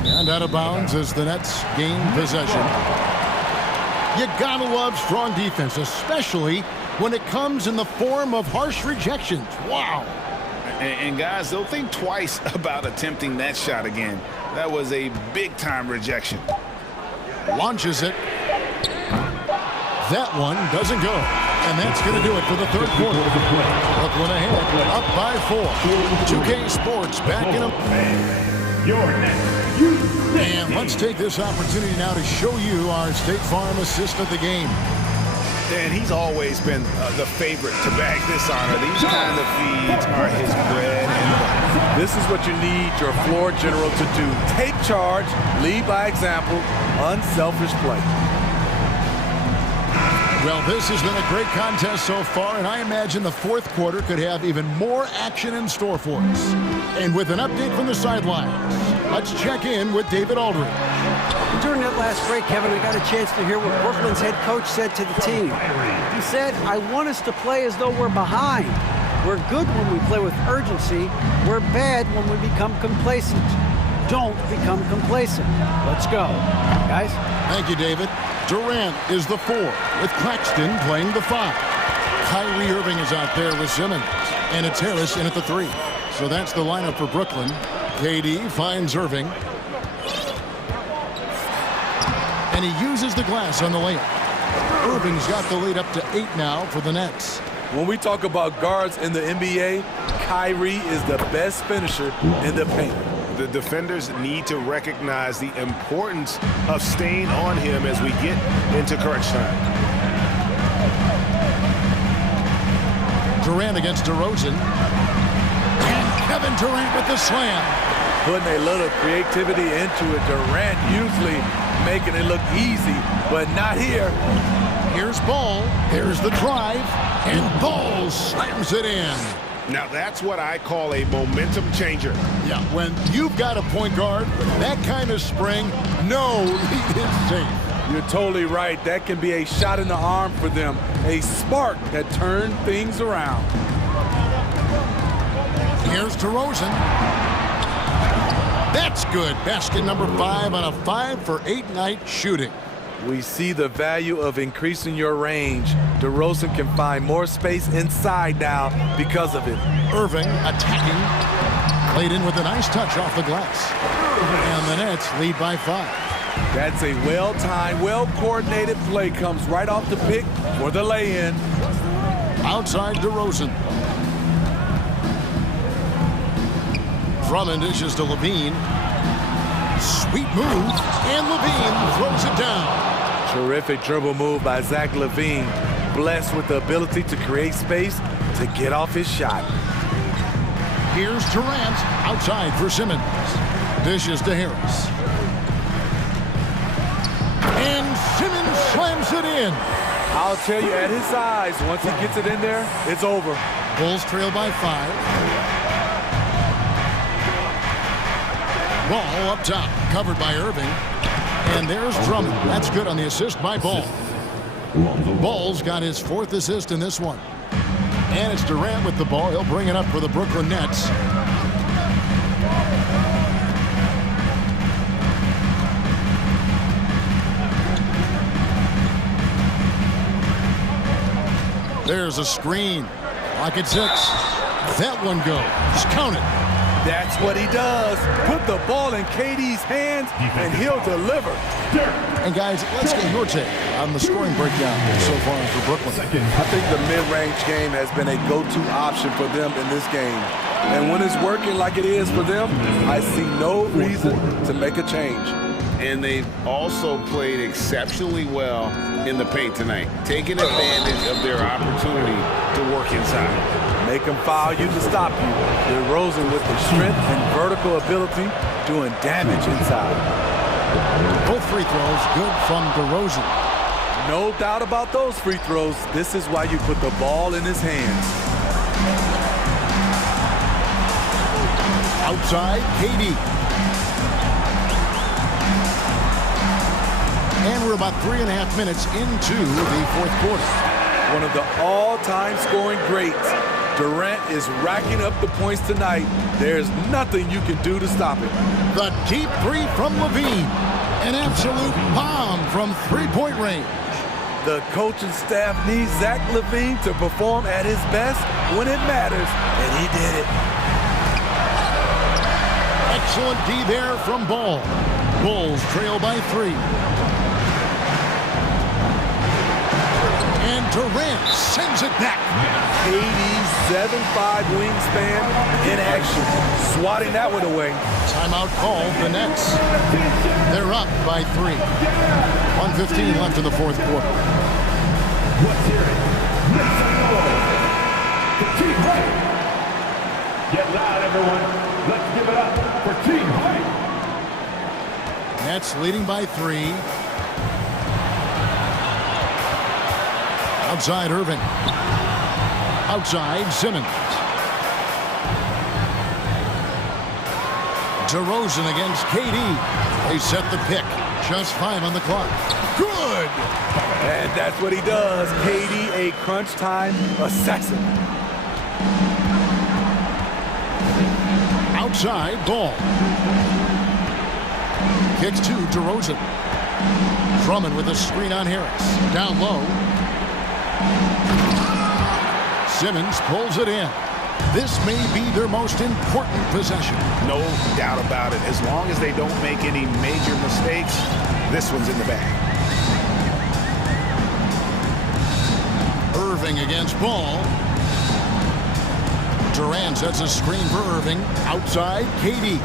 And out of bounds as the Nets gain possession. You gotta love strong defense, especially when it comes in the form of harsh rejections. Wow. And guys, they'll think twice about attempting that shot again. That was a big-time rejection. Launches it. That one doesn't go. And that's going to do it for the third quarter. Brooklyn ahead, up by 4. 2K Sports back in a... Your next. And let's take this opportunity now to show you our State Farm assist of the game. Dan, he's always been the favorite to bag this honor. These kind of feeds are his bread and butter. This is what you need your floor general to do. Take charge, lead by example, unselfish play. Well, this has been a great contest so far, and I imagine the fourth quarter could have even more action in store for us. And with an update from the sidelines, let's check in with David Aldridge. During that last break, Kevin, I got a chance to hear what Brooklyn's head coach said to the team. He said, I want us to play as though we're behind. We're good when we play with urgency. We're bad when we become complacent. Don't become complacent. Let's go. Guys? Thank you, David. Durant is the 4, with Claxton playing the 5. Kyrie Irving is out there with Simmons, and it's Harris in at the 3. So that's the lineup for Brooklyn. KD finds Irving. And he uses the glass on the layup. Irving's got the lead up to 8 now for the Nets. When we talk about guards in the NBA, Kyrie is the best finisher in the paint. The defenders need to recognize the importance of staying on him as we get into crunch time. Durant against DeRozan. And Kevin Durant with the slam. Putting a little creativity into it. Durant usually making it look easy, but not here. Here's Ball. There's the drive. And Ball slams it in. Now that's what I call a momentum changer. Yeah, when you've got a point guard with that kind of spring, no lead is safe. You're totally right. That can be a shot in the arm for them. A spark that turned things around. Here's DeRozan. That's good. Basket number 5 on a 5-for-8 night shooting. We see the value of increasing your range. DeRozan can find more space inside now because of it. Irving attacking. Played in with a nice touch off the glass. And the Nets lead by 5. That's a well-timed, well-coordinated play. Comes right off the pick for the lay-in. Outside DeRozan. Drummond dishes to Levine. Sweet move, and Levine throws it down. Terrific dribble move by Zach Levine. Blessed with the ability to create space to get off his shot. Here's Durant outside for Simmons. Dishes to Harris. And Simmons slams it in. I'll tell you, at his size, once he gets it in there, it's over. Bulls trail by 5. Ball up top, covered by Irving. And there's Drummond. That's good on the assist by Ball. Ball's got his 4th assist in this one. And it's Durant with the ball. He'll bring it up for the Brooklyn Nets. There's a screen. Lock at 6. That one goes. Count it. That's what he does. Put the ball in KD's hands, and he'll deliver. And guys, let's get your take on the scoring breakdown so far for Brooklyn. I think the mid-range game has been a go-to option for them in this game. And when it's working like it is for them, I see no reason to make a change. And they've also played exceptionally well in the paint tonight, taking advantage of their opportunity to work inside. Make them foul you to stop you. DeRozan with the strength and vertical ability doing damage inside. Both free throws good from DeRozan. No doubt about those free throws. This is why you put the ball in his hands. Outside, KD. And we're about 3.5 minutes into the 4th quarter. One of the all-time scoring greats. Durant is racking up the points tonight. There's nothing you can do to stop it. The deep 3 from Levine. An absolute bomb from 3-point range. The coaching staff needs Zach Levine to perform at his best when it matters, and he did it. Excellent D there from Ball. Bulls trail by 3. And Durant sends it back. KD's 7'5" wingspan in action, swatting that one away. Timeout called, the Nets. They're up by 3. 1:15 left in the 4th quarter. Let's hear it. Make some noise. Team White. Get loud, everyone. Let's give it up for Team White. Nets leading by 3. Outside Irving. Outside Simmons. DeRozan against KD. They set the pick. Just 5 on the clock. Good! And that's what he does. KD, a crunch time assassin. Outside Ball. Kicks to DeRozan. Drummond with a screen on Harris. Down low. Simmons pulls it in. This may be their most important possession. No doubt about it. As long as they don't make any major mistakes, this one's in the bag. Irving against Ball. Durant sets a screen for Irving. Outside, KD.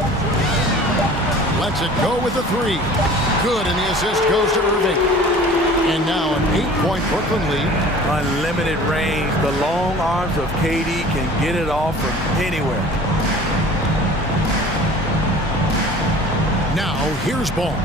Lets it go with a 3. Good, and the assist goes to Irving. And now an 8-point Brooklyn lead. Unlimited range. The long arms of KD can get it off from anywhere. Now here's Ball.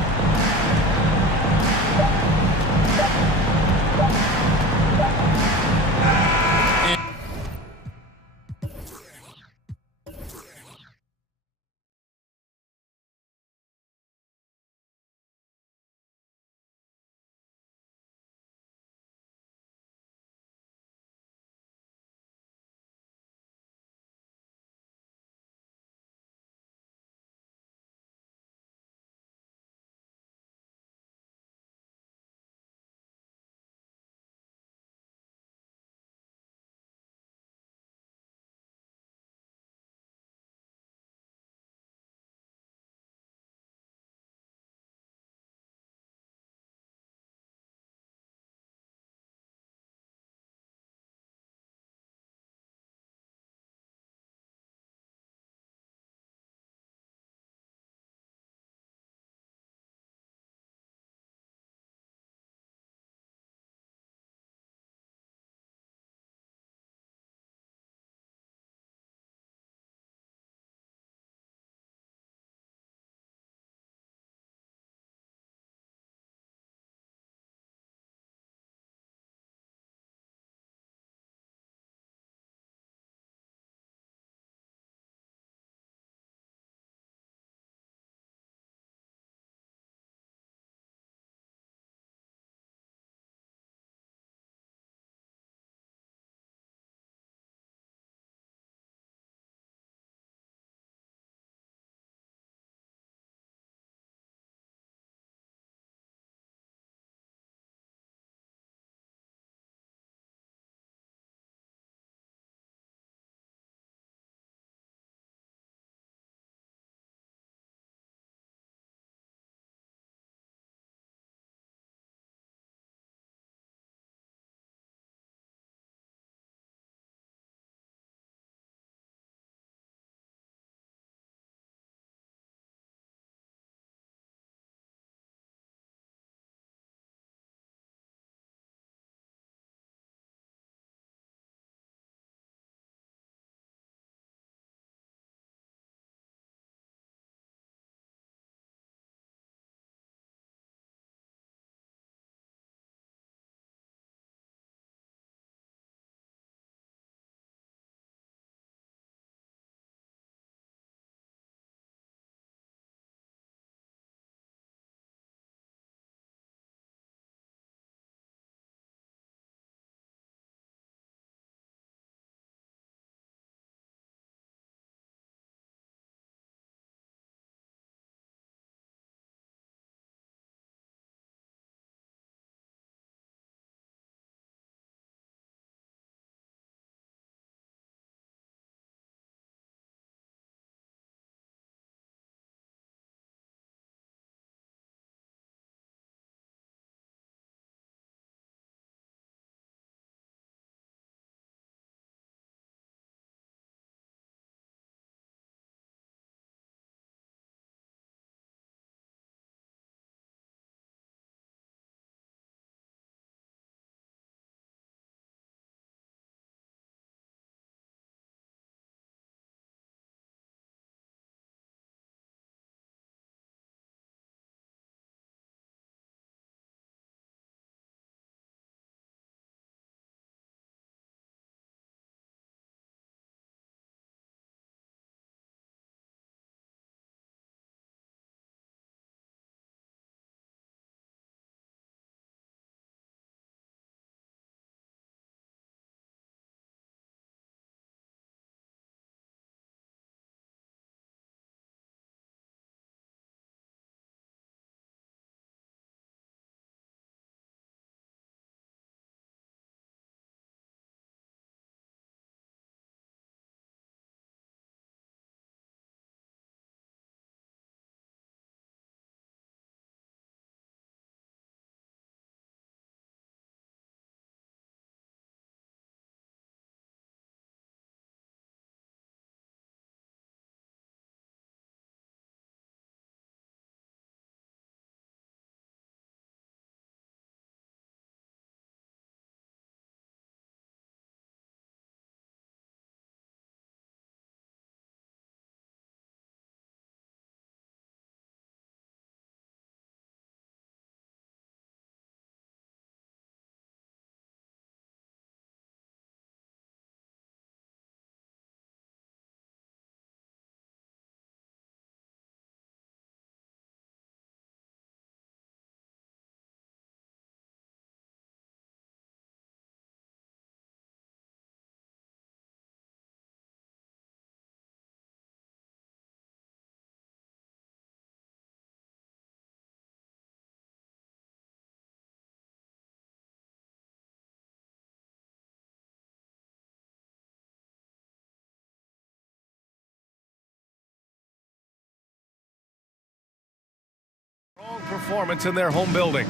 performance in their home building.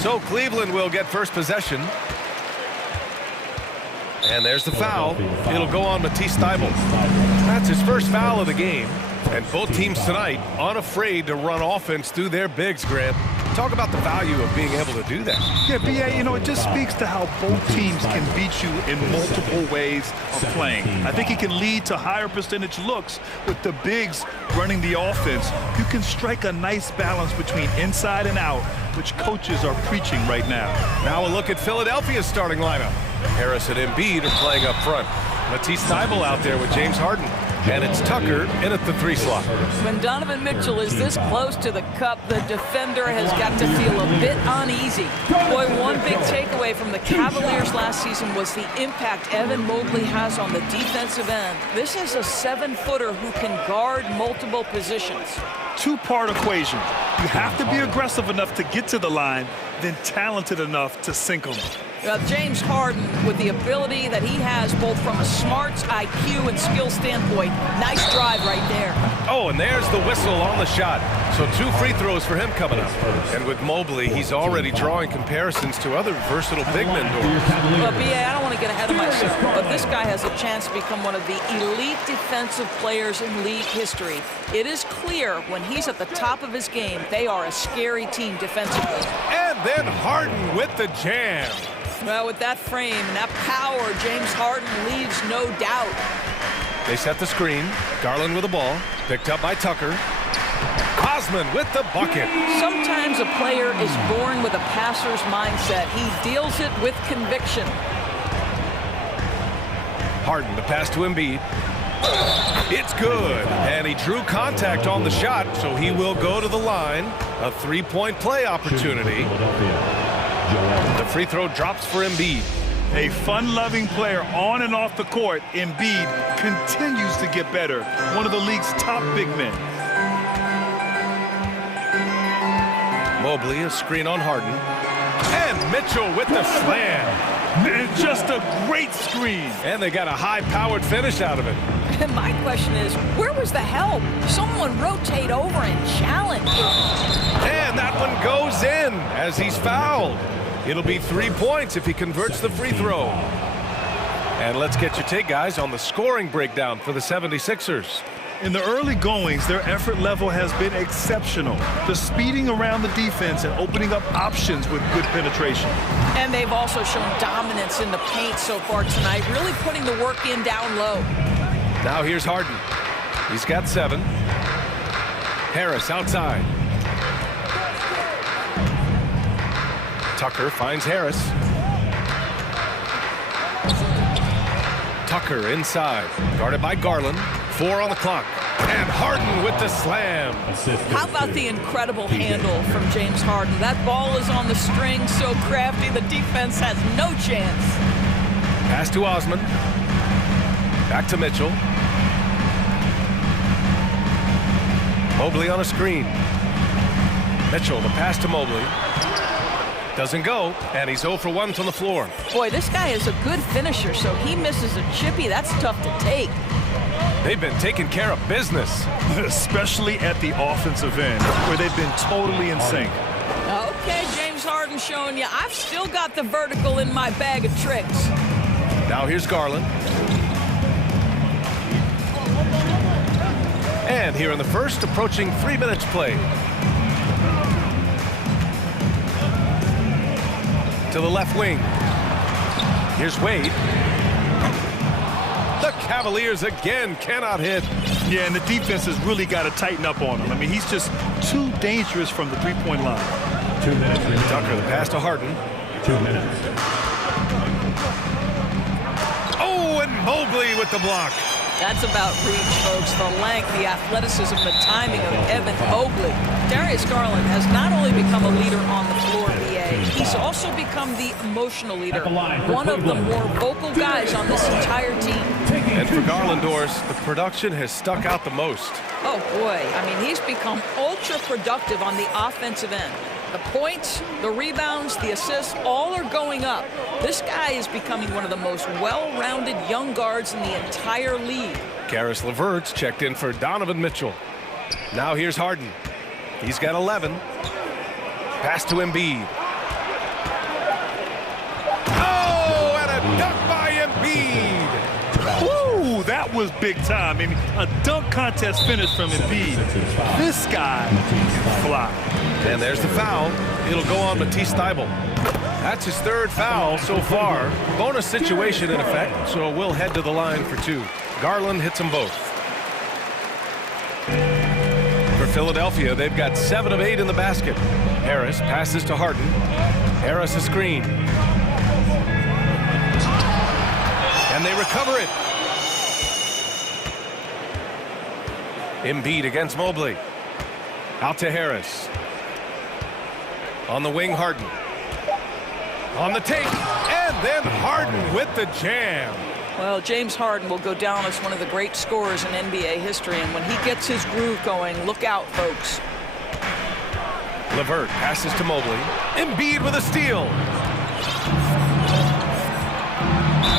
So Cleveland will get first possession. And there's the foul. It'll go on Matisse Thybulle. That's his first foul of the game. And both teams tonight unafraid to run offense through their bigs, Grant. Talk about the value of being able to do that. Yeah, B.A., you know, it just speaks to how both teams can beat you in multiple ways of playing. I think it can lead to higher percentage looks with the bigs running the offense. You can strike a nice balance between inside and out, which coaches are preaching right now. Now a look at Philadelphia's starting lineup. Harris and Embiid are playing up front. Matisse Thybulle out there with James Harden. And it's Tucker in at the 3 slot. When Donovan Mitchell is this close to the cup, the defender has got to feel a bit uneasy. Boy, one big takeaway from the Cavaliers last season was the impact Evan Mobley has on the defensive end. This is a 7-footer who can guard multiple positions. Two-part equation. You have to be aggressive enough to get to the line, then talented enough to sink them. James Harden, with the ability that he has both from a smarts, IQ, and skill standpoint, nice drive right there. Oh, and there's the whistle on the shot. So 2 free throws for him coming up. And with Mobley, he's already drawing comparisons to other versatile big men doors. Well, B.A., I don't want to get ahead of myself, but this guy has a chance to become one of the elite defensive players in league history. It is clear when he's at the top of his game, they are a scary team defensively. And then Harden with the jam. Well, with that frame and that power, James Harden leaves no doubt. They set the screen. Garland with the ball. Picked up by Tucker. Osman with the bucket. Sometimes a player is born with a passer's mindset. He deals it with conviction. Harden, the pass to Embiid. It's good. And he drew contact on the shot, so he will go to the line. A 3-point play opportunity. The free throw drops for Embiid. A fun-loving player on and off the court, Embiid continues to get better. One of the league's top big men. Mobley, a screen on Harden. And Mitchell with the slam. And just a great screen. And they got a high-powered finish out of it. And my question is, where was the help? Someone rotate over and challenge. And that one goes in as he's fouled. It'll be 3 points if he converts the free throw. And let's get your take, guys, on the scoring breakdown for the 76ers. In the early goings, their effort level has been exceptional. The speeding around the defense and opening up options with good penetration. And they've also shown dominance in the paint so far tonight, really putting the work in down low. Now here's Harden. He's got 7. Harris outside. Tucker finds Harris. Tucker inside, guarded by Garland. 4 on the clock. And Harden with the slam. How about the incredible handle from James Harden? That ball is on the string, so crafty, the defense has no chance. Pass to Osman. Back to Mitchell. Mobley on a screen. Mitchell, the pass to Mobley. Doesn't go, and he's 0 for 1 from the floor. Boy, this guy is a good finisher, so he misses a chippy. That's tough to take. They've been taking care of business. Especially at the offensive end, where they've been totally in sync. Okay, James Harden showing you, I've still got the vertical in my bag of tricks. Now here's Garland. And here in the first, approaching 3 minutes played. To the left wing. Here's Wade. The Cavaliers again cannot hit. Yeah, and the defense has really got to tighten up on him. I mean, he's just too dangerous from the three-point line. 2 minutes remaining. Tucker, the pass to Harden. 2 minutes. Oh, and Mobley with the block. That's about reach, folks. The length, the athleticism, the timing of Evan Mobley. Darius Garland has not only become a leader on the floor, BA, he's also become the emotional leader. One of the more vocal guys on this entire team. And for Garland, Doris, the production has stuck out the most. Oh, boy. I mean, he's become ultra productive on the offensive end. The points, the rebounds, the assists, all are going up. This guy is becoming one of the most well-rounded young guards in the entire league. Karis LeVert's checked in for Donovan Mitchell. Now here's Harden. He's got 11. Pass to Embiid. Oh, and a dunk by Embiid. Woo, that was big time. I mean, a dunk contest finish from Embiid. This guy can fly. And there's the foul. It'll go on Matisse Thybulle. That's his third foul so far. Bonus situation in effect, so we'll head to the line for 2. Garland hits them both. For Philadelphia, they've got 7 of 8 in the basket. Harris passes to Harden. Harris a screen. And they recover it. Embiid against Mobley. Out to Harris. On the wing, Harden. On the take, and then Harden with the jam. Well, James Harden will go down as one of the great scorers in NBA history, and when he gets his groove going, look out, folks. LeVert passes to Mobley. Embiid with a steal.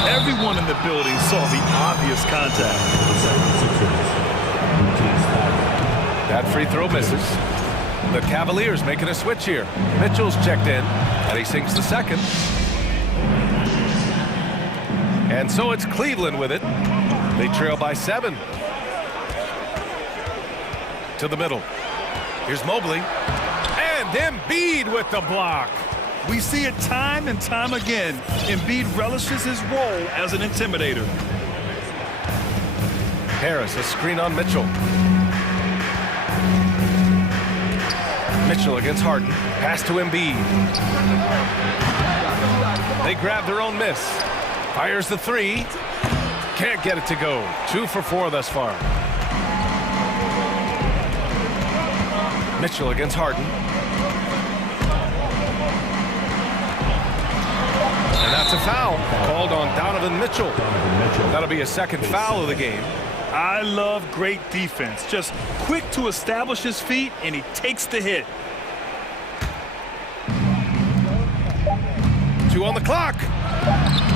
Everyone in the building saw the obvious contact. That free throw misses. The Cavaliers making a switch here. Mitchell's checked in, and he sinks the second. And so it's Cleveland with it. They trail by 7. To the middle. Here's Mobley. And Embiid with the block. We see it time and time again. Embiid relishes his role as an intimidator. Harris, a screen on Mitchell. Mitchell against Harden. Pass to Embiid. They grab their own miss. Fires the 3. Can't get it to go. 2 for 4 thus far. Mitchell against Harden. And that's a foul called on Donovan Mitchell. That'll be a second foul of the game. I love great defense. Just quick to establish his feet, and he takes the hit. 2 on the clock.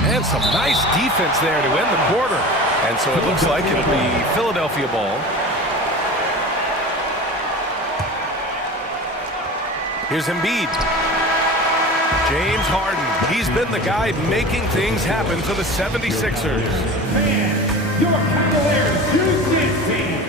And some nice defense there to end the quarter. And so it looks like it'll be Philadelphia ball. Here's Embiid. James Harden. He's been the guy making things happen for the 76ers. Your Cavaliers use team.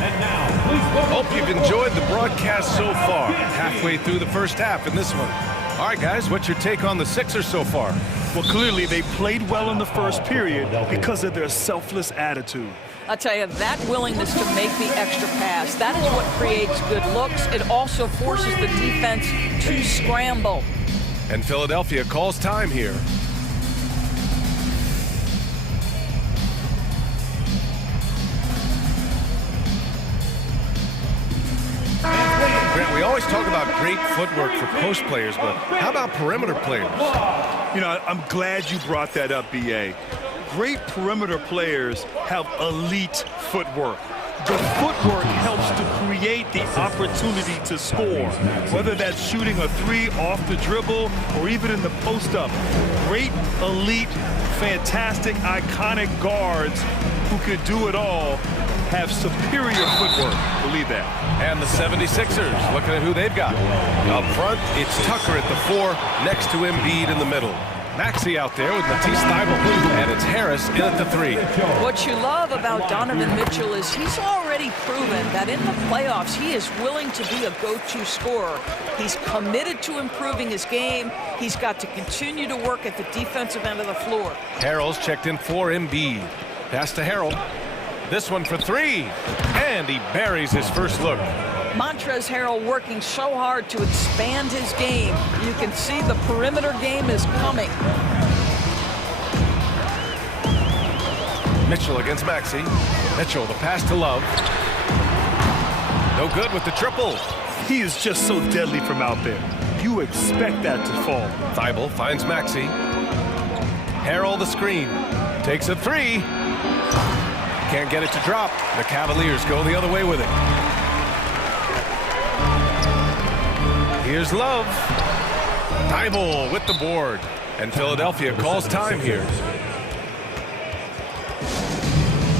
And now, please welcome. Hope you've enjoyed the broadcast so far. Halfway through the first half in this one. All right, guys, what's your take on the Sixers so far? Well, clearly they played well in the first period because of their selfless attitude. I'll tell you, that willingness to make the extra pass, that is what creates good looks. It also forces the defense to scramble. And Philadelphia calls time here. Grant, we always talk about great footwork for post players, but how about perimeter players? You know, I'm glad you brought that up, B.A. Great perimeter players have elite footwork. The footwork helps to create the opportunity to score, whether that's shooting a 3 off the dribble or even in the post-up. Great, elite, fantastic, iconic guards who could do it all have superior footwork. Believe that. And the 76ers, looking at who they've got. Up front, it's Tucker at the 4, next to Embiid in the middle. Maxey out there with Matisse Thybulle, and it's Harris in at the 3. What you love about Donovan Mitchell is he's already proven that in the playoffs he is willing to be a go-to scorer. He's committed to improving his game. He's got to continue to work at the defensive end of the floor. Harrell's checked in for Embiid. Pass to Harrell. This one for 3, and he buries his first look. Montrezl Harrell working so hard to expand his game. You can see the perimeter game is coming. Mitchell against Maxey. Mitchell, the pass to Love. No good with the triple. He is just so deadly from out there. You expect that to fall. Thybulle finds Maxey. Harrell the screen. Takes a 3. Can't get it to drop. The Cavaliers go the other way with it. Here's Love. Thybulle with the board. And Philadelphia calls time here.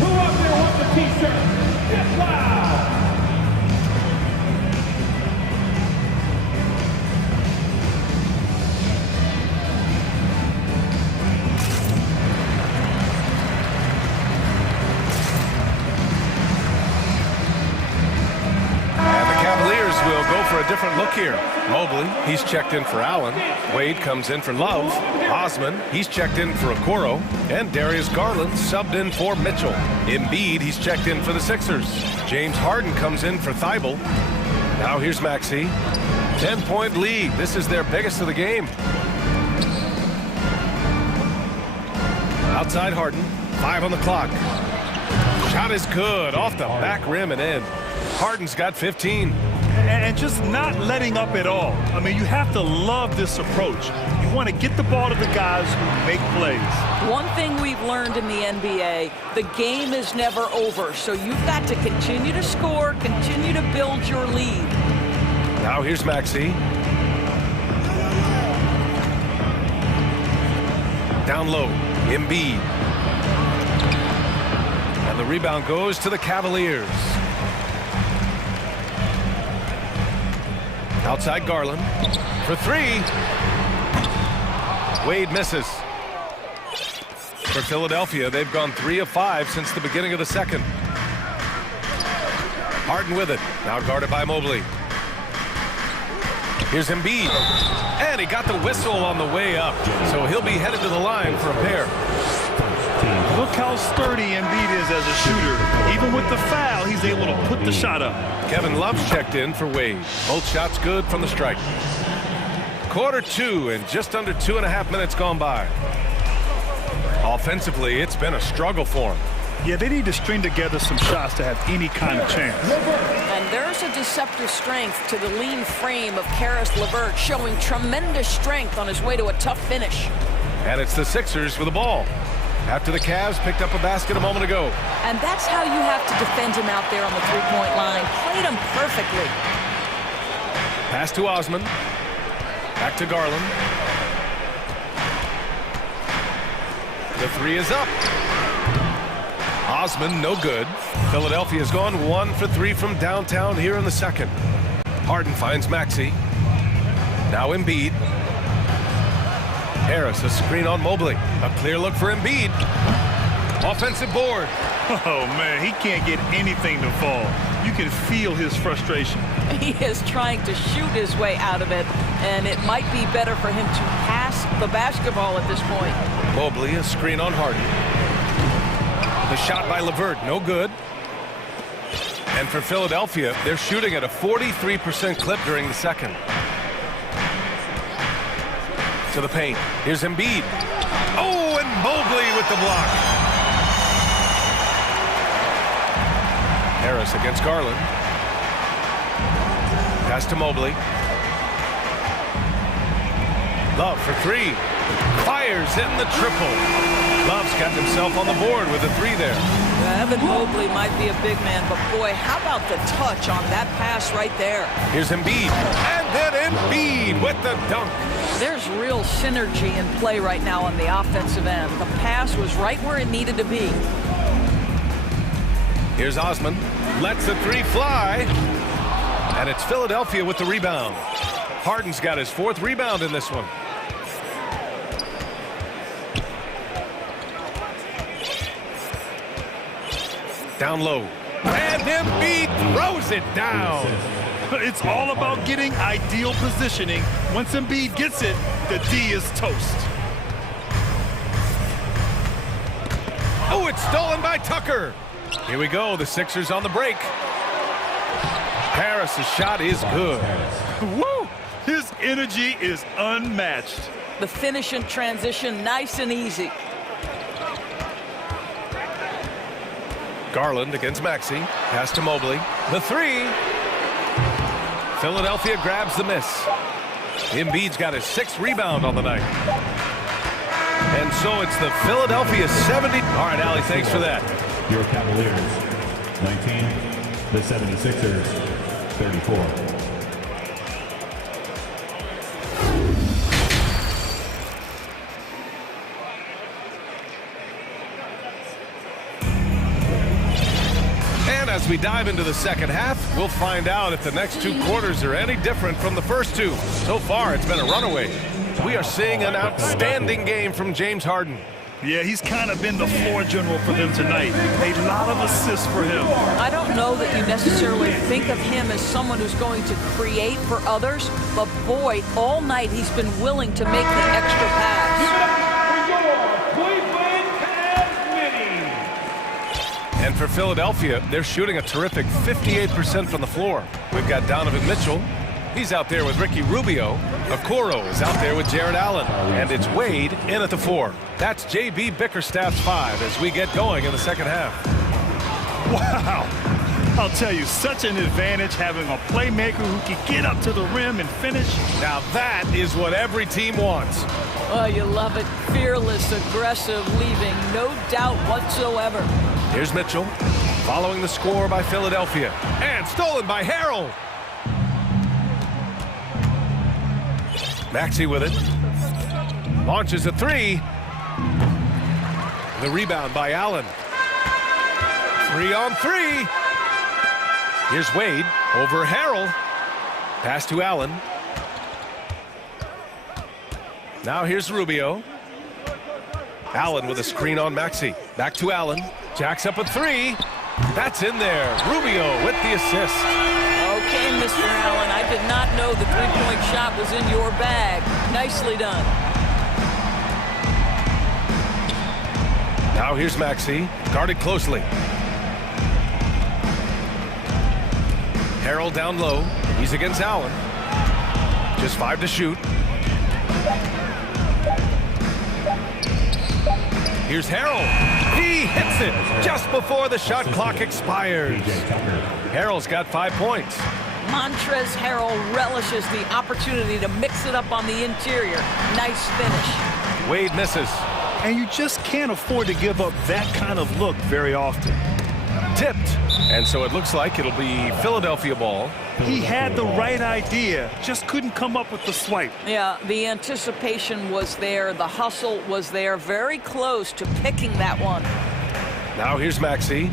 Who up there wants a t-shirt? Get loud! look here. Mobley, he's checked in for Allen. Wade comes in for Love. Osman, he's checked in for Okoro. And Darius Garland subbed in for Mitchell. Embiid, he's checked in for the Sixers. James Harden comes in for Thibault. Now here's Maxey. 10-point lead. This is their biggest of the game. Outside Harden. 5 on the clock. Shot is good. Off the back rim and in. Harden's got 15. And just not letting up at all. I mean, you have to love this approach. You want to get the ball to the guys who make plays. One thing we've learned in the NBA, the game is never over. So you've got to continue to score, continue to build your lead. Now here's Maxey. Down low, Embiid. And the rebound goes to the Cavaliers. Outside Garland for 3. Wade misses. For Philadelphia, they've gone 3 of 5 since the beginning of the second. Harden with it. Now guarded by Mobley. Here's Embiid. And he got the whistle on the way up. So he'll be headed to the line for a pair. Look how sturdy Embiid is as a shooter. Even with the foul, he's able to put the shot up. Kevin Love's checked in for Wade. Both shots good from the strike. Quarter 2 and just under 2.5 minutes gone by. Offensively, it's been a struggle for him. Yeah, they need to string together some shots to have any kind of chance. And there's a deceptive strength to the lean frame of Karis LeVert, showing tremendous strength on his way to a tough finish. And it's the Sixers with the ball. After the Cavs picked up a basket a moment ago. And that's how you have to defend him out there on the three-point line. Played him perfectly. Pass to Osman. Back to Garland. The 3 is up. Osman, no good. Philadelphia's gone 1 for 3 from downtown here in the second. Harden finds Maxey. Now Embiid. Harris, a screen on Mobley. A clear look for Embiid. Offensive board. Oh, man, he can't get anything to fall. You can feel his frustration. He is trying to shoot his way out of it, and it might be better for him to pass the basketball at this point. Mobley, a screen on Harden. The shot by LeVert, no good. And for Philadelphia, they're shooting at a 43% clip during the second. To the paint. Here's Embiid. Oh, and Mobley with the block. Harris against Garland. Pass to Mobley. Love for 3. Fires in the triple. Love's got himself on the board with a 3 there. Evan Mobley might be a big man, but boy, how about the touch on that pass right there? Here's Embiid. And then Embiid with the dunk. There's real synergy in play right now on the offensive end. The pass was right where it needed to be. Here's Osman. Lets the 3 fly. And it's Philadelphia with the rebound. Harden's got his 4th rebound in this one. Down low. And Embiid throws it down. It's all about getting ideal positioning. Once Embiid gets it, the D is toast. Oh, it's stolen by Tucker. Here we go, the Sixers on the break. Harris's shot is good. Woo! His energy is unmatched. The finish and transition, nice and easy. Garland against Maxey. Pass to Mobley. The 3. Philadelphia grabs the miss. Embiid's got his 6th rebound on the night. And so it's the Philadelphia 70. All right, Allie, thanks for that. Your Cavaliers, 19. The 76ers, 34. And as we dive into the second half, we'll find out if the next 2 quarters are any different from the first 2. So far, it's been a runaway. We are seeing an outstanding game from James Harden. Yeah, he's kind of been the floor general for them tonight. A lot of assists for him. I don't know that you necessarily think of him as someone who's going to create for others, but boy, all night he's been willing to make the extra pass. And for Philadelphia, they're shooting a terrific 58% from the floor. We've got Donovan Mitchell. He's out there with Ricky Rubio. Okoro is out there with Jared Allen. And it's Wade in at the 4. That's J.B. Bickerstaff's 5 as we get going in the second half. Wow. I'll tell you, such an advantage having a playmaker who can get up to the rim and finish. Now that is what every team wants. Oh, you love it. Fearless, aggressive, leaving no doubt whatsoever. Here's Mitchell, following the score by Philadelphia. And stolen by Harrell. Maxey with it. Launches a 3. The rebound by Allen. 3-on-3. Here's Wade over Harrell. Pass to Allen. Now here's Rubio. Allen with a screen on Maxey. Back to Allen. Jacks up a 3. That's in there. Rubio with the assist. Okay, Mr. Allen, I did not know the three-point shot was in your bag. Nicely done. Now here's Maxey, guarded closely. Harrell down low. He's against Allen. Just 5 to shoot. Here's Harrell. He hits it just before the shot clock expires. Harrell's got 5 points. Montrezl Harrell relishes the opportunity to mix it up on the interior. Nice finish. Wade misses. And you just can't afford to give up that kind of look very often. Tipped. And so it looks like it'll be Philadelphia ball. He had the right idea, just couldn't come up with the swipe. Yeah, the anticipation was there. The hustle was there. Very close to picking that one. Now here's Maxey.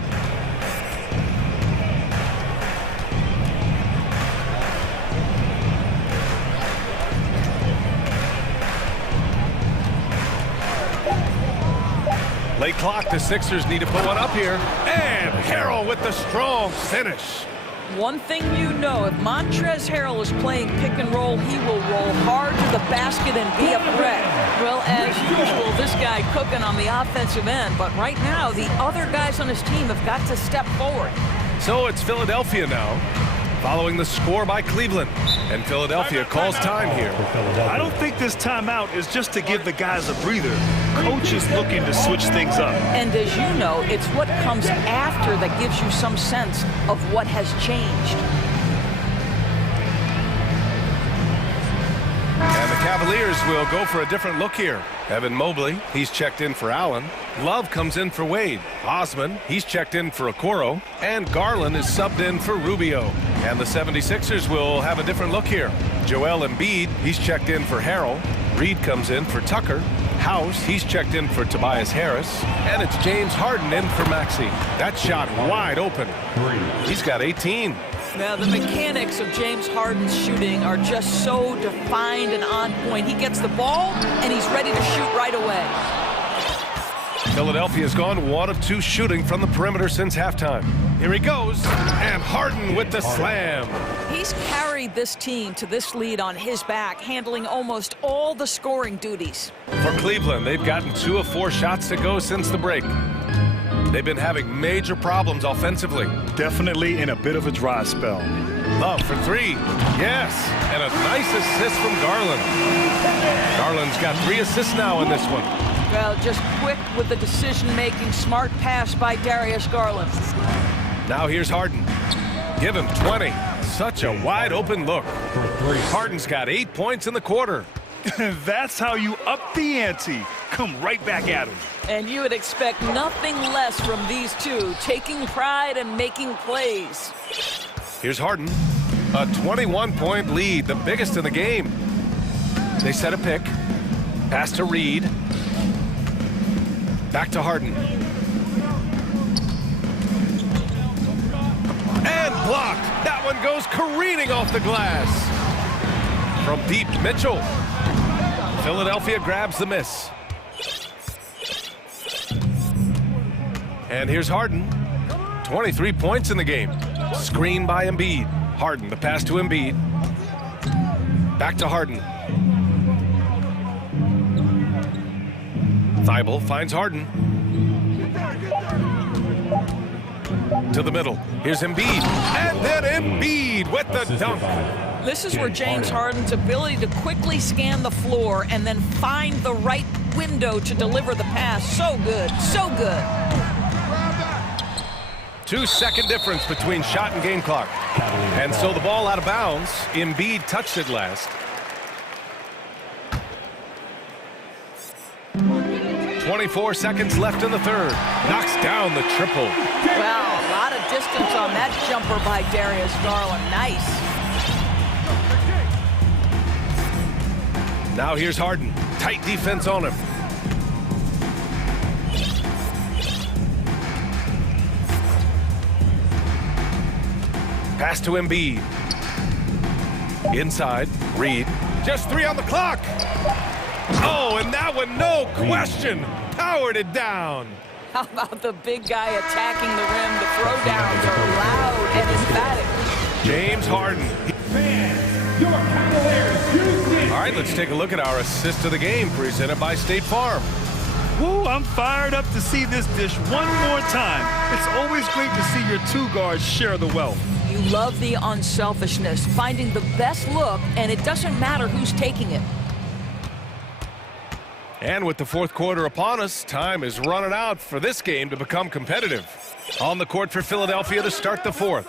Late clock, the Sixers need to put one up here. And Harrell with the strong finish. One thing you know, if Montrezl Harrell is playing pick and roll, he will roll hard to the basket and be a threat. Well, as usual, this guy cooking on the offensive end, but right now, the other guys on his team have got to step forward. So it's Philadelphia now, following the score by Cleveland. And Philadelphia calls time here. I don't think this timeout is just to give the guys a breather. Coach is looking to switch things up. And as you know, it's what comes after that gives you some sense of what has changed. And the Cavaliers will go for a different look here. Evan Mobley, he's checked in for Allen. Love comes in for Wade. Osman, he's checked in for Okoro. And Garland is subbed in for Rubio. And the 76ers will have a different look here. Joel Embiid, he's checked in for Harrell. Reed comes in for Tucker. House, he's checked in for Tobias Harris. And it's James Harden in for Maxey. That shot wide open. He's got 18. Now, the mechanics of James Harden's shooting are just so defined and on point. He gets the ball, and he's ready to shoot right away. Philadelphia's gone 1 of 2 shooting from the perimeter since halftime. Here he goes, and Harden with the slam. He's carried this team to this lead on his back, handling almost all the scoring duties. For Cleveland, they've gotten 2 of 4 shots to go since the break. They've been having major problems offensively. Definitely in a bit of a dry spell. Love for 3. Yes, and a nice assist from Garland. Garland's got 3 assists now in this one. Well, just quick with the decision-making, smart pass by Darius Garland. Now here's Harden. Give him 20. Such a wide-open look. Harden's got 8 points in the quarter. That's how you up the ante. Come right back at him. And you would expect nothing less from these two, taking pride and making plays. Here's Harden. A 21-point lead, the biggest in the game. They set a pick. Pass to Reed. Back to Harden. And blocked. That one goes careening off the glass. From deep, Mitchell. Philadelphia grabs the miss. And here's Harden. 23 points in the game. Screen by Embiid. Harden, the pass to Embiid. Back to Harden. Thibault finds Harden. To the middle. Here's Embiid. And then Embiid with the dunk. This is where James Harden's ability to quickly scan the floor and then find the right window to deliver the pass. So good, so good. 2-second difference between shot and game clock. And so the ball out of bounds. Embiid touched it last. 24 seconds left in the third. Knocks down the triple. Wow, a lot of distance on that jumper by Darius Garland. Nice. Now here's Harden. Tight defense on him. Pass to Embiid. Inside, Reed. Just 3 on the clock. Oh, and that one, no question, powered it down. How about the big guy attacking the rim? The throwdowns are loud and emphatic. James Harden. Your Cavaliers, Houston. All right, let's take a look at our assist of the game presented by State Farm. Woo, I'm fired up to see this dish one more time. It's always great to see your two guards share the wealth. You love the unselfishness, finding the best look, and it doesn't matter who's taking it. And with the fourth quarter upon us, time is running out for this game to become competitive. On the court for Philadelphia to start the fourth.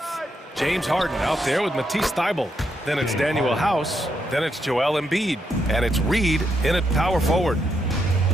James Harden out there with Matisse Thybulle. Then it's Daniel House. Then it's Joel Embiid. And it's Reed in at power forward.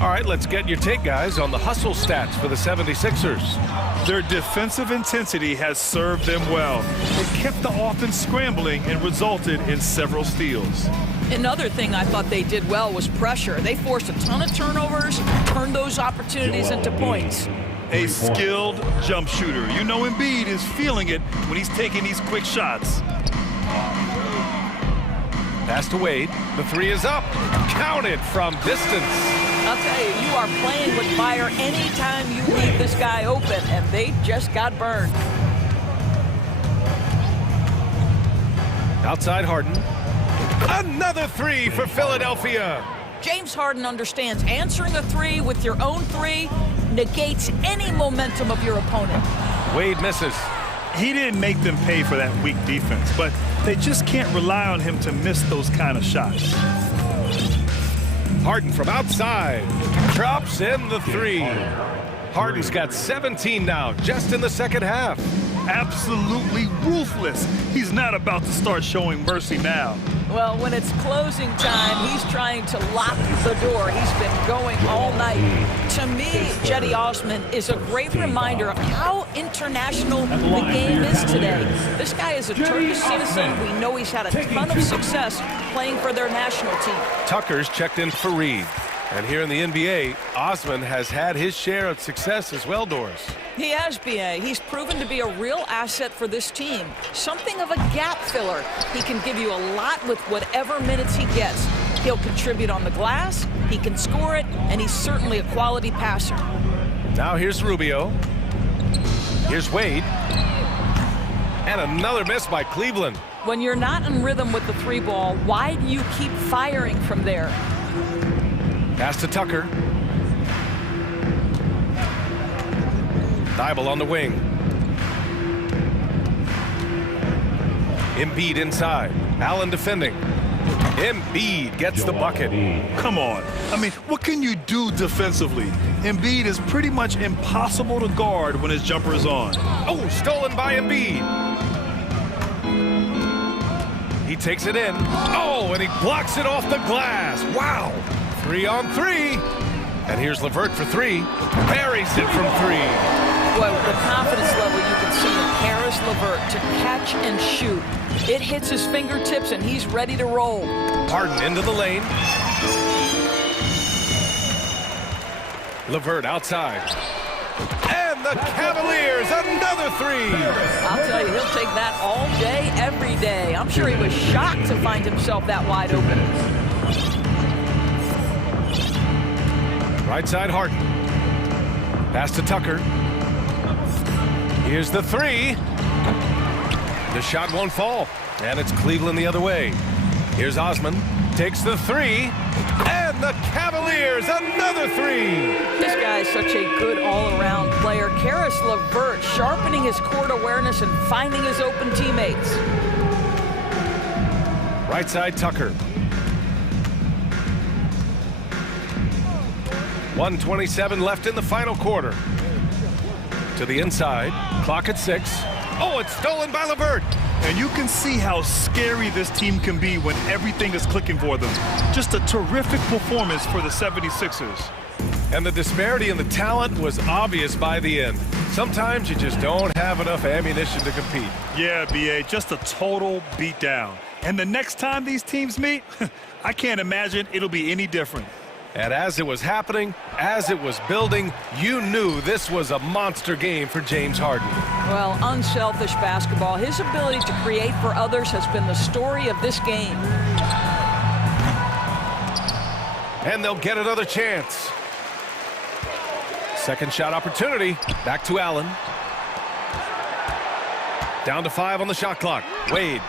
All right, let's get your take, guys, on the hustle stats for the 76ers. Their defensive intensity has served them well. It kept the offense scrambling and resulted in several steals. Another thing I thought they did well was pressure. They forced a ton of turnovers, turned those opportunities into points. A skilled jump shooter. You know Embiid is feeling it when he's taking these quick shots. Pass to Wade. The three is up. Counted from distance. I'll tell you, you are playing with fire anytime you leave this guy open, and they just got burned. Outside Harden. Another three for Philadelphia. James Harden understands answering a three with your own three negates any momentum of your opponent. Wade misses. He didn't make them pay for that weak defense, but they just can't rely on him to miss those kind of shots. Harden from outside. Drops in the three. Harden's got 17 now, just in the second half. Absolutely ruthless. He's not about to start showing mercy now. Well, when it's closing time, he's trying to lock the door. He's been going all night. To me, Jetty Osman is a great reminder of how international the game is today. This guy is a Turkish citizen. We know he's had a ton of success playing for their national team. Tucker's checked in for Reed. And here in the NBA, Osman has had his share of success as well, Doris. He has, B.A. He's proven to be a real asset for this team. Something of a gap filler. He can give you a lot with whatever minutes he gets. He'll contribute on the glass, he can score it, and he's certainly a quality passer. Now here's Rubio. Here's Wade. And another miss by Cleveland. When you're not in rhythm with the three ball, why do you keep firing from there? Pass to Tucker. Thybulle on the wing. Embiid inside. Allen defending. Embiid gets the bucket. Come on. I mean, what can you do defensively? Embiid is pretty much impossible to guard when his jumper is on. Oh, stolen by Embiid. He takes it in. Oh, and he blocks it off the glass. Wow. 3 on 3. And here's LeVert for 3. Buries it from 3. Well, the confidence level you can see in Karis LeVert to catch and shoot. It hits his fingertips and he's ready to roll. Harden into the lane. LeVert outside. And the Cavaliers, another 3. I'll tell you, he'll take that all day, every day. I'm sure he was shocked to find himself that wide open. Right side Harden. Pass to Tucker. Here's the three. The shot won't fall, and it's Cleveland the other way. Here's Osman, takes the three, and the Cavaliers, another three. This guy is such a good all-around player. Karis LeVert sharpening his court awareness and finding his open teammates. Right side, Tucker. 1:27 left in the final quarter. To the inside, clock at 6. Oh, it's stolen by LeVert. And you can see how scary this team can be when everything is clicking for them. Just a terrific performance for the 76ers. And the disparity in the talent was obvious by the end. Sometimes you just don't have enough ammunition to compete. Yeah, B.A., just a total beatdown. And the next time these teams meet, I can't imagine it'll be any different. And as it was happening, as it was building, you knew this was a monster game for James Harden. Well, unselfish basketball. His ability to create for others has been the story of this game. And they'll get another chance. Second shot opportunity. Back to Allen. Down to 5 on the shot clock. Wade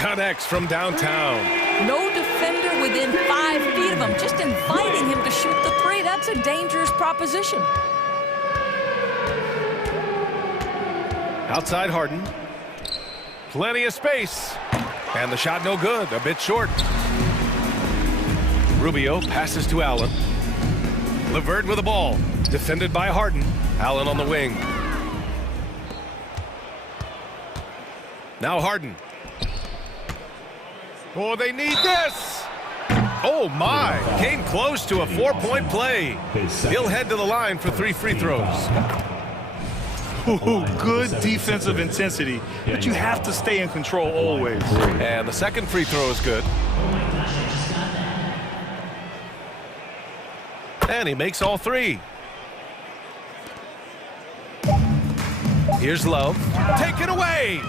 connects from downtown. No defender within 5 feet of him, just inviting him to shoot the three. That's a dangerous proposition. Outside Harden. Plenty of space. And the shot no good, a bit short. Rubio passes to Allen. LeVert with the ball. Defended by Harden. Allen on the wing. Now Harden. Oh, they need this! Oh, my! Came close to a 4-point play. He'll head to the line for 3 free throws. Ooh, good defensive intensity, but you have to stay in control always. And the second free throw is good. And he makes all 3. Here's Love. Take it away!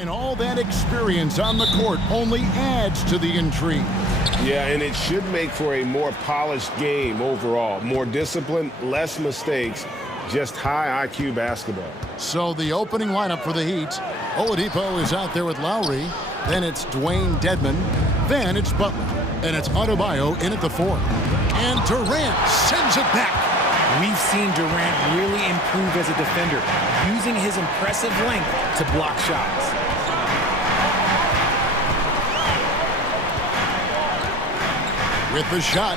And all that experience on the court only adds to the intrigue. Yeah, and it should make for a more polished game overall. More discipline, less mistakes, just high IQ basketball. So the opening lineup for the Heat, Oladipo is out there with Lowry. Then it's Dwayne Dedmon. Then it's Butler. And it's Adebayo in at the 4. And Durant sends it back. We've seen Durant really improve as a defender, using his impressive length to block shots. With the shot,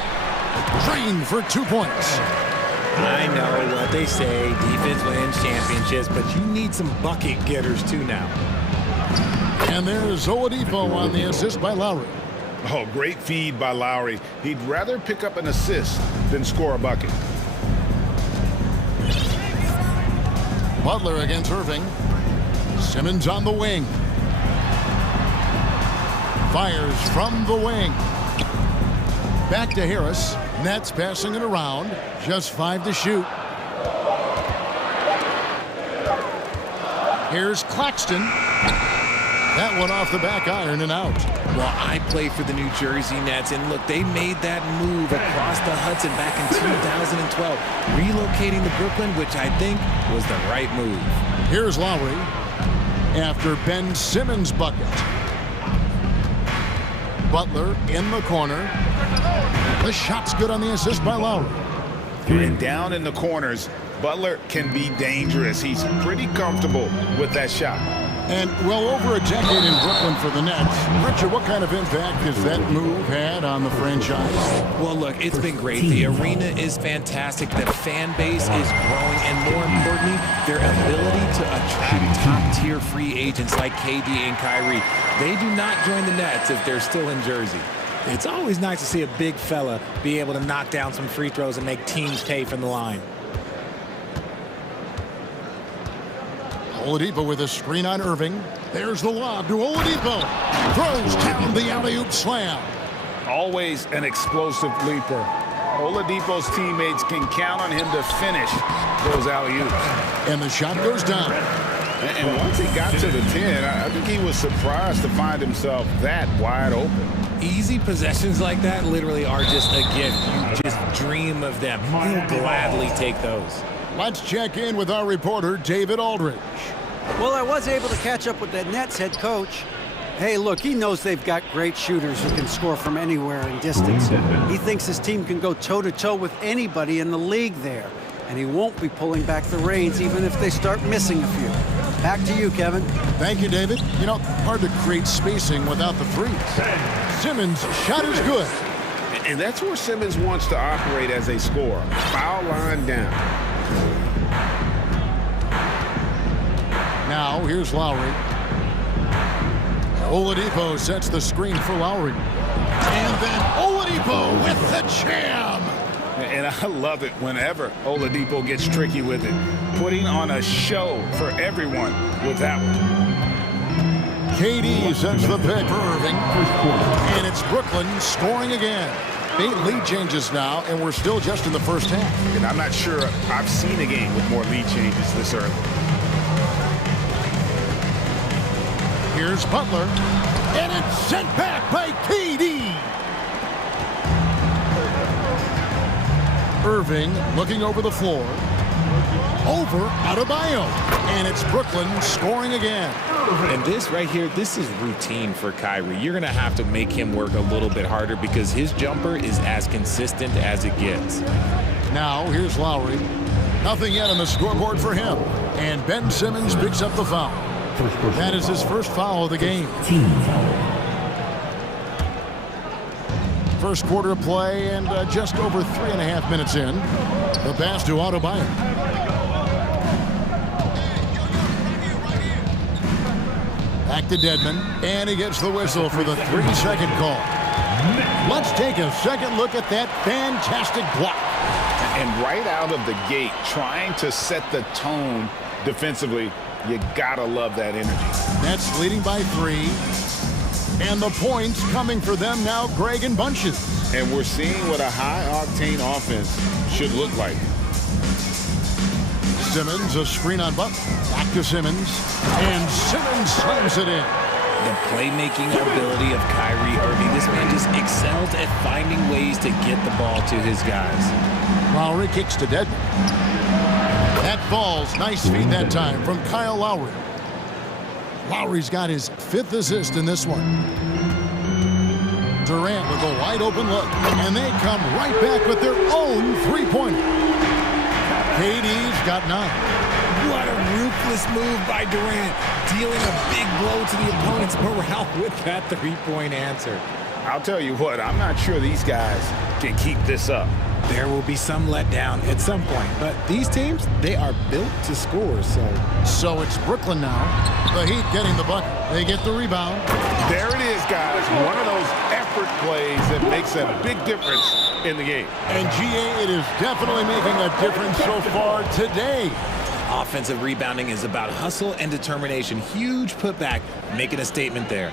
Green for 2 points. I know what they say, defense wins championships, but you need some bucket getters too now. And there's Oladipo on the assist by Lowry. Oh, great feed by Lowry. He'd rather pick up an assist than score a bucket. Butler against Irving. Simmons on the wing. Fires from the wing. Back to Harris. Nets passing it around. Just 5 to shoot. Here's Claxton. That one off the back iron and out. Well, I play for the New Jersey Nets, and look, they made that move across the Hudson back in 2012, relocating to Brooklyn, which I think was the right move. Here's Lowry after Ben Simmons' bucket. Butler in the corner. The shot's good on the assist by Lowry. And down in the corners, Butler can be dangerous. He's pretty comfortable with that shot. And well over a decade in Brooklyn for the Nets. Richard, what kind of impact has that move had on the franchise? Well, look, it's been great. The arena is fantastic. The fan base is growing. And more importantly, their ability to attract top-tier free agents like KD and Kyrie. They do not join the Nets if they're still in Jersey. It's always nice to see a big fella be able to knock down some free throws and make teams pay from the line. Oladipo with a screen on Irving. There's the lob to Oladipo. Throws down the alley-oop slam. Always an explosive leaper. Oladipo's teammates can count on him to finish those alley-oops. And the shot goes down. And once he got to the 10, I think he was surprised to find himself that wide open. Easy possessions like that literally are just a gift. You just dream of them. He'll gladly take those. Let's check in with our reporter, David Aldridge. Well, I was able to catch up with that Nets head coach. Hey, look, he knows they've got great shooters who can score from anywhere in distance. He thinks his team can go toe-to-toe with anybody in the league there. And he won't be pulling back the reins even if they start missing a few. Back to you, Kevin. Thank you, David. You know, hard to create spacing without the threes. Simmons' shot is good. And that's where Simmons wants to operate as a scorer. Foul line down. Now, here's Lowry. Oladipo sets the screen for Lowry. And then Oladipo with the jam. And I love it whenever Oladipo gets tricky with it. Putting on a show for everyone with that one. KD sets the pick for Irving. And it's Brooklyn scoring again. 8 lead changes now, and we're still just in the first half. And I'm not sure I've seen a game with more lead changes this early. Here's Butler. And it's sent back by KD. Irving looking over the floor. Over Adebayo. And it's Brooklyn scoring again. And this right here, this is routine for Kyrie. You're going to have to make him work a little bit harder because his jumper is as consistent as it gets. Now, here's Lowry. Nothing yet on the scoreboard for him. And Ben Simmons picks up the foul. That is his first foul of the game. First quarter of play and just over 3.5 minutes in. The pass to Adebayo. Back to Dedmon, and he gets the whistle for the 3-second call. Let's take a second look at that fantastic block. And right out of the gate, trying to set the tone defensively, you gotta love that energy. Nets leading by 3. And the points coming for them now, Greg, in bunches. And we're seeing what a high-octane offense should look like. Simmons, a screen on Butler. Back to Simmons, and Simmons slams it in. The playmaking ability of Kyrie Irving. This man just excels at finding ways to get the ball to his guys. Lowry kicks to Dedmon. That ball's nice feed that time from Kyle Lowry. Lowry's got his 5th assist in this one. Durant with a wide open look, and they come right back with their own three-pointer. KD's got 9. What a ruthless move by Durant, dealing a big blow to the opponent's morale with that three-point answer. I'll tell you what, I'm not sure these guys can keep this up. There will be some letdown at some point, but these teams, they are built to score, So it's Brooklyn now. The Heat getting the bucket. They get the rebound. There it is, guys. One of those effort plays that makes a big difference in the game. And GA, it is definitely making a difference so far today. Offensive rebounding is about hustle and determination. Huge putback, making a statement there.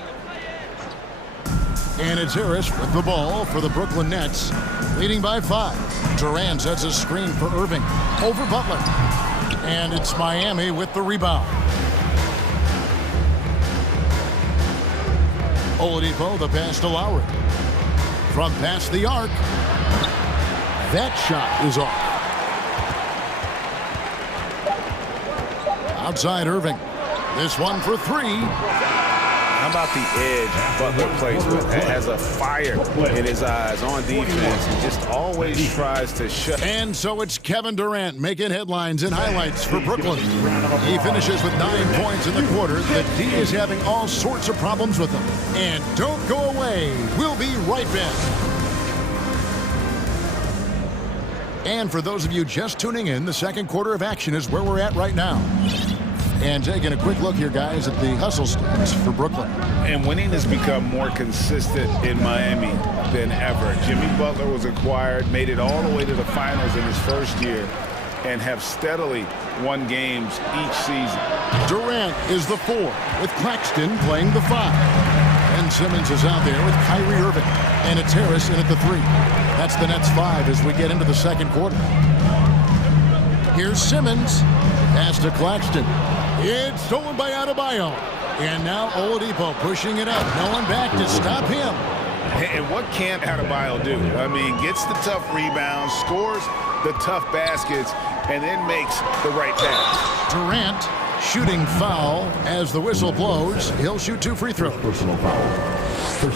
And it's Harris with the ball for the Brooklyn Nets, leading by 5. Durant sets a screen for Irving over Butler. And it's Miami with the rebound. Oladipo, the pass to Lowry. From past the arc. That shot is off. Outside Irving. This one for 3. How about the edge Butler plays with? Has a fire in his eyes on defense. He just always tries to shut. And so it's Kevin Durant making headlines and highlights for Brooklyn. He finishes with 9 points in the quarter. The D is having all sorts of problems with him. And don't go away. We'll be right back. And for those of you just tuning in, the second quarter of action is where we're at right now. And taking a quick look here, guys, at the hustle stats for Brooklyn. And winning has become more consistent in Miami than ever. Jimmy Butler was acquired, made it all the way to the finals in his first year, and have steadily won games each season. Durant is the 4, with Claxton playing the 5. And Simmons is out there with Kyrie Irving. And it's Harris in at the 3. That's the Nets 5 as we get into the second quarter. Here's Simmons. Pass to Claxton. It's stolen by Adebayo. And now Oladipo pushing it up. No one back to stop him. And what can't Adebayo do? I mean, gets the tough rebounds, scores the tough baskets, and then makes the right pass. Durant shooting foul as the whistle blows. He'll shoot 2 free throws.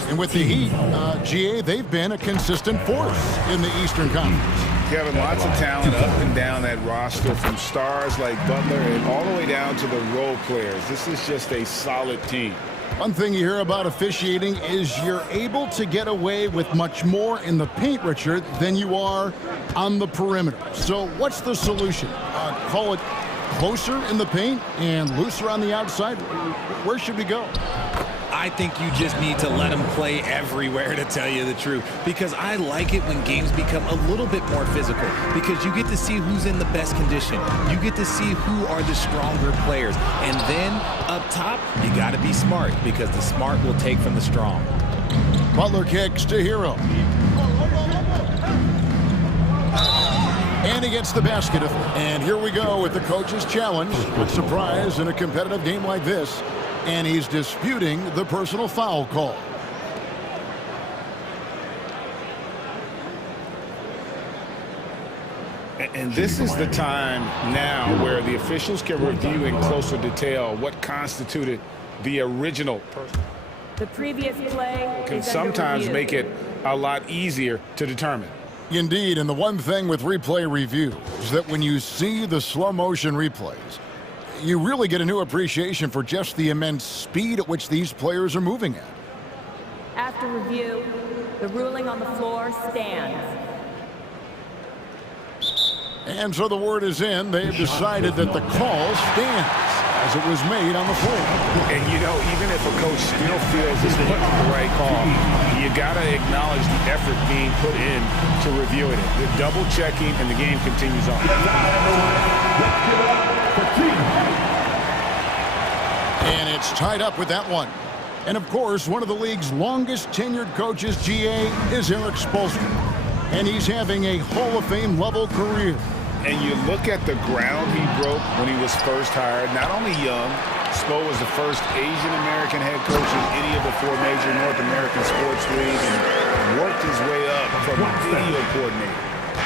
And with the Heat, GA, they've been a consistent force in the Eastern Conference. Kevin, lots of talent up and down that roster, from stars like Butler and all the way down to the role players. This is just a solid team. One thing you hear about officiating is you're able to get away with much more in the paint, Richard, than you are on the perimeter. So what's the solution? Call it closer in the paint and looser on the outside? Where should we go? I think you just need to let them play everywhere, to tell you the truth, because I like it when games become a little bit more physical, because you get to see who's in the best condition. You get to see who are the stronger players. And then up top, you got to be smart, because the smart will take from the strong. Butler kicks to Hero. And he gets the basket. And here we go with the coach's challenge. A surprise in a competitive game like this. And he's disputing the personal foul call. And this is the time now where the officials can review in closer detail what constituted the original person. The previous play Can is sometimes under make review. it a lot easier to determine. Indeed, and the one thing with replay review is that when you see the slow motion replays, you really get a new appreciation for just the immense speed at which these players are moving at. After review, the ruling on the floor stands. And so the word is in. They've decided that the call stands as it was made on the floor. And you know, even if a coach still feels it's putting the right call, you got to acknowledge the effort being put in to reviewing it. The double checking, and the game continues on. And it's tied up with that one. And of course, one of the league's longest tenured coaches, GA, is Eric Spoelstra. And he's having a Hall of Fame level career. And you look at the ground he broke when he was first hired. Not only young, Spo was the first Asian-American head coach in any of the 4 major North American sports leagues and worked his way up from a video coordinator.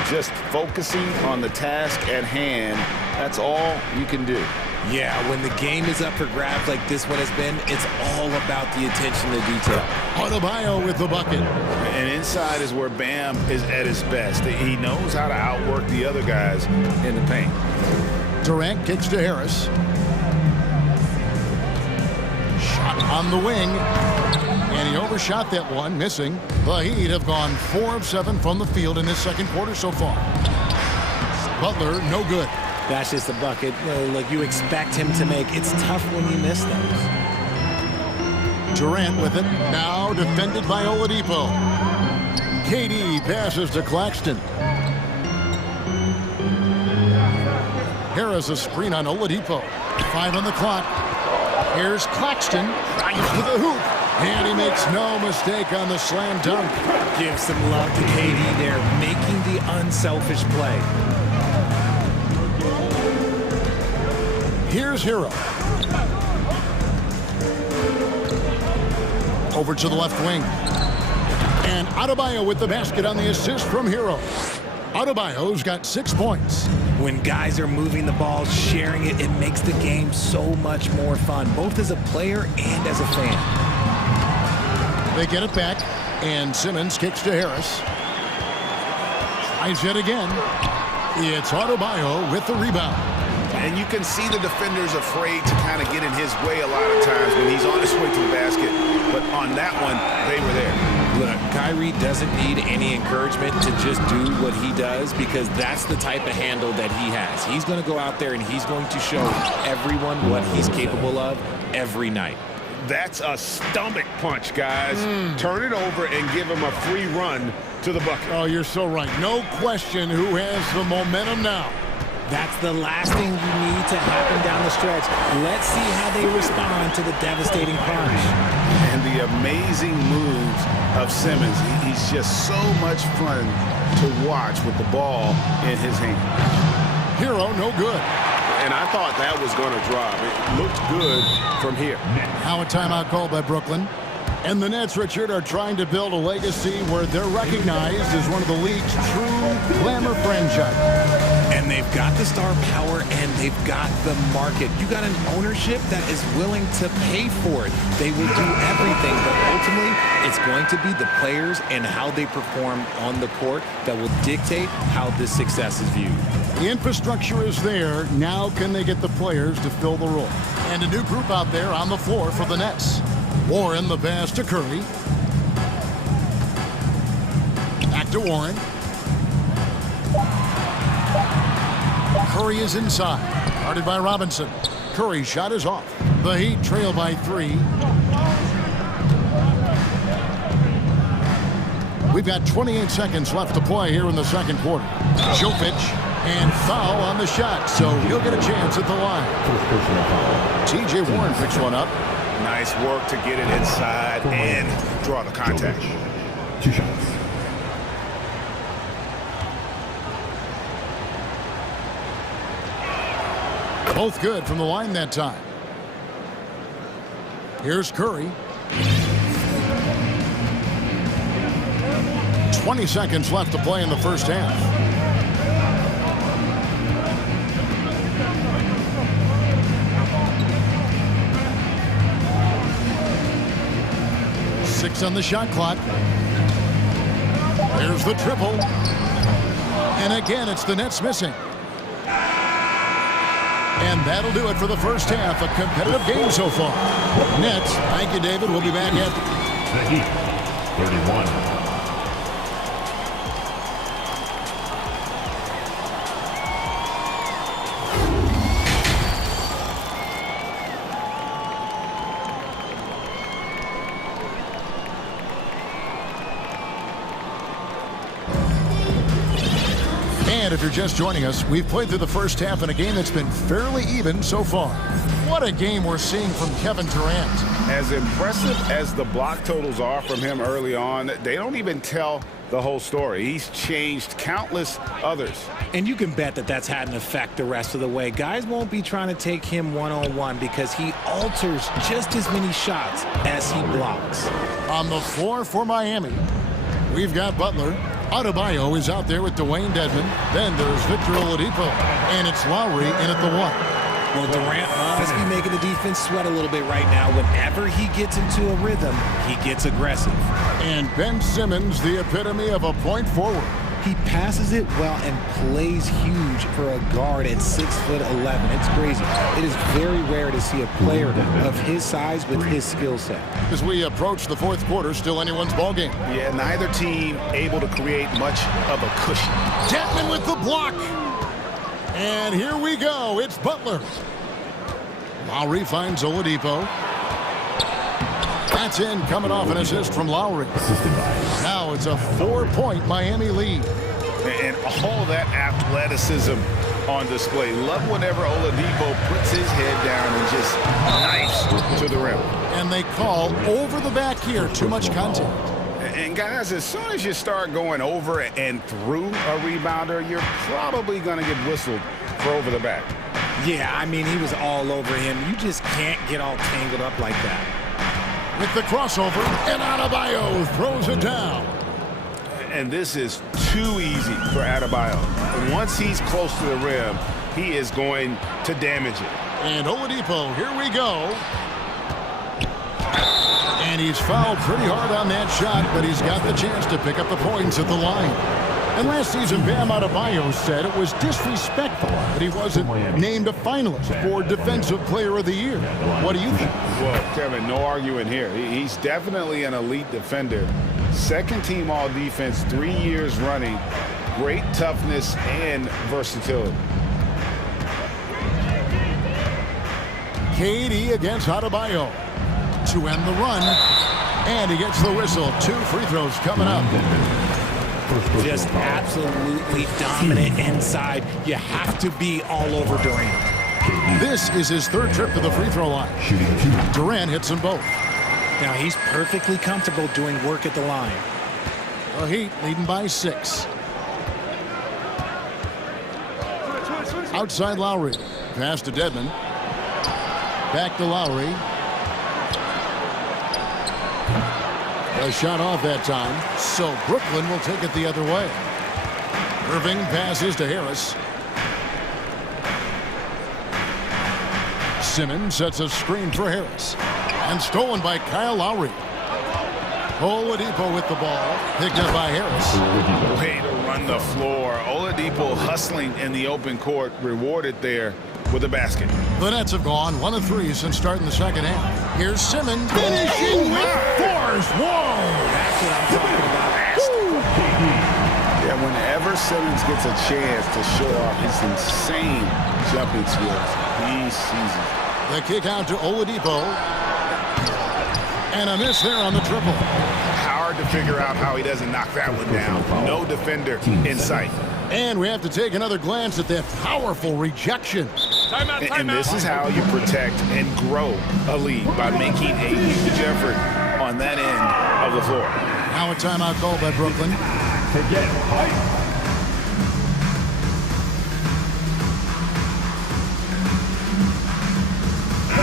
Just focusing on the task at hand, that's all you can do. Yeah, when the game is up for grabs like this one has been, it's all about the attention to detail. Adebayo with the bucket. And inside is where Bam is at his best. He knows how to outwork the other guys in the paint. Durant kicks to Harris. Shot on the wing. And he overshot that one, missing. The Heat have gone 4 of 7 from the field in this second quarter so far. Butler, no good. That's just a bucket like you expect him to make. It's tough when you miss those. Durant with it. Now defended by Oladipo. KD passes to Claxton. Harris a screen on Oladipo. 5 on the clock. Here's Claxton. Drives to the hoop. And he makes no mistake on the slam dunk. Give some love to KD there, making the unselfish play. Here's Hero. Over to the left wing. And Adebayo with the basket on the assist from Hero. Adebayo's got 6 points. When guys are moving the ball, sharing it, it makes the game so much more fun, both as a player and as a fan. They get it back, and Simmons kicks to Harris. Tries it again. It's Adebayo with the rebound. And you can see the defenders afraid to kind of get in his way a lot of times when he's on his way to the basket. But on that one, they were there. Look, Kyrie doesn't need any encouragement to just do what he does because that's the type of handle that he has. He's going to go out there and he's going to show everyone what he's capable of every night. That's a stomach punch, guys. Turn it over and give him a free run to the bucket. Oh, you're so right. No question who has the momentum now. That's the last thing you need to happen down the stretch. Let's see how they respond to the devastating punch. And the amazing moves of Simmons. He's just so much fun to watch with the ball in his hand. Hero, no good. And I thought that was going to drop. It looked good from here. Now a timeout called by Brooklyn. And the Nets, Richard, are trying to build a legacy where they're recognized as one of the league's true glamour franchises. And they've got the star power and they've got the market. You got an ownership that is willing to pay for it. They will do everything, but ultimately it's going to be the players and how they perform on the court that will dictate how this success is viewed. The infrastructure is there. Now can they get the players to fill the role? And a new group out there on the floor for the Nets. Warren the pass to Curry. Back to Warren. Curry is inside. Guarded by Robinson. Curry's shot is off. The Heat trail by 3. We've got 28 seconds left to play here in the second quarter. Jokic and foul on the shot, so he'll get a chance at the line. T.J. Warren picks one up. Nice work to get it inside and draw the contact. 2 shots. Both good from the line that time. Here's Curry. 20 seconds left to play in the first half. Six on the shot clock. There's the triple. And again, it's the Nets missing. And that'll do it for the first half. A competitive game so far. Nets, thank you, David. We'll be back after. The Heat, 31. And if you're just joining us, we've played through the first half in a game that's been fairly even so far. What a game we're seeing from Kevin Durant. As impressive as the block totals are from him early on, they don't even tell the whole story. He's changed countless others. And you can bet that that's had an effect the rest of the way. Guys won't be trying to take him one-on-one because he alters just as many shots as he blocks. On the floor for Miami, we've got Butler. Adebayo is out there with Dwayne Dedmon. Then there's Victor Oladipo. And it's Lowry in at the 1. Well, Durant must be making the defense sweat a little bit right now. Whenever he gets into a rhythm, he gets aggressive. And Ben Simmons, the epitome of a point forward. He passes it well and plays huge for a guard at 6'11". It's crazy. It is very rare to see a player of his size with his skill set. As we approach the fourth quarter, still anyone's ball game. Yeah, neither team able to create much of a cushion. Dedmon with the block. And here we go. It's Butler. Lowry finds Oladipo. That's in, coming off an assist from Lowry. Now it's a 4-point Miami lead. And all that athleticism on display. Love whenever Oladipo puts his head down and just knifes to the rim. And they call over the back here. Too much contact. And guys, as soon as you start going over and through a rebounder, you're probably going to get whistled for over the back. Yeah, I mean, he was all over him. You just can't get all tangled up like that. With the crossover, and Adebayo throws it down. And this is too easy for Adebayo. Once he's close to the rim, he is going to damage it. And Oladipo, here we go. And he's fouled pretty hard on that shot, but he's got the chance to pick up the points at the line. And last season, Bam Adebayo said it was disrespectful that he wasn't named a finalist for Defensive Player of the Year. What do you think? Well, Kevin, no arguing here. He's definitely an elite defender. Second team all-defense 3 years running. Great toughness and versatility. KD against Adebayo to end the run. And he gets the whistle. 2 free throws coming up. Just absolutely dominant inside. You have to be all over Durant. This is his 3rd trip to the free throw line. Durant hits them both. Now he's perfectly comfortable doing work at the line. The Heat leading by 6. Outside Lowry. Pass to Dedmon. Back to Lowry. A shot off that time, so Brooklyn will take it the other way. Irving passes to Harris. Simmons sets a screen for Harris. And stolen by Kyle Lowry. Oladipo with the ball, picked up by Harris. Way to run the floor. Oladipo hustling in the open court, rewarded there with a basket. The Nets have gone 1 of 3 since starting the second half. Here's Simmons finishing with force. Whoa! That's what I'm talking about. Yeah, whenever Simmons gets a chance to show off his insane jumping skills, he sees it. The kick out to Oladipo. And a miss there on the triple. Hard to figure out how he doesn't knock that one down. No defender in sight. And we have to take another glance at that powerful rejection. And this is how you protect and grow a lead, by making a huge effort on that end of the floor. Now a timeout call by Brooklyn. To get hype.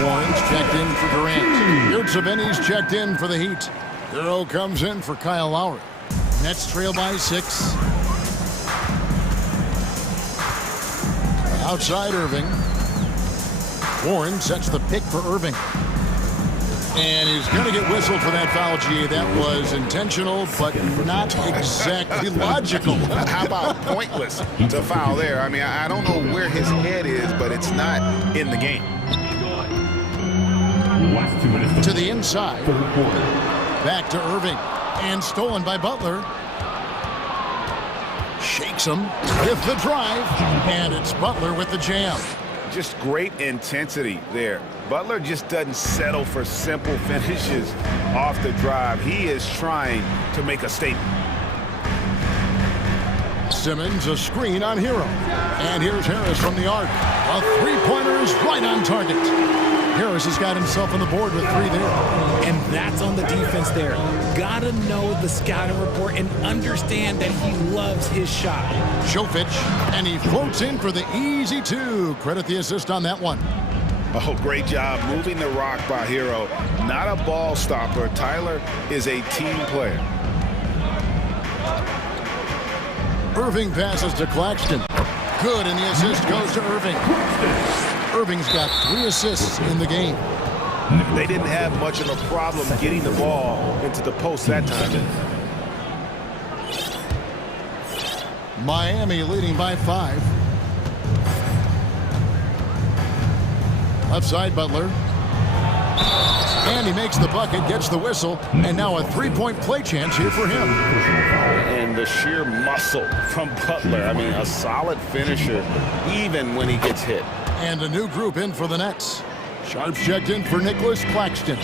Warren's checked in for Durant. Yurtseven's checked in for the Heat. Girl comes in for Kyle Lowry. Nets trail by 6. Outside Irving. Warren sets the pick for Irving. And he's going to get whistled for that foul, G. That was intentional, but not exactly logical. How about pointless to foul there? I mean, I don't know where his head is, but it's not in the game. To the inside. Back to Irving. And stolen by Butler. Shakes him with the drive. And it's Butler with the jam. Just great intensity there. Butler just doesn't settle for simple finishes off the drive. He is trying to make a statement. Simmons, a screen on Hero. And here's Harris from the arc. A three-pointer is right on target. Harris has got himself on the board with 3 there. And that's on the defense there. Gotta know the scouting report and understand that he loves his shot. Jovic, and he floats in for the easy 2. Credit the assist on that one. Oh, great job moving the rock by Hero. Not a ball stopper. Tyler is a team player. Irving passes to Claxton. Good, and the assist goes to Irving. Irving's got 3 assists in the game. They didn't have much of a problem getting the ball into the post that time. Miami leading by 5. Left side, Butler. And he makes the bucket, gets the whistle, and now a 3-point play chance here for him. And the sheer muscle from Butler. I mean, a solid finisher, even when he gets hit. And a new group in for the Nets. Sharps checked in for Nicholas Claxton.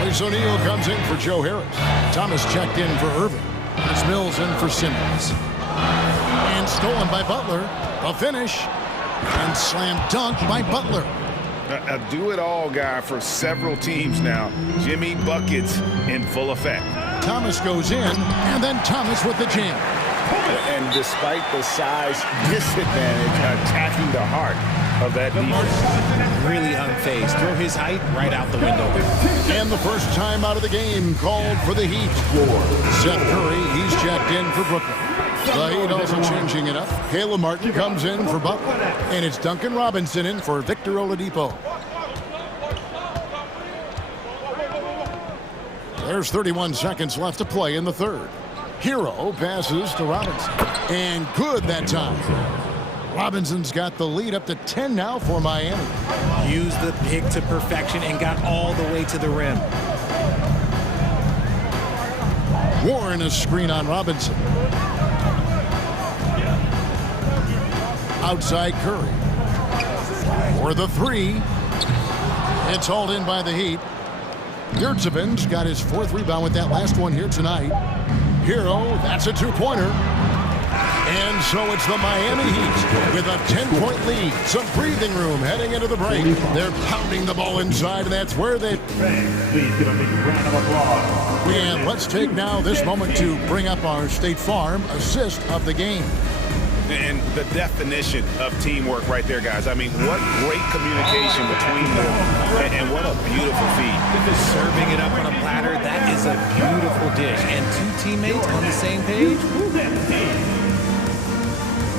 Royce O'Neal comes in for Joe Harris. Thomas checked in for Irving. Chris Mills in for Simmons. And stolen by Butler. A finish. And slam dunk by Butler. A do-it-all guy for several teams now. Jimmy buckets in full effect. Thomas goes in, and then Thomas with the jam. And despite the size disadvantage, attacking the heart of that defense. Really unfazed. Throw his height right out the window. And the first time out of the game called for the Heat. Seth Curry, he's checked in for Brooklyn. The Heat also changing it up. Caleb Martin comes in for Butler. And it's Duncan Robinson in for Victor Oladipo. There's 31 seconds left to play in the third. Hero passes to Robinson. And good that time. Robinson's got the lead up to 10 now for Miami. Used the pick to perfection and got all the way to the rim. Warren a screen on Robinson. Outside Curry. For the 3. It's hauled in by the Heat. Yurtseven's got his 4th rebound with that last one here tonight. Hero, that's a 2-pointer. And so it's the Miami Heat with a 10-point lead. Some breathing room heading into the break. They're pounding the ball inside, and that's where they... Please give a big round of applause. And let's take now this moment to bring up our State Farm assist of the game. And the definition of teamwork right there, guys. I mean, what great communication between them, and what a beautiful feed. Serving it up on a platter, that is a beautiful dish. And 2 teammates on the same page.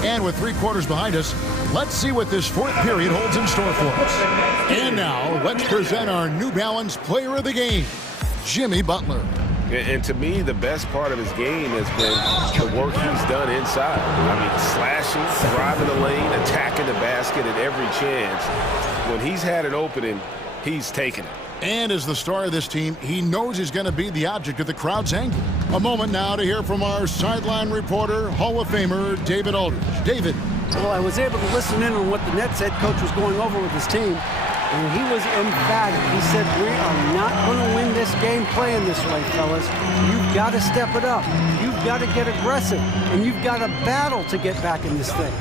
And with 3 quarters behind us, let's see what this 4th period holds in store for us. And now, let's present our New Balance Player of the Game, Jimmy Butler. And to me, the best part of his game has been the work he's done inside. I mean, slashing, driving the lane, attacking the basket at every chance. When he's had an opening, he's taken it. And as the star of this team, he knows he's going to be the object of the crowd's anger. A moment now to hear from our sideline reporter, Hall of Famer David Aldridge. David. Well, I was able to listen in on what the Nets head coach was going over with his team, and he was emphatic. He said, we are not going to win this game playing this way, fellas. You've got to step it up. You've got to get aggressive, and you've got to battle to get back in this thing.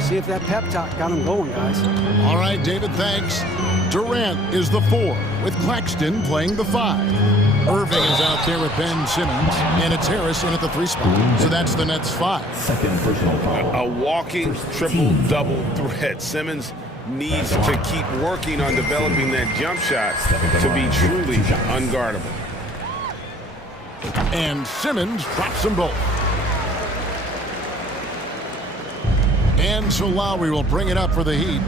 See if that pep talk got him going, guys. All right, David, thanks. Durant is the 4, with Claxton playing the 5. Irving is out there with Ben Simmons, and it's Harris in at the 3 spot. So that's the Nets' 5. Second personal foul. A walking triple-double threat. Simmons needs to keep working on developing that jump shot to be truly unguardable. And Simmons drops them both. And so Lowry will bring it up for the Heat.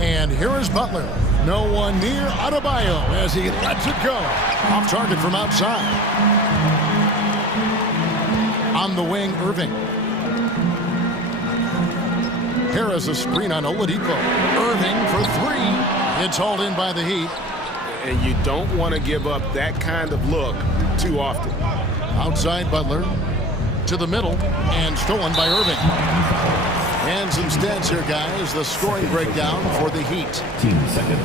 And here is Butler. No one near Adebayo as he lets it go. Off target from outside. On the wing, Irving. Harris a screen on Oladipo. Irving for 3. It's hauled in by the Heat. And you don't want to give up that kind of look too often. Outside Butler. To the middle. And stolen by Irving. And some stats here, guys. The scoring breakdown for the Heat. 15 seconds.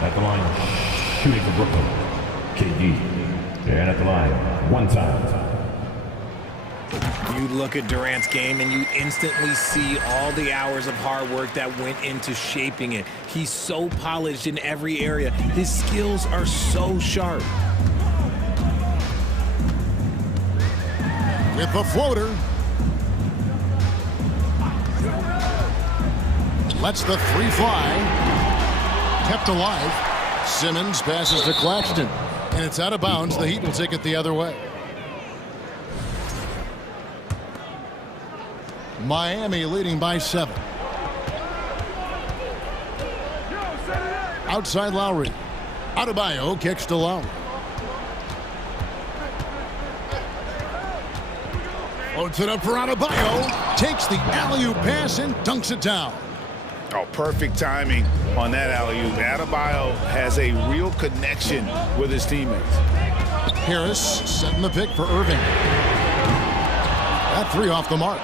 At the line, shooting for Brooklyn, KD. And at the line, 1 time. You look at Durant's game and you instantly see all the hours of hard work that went into shaping it. He's so polished in every area. His skills are so sharp. With the floater. Lets the 3 fly. Kept alive. Simmons passes to Claxton. And it's out of bounds. The Heat will take it the other way. Miami leading by 7. Outside Lowry. Adebayo kicks to Lowry. Floats it up for Adebayo. Takes the alley-oop pass and dunks it down. Oh, perfect timing on that alley-oop. Adebayo has a real connection with his teammates. Harris setting the pick for Irving. That 3 off the mark.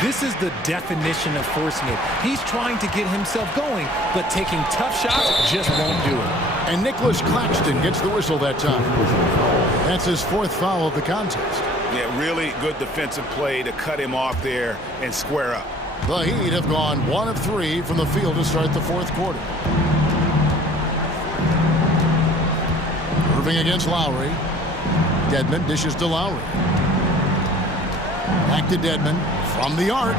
This is the definition of forcing it. He's trying to get himself going, but taking tough shots just won't do it. And Nicholas Claxton gets the whistle that time. That's his 4th foul of the contest. Yeah, really good defensive play to cut him off there and square up. The Heat have gone 1 of 3 from the field to start the 4th quarter. Irving against Lowry. Dedmon dishes to Lowry. Back to Dedmon from the arc.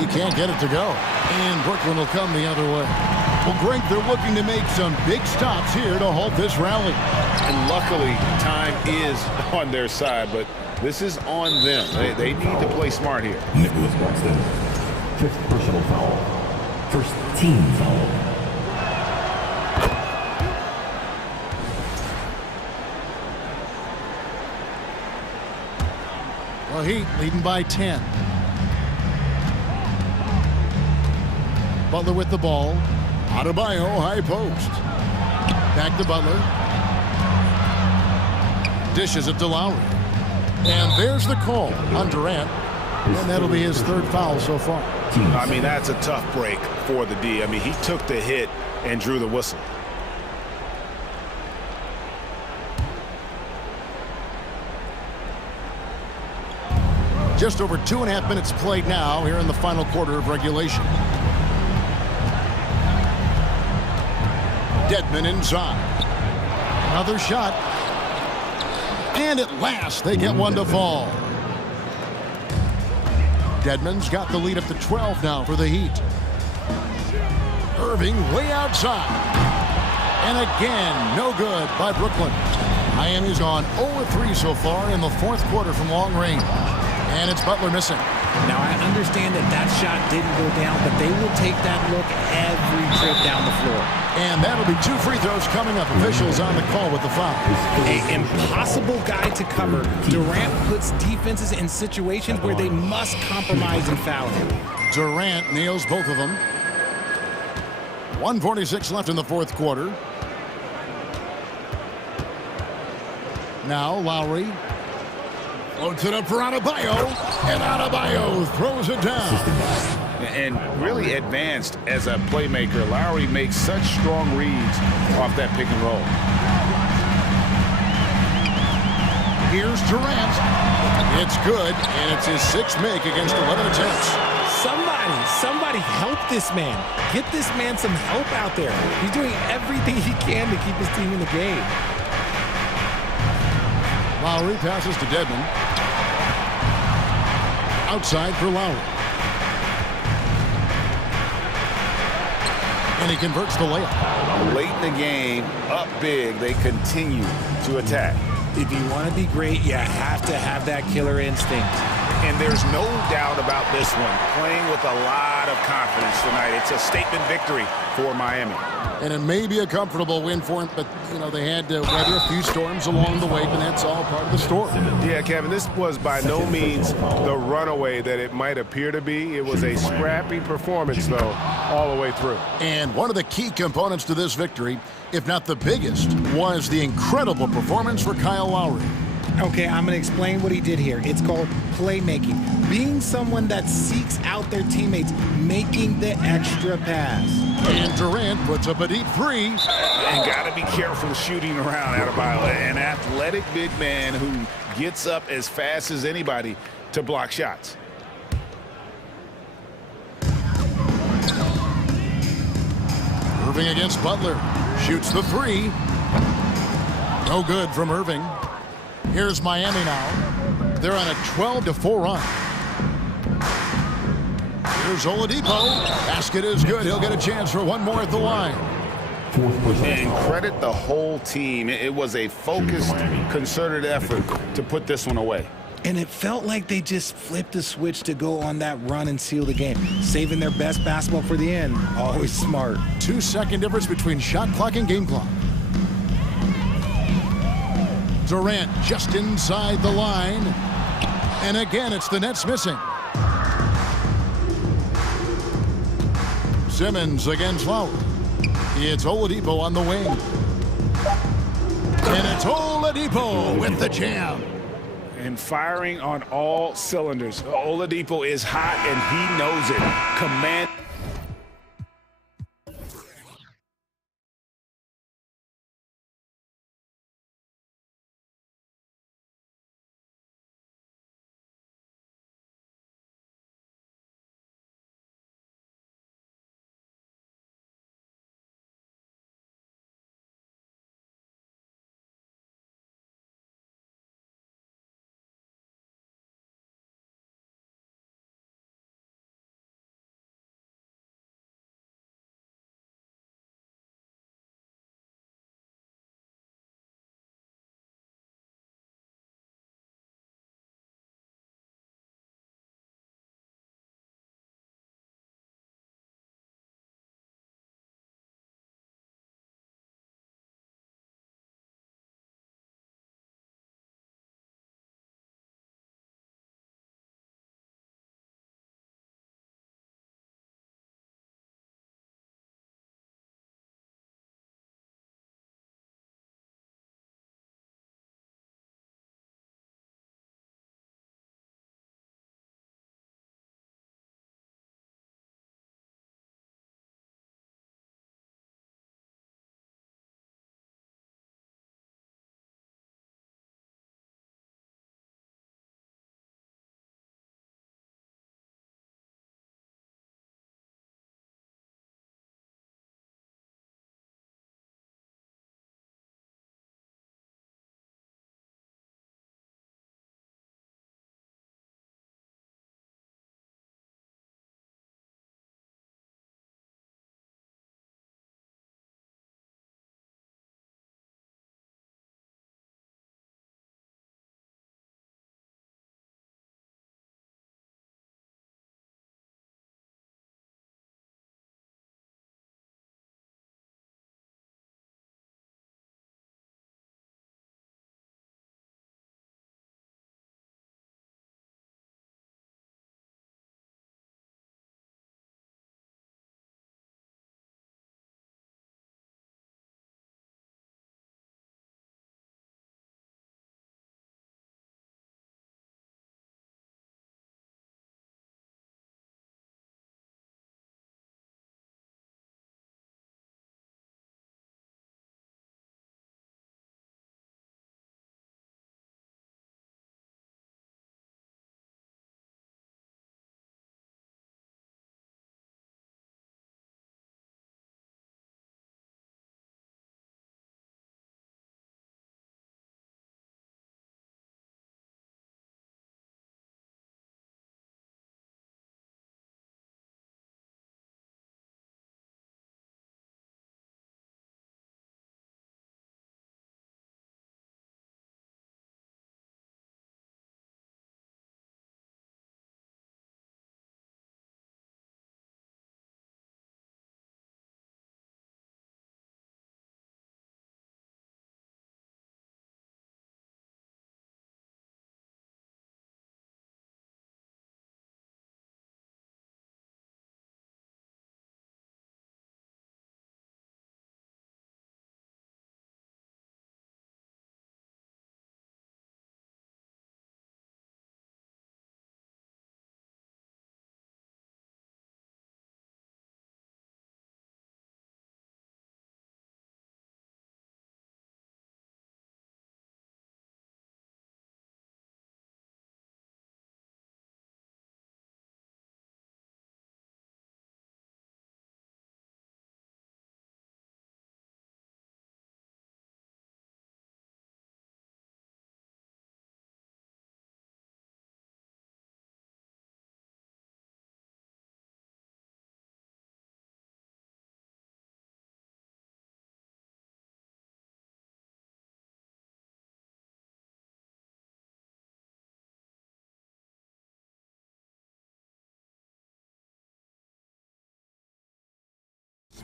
He can't get it to go. And Brooklyn will come the other way. Well, Greg, they're looking to make some big stops here to halt this rally. And luckily, time is on their side, but this is on them. They need to play smart here. Nicholas Claxton, 5th personal foul, 1st team foul. The Heat leading by 10. Butler with the ball. Adebayo, high post. Back to Butler. Dishes it to Lowry. And there's the call on Durant. And that'll be his 3rd foul so far. I mean, that's a tough break for the D. I mean, he took the hit and drew the whistle. Just over 2.5 minutes played now here in the final quarter of regulation. Dedmon inside. Another shot. And at last, they get one to fall. Dedmon's got the lead up to 12 now for the Heat. Irving way outside. And again, no good by Brooklyn. Miami's gone 0-3 so far in the 4th quarter from long range. And it's Butler missing. Now, I understand that shot didn't go down, but they will take that look every trip down the floor. And that'll be 2 free throws coming up. Officials on the call with the foul. An impossible guy to cover. Durant puts defenses in situations where they must compromise and foul him. Durant nails both of them. 1:46 left in the 4th quarter. Now Lowry. Floats it up for Adebayo, and Adebayo throws it down. And really advanced as a playmaker. Lowry makes such strong reads off that pick and roll. Here's Durant. It's good, and it's his 6th make against 11 attempts. Somebody help this man. Get this man some help out there. He's doing everything he can to keep his team in the game. Lowry passes to Dedmon. Outside for Lowry. And he converts the layup. Late in the game, up big, they continue to attack. If you want to be great, you have to have that killer instinct. And there's no doubt about this one. Playing with a lot of confidence tonight. It's a statement victory for Miami. And it may be a comfortable win for him, but, you know, they had to weather a few storms along the way, and that's all part of the story. Yeah, Kevin, this was by no means the runaway that it might appear to be. It was a scrappy performance, though, all the way through. And one of the key components to this victory, if not the biggest, was the incredible performance for Kyle Lowry. Okay, I'm going to explain what he did here. It's called playmaking. Being someone that seeks out their teammates, making the extra pass. And Durant puts up a deep three. And got to be careful shooting around Adebayo. An athletic big man who gets up as fast as anybody to block shots. Irving against Butler. Shoots the three. No good from Irving. Here's Miami now. They're on a 12-4 run. Here's Oladipo. Basket is good. He'll get a chance for one more at the line. And credit the whole team. It was a focused, concerted effort to put this one away. And it felt like they just flipped the switch to go on that run and seal the game. Saving their best basketball for the end. Always smart. 2-second difference between shot clock and game clock. Durant just inside the line. And again, it's the Nets missing. Simmons against Lowry. It's Oladipo on the wing. And it's Oladipo with the jam. And firing on all cylinders. Oladipo is hot, and he knows it. Command.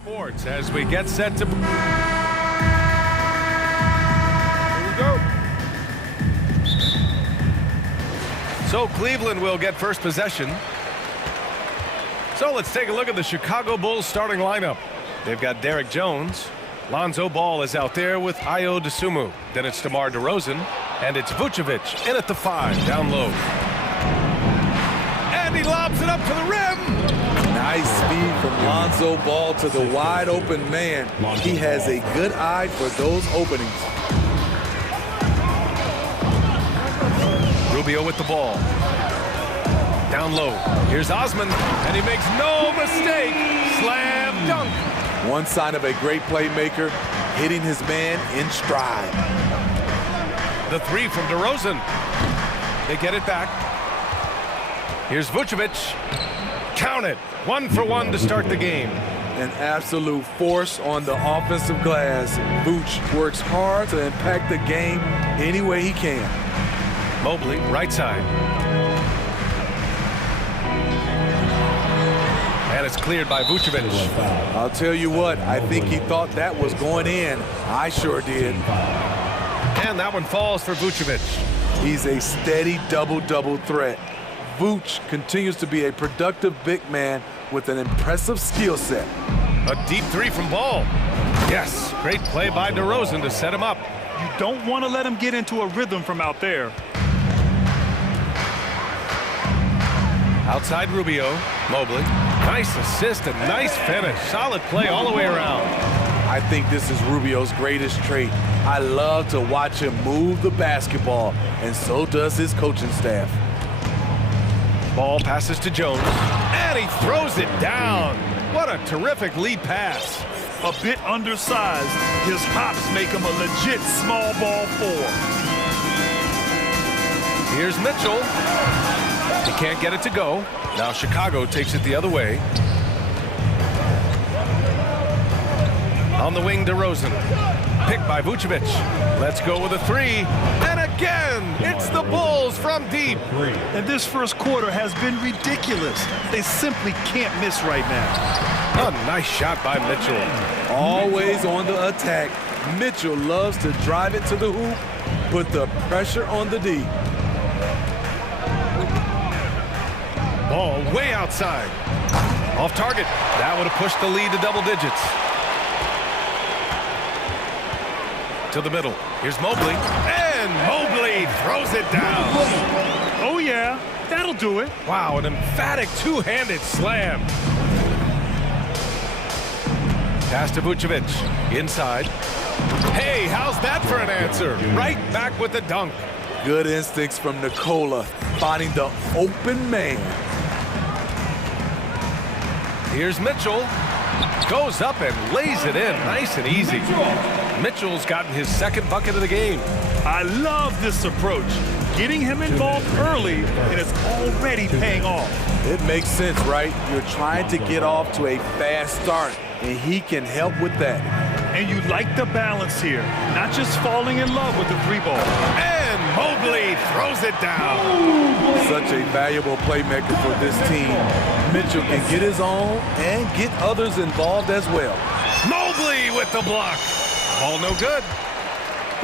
Sports as we get set to... Here we go. So Cleveland will get first possession. So let's take a look at the Chicago Bulls starting lineup. They've got Derek Jones. Lonzo Ball is out there with Ayo Dosunmu. Then it's DeMar DeRozan. And it's Vucevic in at the 5, down low. And he lobs it up to the rim. Nice speed from Lonzo Ball to the wide open man. He has a good eye for those openings. Rubio with the ball. Down low. Here's Osman, and he makes no mistake. Slam dunk. One sign of a great playmaker, hitting his man in stride. The 3 from DeRozan. They get it back. Here's Vucevic. Count it. 1 for 1 to start the game. An absolute force on the offensive glass. Vooch works hard to impact the game any way he can. Mobley, right side. And it's cleared by Vucevic. I'll tell you what, I think he thought that was going in. I sure did. And that one falls for Vucevic. He's a steady double-double threat. Vooch continues to be a productive big man with an impressive skill set. A deep 3 from Ball. Yes, great play by DeRozan to set him up. You don't want to let him get into a rhythm from out there. Outside Rubio, Mobley. Nice assist and nice finish. Solid play all the way around. I think this is Rubio's greatest trait. I love to watch him move the basketball, and so does his coaching staff. Ball passes to Jones, and he throws it down. What a terrific lead pass. A bit undersized, his hops make him a legit small ball 4. Here's Mitchell. He can't get it to go. Now Chicago takes it the other way. On the wing, DeRozan. Picked by Vucevic. Let's go with a 3. And again, it's the Bulls from deep. And this first quarter has been ridiculous. They simply can't miss right now. A nice shot by Mitchell. Always on the attack. Mitchell loves to drive it to the hoop, put the pressure on the D. Ball way outside. Off target. That would have pushed the lead to double digits. To the middle. Here's Mobley. And Mobley throws it down. Oh, yeah. That'll do it. Wow, an emphatic two-handed slam. Pass to Vucevic. Inside. Hey, how's that for an answer? Right back with the dunk. Good instincts from Nikola, finding the open man. Here's Mitchell. Goes up and lays it in nice and easy. Mitchell's gotten his second bucket of the game. I love this approach. Getting him involved early, and it's already paying off. It makes sense, right? You're trying to get off to a fast start, and he can help with that. And you like the balance here, not just falling in love with the 3-ball. And Mobley throws it down. Such a valuable playmaker for this team. Mitchell can get his own and get others involved as well. Mobley with the block. Ball no good.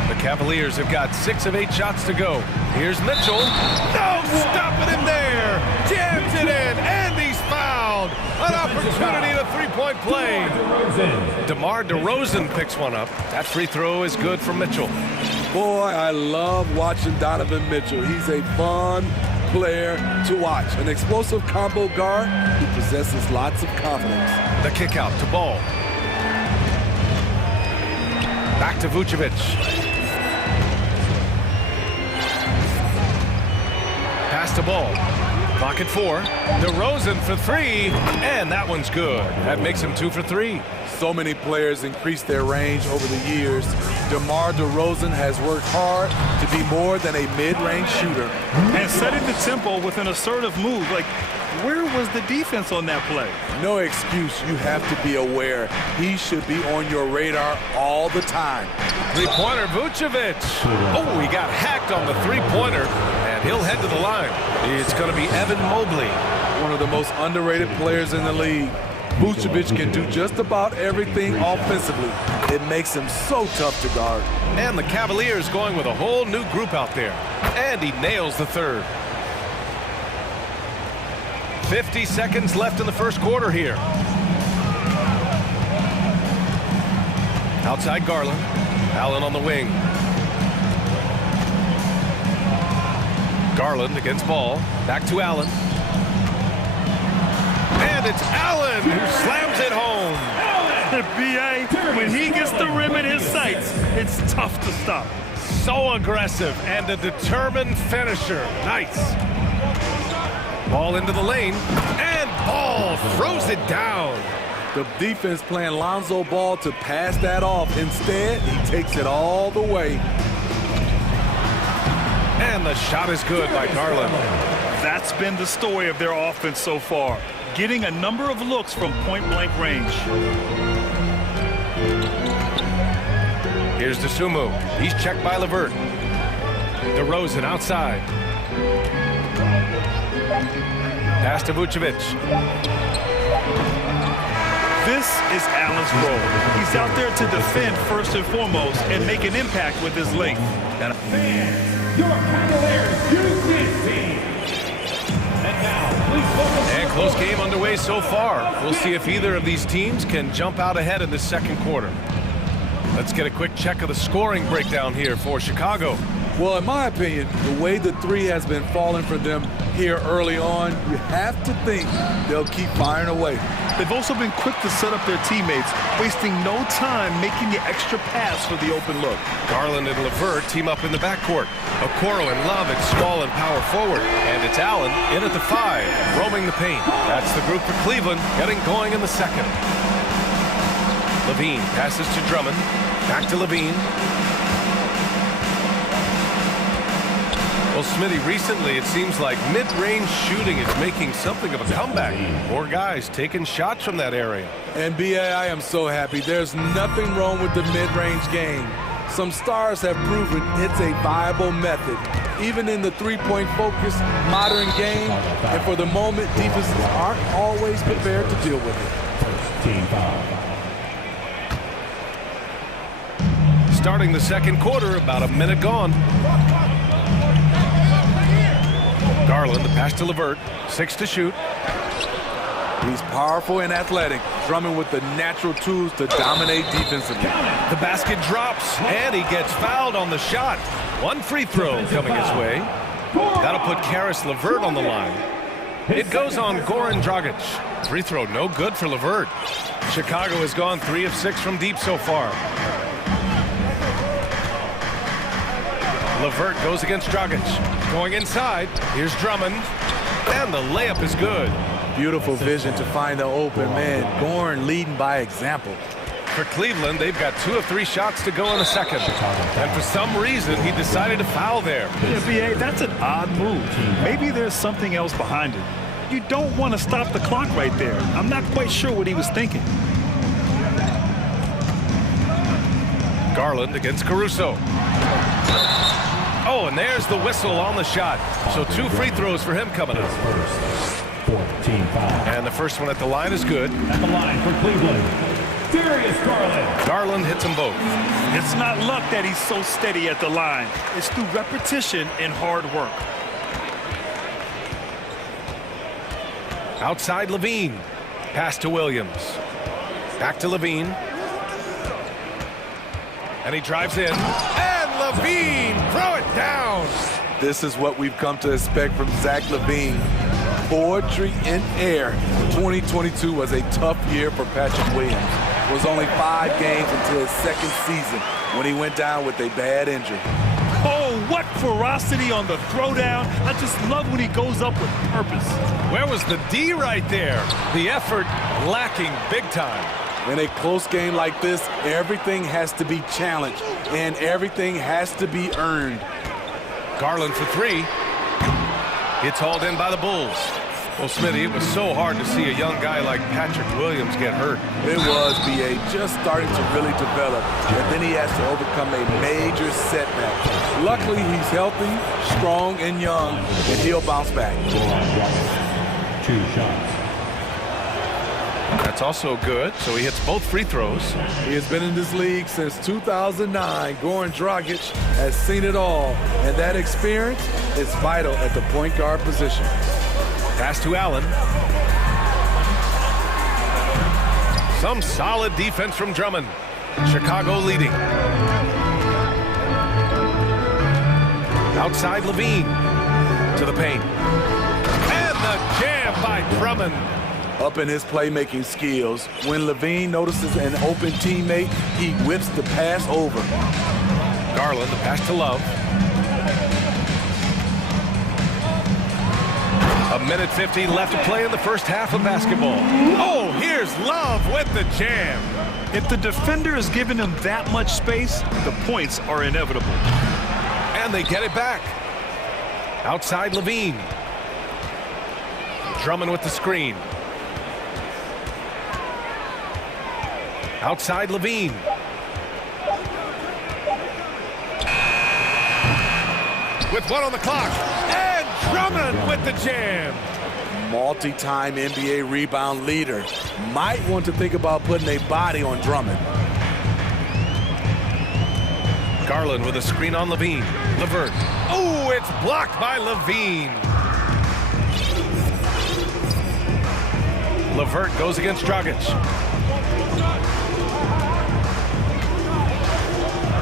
The Cavaliers have got 6 of 8 shots to go. Here's Mitchell. No stopping him there. Jams it in, and he's fouled. An opportunity to three-point play. DeMar DeRozan picks one up. That free throw is good for Mitchell. Boy, I love watching Donovan Mitchell. He's a fun player to watch. An explosive combo guard who possesses lots of confidence. The kick out to Ball. Back to Vucevic. Pass to Ball. Clock at 4. DeRozan for 3, and that one's good. That makes him 2 for 3. So many players increased their range over the years. DeMar DeRozan has worked hard to be more than a mid-range shooter. And setting the tempo with an assertive move. Like, where was the defense on that play? No excuse. You have to be aware. He should be on your radar all the time. Three-pointer, Vucevic. Oh, he got hacked on the three-pointer, and he'll head to the line. It's going to be Evan Mobley. One of the most underrated players in the league. Vucevic can do just about everything offensively. It makes him so tough to guard. And the Cavaliers going with a whole new group out there. And he nails the third. 50 seconds left in the first quarter here. Outside Garland. Allen on the wing. Garland against Ball. Back to Allen. And it's Allen who slams it home. B.A., when he gets the rim in his sights, it's tough to stop. So aggressive and a determined finisher. Nice. Ball into the lane, and Ball throws it down. The defense playing Lonzo Ball to pass that off. Instead, he takes it all the way. And the shot is good by Garland. That's been the story of their offense so far, getting a number of looks from point-blank range. Here's DeSumo. He's checked by LeVert. DeRozan outside. Pass to Vucevic. This is Allen's role. He's out there to defend first and foremost and make an impact with his length. Your Cavaliers use this team. And now, please welcome. And close game underway so far. We'll see if either of these teams can jump out ahead in the second quarter. Let's get a quick check of the scoring breakdown here for Chicago. Well, in my opinion, the way the three has been falling for them here early on, you have to think they'll keep firing away. They've also been quick to set up their teammates, wasting no time making the extra pass for the open look. Garland and LeVert team up in the backcourt. Okoro and Love at small and power forward. And it's Allen in at the 5, roaming the paint. That's the group for Cleveland, getting going in the second. Levine passes to Drummond. Back to Levine. Well, Smitty, recently it seems like mid-range shooting is making something of a comeback. More guys taking shots from that area. And B.A., I am so happy. There's nothing wrong with the mid-range game. Some stars have proven it's a viable method, even in the three-point focused modern game. And for the moment, defenses aren't always prepared to deal with it. Team foul. Starting the second quarter, about a minute gone. Garland, the pass to LeVert, 6 to shoot. He's powerful and athletic, Drummond with the natural tools to dominate defensively. The basket drops, and he gets fouled on the shot. One free throw coming his way. That'll put Karis LeVert on the line. It goes on Goran Dragic. Free throw no good for LeVert. Chicago has gone 3 of 6 from deep so far. LeVert goes against Dragic. Going inside, here's Drummond, and the layup is good. Beautiful vision to find the open man. Goran leading by example. For Cleveland, they've got 2 of 3 shots to go in the second. And for some reason, he decided to foul there. Yeah, B.A., that's an odd move. Maybe there's something else behind it. You don't want to stop the clock right there. I'm not quite sure what he was thinking. Garland against Caruso. Oh, and there's the whistle on the shot. So 2 free throws for him coming up. And the first one at the line is good. At the line for Cleveland, Darius Garland. Garland hits them both. It's not luck that he's so steady at the line. It's through repetition and hard work. Outside Levine. Pass to Williams. Back to Levine. And he drives in. And Levine, throw it down. This is what we've come to expect from Zach LaVine. Poetry in air. 2022 was a tough year for Patrick Williams. It was only 5 games until his second season when he went down with a bad injury. Oh, what ferocity on the throwdown. I just love when he goes up with purpose. Where was the D right there? The effort lacking big time. In a close game like this, everything has to be challenged, and everything has to be earned. Garland for 3. It's hauled in by the Bulls. Well, Smitty, it was so hard to see a young guy like Patrick Williams get hurt. It was, B.A., just starting to really develop, and then he has to overcome a major setback. Luckily, he's healthy, strong, and young, and he'll bounce back. 2 shots. That's That's also good, so he hits both free throws. He has been in this league since 2009. Goran Dragic has seen it all, and that experience is vital at the point guard position. Pass to Allen. Some solid defense from Drummond. Chicago leading. Outside Levine to the paint. And the jam by Drummond. Up in his playmaking skills, when Levine notices an open teammate, he whips the pass over. Garland, the pass to Love. A minute 15 left to play in the first half of basketball. Oh, here's Love with the jam. If the defender is giving him that much space, the points are inevitable. And they get it back. Outside Levine. Drummond with the screen. Outside Levine. With one on the clock. And Drummond with the jam. Multi-time NBA rebound leader. Might want to think about putting a body on Drummond. Garland with a screen on Levine. LeVert. Oh, it's blocked by Levine. LeVert goes against Dragic.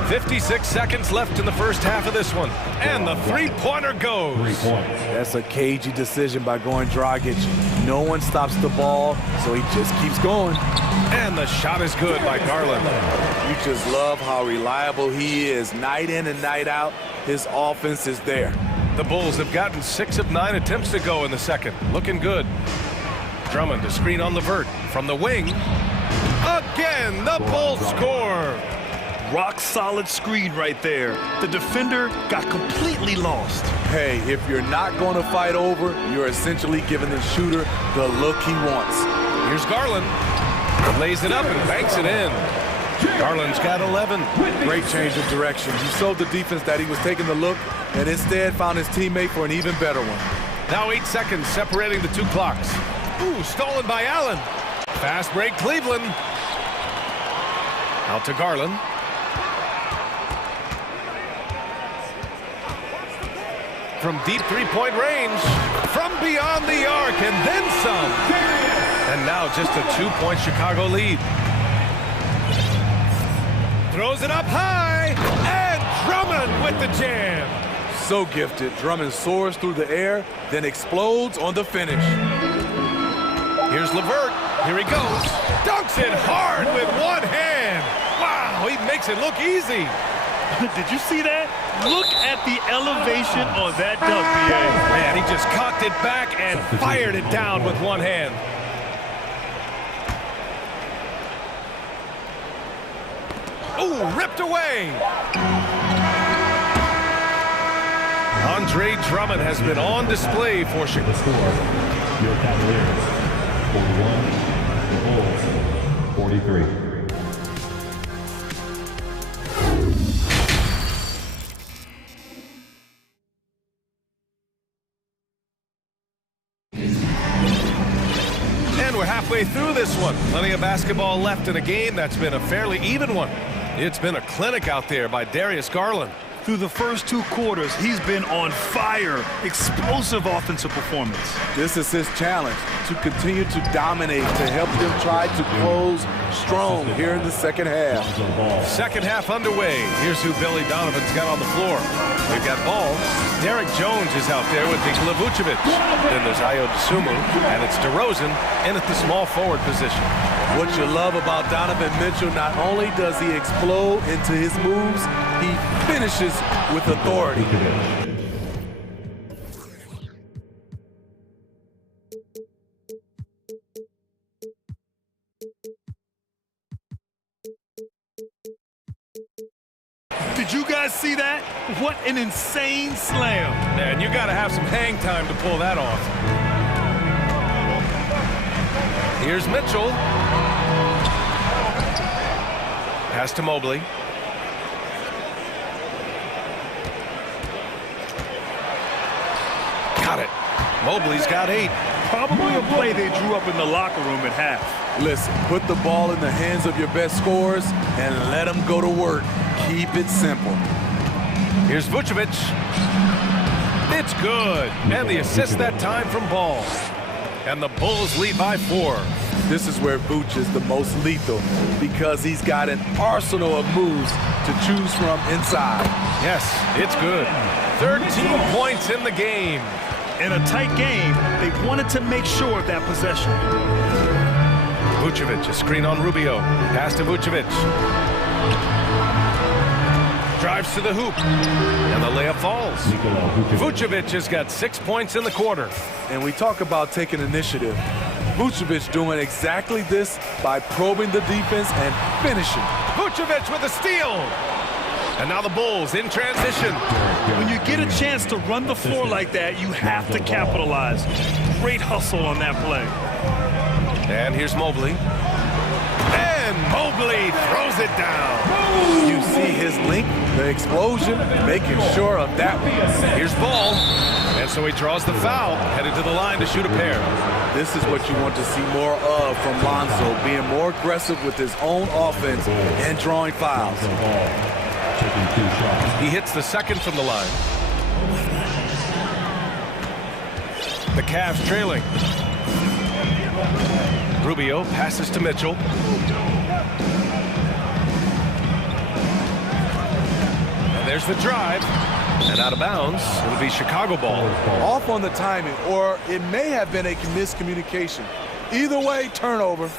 56 seconds left in the first half of this one. And the three-pointer goes. 3 points. That's a cagey decision by Goran Dragic. No one stops the ball, so he just keeps going. And the shot is good by Garland. You just love how reliable he is. Night in and night out, his offense is there. The Bulls have gotten 6 of 9 attempts to go in the second. Looking good. Drummond, a screen on LeVert. From the wing. Again, the Bulls score. Rock solid screen right there. The defender got completely lost. Hey, if you're not going to fight over, you're essentially giving the shooter the look he wants. Here's Garland. Lays it up and banks it in. Garland's got 11. Great change of direction. He showed the defense that he was taking the look and instead found his teammate for an even better one. Now 8 seconds separating the two clocks. Ooh, stolen by Allen. Fast break Cleveland. Out to Garland. From deep three-point range. From beyond the arc and then some. And now just a 2-point Chicago lead. Throws it up high. And Drummond with the jam. So gifted. Drummond soars through the air, then explodes on the finish. Here's LeVert. Here he goes. Dunks it hard with one hand. Wow, he makes it look easy. Did you see that? Look at the elevation on that dunk, BA. Man, he just cocked it back and fired it down with one hand. Ooh, ripped away. Andre Drummond has been on display for Chicago. The score, your Cavaliers, 41, the Bulls, 43. And we're halfway through this one. Plenty of basketball left in a game that's been a fairly even one. It's been a clinic out there by Darius Garland. Through the first 2 quarters, he's been on fire. Explosive offensive performance. This is his challenge, to continue to dominate, to help them try to close strong here in the second half. Second half underway. Here's who Billy Donovan's got on the floor. We've got ball. Derek Jones is out there with Nikola Vucevic. Then there's Ayo Dosunmu, and it's DeRozan in at the small forward position. What you love about Donovan Mitchell, not only does he explode into his moves, he finishes with authority. Did you guys see that? What an insane slam. Man, you got to have some hang time to pull that off. Here's Mitchell. Pass to Mobley. Got it. Mobley's got 8. Probably a play they drew up in the locker room at half. Listen, put the ball in the hands of your best scorers and let them go to work. Keep it simple. Here's Vucevic. It's good. And the assist that time from Ball. And the Bulls lead by 4. This is where Vooch is the most lethal because he's got an arsenal of moves to choose from inside. Yes, it's good. 13 points in the game. In a tight game, they wanted to make sure of that possession. Vucevic, a screen on Rubio. Pass to Vucevic. Drives to the hoop. And the layup falls. Vucevic has got 6 points in the quarter. And we talk about taking initiative. Vucevic doing exactly this by probing the defense and finishing. Vucevic with a steal. And now the Bulls in transition. When you get a chance to run the floor like that, you have to capitalize. Great hustle on that play. And here's Mobley. And Mobley throws it down. You see his link, the explosion, making sure of that one. Here's Ball. And so he draws the foul, headed to the line to shoot a pair. This is what you want to see more of from Lonzo, being more aggressive with his own offense and drawing fouls. He hits the second from the line. The Cavs trailing. Rubio passes to Mitchell. And there's the drive. And out of bounds, it'll be Chicago ball. Off on the timing, or it may have been a miscommunication. Either way, turnover.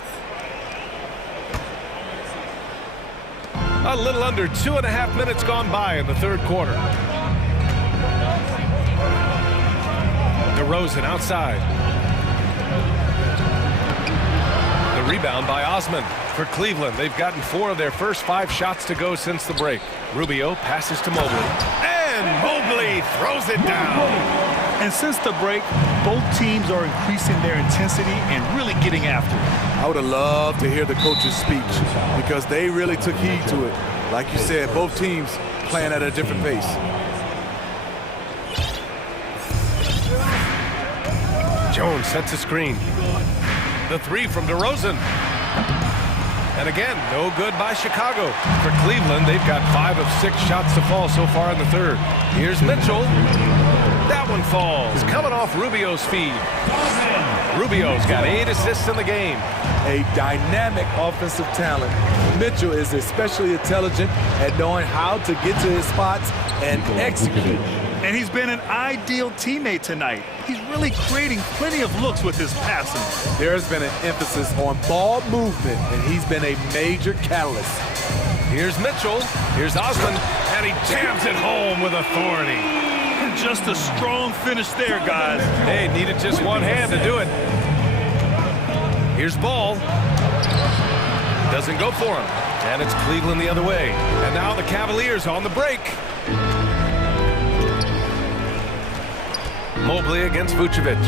A little under 2.5 minutes gone by in the third quarter. DeRozan outside. The rebound by Osman for Cleveland. They've gotten 4 of their first 5 shots to go since the break. Rubio passes to Mobley. And Mobley throws it down. And since the break, both teams are increasing their intensity and really getting after it. I would have loved to hear the coach's speech because they really took heed to it. Like you said, both teams playing at a different pace. Jones sets a screen. The 3 from DeRozan. And again, no good by Chicago. For Cleveland, they've got 5 of 6 shots to fall so far in the third. Here's Mitchell. That one falls, coming off Rubio's feed. Rubio's got 8 assists in the game. A dynamic offensive talent. Mitchell is especially intelligent at knowing how to get to his spots and execute. And he's been an ideal teammate tonight. He's really creating plenty of looks with his passing. There's been an emphasis on ball movement, and he's been a major catalyst. Here's Mitchell. Here's Osman. And he jams it home with authority. Just a strong finish there, guys. Hey, needed just one hand to do it. Here's Ball. Doesn't go for him. And it's Cleveland the other way. And now the Cavaliers on the break. Mobley against Vucevic.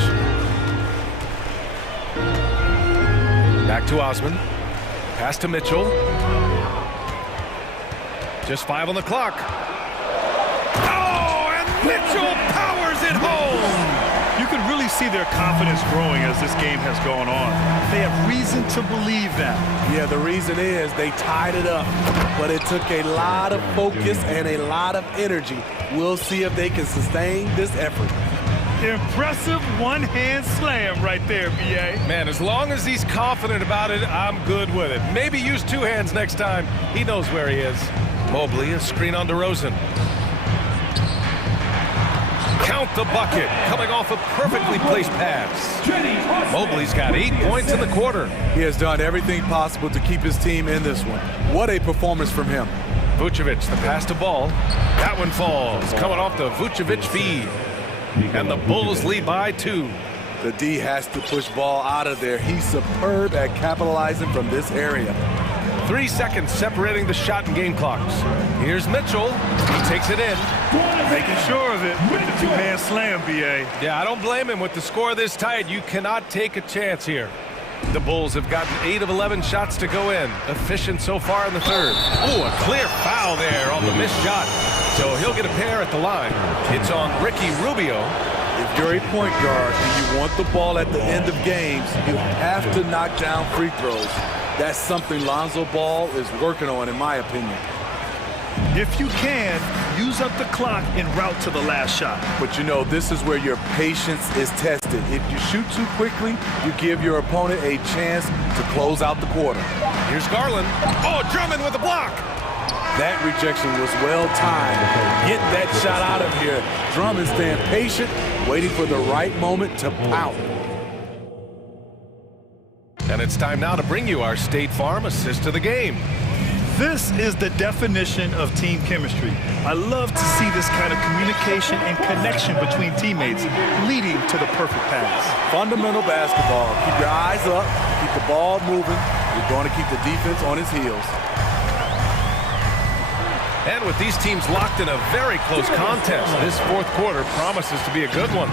Back to Osman. Pass to Mitchell. Just 5 on the clock. Oh, and Mitchell powers it home. You can really see their confidence growing as this game has gone on. They have reason to believe that. Yeah, the reason is they tied it up, but it took a lot of focus and a lot of energy. We'll see if they can sustain this effort. Impressive one-hand slam right there, B.A. Man, as long as he's confident about it, I'm good with it. Maybe use 2 hands next time. He knows where he is. Mobley, a screen on DeRozan. Count the bucket, coming off a perfectly placed pass. Mobley's got 8 points in the quarter. He has done everything possible to keep his team in this one. What a performance from him. Vucevic, the pass to Ball. That one falls, coming off the Vucevic feed. And the Bulls lead by 2. The D has to push Ball out of there. He's superb at capitalizing from this area. 3 seconds separating the shot and game clocks. Here's Mitchell. He takes it in. Making sure of it with the 2-hand slam, B.A. Yeah, I don't blame him. With the score this tight, you cannot take a chance here. The Bulls have gotten 8 of 11 shots to go in. Efficient so far in the third. Oh, a clear foul there on the missed shot. So he'll get a pair at the line. It's on Ricky Rubio. If you're a point guard and you want the ball at the end of games, you have to knock down free throws. That's something Lonzo Ball is working on, in my opinion. If you can, use up the clock en route to the last shot. But you know, this is where your patience is tested. If you shoot too quickly, you give your opponent a chance to close out the quarter. Here's Garland. Oh, Drummond with a block. That rejection was well timed. Get that shot out of here. Drummond staying patient, waiting for the right moment to pout. And it's time now to bring you our State Farm assist of the game. This is the definition of team chemistry. I love to see this kind of communication and connection between teammates leading to the perfect pass. Fundamental basketball. Keep your eyes up, keep the ball moving. You're going to keep the defense on his heels. And with these teams locked in a very close contest, this fourth quarter promises to be a good one.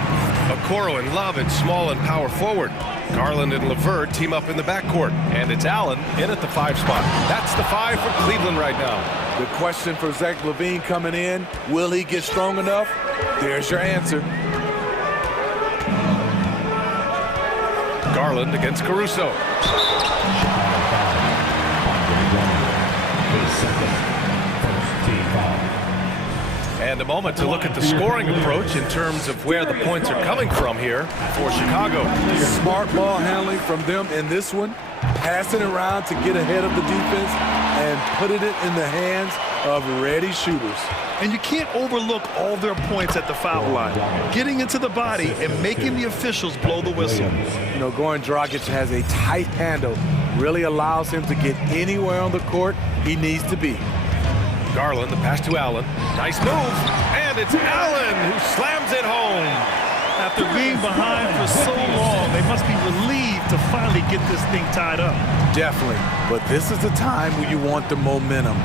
Okoro and Love at small and power forward. Garland and LeVert team up in the backcourt. And it's Allen in at the 5 spot. That's the 5 for Cleveland right now. The question for Zach LaVine coming in, will he get strong enough? There's your answer. Garland against Caruso. And a moment to look at the scoring approach in terms of where the points are coming from here for Chicago. Smart ball handling from them in this one, passing around to get ahead of the defense and putting it in the hands of ready shooters. And you can't overlook all their points at the foul line. Getting into the body and making the officials blow the whistle. You know, Goran Dragic has a tight handle, really allows him to get anywhere on the court he needs to be. Garland, the pass to Allen. Nice move, and it's Allen who slams it home. After being behind for so long, they must be relieved to finally get this thing tied up. Definitely, but this is the time when you want the momentum.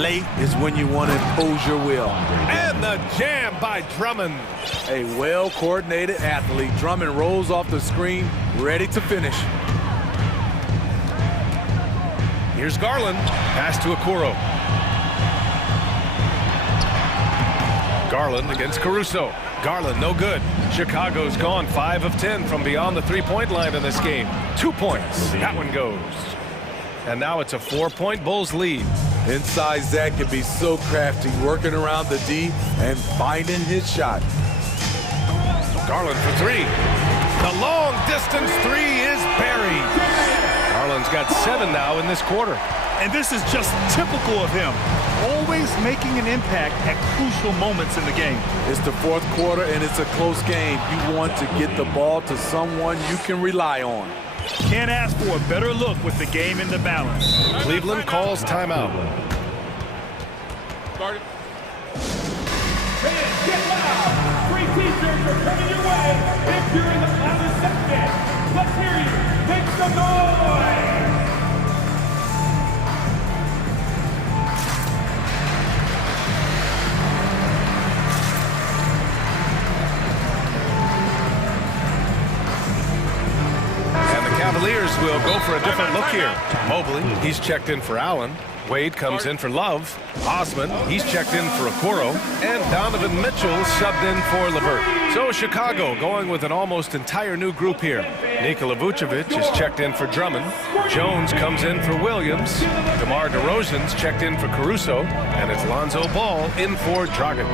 Late is when you want to impose your will. And the jam by Drummond. A well-coordinated athlete. Drummond rolls off the screen, ready to finish. Here's Garland, pass to Okoro. Garland against Caruso. Garland, no good. Chicago's gone 5 of 10 from beyond the three-point line in this game. 2 points. That one goes. And now it's a 4-point Bulls lead. Inside, Zach can be so crafty, working around the D and finding his shot. Garland for 3. The long-distance 3 is buried. Garland's got 7 now in this quarter. And this is just typical of him. Always making an impact at crucial moments in the game. It's the fourth quarter and it's a close game. You want to get the ball to someone you can rely on. Can't ask for a better look with the game in the balance. Cleveland calls timeout. Fans, get loud! Free t-shirts are coming your way if you're in the loudest section. Let's hear you. Make some noise! Cavaliers will go for a different look here. Mobley, he's checked in for Allen. Wade comes in for Love. Osman, he's checked in for Okoro. And Donovan Mitchell subbed in for LeVert. So Chicago going with an almost entire new group here. Nikola Vucevic is checked in for Drummond. Jones comes in for Williams. DeMar DeRozan's checked in for Caruso. And it's Lonzo Ball in for Dragic.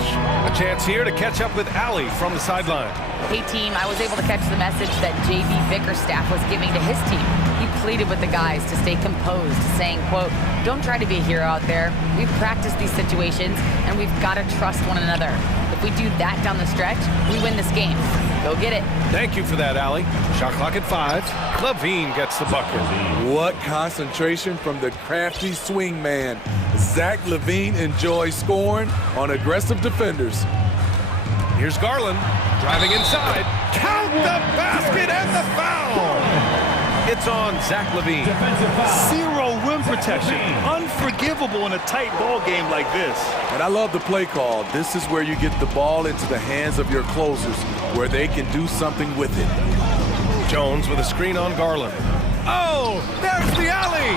A chance here to catch up with Allie from the sideline. Hey team, I was able to catch the message that JV Bickerstaff was giving to his team. He pleaded with the guys to stay composed, saying, quote, "Don't try to be a hero out there. We've practiced these situations and we've got to trust one another. If we do that down the stretch, we win this game. Go get it." Thank you for that, Allie. Shot clock at 5. LaVine gets the bucket. What concentration from the crafty swing man. Zach LaVine enjoys scoring on aggressive defenders. Here's Garland, driving inside. Count the basket and the foul! It's on Zach LaVine. Zero rim protection. Unforgivable in a tight ball game like this. And I love the play call. This is where you get the ball into the hands of your closers, where they can do something with it. Jones with a screen on Garland. Oh, there's the alley!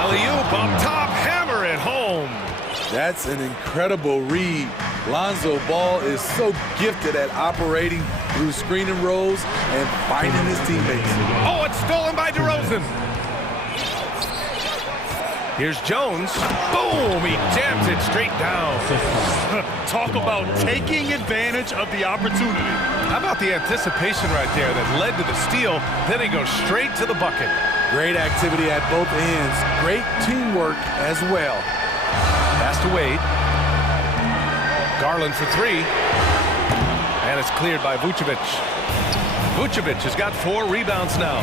Alley-oop up top, hammer it home. That's an incredible read. Lonzo Ball is so gifted at operating through screening roles and finding his teammates. Oh, it's stolen by DeRozan. Here's Jones. Boom! He jams it straight down. Talk about taking advantage of the opportunity. How about the anticipation right there that led to the steal? Then he goes straight to the bucket. Great activity at both ends. Great teamwork as well. Pass to Wade. Garland for three. And it's cleared by Vucevic. Vucevic has got 4 rebounds now.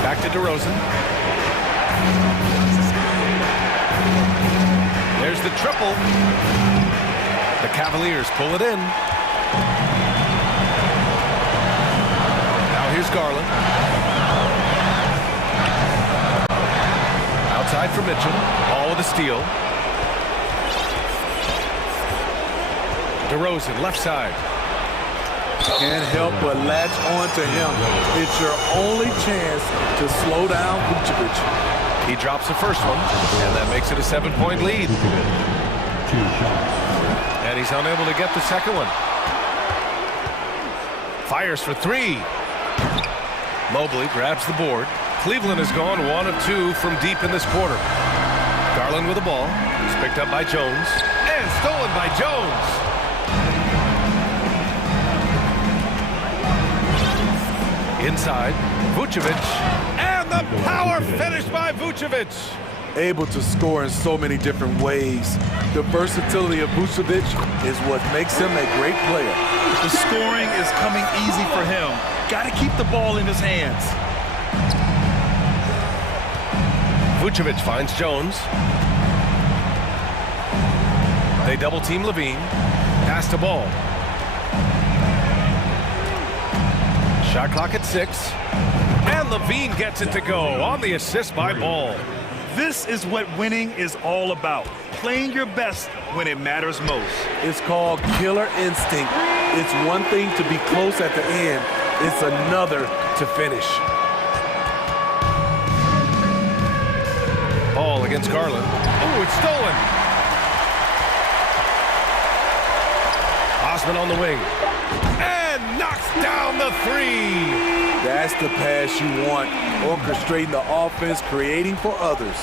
Back to DeRozan. There's the triple. The Cavaliers pull it in. Now here's Garland. Outside for Mitchell. All with a steal. DeRozan, left side. Can't help but latch on to him. It's your only chance to slow down Vucevic. He drops the first one, and that makes it a 7-point lead. 2 shots. And he's unable to get the second one. Fires for 3. Mobley grabs the board. Cleveland has gone 1 of 2 from deep in this quarter. Garland with the ball. He's picked up by Jones. And stolen by Jones. Inside, Vucevic, and the power finish by Vucevic. Able to score in so many different ways. The versatility of Vucevic is what makes him a great player. The scoring is coming easy for him. Got to keep the ball in his hands. Vucevic finds Jones. They double team Levine. Pass to Ball. Shot clock at 6. And Levine gets it to go on the assist by Ball. This is what winning is all about. Playing your best when it matters most. It's called killer instinct. It's one thing to be close at the end. It's another to finish. Ball against Garland. Oh, it's stolen. Osman on the wing. And knocks down the 3. That's the pass you want. Orchestrating the offense, creating for others.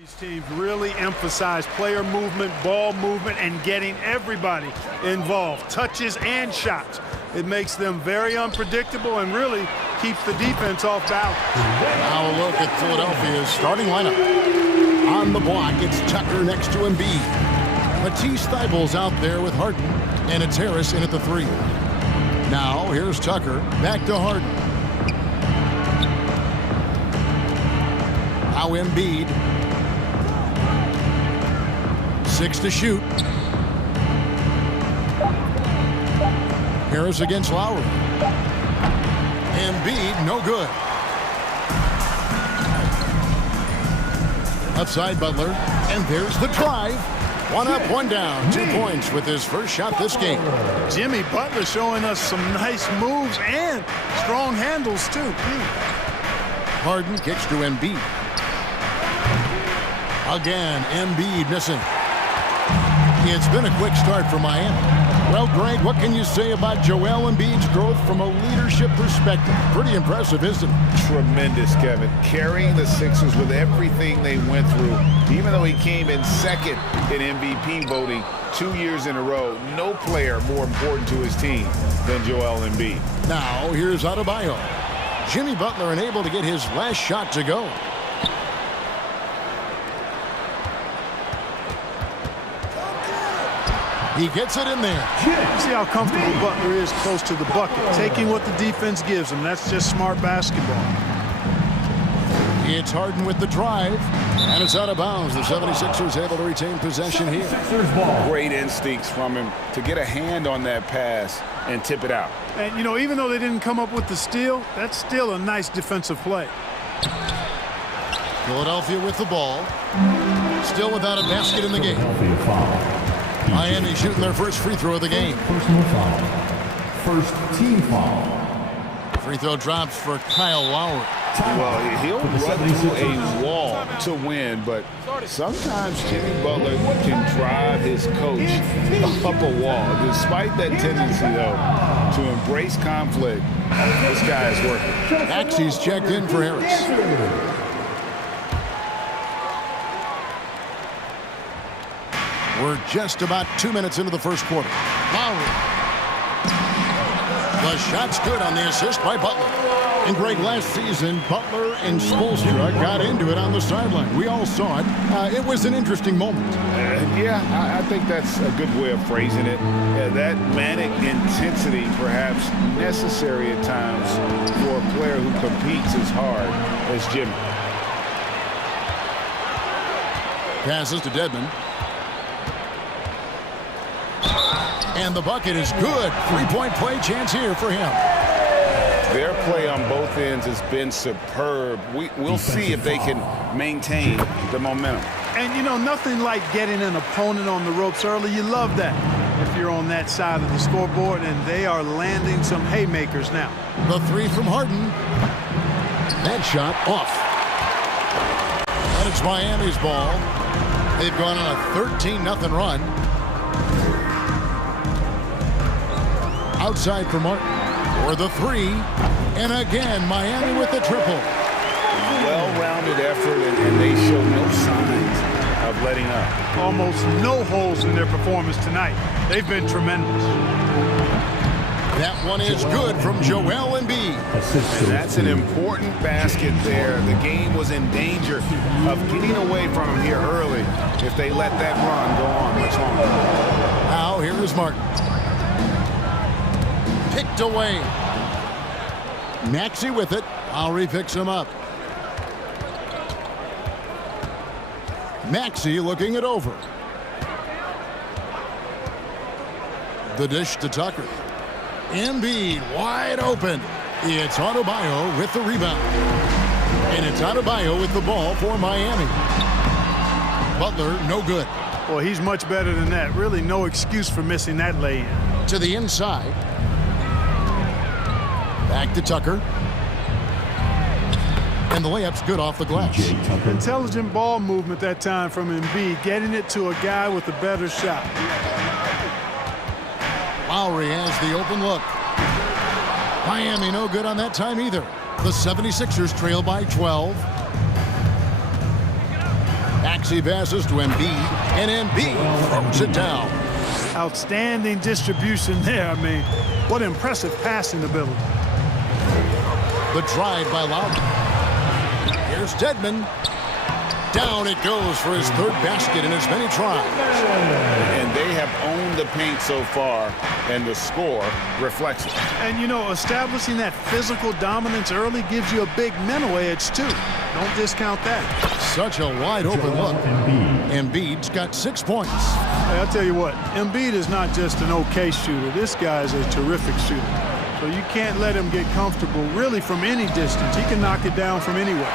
These teams really emphasize player movement, ball movement, and getting everybody involved, touches and shots. It makes them very unpredictable and really keeps the defense off balance. Now a look at Philadelphia's starting lineup. On the block, it's Tucker next to Embiid. Matisse Thybulle's out there with Harden, and it's Harris in at the 3. Now here's Tucker, back to Harden. Now Embiid. 6 to shoot. Harris against Lowry. Embiid, no good. Outside Butler, and there's the drive. 1 up, 1 down, 2 points with his first shot this game. Jimmy Butler showing us some nice moves and strong handles too. Harden kicks to Embiid. Again, Embiid missing. It's been a quick start for Miami. Well, Greg, what can you say about Joel Embiid's growth from a leadership perspective? Pretty impressive, isn't it? Tremendous, Kevin. Carrying the Sixers with everything they went through. Even though he came in second in MVP voting 2 years in a row, no player more important to his team than Joel Embiid. Now, here's Adebayo. Jimmy Butler unable to get his last shot to go. He gets it in there. See how comfortable Butler is close to the bucket, taking what the defense gives him. That's just smart basketball. It's Harden with the drive, and it's out of bounds. The 76ers able to retain possession here. Great instincts from him to get a hand on that pass and tip it out. And, you know, even though they didn't come up with the steal, that's still a nice defensive play. Philadelphia with the ball. Still without a basket in the game. Miami shooting their first free throw of the game. Personal foul. First team foul. Free throw drops for Kyle Lowry. Well, he'll run through a wall to win, but sometimes Jimmy Butler can drive his coach up a wall. Despite that tendency, though, to embrace conflict, this guy is working. Maxey's checked in for Harris. We're just about 2 minutes into the first quarter. Lowry. The shot's good on the assist by Butler. And Greg, last season, Butler and Spoelstra got into it on the sideline. We all saw it. It was an interesting moment. Yeah, I think that's a good way of phrasing it. That manic intensity, perhaps necessary at times for a player who competes as hard as Jimmy. Passes to Dedmon. And the bucket is good. 3-point play chance here for him. Their play on both ends has been superb. We'll see if they can maintain the momentum. And, you know, nothing like getting an opponent on the ropes early. You love that if you're on that side of the scoreboard, and they are landing some haymakers now. The 3 from Harden. That shot off. And it's Miami's ball. They've gone on a 13-0 run. Outside for Martin for the 3, and again Miami with the triple. Well-rounded effort, and they show no signs of letting up. Almost no holes in their performance tonight. They've been tremendous. That one is good from Joel Embiid. And that's an important basket there. The game was in danger of getting away from him here early if they let that run go on much longer. Now here is Martin. Picked away. Maxey with it. Lowry picks him up. Maxey looking it over. The dish to Tucker. Embiid wide open. It's Adebayo with the rebound. And it's Adebayo with the ball for Miami. Butler, no good. Well, he's much better than that. Really no excuse for missing that lay-in. To the inside. Back to Tucker. And the layup's good off the glass. Intelligent ball movement that time from Embiid, getting it to a guy with a better shot. Lowry has the open look. Miami no good on that time either. The 76ers trail by 12. Maxey passes to Embiid, and Embiid throws it down. Outstanding distribution there. I mean, what impressive passing ability. The drive by Lowry. Here's Dedmon. Down it goes for his third basket in as many tries. And they have owned the paint so far, and the score reflects it. And, you know, establishing that physical dominance early gives you a big mental edge, too. Don't discount that. Such a wide-open look. Embiid's got 6 points. Hey, I'll tell you what, Embiid is not just an okay shooter. This guy is a terrific shooter. So you can't let him get comfortable really from any distance. He can knock it down from anywhere.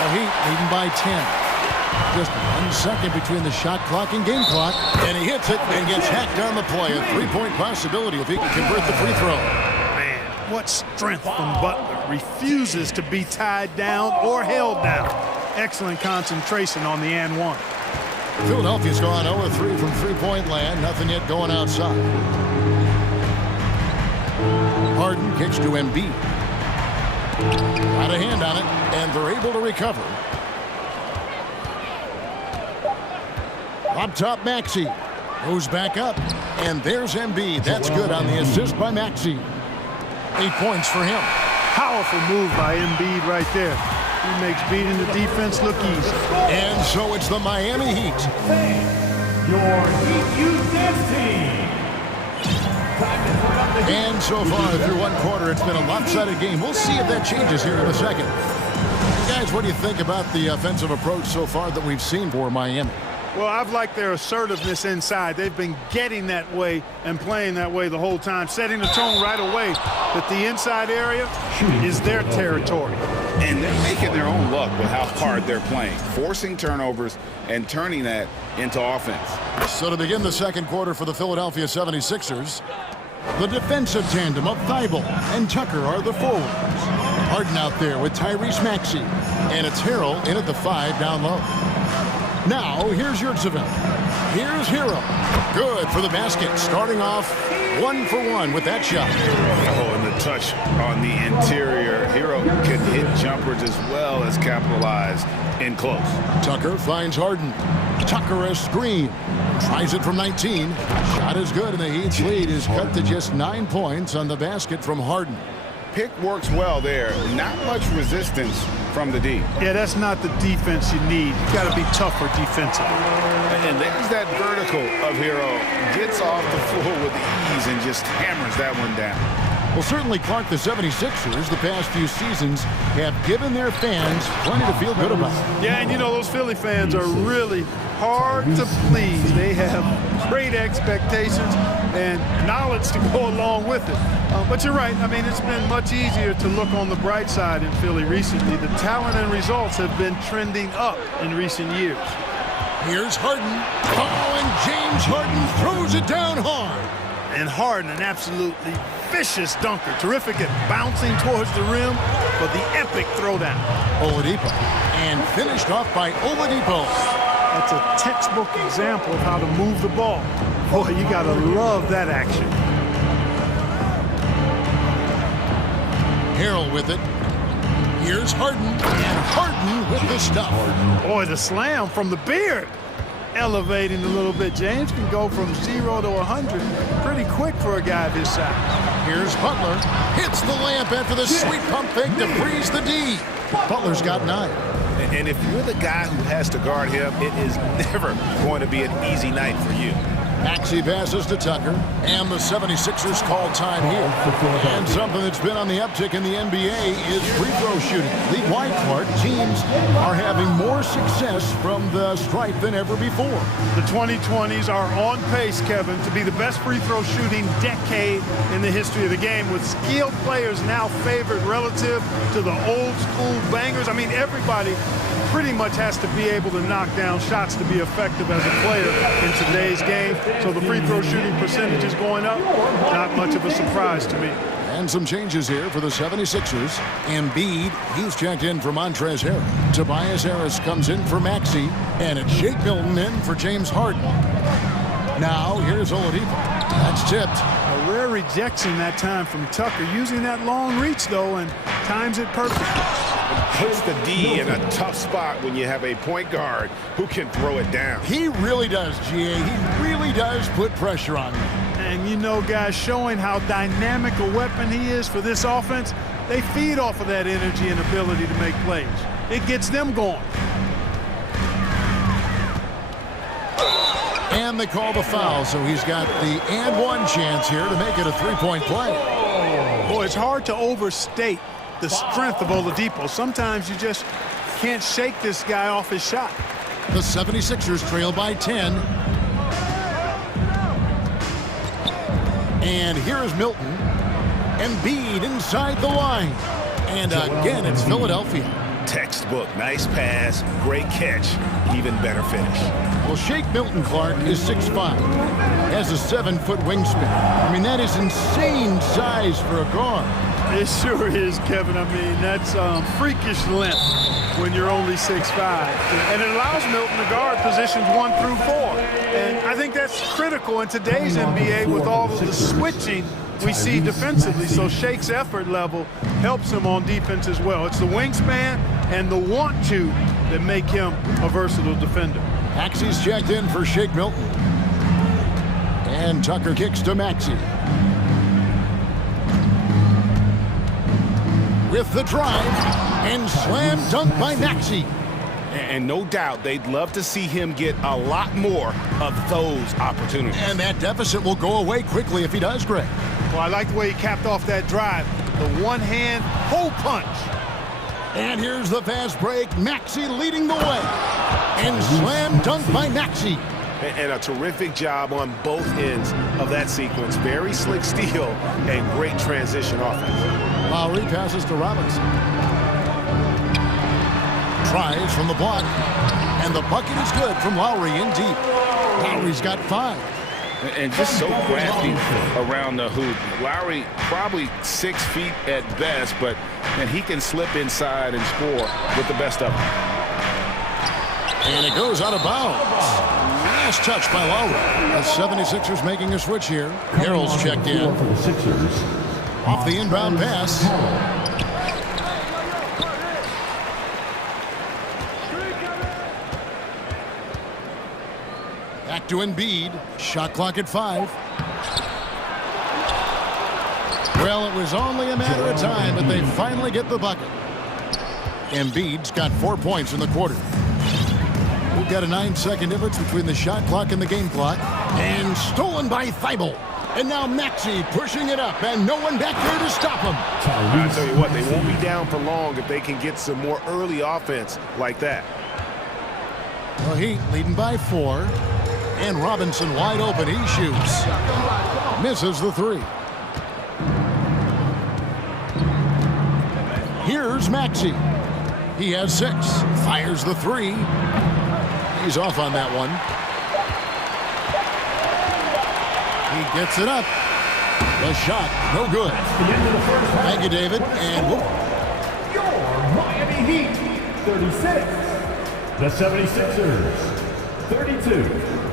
The Heat leading by 10. Just 1 second between the shot clock and game clock. And he hits it and gets hacked on the play. A three-point possibility if he can convert the free throw. Man, what strength from Butler. Refuses to be tied down or held down. Excellent concentration on the and one. Philadelphia's gone 0-3 from three-point land. Nothing yet going outside. Harden kicks to Embiid. Got a hand on it, and they're able to recover. Up top, Maxey. Goes back up, and there's Embiid. That's good on the assist by Maxey. 8 points for him. Powerful move by Embiid right there. He makes beating the defense look easy. And so it's the Miami Heat. Your Heat Youth Dance Team. And so far through one quarter, it's been a lopsided game. We'll see if that changes here in a second. Guys, what do you think about the offensive approach so far that we've seen for Miami? Well, I've liked their assertiveness inside. They've been getting that way and playing that way the whole time, setting the tone right away that the inside area is their territory. And they're making their own luck with how hard they're playing, forcing turnovers and turning that into offense. So to begin the second quarter for the Philadelphia 76ers, the defensive tandem of Thibault and Tucker are the forwards. Harden out there with Tyrese Maxey, and it's Harrell in at the 5 down low. Now, here's Yurtseven. Here's Hero. Good for the basket, starting off 1 for 1 with that shot. Oh, and the touch on the interior. Hero can hit jumpers as well as capitalize in close. Tucker finds Harden. Tucker a screen. Tries it from 19. Shot is good, and the Heat's lead is cut to just 9 points on the basket from Harden. Pick works well there. Not much resistance from the D. Yeah, that's not the defense you need. You got to be tougher defensively. And there's that vertical of Hero. Gets off the floor with ease and just hammers that one down. Well, certainly, Clark, the 76ers the past few seasons have given their fans plenty to feel good about. Yeah, and you know, those Philly fans are really hard to please. They have great expectations and knowledge to go along with it. But you're right. I mean, it's been much easier to look on the bright side in Philly recently. The talent and results have been trending up in recent years. Here's Harden. Oh, and James Harden throws it down hard. And Harden, an absolutely vicious dunker. Terrific at bouncing towards the rim for the epic throwdown. Oladipo. And finished off by Oladipo. That's a textbook example of how to move the ball. Boy, you got to love that action. Harrell with it. Here's Harden. And Harden with the stuff. Boy, the slam from the beard. Elevating a little bit. James can go from 0 to 100 pretty quick for a guy of his size. Here's Butler. Hits the lamp after the sweet pump fake to freeze the D. Butler's got 9. And if you're the guy who has to guard him, it is never going to be an easy night for you. Maxey passes to Tucker, and the 76ers call time here. And something that's been on the uptick in the NBA is free throw shooting. League-wide, Clark, teams are having more success from the stripe than ever before. The 2020s are on pace, Kevin, to be the best free throw shooting decade in the history of the game, with skilled players now favored relative to the old school bangers. I mean, everybody pretty much has to be able to knock down shots to be effective as a player in today's game. So the free throw shooting percentage is going up. Not much of a surprise to me. And some changes here for the 76ers. Embiid, he's checked in for Montrezl Harrell. Tobias Harris comes in for Maxey. And it's Shake Milton in for James Harden. Now here's Oladipo. That's tipped. A rare rejection that time from Tucker. Using that long reach, though, and times it perfectly. puts the D in a tough spot when you have a point guard who can throw it down. He really does, GA. He really does put pressure on him. And you know, guys, showing how dynamic a weapon he is for this offense, they feed off of that energy and ability to make plays. It gets them going. And they call the foul, so he's got the and one chance here to make it a three-point play. Boy, it's hard to overstate the strength of Oladipo. Sometimes you just can't shake this guy off his shot. The 76ers trail by 10. And here is Milton. Embiid inside the line. And again, it's Philadelphia. Textbook, nice pass, great catch, even better finish. Well, Shake Milton Clark is 6'5", has a 7-foot wingspan. I mean, that is insane size for a guard. It sure is, Kevin. I mean, that's freakish length when you're only 6'5". And it allows Milton to guard positions 1 through 4. And I think that's critical in today's NBA with all of the switching we see defensively. So Shake's effort level helps him on defense as well. It's the wingspan and the want to that make him a versatile defender. Maxey's checked in for Shake Milton. And Tucker kicks to Maxey. With the drive, and slam dunk by Maxey. And no doubt they'd love to see him get a lot more of those opportunities. And that deficit will go away quickly if he does, Greg. Well, I like the way he capped off that drive. The one-hand hole punch. And here's the fast break. Maxey leading the way. And slam dunk by Maxey. And a terrific job on both ends of that sequence. Very slick steal and great transition offense. Lowry passes to Robinson. Tries from the block. And the bucket is good from Lowry in deep. Lowry's got 5. And just so crafty around the hoop. Lowry probably 6 feet at best, but he can slip inside and score with the best of them. And it goes out of bounds. Nice touch by Lowry. The 76ers making a switch here. Harrell's checked in. Off the inbound pass. Back to Embiid. Shot clock at 5. Well, it was only a matter of time, but they finally get the bucket. Embiid's got 4 points in the quarter. We've got a 9-second difference between the shot clock and the game clock. And stolen by Thibault. And now Maxey pushing it up, and no one back there to stop him. I'll tell you what, they won't be down for long if they can get some more early offense like that. Well, Heat leading by 4. And Robinson wide open. He shoots. Misses the 3. Here's Maxey. He has 6. Fires the 3. He's off on that one. He gets it up. The shot, no good. Thank you, David. And whoop. Your Miami Heat, 36. The 76ers, 32.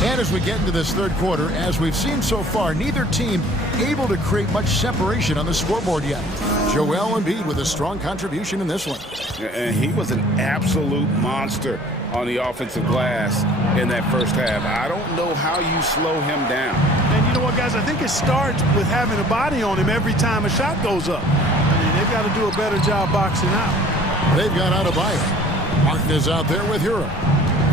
And as we get into this third quarter, as we've seen so far, neither team able to create much separation on the scoreboard yet. Joel Embiid with a strong contribution in this one. And he was an absolute monster on the offensive glass in that first half. I don't know how you slow him down. And you know what, guys? I think it starts with having a body on him every time a shot goes up. I mean, they've got to do a better job boxing out. They've got Adebayo. Martin is out there with Hero.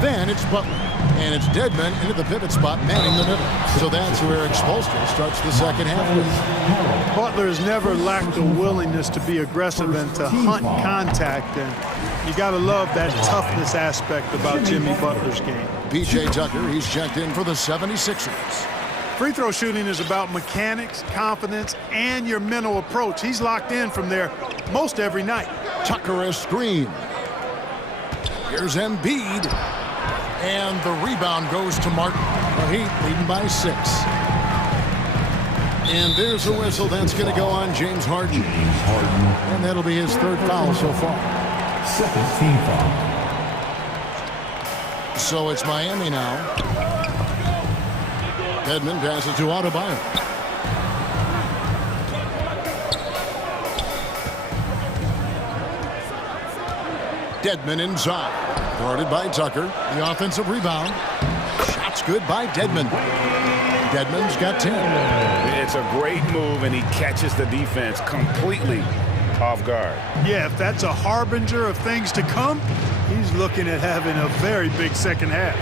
Then it's Butler. And it's Deadman into the pivot spot, manning the middle. So that's where Eric Spoelstra starts the second half with. Butler has never lacked a willingness to be aggressive and to hunt contact. And you got to love that toughness aspect about Jimmy Butler's game. P.J. Tucker, he's checked in for the 76ers. Free throw shooting is about mechanics, confidence, and your mental approach. He's locked in from there most every night. Tucker a screen. Here's Embiid. And the rebound goes to Martin. The Heat leading by 6. And there's a whistle. That's going to go on James Harden. And that'll be his 3rd foul so far. 2nd team foul. So it's Miami now. Dedmon passes to Adebayo. Dedmon inside. Guarded by Tucker. The offensive rebound. Shot's good by Dedmon. Dedmon's got 10. It's a great move, and he catches the defense completely off guard. Yeah, if that's a harbinger of things to come, he's looking at having a very big second half.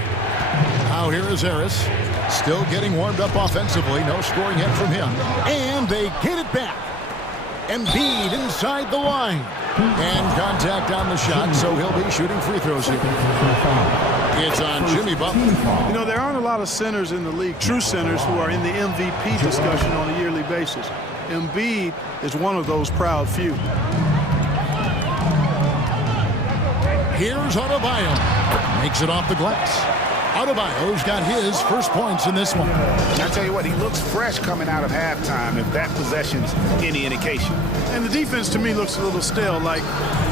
Now here is Harris. Still getting warmed up offensively. No scoring yet from him. And they get it back. Embiid inside the line. And contact on the shot, so he'll be shooting free throws here. It's on Jimmy Butler. You know, there aren't a lot of centers in the league, true centers, who are in the MVP discussion on a yearly basis. Embiid is one of those proud few. Here's Adebayo. Makes it off the glass. Adebayo's got his first points in this one. And I tell you what, he looks fresh coming out of halftime, if that possession's any indication. And the defense, to me, looks a little stale, like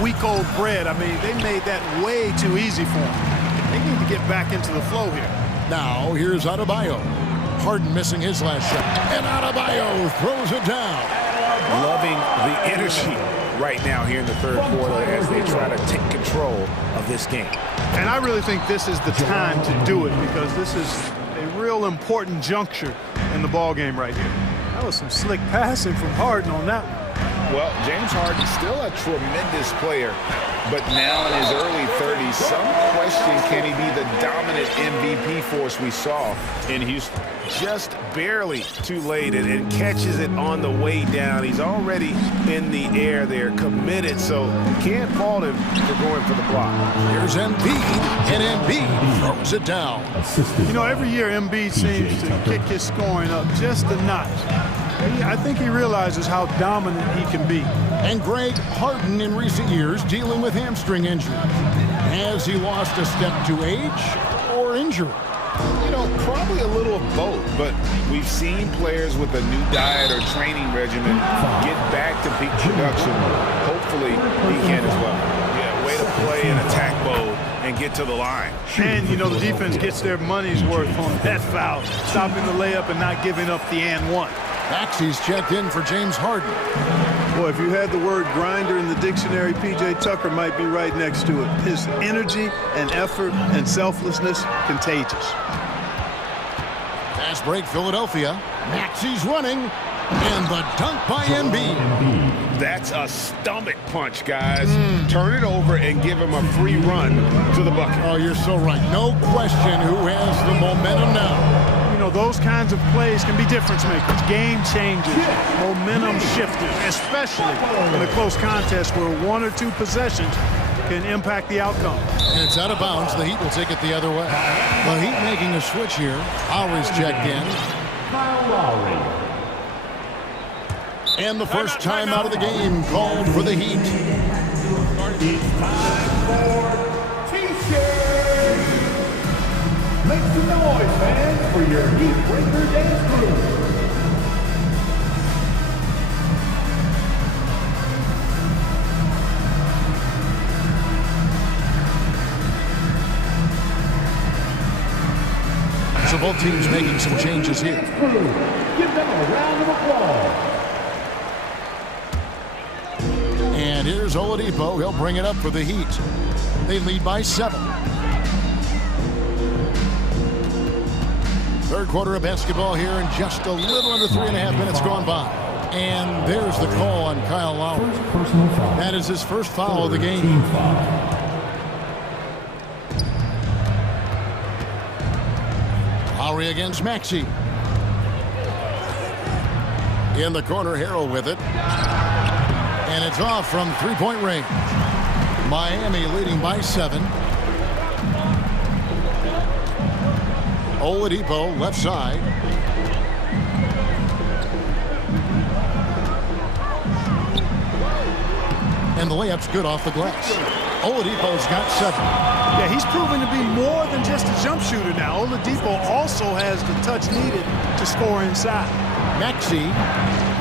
week-old bread. I mean, they made that way too easy for him. They need to get back into the flow here. Now, here's Adebayo. Harden missing his last shot. And Adebayo throws it down. Loving the energy right now here in the third quarter as they try to take control of this game. And I really think this is the time to do it, because this is a real important juncture in the ball game right here. That was some slick passing from Harden on that one. Well, James Harden's still a tremendous player, but now in his early 30s, some question, can he be the dominant MVP force we saw in Houston? Just barely too late, and catches it on the way down. He's already in the air there, committed, so can't fault him for going for the block. Here's Embiid, and Embiid throws it down. You know, every year Embiid seems to kick his scoring up just a notch. I think he realizes how dominant he can be. And Greg, Harden in recent years dealing with hamstring injury. Has he lost a step to age or injury? You know, probably a little of both, but we've seen players with a new diet or training regimen get back to peak production. Hopefully, he can as well. Yeah, way to play in attack mode and get to the line. And, you know, the defense gets their money's worth on that foul, stopping the layup and not giving up the and one. Maxey's checked in for James Harden. Boy, if you had the word grinder in the dictionary, P.J. Tucker might be right next to it. His energy and effort and selflessness, contagious. Fast break, Philadelphia. Maxey's running, and the dunk by Embiid. That's a stomach punch, guys. Turn it over and give him a free run to the bucket. Oh, you're so right. No question who has the momentum now. You know, those kinds of plays can be difference makers, game changers, momentum shifters, especially in a close contest where one or two possessions can impact the outcome. And it's out of bounds. The Heat will take it the other way. The Heat making a switch here. Lowry's checked in. Kyle Lowry. And the first time out of the game called for the Heat. It's time for T-shirt. Make some noise, fans, for your Heat Breaker dance crew. So both teams making some changes here. Give them a round of applause. And here's Oladipo. He'll bring it up for the Heat. They lead by 7. Third quarter of basketball here, and just a little under 3.5 minutes gone by. And there's the call on Kyle Lowry. That is his first foul of the game. Lowry against Maxey. In the corner, Harrell with it. And it's off from three-point range. Miami leading by 7. Oladipo, left side. And the layup's good off the glass. Oladipo's got 7. Yeah, he's proven to be more than just a jump shooter now. Oladipo also has the touch needed to score inside. Maxey.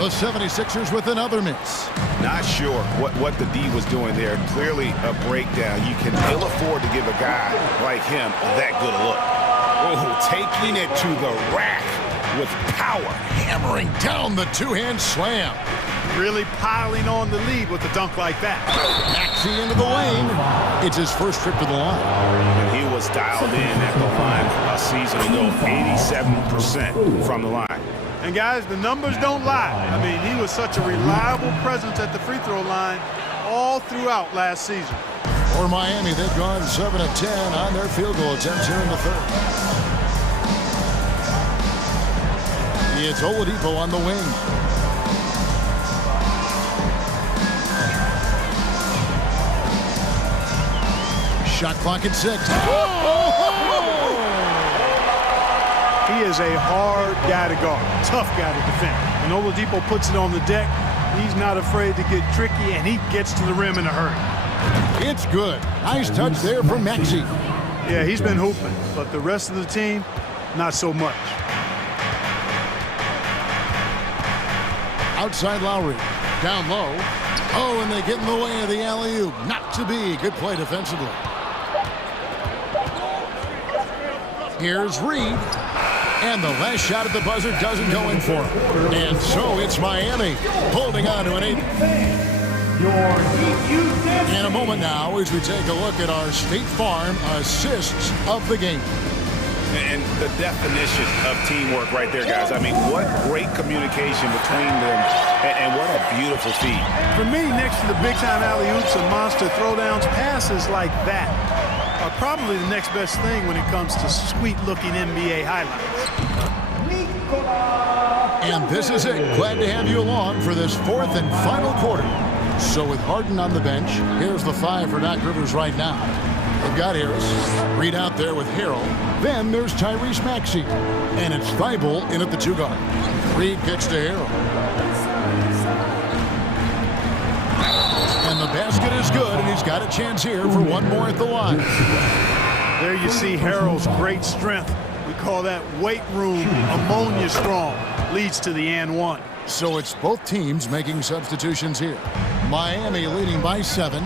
The 76ers with another miss. Not sure what the D was doing there. Clearly a breakdown. You can ill afford to give a guy like him that good a look. Oh, taking it to the rack with power. Hammering down the two-hand slam. Really piling on the lead with a dunk like that. Maxey into the lane. It's his first trip to the line. And he was dialed in at the line a season ago, 87% from the line. And guys, the numbers don't lie. I mean, he was such a reliable presence at the free throw line all throughout last season. For Miami, they've gone 7 of 10 on their field goal attempts here in the third. It's Oladipo on the wing. Shot clock at 6. He is a hard guy to guard, tough guy to defend. When Oladipo puts it on the deck, he's not afraid to get tricky, and he gets to the rim in a hurry. It's good. Nice touch there from Maxey. Yeah, he's been hooping, but the rest of the team, not so much. Outside Lowry. Down low. Oh, and they get in the way of the alley-oop. Not to be. Good play defensively. Here's Reed. And the last shot at the buzzer doesn't go in for him. And so it's Miami holding on to an 8. In a moment now as we take a look at our State Farm assists of the game. And the definition of teamwork right there, guys. I mean, what great communication between them, and what a beautiful feed. For me, next to the big-time alley-oops and monster throwdowns, passes like that are probably the next best thing when it comes to sweet-looking NBA highlights. And this is it. Glad to have you along for this fourth and final quarter. So with Harden on the bench, here's the 5 for Doc Rivers right now. They've got Harris. Reed out there with Harrell. Then there's Tyrese Maxey. And it's Thibault in at the 2 guard. Reed kicks to Harrell. And the basket is good, and he's got a chance here for one more at the line. There you see Harrell's great strength. We call that weight room ammonia strong. Leads to the and 1. So it's both teams making substitutions here. Miami leading by 7.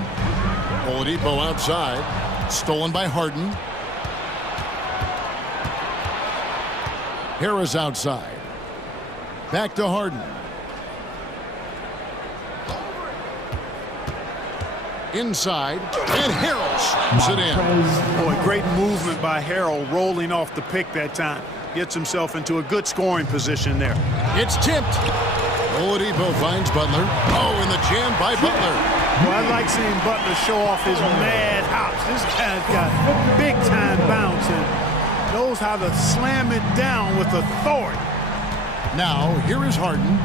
Oladipo outside. Stolen by Harden. Harris outside. Back to Harden. Inside, and Harrell slams it in. Boy, great movement by Harrell, rolling off the pick that time. Gets himself into a good scoring position there. It's tipped. Oladipo finds Butler. Oh, and the jam by Butler. Well, I like seeing Butler show off his mad hops. This guy's got big-time bounce and knows how to slam it down with authority. Now, here is Harden.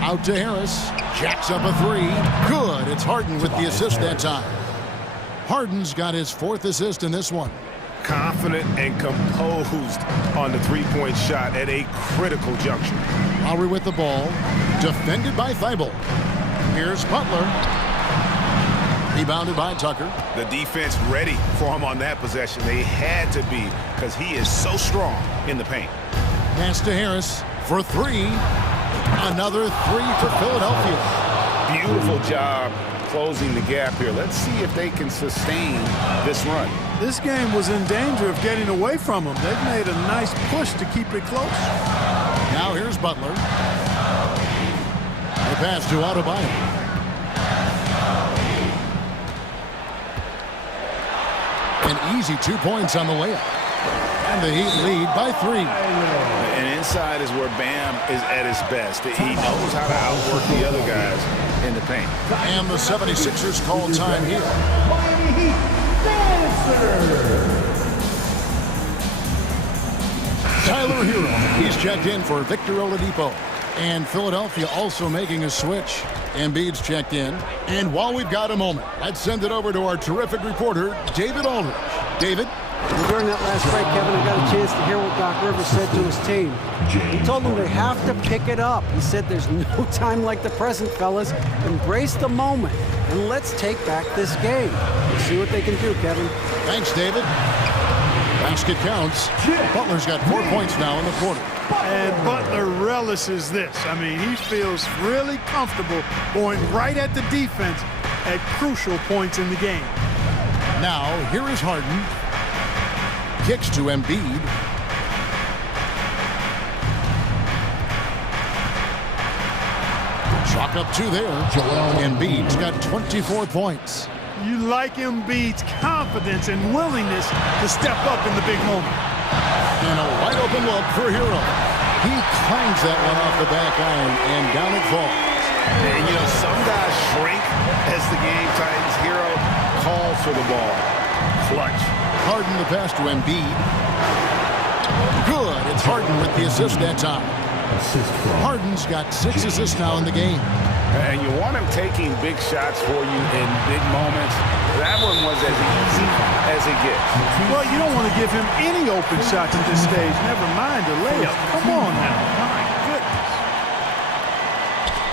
Out to Harris. Jacks up a 3. Good. It's Harden with the assist that time. Harden's got his 4th assist in this one. Confident and composed on the three-point shot at a critical juncture. Lowry with the ball. Defended by Thibault. Here's Butler. Rebounded by Tucker. The defense ready for him on that possession. They had to be, because he is so strong in the paint. Pass to Harris for 3. Another 3 for Philadelphia. Beautiful job closing the gap here. Let's see if they can sustain this run. This game was in danger of getting away from them. They've made a nice push to keep it close. Now here's Butler. The pass to Adebayo. An easy 2 points on the layup. And the Heat lead by 3. And inside is where Bam is at his best. He knows how to outwork the other guys in the paint. And the 76ers call time here. Tyler Hero. He's checked in for Victor Oladipo. And Philadelphia also making a switch. Embiid's checked in. And while we've got a moment, let's send it over to our terrific reporter, David Aldridge. David? Well, during that last break, Kevin, I got a chance to hear what Doc Rivers said to his team. He told them they have to pick it up. He said there's no time like the present, fellas. Embrace the moment, and let's take back this game. We'll see what they can do, Kevin. Thanks, David. Basket counts. Butler's got 4 points now in the quarter. And Butler relishes this. I mean, he feels really comfortable going right at the defense at crucial points in the game. Now, here is Harden. Kicks to Embiid. Chalk up two there. Embiid's got 24 points. You like Embiid's confidence and willingness to step up in the big moment. And a wide open look for Hero. He clangs that one off the back iron, and down it falls. And, you know, some guys shrink as the game tightens. Hero calls for the ball. Clutch. Harden the pass to Embiid. Good. It's Harden with the assist that time. Harden's got 6 assists now in the game. And you want him taking big shots for you in big moments. That one was as easy as it gets. Well, you don't want to give him any open shots at this stage. Never mind the layup. Come on now. My goodness.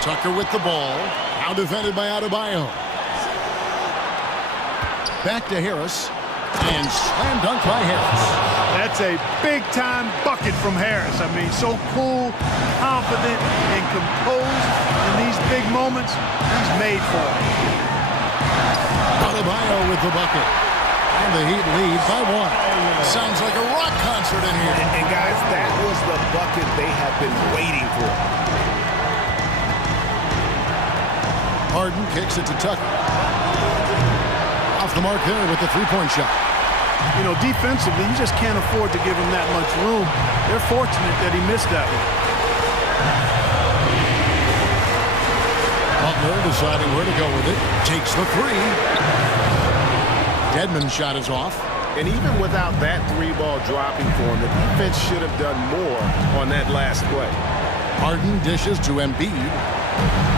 Tucker with the ball. Now defended by Adebayo. Back to Harris. And slam dunk by Harris. That's a big-time bucket from Harris. I mean, so cool, confident, and composed in these big moments. He's made for it. Adebayo with the bucket. And the Heat lead by 1. Sounds like a rock concert in here. And guys, that was the bucket they have been waiting for. Harden kicks it to Tucker. Off the mark there with the three-point shot. You know, defensively, you just can't afford to give him that much room. They're fortunate that he missed that one. Butler deciding where to go with it. Takes the three. Dedmon's shot is off. And even without that three ball dropping for him, the defense should have done more on that last play. Harden dishes to Embiid.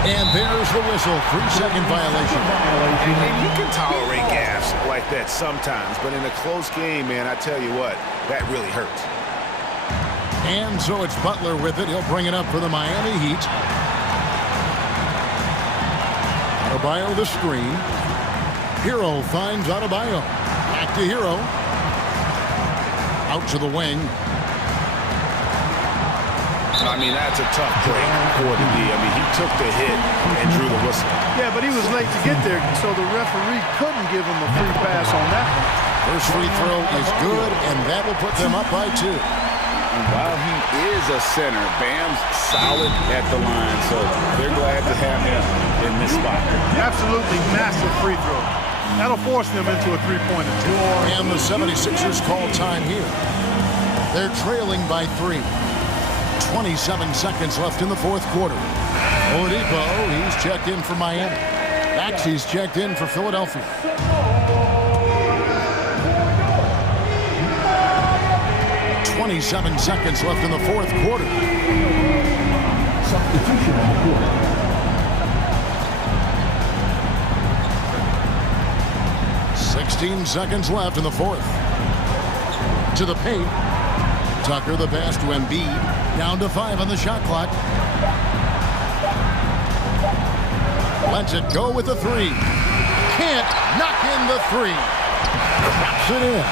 And there's the whistle. 3-second violation. And you can tolerate gaffes like that sometimes, but in a close game, man, I tell you what, that really hurts. And so it's Butler with it. He'll bring it up for the Miami Heat. Adebayo the screen. Hero finds Adebayo. Back to Hero. Out to the wing. I mean, that's a tough break for the D. I mean, he took the hit and drew the whistle. Yeah, but he was late to get there, so the referee couldn't give him a free pass on that one. First free throw is good, and that will put them up by 2. And while he is a center, Bam's solid at the line, so they're glad to have him in this spot. Absolutely massive free throw. That'll force them into a three-pointer. And the 76ers call time here. They're trailing by 3. 27 seconds left in the fourth quarter. Oladipo, he's checked in for Miami. Maxey's checked in for Philadelphia. "27 seconds left in the fourth quarter. Substitution on the court. 16 seconds left in the fourth. To the paint. Tucker the pass to Embiid. Down to 5 on the shot clock. Lets it go with the 3. Can't knock in the 3. Drops it in.